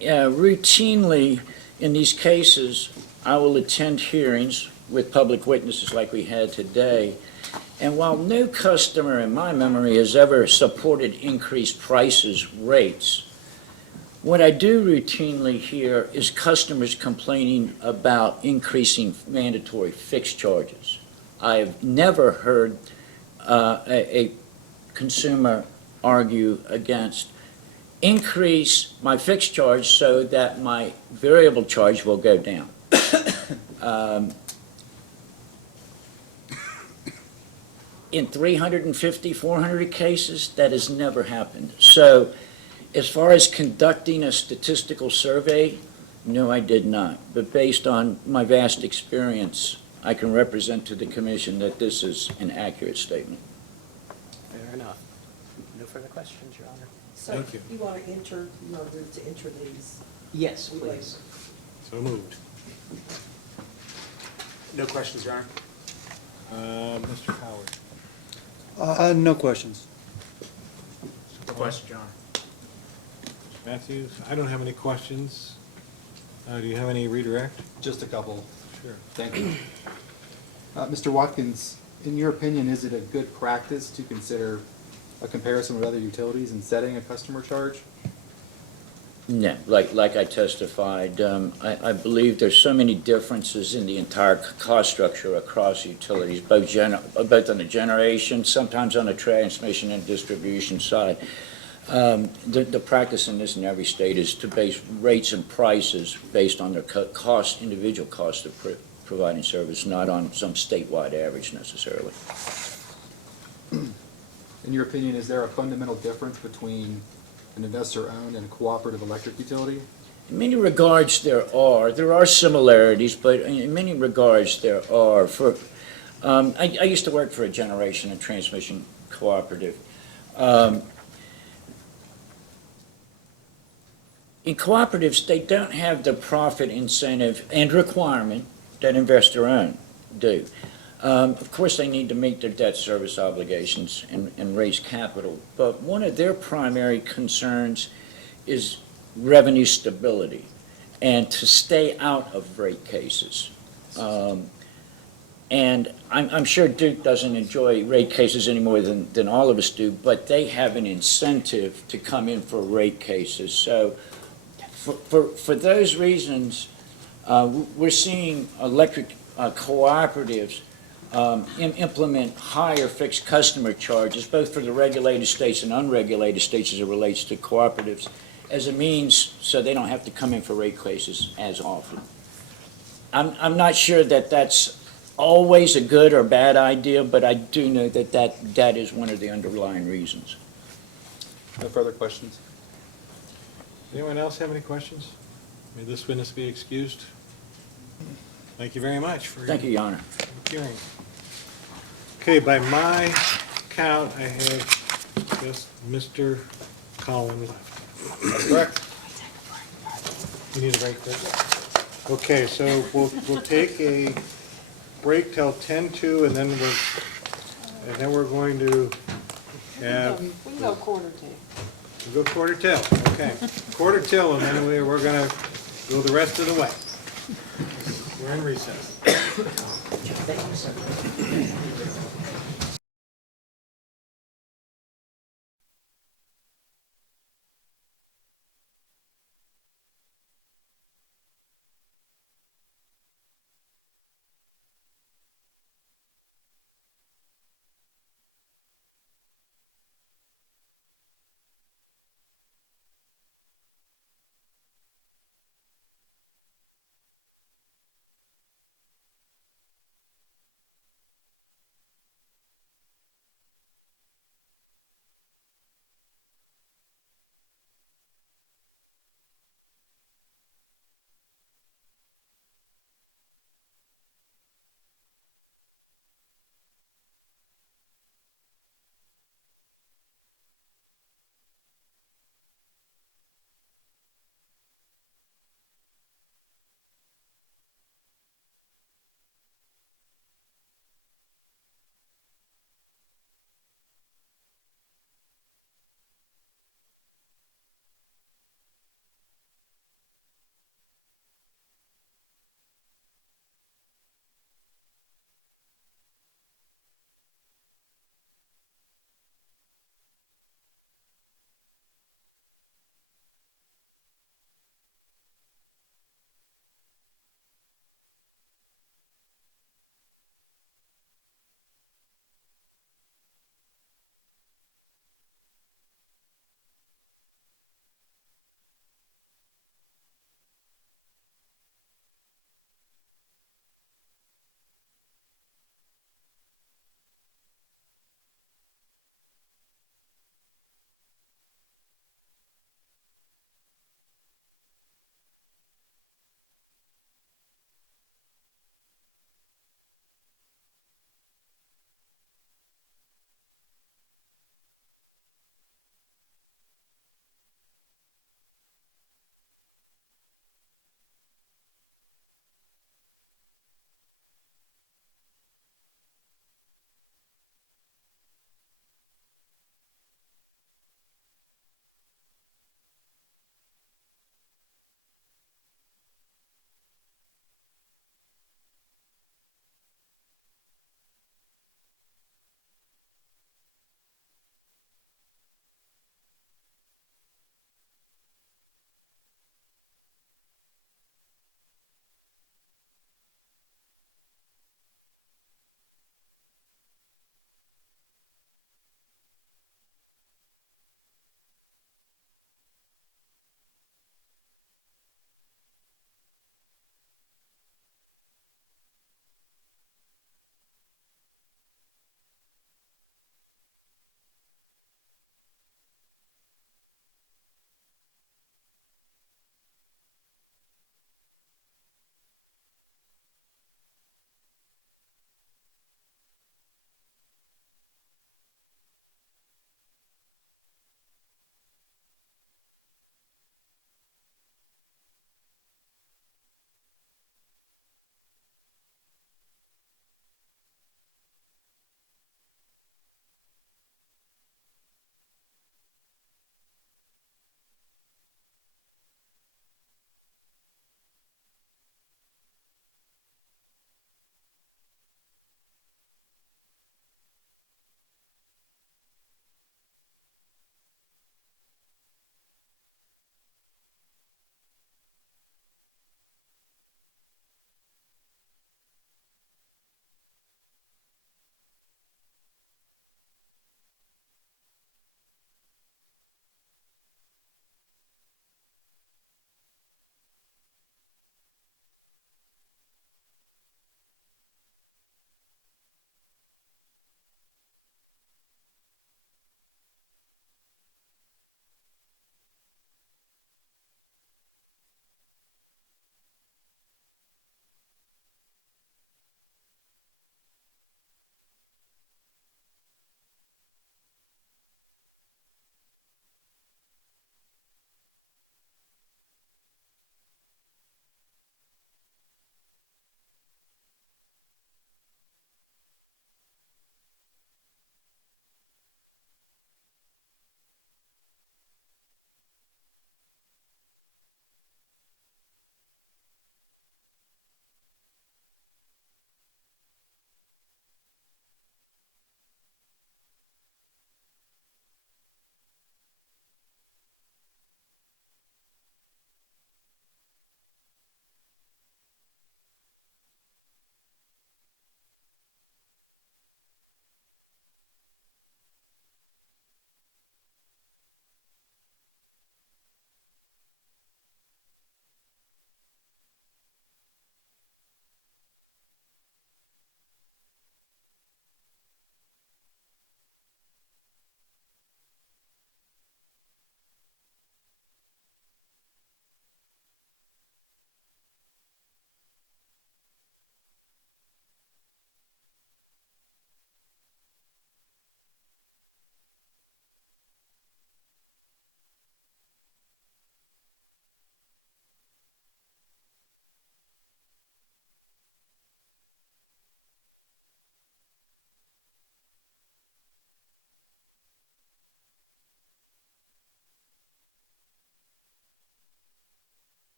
routinely in these cases, I will attend hearings with public witnesses like we had today. And while no customer in my memory has ever supported increased prices, rates, what I do routinely hear is customers complaining about increasing mandatory fixed charges. I've never heard a consumer argue against increase my fixed charge so that my variable charge will go down. In 350, 400 cases, that has never happened. So as far as conducting a statistical survey, no, I did not. But based on my vast experience, I can represent to the commission that this is an accurate statement. Fair enough. No further questions, Your Honor. So Thank you. you want to enter, you want to enter these? Yes, please. So moved. No questions, Your Honor. Mr. Howard. No questions. No question, John. Matthews, I don't have any questions. Do you have any redirect? Just a couple. Sure. Thank you. Mr. Watkins, in your opinion, is it a good practice to consider a comparison with other utilities in setting a customer charge? No, like I testified, I believe there's so many differences in the entire cost structure across utilities, both on the generation, sometimes on the transmission and distribution side. The practice in this in every state is to base rates and prices based on their cost, individual cost of providing service, not on some statewide average necessarily. In your opinion, is there a fundamental difference between an investor-owned and a cooperative electric utility? In many regards, there are similarities, but in many regards, there are. I used to work for a generation and transmission cooperative. In cooperatives, they don't have the profit incentive and requirement that investor-owned do. Of course, they need to meet their debt service obligations and raise capital, but one of their primary concerns is revenue stability and to stay out of rate cases. And I'm sure Duke doesn't enjoy rate cases any more than all of us do, but they have an incentive to come in for rate cases. So for those reasons, we're seeing electric cooperatives implement higher fixed customer charges, both for the regulated states and unregulated states as it relates to cooperatives, as a means so they don't have to come in for rate cases as often. I'm not sure that that's always a good or bad idea, but I do know that is one of the underlying reasons. No further questions? Anyone else have any questions? May this witness be excused. Thank you very much for Thank you, Your Honor. hearing. Okay, by my count, I have just Mr. Collin left. That's correct. You need a break, Chris? Okay, so we'll take a break till 10:02, and then we're going to have, We can go quarter to. we'll go quarter till, okay. Quarter till, and then we're gonna go the rest of the way. We're in recess.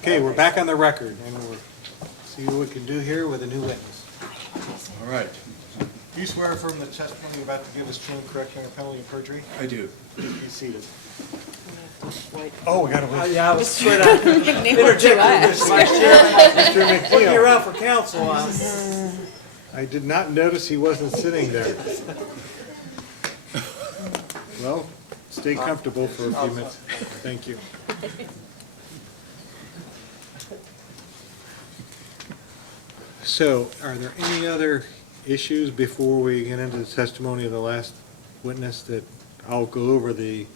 Okay, we're back on the record, and we'll see what we can do here with a new witness. All right. Do you swear affirm the testimony you're about to give is true and correct under penalty of perjury? I do. Please be seated. Oh, we gotta wait. Yeah, I was trying to interject this last year. Mr. McNeil. Looking around for counsel. I did not notice he wasn't sitting there. Well, stay comfortable for a few minutes. Thank you. So, are there any other issues before we get into the testimony of the last witness that I'll go over the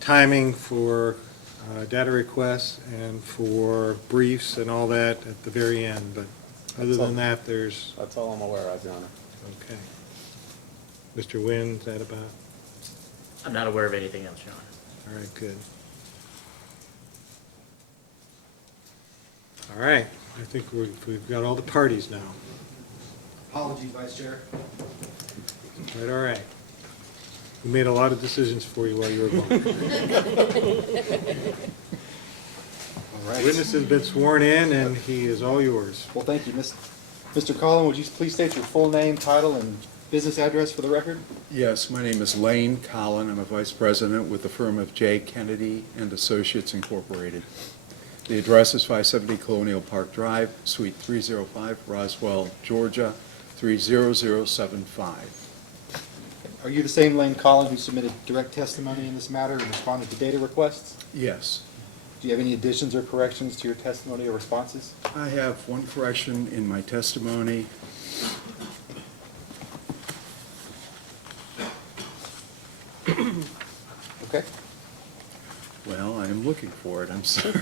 timing for data requests and for briefs and all that at the very end, but other than that, there's... That's all I'm aware of, Your Honor. Okay. Mr. Nguyen, is that about? I'm not aware of anything else, Your Honor. All right, good. All right, I think we've got all the parties now. Apologies, Vice Chair. Right, all right. We made a lot of decisions for you while you were gone. All right. Witness has been sworn in, and he is all yours. Well, thank you. Mr. Collin, would you please state your full name, title, and business address for the record? Yes, my name is Lane Collin. I'm a vice president with the firm of J. Kennedy and Associates Incorporated. The address is 570 Colonial Park Drive, Suite 305, Roswell, Georgia, 30075. Are you the same Lane Collin who submitted direct testimony in this matter and responded to data requests? Yes. Do you have any additions or corrections to your testimony or responses? I have one correction in my testimony. Okay. Well, I am looking for it, I'm sorry.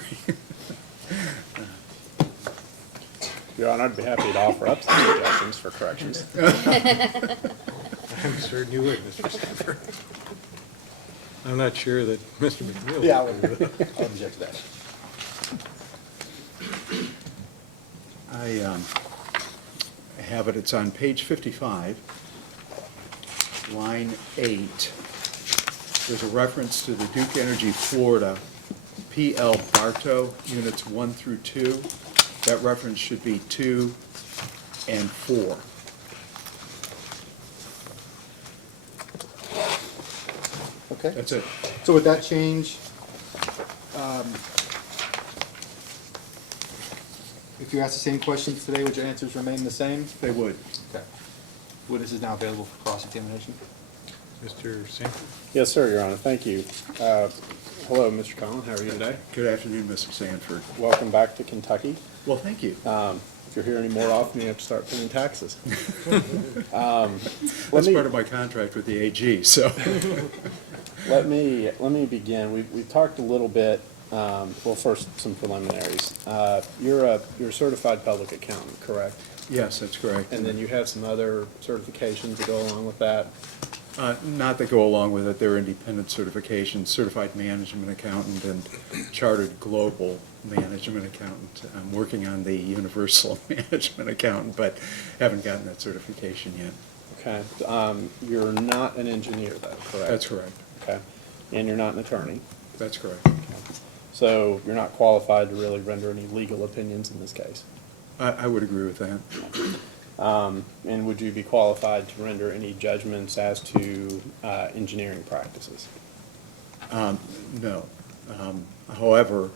Your Honor, I'd be happy to offer up some suggestions for corrections. I'm certain you would, Mr. Stafford. I'm not sure that Mr. McNeil. Yeah, would. I'll object to that. I have it, it's on page 55, line 8. There's a reference to the Duke Energy Florida P.L. Bartow, units 1 through 2. That reference should be 2 and 4. Okay. That's it. So with that change, if you ask the same questions today, would your answers remain the same? They would. Okay. Witness is now available for cross-examination. Mr. Sanford? Yes, sir, Your Honor, thank you. Hello, Mr. Collin, how are you today? Good afternoon, Mr. Sanford. Welcome back to Kentucky. Well, thank you. If you're here any more often, you have to start paying taxes. That's part of my contract with the AG, so. Let me begin. We talked a little bit, well, first, some preliminaries. You're a certified public accountant, correct? Yes, that's correct. And then you have some other certifications that go along with that? Not that go along with it, they're independent certifications, certified management accountant and chartered global management accountant. I'm working on the universal management accountant, but haven't gotten that certification yet. Okay. You're not an engineer, though, correct? That's correct. Okay. And you're not an attorney? That's correct. So you're not qualified to really render any legal opinions in this case? I would agree with that. And would you be qualified to render any judgments as to engineering practices? No. However,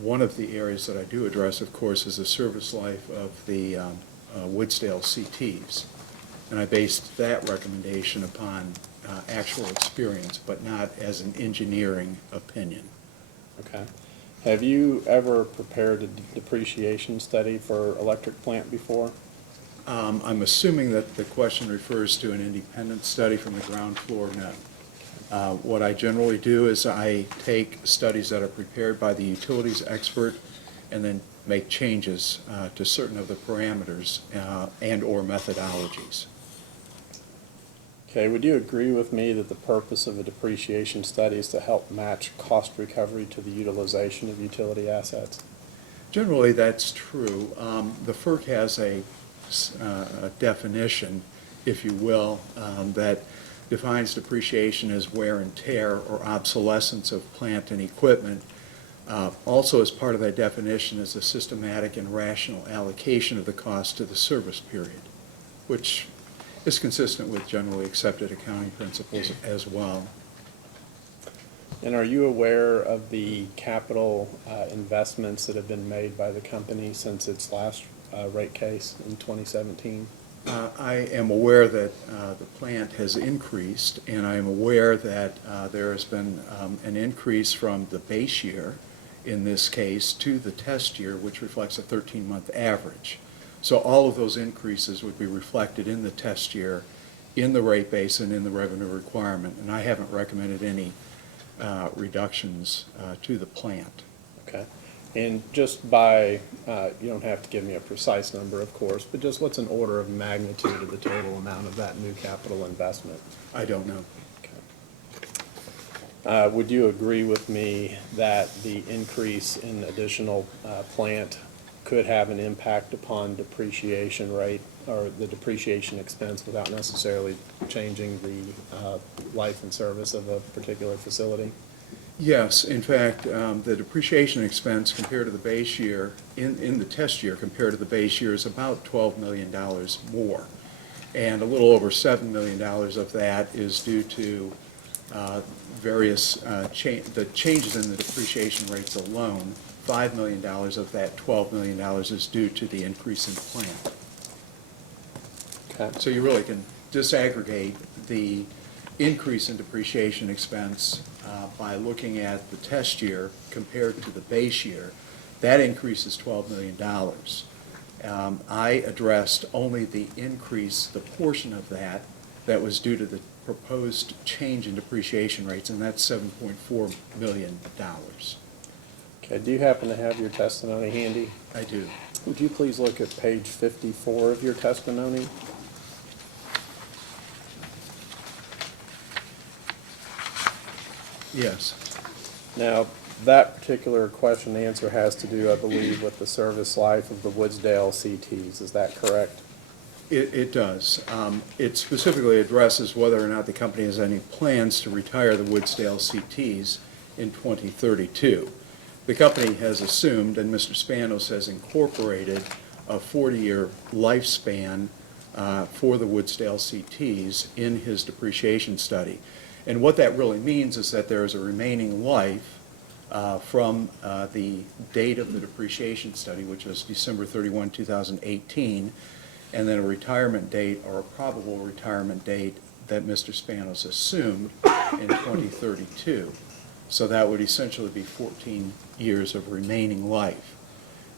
one of the areas that I do address, of course, is the service life of the Woodsdale CTs. And I based that recommendation upon actual experience, but not as an engineering opinion. Okay. Have you ever prepared a depreciation study for electric plant before? I'm assuming that the question refers to an independent study from the ground floor. No. What I generally do is I take studies that are prepared by the utilities expert and then make changes to certain of the parameters and/or methodologies. Okay, would you agree with me that the purpose of a depreciation study is to help match cost recovery to the utilization of utility assets? Generally, that's true. The FERC has a definition, if you will, that defines depreciation as wear and tear or obsolescence of plant and equipment Also, as part of that definition is a systematic and rational allocation of the cost to the service period, which is consistent with generally accepted accounting principles as well. And are you aware of the capital investments that have been made by the company since its last rate case in 2017? I am aware that the plant has increased, and I am aware that there has been an increase from the base year, in this case, to the test year, which reflects a 13-month average. So all of those increases would be reflected in the test year, in the rate base, and in the revenue requirement, and I haven't recommended any reductions to the plant. Okay. And just by, you don't have to give me a precise number, of course, but just what's an order of magnitude of the total amount of that new capital investment? I don't know. Would you agree with me that the increase in additional plant could have an impact upon depreciation rate or the depreciation expense without necessarily changing the life and service of a particular facility? Yes, in fact, the depreciation expense compared to the base year, in the test year compared to the base year, is about $12 million more. And a little over $7 million of that is due to various the changes in the depreciation rates alone. $5 million of that $12 million is due to the increase in plant. Okay. So you really can disaggregate the increase in depreciation expense by looking at the test year compared to the base year. That increase is $12 million. I addressed only the increase, the portion of that was due to the proposed change in depreciation rates, and that's $7.4 million. Okay, do you happen to have your testimony handy? I do. Would you please look at page 54 of your testimony? Yes. Now, that particular question and answer has to do, I believe, with the service life of the Woodsdale CTs. Is that correct? It does. It specifically addresses whether or not the company has any plans to retire the Woodsdale CTs in 2032. The company has assumed, and Mr. Spanos has incorporated, a 40-year lifespan for the Woodsdale CTs in his depreciation study. And what that really means is that there is a remaining life from the date of the depreciation study, which was December 31, 2018, and then a retirement date or a probable retirement date that Mr. Spanos assumed in 2032. So that would essentially be 14 years of remaining life.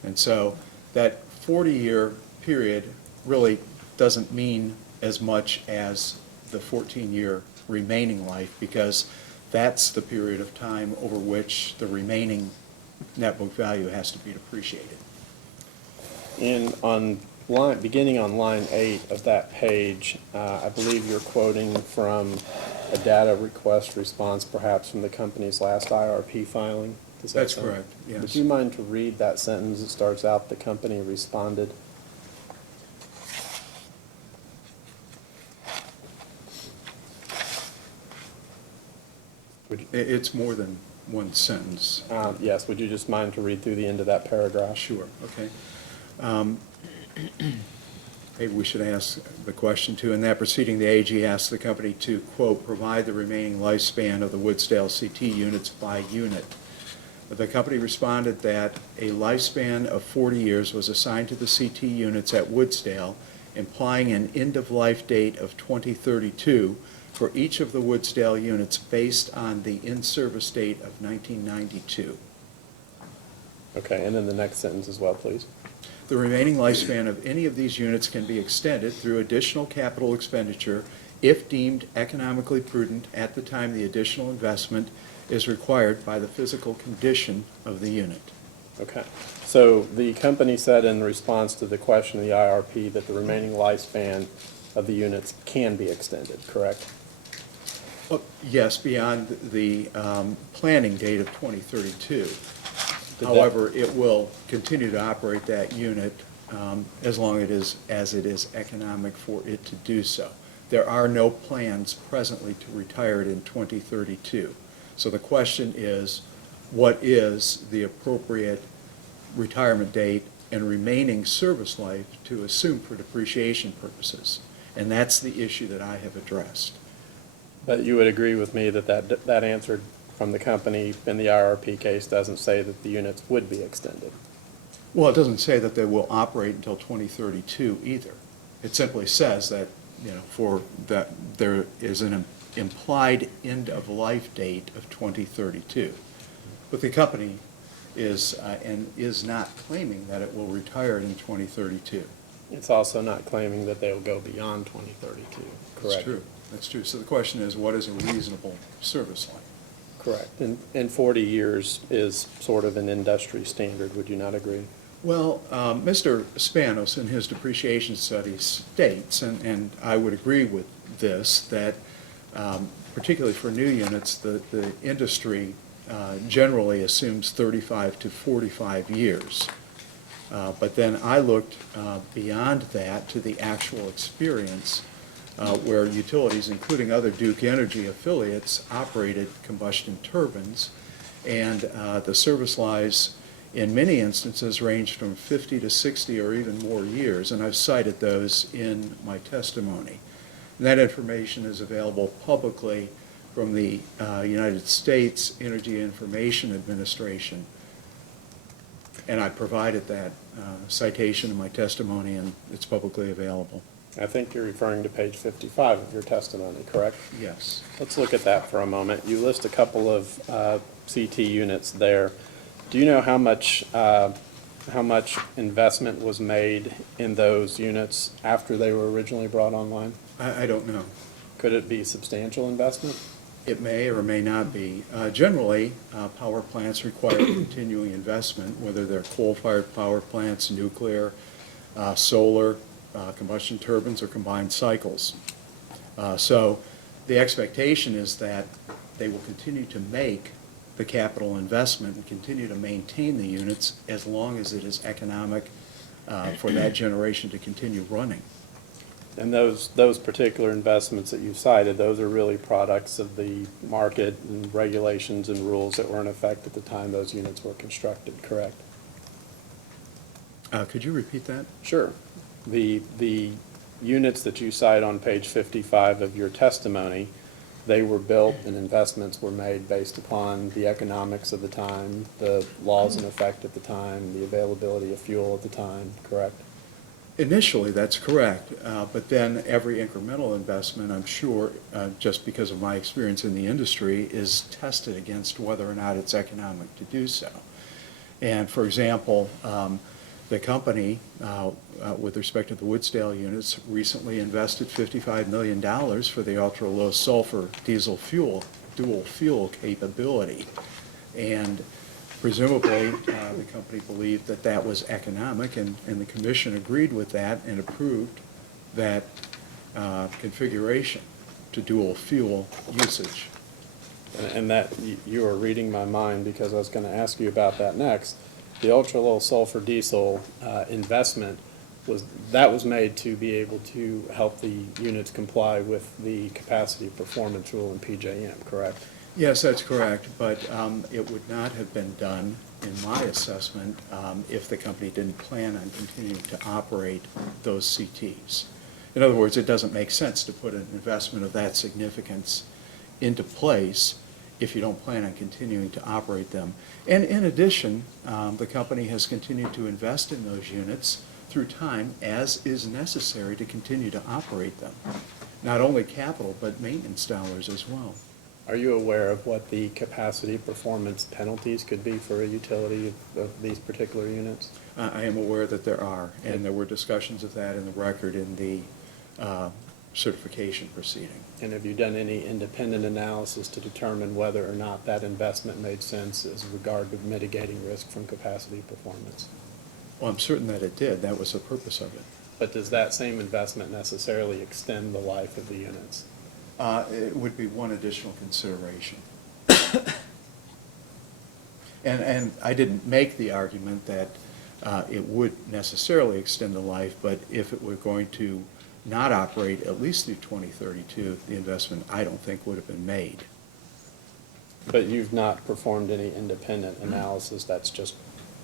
And so that 40-year period really doesn't mean as much as the 14-year remaining life, because that's the period of time over which the remaining net book value has to be depreciated. And on beginning on line 8 of that page, I believe you're quoting from a data request response, perhaps from the company's last IRP filing. Does that That's sound- correct, yes. Would you mind to read that sentence that starts out, "The company responded"? It's more than one sentence. Yes, would you just mind to read through the end of that paragraph? Sure, okay. Maybe we should ask the question too. In that proceeding, the AG asked the company to, quote, "provide the remaining lifespan of the Woodsdale CT units by unit." The company responded that a lifespan of 40 years was assigned to the CT units at Woodsdale, implying an end-of-life date of 2032 for each of the Woodsdale units based on the in-service date of 1992. Okay, and then the next sentence as well, please. The remaining lifespan of any of these units can be extended through additional capital expenditure if deemed economically prudent at the time the additional investment is required by the physical condition of the unit. Okay, so the company said in response to the question of the IRP that the remaining lifespan of the units can be extended, correct? Yes, beyond the planning date of 2032. However, it will continue to operate that unit as long as it is economic for it to do so. There are no plans presently to retire it in 2032. So the question is, what is the appropriate retirement date and remaining service life to assume for depreciation purposes. And that's the issue that I have addressed. But you would agree with me that that answer from the company in the IRP case doesn't say that the units would be extended? Well, it doesn't say that they will operate until 2032 either. It simply says that, for that there is an implied end-of-life date of 2032. But the company is not claiming that it will retire in 2032. It's also not claiming that they'll go beyond 2032, correct? That's true. That's true. So the question is, what is a reasonable service life? Correct. And 40 years is sort of an industry standard, would you not agree? Well, Mr. Spanos in his depreciation study states, and I would agree with this, that particularly for new units, the industry generally assumes 35 to 45 years. But then I looked beyond that to the actual experience where utilities, including other Duke Energy affiliates, operated combustion turbines, and the service lives in many instances ranged from 50 to 60 or even more years, and I've cited those in my testimony. And that information is available publicly from the United States Energy Information Administration. And I provided that citation in my testimony, and it's publicly available. I think you're referring to page 55 of your testimony, correct? Yes. Let's look at that for a moment. You list a couple of CT units there. Do you know how much investment was made in those units after they were originally brought online? I don't know. Could it be substantial investment? It may or may not be. Generally, power plants require continuing investment, whether they're coal-fired power plants, nuclear, solar, combustion turbines, or combined cycles. So the expectation is that they will continue to make the capital investment and continue to maintain the units as long as it is economic for that generation to continue running. And those particular investments that you cited, those are really products of the market and regulations and rules that were in effect at the time those units were constructed, correct? Could you repeat that? Sure. The units that you cite on page 55 of your testimony, they were built and investments were made based upon the economics of the time, the laws in effect at the time, the availability of fuel at the time, correct? Initially, that's correct, but then every incremental investment, I'm sure, just because of my experience in the industry, is tested against whether or not it's economic to do so. And for example, the company, with respect to the Woodsdale units, recently invested $55 million for the ultra-low sulfur diesel fuel, dual fuel capability. And presumably, the company believed that that was economic, and the commission agreed with that and approved that configuration to dual fuel usage. And that, you are reading my mind, because I was going to ask you about that next. The ultra-low sulfur diesel investment was made to be able to help the units comply with the capacity performance rule in PJM, correct? Yes, that's correct, but it would not have been done, in my assessment, if the company didn't plan on continuing to operate those CTs. In other words, it doesn't make sense to put an investment of that significance into place if you don't plan on continuing to operate them. And in addition, the company has continued to invest in those units through time as is necessary to continue to operate them. Not only capital, but maintenance dollars as well. Are you aware of what the capacity performance penalties could be for a utility of these particular units? I am aware that there are, and there were discussions of that in the record in the certification proceeding. And have you done any independent analysis to determine whether or not that investment made sense as regard to mitigating risk from capacity performance? Well, I'm certain that it did. That was the purpose of it. But does that same investment necessarily extend the life of the units? It would be one additional consideration. And I didn't make the argument that it would necessarily extend the life, but if it were going to not operate at least through 2032, the investment, I don't think, would have been made. But you've not performed any independent analysis, that's just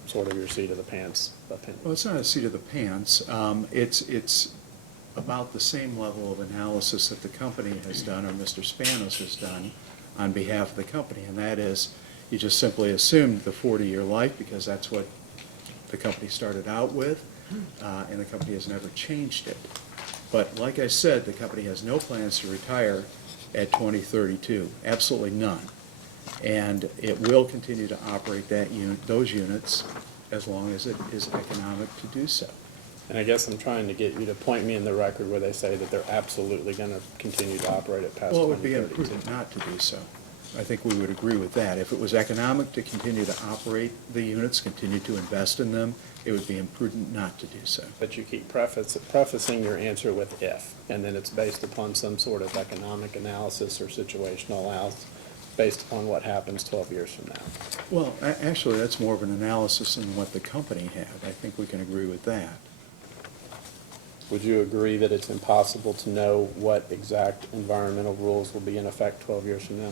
sort of your seat of the pants opinion? Well, it's not a seat of the pants. It's about the same level of analysis that the company has done, or Mr. Spanos has done, on behalf of the company, and that is, you just simply assumed the 40-year life because that's what the company started out with, and the company has never changed it. But like I said, the company has no plans to retire at 2032, absolutely none. And it will continue to operate those units as long as it is economic to do so. And I guess I'm trying to get you to point me in the record where they say that they're absolutely going to continue to operate it past 2032. Well, it would be imprudent not to do so. I think we would agree with that. If it was economic to continue to operate the units, continue to invest in them, it would be imprudent not to do so. But you keep prefacing your answer with if, and then it's based upon some sort of economic analysis or situational analysis based upon what happens 12 years from now. Well, actually, that's more of an analysis than what the company had. I think we can agree with that. Would you agree that it's impossible to know what exact environmental rules will be in effect 12 years from now?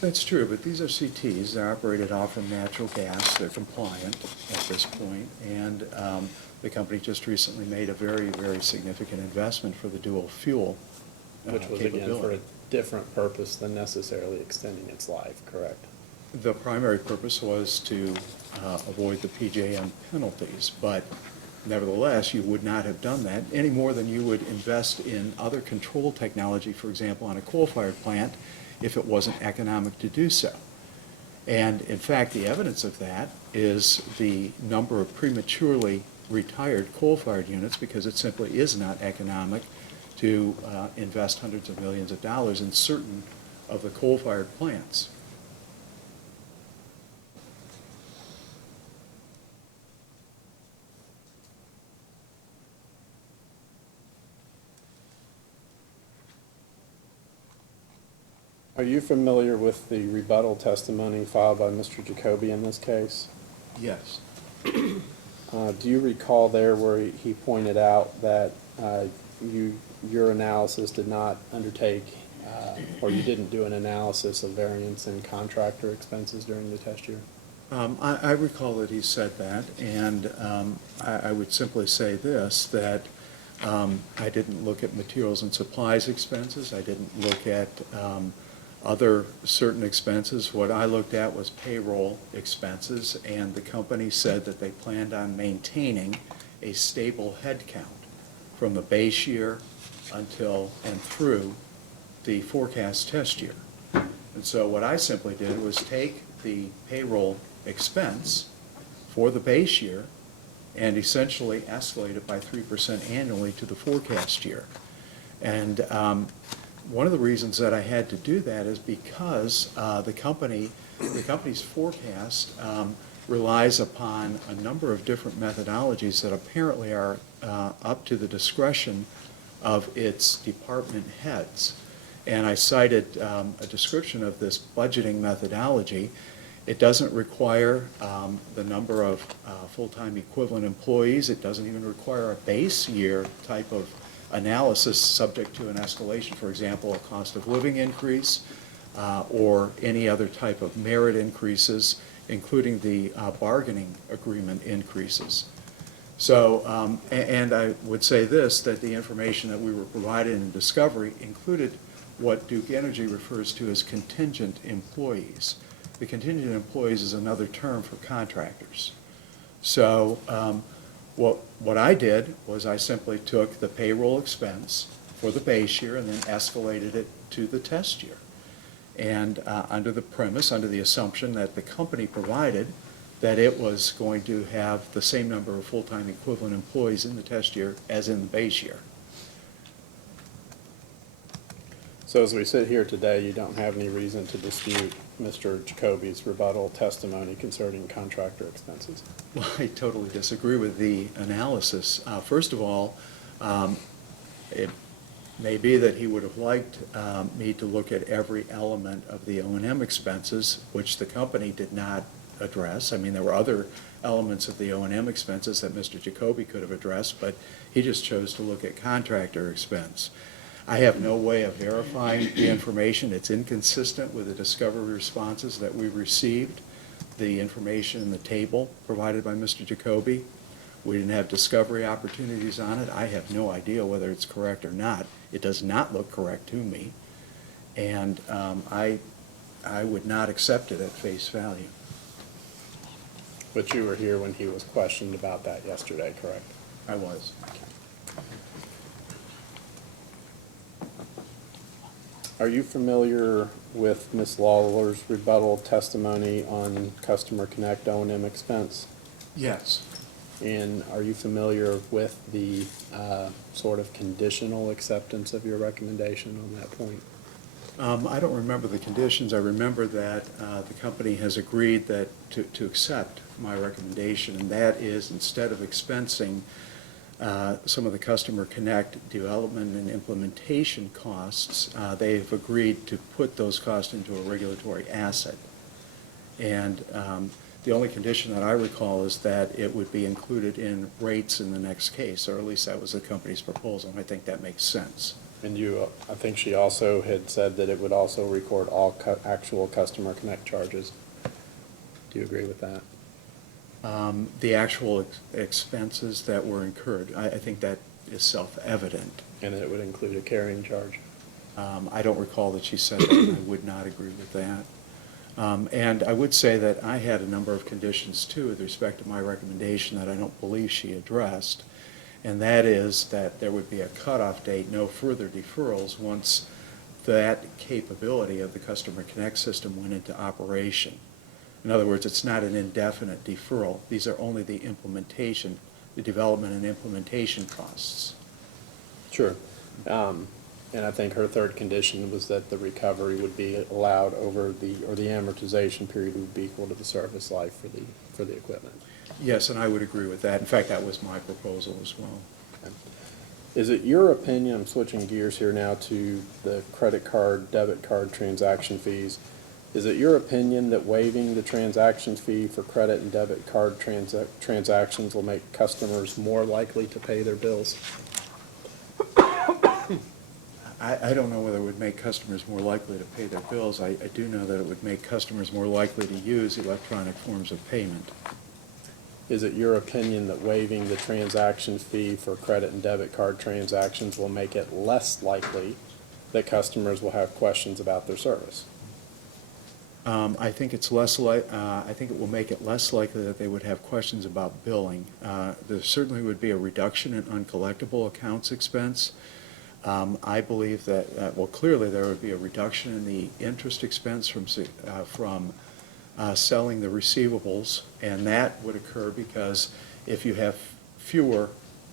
That's true, but these are CTs. They're operated off of natural gas. They're compliant at this point, and the company just recently made a very, very significant investment for the dual fuel Which was again for a different purpose than necessarily extending its life, correct? The primary purpose was to avoid the PJM penalties, but nevertheless, you would not have done that any more than you would invest in other control technology, for example, on a coal-fired plant, if it wasn't economic to do so. And in fact, the evidence of that is the number of prematurely retired coal-fired units, because it simply is not economic to invest hundreds of millions of dollars in certain of the coal-fired plants. Are you familiar with the rebuttal testimony filed by Mr. Jacoby in this case? Yes. Do you recall there where he pointed out that your analysis did not undertake, or you didn't do an analysis of variance in contractor expenses during the test year? I recall that he said that, and I would simply say this, that I didn't look at materials and supplies expenses. I didn't look at other certain expenses. What I looked at was payroll expenses, and the company said that they planned on maintaining a stable headcount from the base year until and through the forecast test year. And so what I simply did was take the payroll expense for the base year and essentially escalate it by 3% annually to the forecast year. And one of the reasons that I had to do that is because the company's forecast relies upon a number of different methodologies that apparently are up to the discretion of its department heads. And I cited a description of this budgeting methodology. It doesn't require the number of full-time equivalent employees. It doesn't even require a base year type of analysis subject to an escalation, for example, a cost of living increase or any other type of merit increases, including the bargaining agreement increases. So, and I would say this, that the information that we were provided in discovery included what Duke Energy refers to as contingent employees. The contingent employees is another term for contractors. So what I did was I simply took the payroll expense for the base year and then escalated it to the test year. And under the premise, under the assumption that the company provided that it was going to have the same number of full-time equivalent employees in the test year as in the base year. So as we sit here today, you don't have any reason to dispute Mr. Jacoby's rebuttal testimony concerning contractor expenses? Well, I totally disagree with the analysis. First of all, it may be that he would have liked me to look at every element of the O&M expenses, which the company did not address. I mean, there were other elements of the O&M expenses that Mr. Jacoby could have addressed, but he just chose to look at contractor expense. I have no way of verifying the information. It's inconsistent with the discovery responses that we received, the information in the table provided by Mr. Jacoby. We didn't have discovery opportunities on it. I have no idea whether it's correct or not. It does not look correct to me. And I would not accept it at face value. But you were here when he was questioned about that yesterday, correct? I was. Are you familiar with Ms. Lawler's rebuttal testimony on Customer Connect O&M expense? Yes. And are you familiar with the sort of conditional acceptance of your recommendation on that point? I don't remember the conditions. I remember that the company has agreed that to accept my recommendation, and that is instead of expensing some of the Customer Connect development and implementation costs, they've agreed to put those costs into a regulatory asset. And the only condition that I recall is that it would be included in rates in the next case, or at least that was the company's proposal, and I think that makes sense. And I think she also had said that it would also record all actual Customer Connect charges. Do you agree with that? The actual expenses that were incurred, I think that is self-evident. And it would include a carrying charge? I don't recall that she said that. I would not agree with that. And I would say that I had a number of conditions, too, with respect to my recommendation that I don't believe she addressed. And that is that there would be a cutoff date, no further deferrals once that capability of the Customer Connect system went into operation. In other words, it's not an indefinite deferral. These are only the implementation, the development and implementation costs. Sure. And I think her third condition was that the recovery would be allowed over or the amortization period would be equal to the service life for the equipment. Yes, and I would agree with that. In fact, that was my proposal as well. Okay. Is it your opinion, I'm switching gears here now to the credit card, debit card transaction fees. Is it your opinion that waiving the transaction fee for credit and debit card transactions will make customers more likely to pay their bills? I don't know whether it would make customers more likely to pay their bills. I do know that it would make customers more likely to use electronic forms of payment. Is it your opinion that waiving the transaction fee for credit and debit card transactions will make it less likely that customers will have questions about their service? I think it's I think it will make it less likely that they would have questions about billing. There certainly would be a reduction in uncollectible accounts expense. I believe that, well, clearly there would be a reduction in the interest expense from selling the receivables, and that would occur because if you have fewer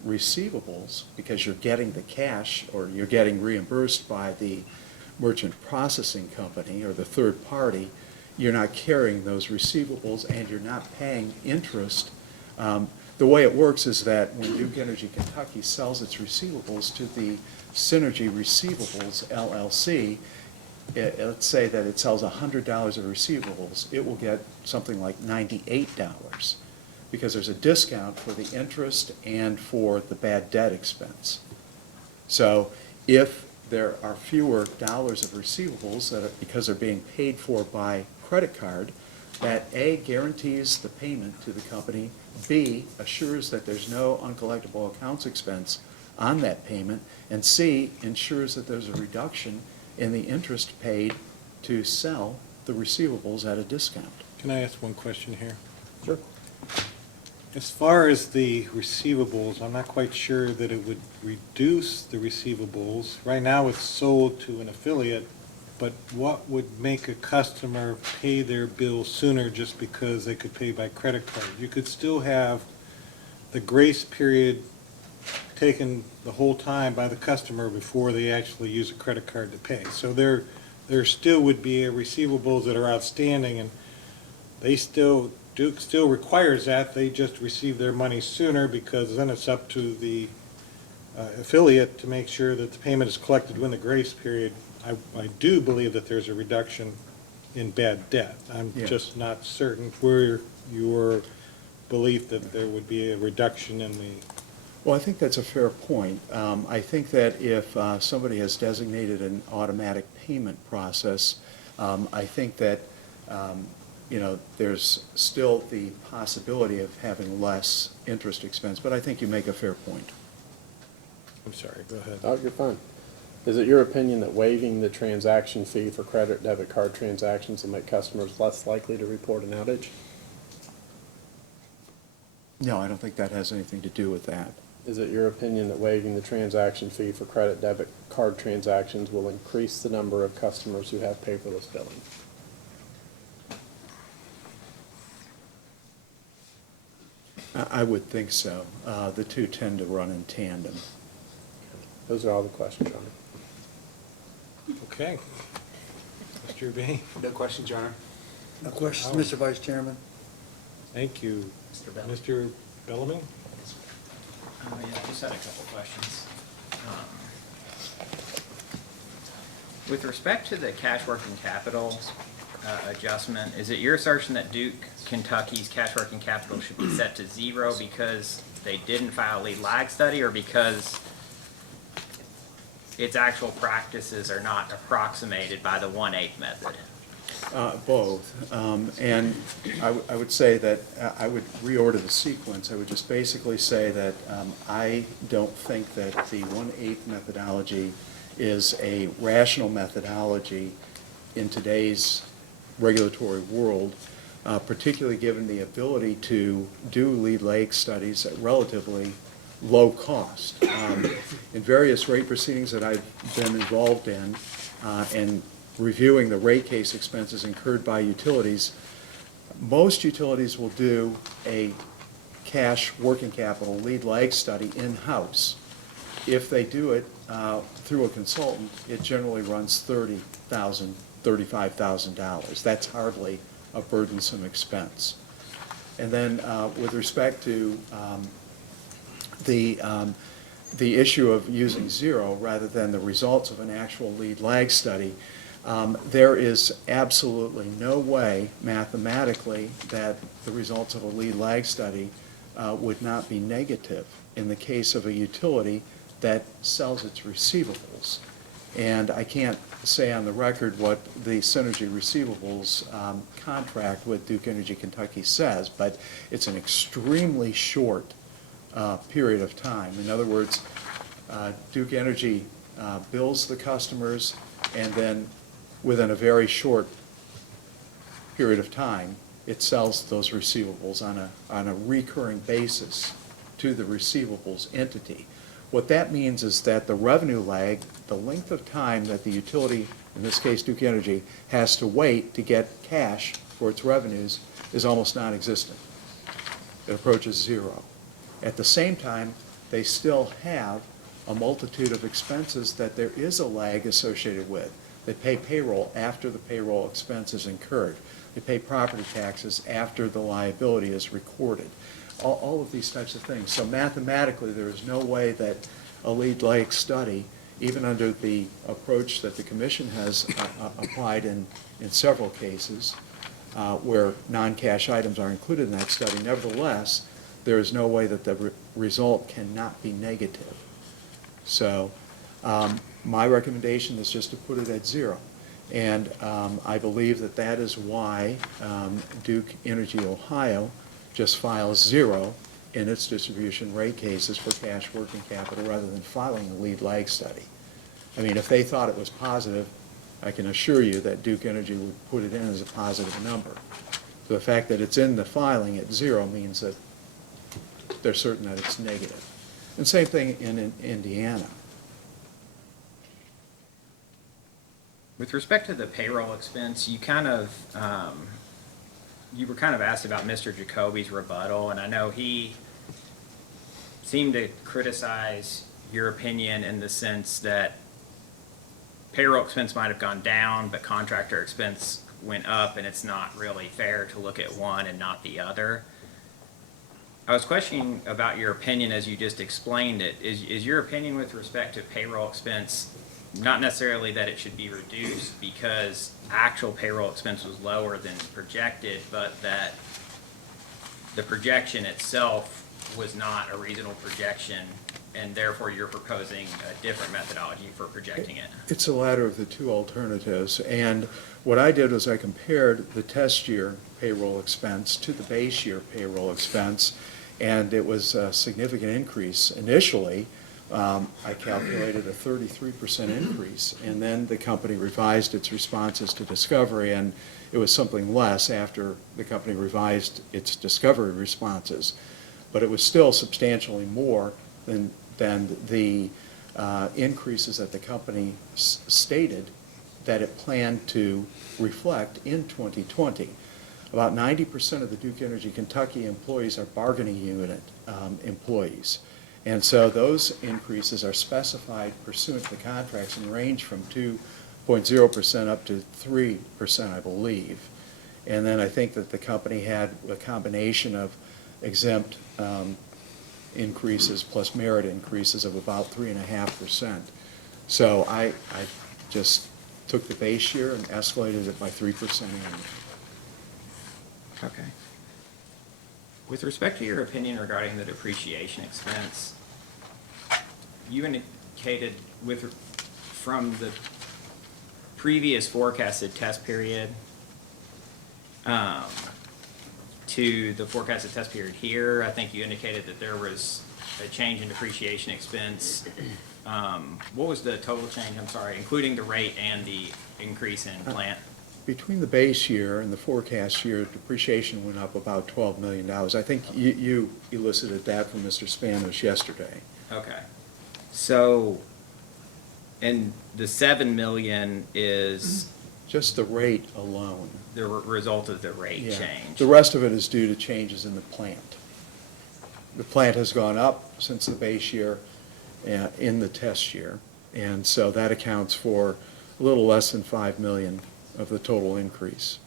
receivables, because you're getting the cash or you're getting reimbursed by the merchant processing company or the third party, you're not carrying those receivables and you're not paying interest. The way it works is that when Duke Energy Kentucky sells its receivables to the Synergy Receivables LLC, let's say that it sells $100 of receivables, it will get something like $98 because there's a discount for the interest and for the bad debt expense. So if there are fewer dollars of receivables that are, because they're being paid for by credit card, that A, guarantees the payment to the company, B, assures that there's no uncollectible accounts expense on that payment, and C, ensures that there's a reduction in the interest paid to sell the receivables at a discount. Can I ask one question here? Sure. As far as the receivables, I'm not quite sure that it would reduce the receivables. Right now, it's sold to an affiliate, but what would make a customer pay their bill sooner just because they could pay by credit card? You could still have the grace period taken the whole time by the customer before they actually use a credit card to pay. So there still would be receivables that are outstanding, and Duke still requires that. They just receive their money sooner because then it's up to the affiliate to make sure that the payment is collected within the grace period. I do believe that there's a reduction in bad debt. I'm just not certain where your belief that there would be a reduction in the Well, I think that's a fair point. I think that if somebody has designated an automatic payment process, I think that, there's still the possibility of having less interest expense, but I think you make a fair point. I'm sorry, go ahead. Oh, you're fine. Is it your opinion that waiving the transaction fee for credit debit card transactions will make customers less likely to report an outage? No, I don't think that has anything to do with that. Is it your opinion that waiving the transaction fee for credit debit card transactions will increase the number of customers who have paperless billing? I would think so. The two tend to run in tandem. Those are all the questions, Your Honor. Okay. Mr. Urbane? No questions, Your Honor. No questions, Mr. Vice Chairman. Thank you. Mr. Bellamy. Mr. Bellamy? Yeah, I just had a couple questions. With respect to the cash working capital adjustment, is it your assertion that Duke Kentucky's cash working capital should be set to 0 because they didn't file a lead lag study, or because its actual practices are not approximated by the 1/8 method? Both. And I would say that I would reorder the sequence. I would just basically say that I don't think that the 1/8 methodology is a rational methodology in today's regulatory world, particularly given the ability to do lead lag studies at relatively low cost. In various rate proceedings that I've been involved in, and reviewing the rate case expenses incurred by utilities, most utilities will do a cash working capital lead lag study in-house. If they do it through a consultant, it generally runs $30,000, $35,000. That's hardly a burdensome expense. And then with respect to the issue of using 0 rather than the results of an actual lead lag study, there is absolutely no way mathematically that the results of a lead lag study would not be negative in the case of a utility that sells its receivables. And I can't say on the record what the Synergy Receivables contract with Duke Energy Kentucky says, but it's an extremely short period of time. In other words, Duke Energy bills the customers, and then within a very short period of time, it sells those receivables on a recurring basis to the receivables entity. What that means is that the revenue lag, the length of time that the utility, in this case Duke Energy, has to wait to get cash for its revenues is almost non-existent. It approaches 0. At the same time, they still have a multitude of expenses that there is a lag associated with. They pay payroll after the payroll expense is incurred. They pay property taxes after the liability is recorded. All of these types of things. So mathematically, there is no way that a lead lag study, even under the approach that the Commission has applied in several cases, where non-cash items are included in that study, nevertheless, there is no way that the result cannot be negative. So my recommendation is just to put it at 0. And I believe that that is why Duke Energy Ohio just files 0 in its distribution rate cases for cash working capital rather than filing a lead lag study. I mean, if they thought it was positive, I can assure you that Duke Energy would put it in as a positive number. So the fact that it's in the filing at 0 means that they're certain that it's negative. And same thing in Indiana. With respect to the payroll expense, you kind of, you were kind of asked about Mr. Jacoby's rebuttal, and I know he seemed to criticize your opinion in the sense that payroll expense might have gone down, but contractor expense went up, and it's not really fair to look at one and not the other. I was questioning about your opinion as you just explained it. Is your opinion with respect to payroll expense not necessarily that it should be reduced because actual payroll expense was lower than projected, but that the projection itself was not a reasonable projection, and therefore you're proposing a different methodology for projecting it? It's the latter of the two alternatives, and what I did was I compared the test year payroll expense to the base year payroll expense, and it was a significant increase. Initially, I calculated a 33% increase, and then the company revised its responses to discovery, and it was something less after the company revised its discovery responses. But it was still substantially more than the increases that the company stated that it planned to reflect in 2020. About 90% of the Duke Energy Kentucky employees are bargaining unit employees. And so those increases are specified pursuant to the contracts and range from 2.0% up to 3%, I believe. And then I think that the company had a combination of exempt increases plus merit increases of about 3.5%. So I just took the base year and escalated it by 3% annually. Okay. With respect to your opinion regarding the depreciation expense, you indicated from the previous forecasted test period to the forecasted test period here, I think you indicated that there was a change in depreciation expense. What was the total change, I'm sorry, including the rate and the increase in plant? Between the base year and the forecast year, depreciation went up about $12 million. I think you elicited that from Mr. Spanos yesterday. Okay. So, and the 7 million is just the rate alone. The result of the rate change. The rest of it is due to changes in the plant. The plant has gone up since the base year in the test year, and so that accounts for a little less than 5 million of the total increase.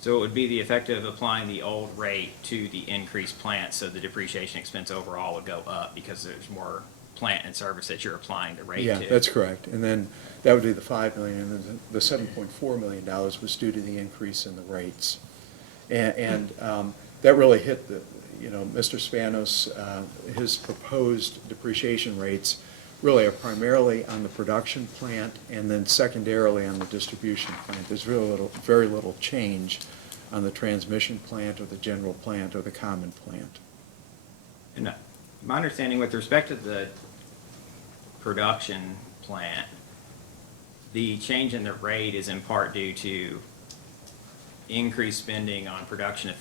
So it would be the effect of applying the old rate to the increased plant, so the depreciation expense overall would go up because there's more plant and service that you're applying the rate to. Yeah, that's correct. And then that would be the 5 million, and then the $7.4 million was due to the increase in the rates. And that really hit the, Mr. Spanos, his proposed depreciation rates really are primarily on the production plant and then secondarily on the distribution plant. There's really very little change on the transmission plant or the general plant or the common plant. And my understanding with respect to the production plant, the change in the rate is in part due to increased spending on production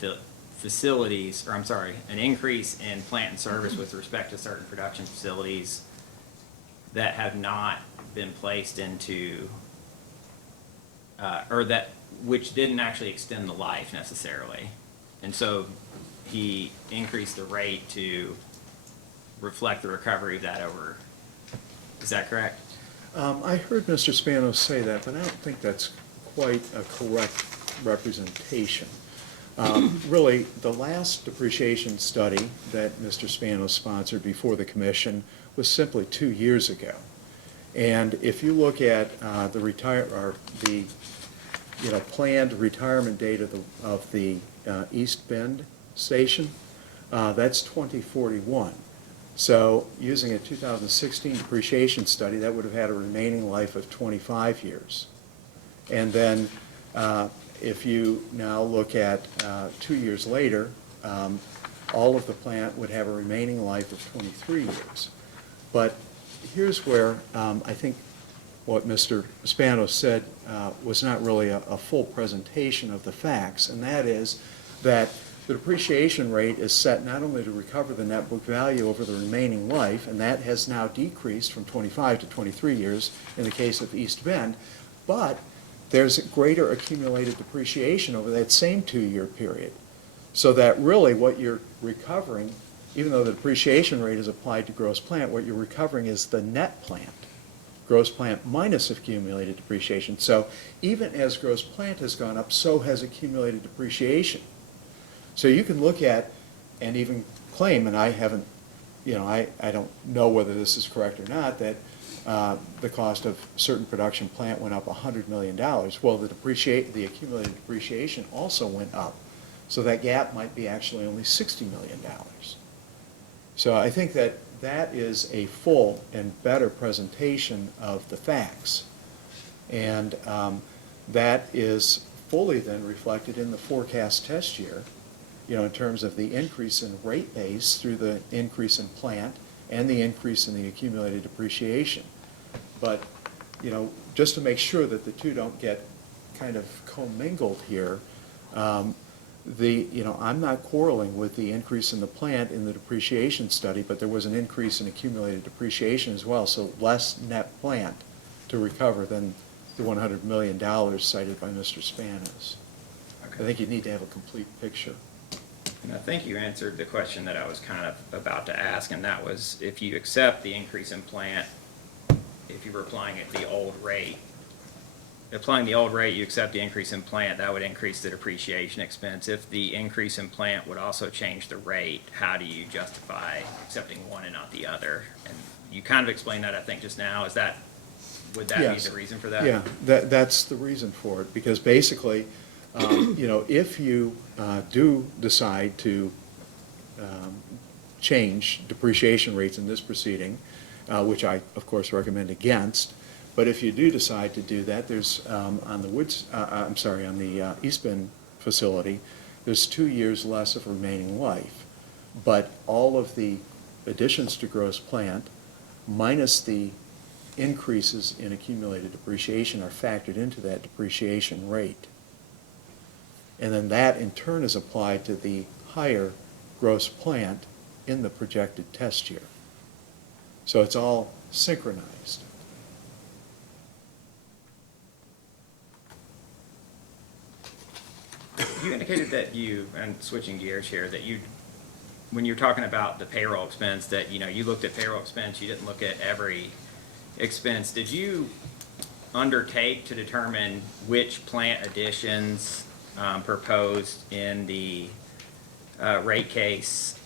facilities, or I'm sorry, an increase in plant and service with respect to certain production facilities that have not been placed into, which didn't actually extend the life necessarily. And so he increased the rate to reflect the recovery of that over, is that correct? I heard Mr. Spanos say that, but I don't think that's quite a correct representation. Really, the last depreciation study that Mr. Spanos sponsored before the commission was simply 2 years ago. And if you look at the planned retirement date of the East Bend station, that's 2041. So using a 2016 depreciation study, that would have had a remaining life of 25 years. And then if you now look at 2 years later, all of the plant would have a remaining life of 23 years. But here's where I think what Mr. Spanos said was not really a full presentation of the facts, and that is that the depreciation rate is set not only to recover the net book value over the remaining life, and that has now decreased from 25 to 23 years in the case of East Bend, but there's greater accumulated depreciation over that same 2-year period. So that really what you're recovering, even though the depreciation rate is applied to gross plant, what you're recovering is the net plant, gross plant minus accumulated depreciation. So even as gross plant has gone up, so has accumulated depreciation. So you can look at and even claim, and I haven't, I don't know whether this is correct or not, that the cost of certain production plant went up $100 million. Well, the accumulated depreciation also went up. So that gap might be actually only $60 million. So I think that that is a full and better presentation of the facts. And that is fully then reflected in the forecast test year, in terms of the increase in rate base through the increase in plant and the increase in the accumulated depreciation. But, just to make sure that the two don't get kind of commingled here, I'm not quarreling with the increase in the plant in the depreciation study, but there was an increase in accumulated depreciation as well, so less net plant to recover than the $100 million cited by Mr. Spanos. I think you need to have a complete picture. And I think you answered the question that I was kind of about to ask, and that was if you accept the increase in plant, if you were applying it the old rate, you accept the increase in plant, that would increase the depreciation expense. If the increase in plant would also change the rate, how do you justify accepting one and not the other? And you kind of explained that, I think, just now. Would that Yes. be the reason for that? Yeah, that's the reason for it, because basically, if you do decide to change depreciation rates in this proceeding, which I, of course, recommend against, but if you do decide to do that, there's, on the East Bend facility, there's 2 years less of remaining life. But all of the additions to gross plant, minus the increases in accumulated depreciation, are factored into that depreciation rate. And then that, in turn, is applied to the higher gross plant in the projected test year. So it's all synchronized. You indicated that and switching gears here, that when you're talking about the payroll expense, that, you looked at payroll expense, you didn't look at every expense. Did you undertake to determine which plant additions proposed in the rate case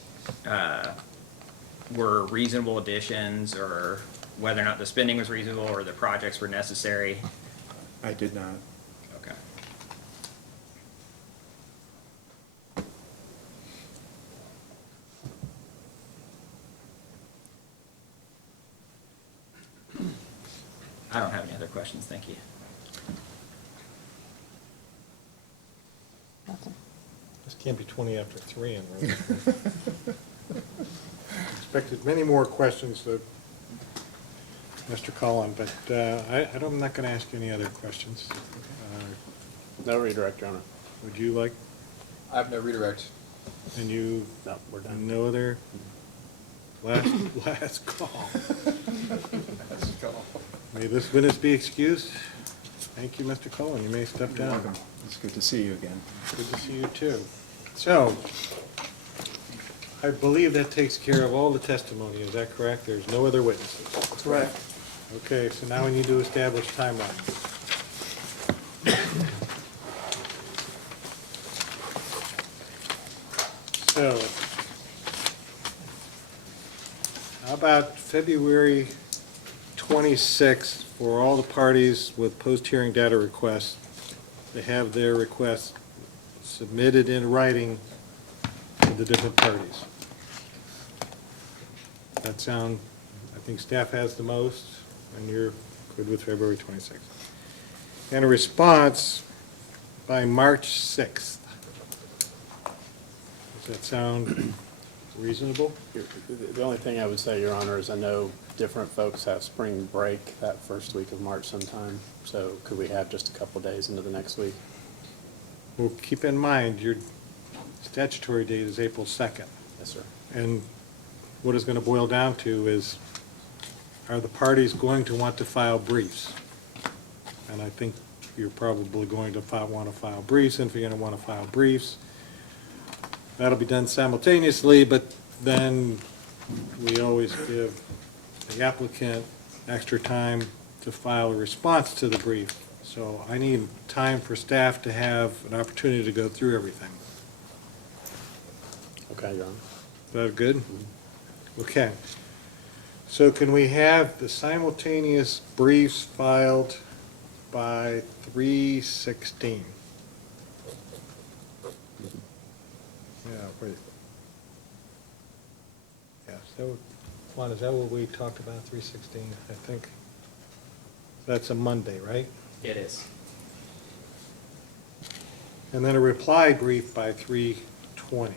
were reasonable additions, or whether or not the spending was reasonable or the projects were necessary? I did not. Okay. I don't have any other questions, thank you. This can't be 20 after 3 in room. Expected many more questions of Mr. Cullen, but I'm not going to ask you any other questions. No redirect, Your Honor. Would you like? I have no redirect. And you? No, we're done. No other? Last call. May this witness be excused. Thank you, Mr. Cullen. You may step down. You're welcome. It's good to see you again. Good to see you too. So, I believe that takes care of all the testimony. Is that correct? There's no other witnesses? Correct. Okay, so now we need to establish timeline. So, how about February 26th for all the parties with post-hearing data requests to have their requests submitted in writing to the different parties? That sound, I think staff has the most, and you're good with February 26th. And a response by March 6th. Does that sound reasonable? The only thing I would say, Your Honor, is I know different folks have spring break that first week of March sometime, so could we have just a couple days into the next week? Well, keep in mind, your statutory date is April 2nd. Yes, sir. And what it's going to boil down to is, are the parties going to want to file briefs? And I think you're probably going to want to file briefs, and if you're going to want to file briefs, that'll be done simultaneously, but then we always give the applicant extra time to file a response to the brief. So I need time for staff to have an opportunity to go through everything. Okay, Your Honor. Is that good? Okay. So can we have the simultaneous briefs filed by 3/16? Yeah, wait. Yeah, so, Juan, is that what we talked about, 316? I think that's a Monday, right? It is. And then a reply brief by 320.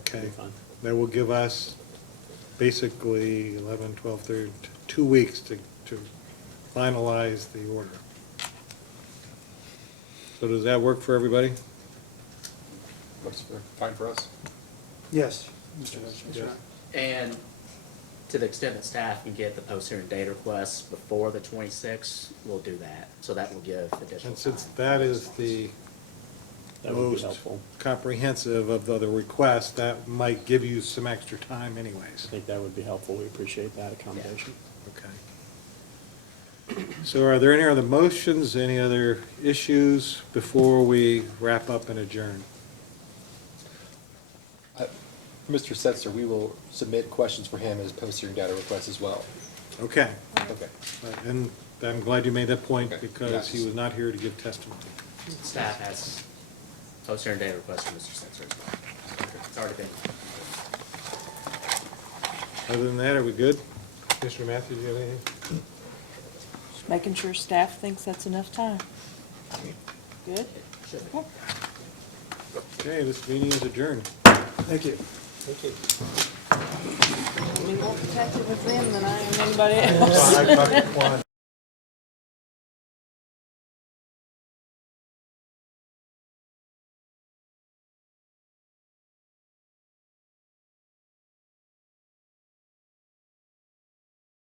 Okay? Fine. That will give us basically 11, 12, 13, 2 weeks to finalize the order. So does that work for everybody? Fine for us. Yes, Mr. Hutchins. And to the extent that staff can get the post-hearing date requests before the 26th, we'll do that. So that will give additional And since time. that is the That would be most helpful. comprehensive of the other requests, that might give you some extra time I anyways. think that would be helpful. We appreciate that accommodation. Okay. So are there any other motions, any other issues before we wrap up and adjourn? Mr. Setzer, we will submit questions for him as post-hearing data requests as well. Okay. Okay. And I'm glad you made that point Okay. because he was not here to give testimony. Staff has post-hearing date requests from Mr. Setzer as well. It's already been. Other than that, are we good? Commissioner Matthews, do you have anything? Just making sure staff thinks that's enough time. Good? Okay. Okay, this meeting is adjourned. Thank you. Thank you. I'm more protective of them than I am anybody else. I talked to Juan.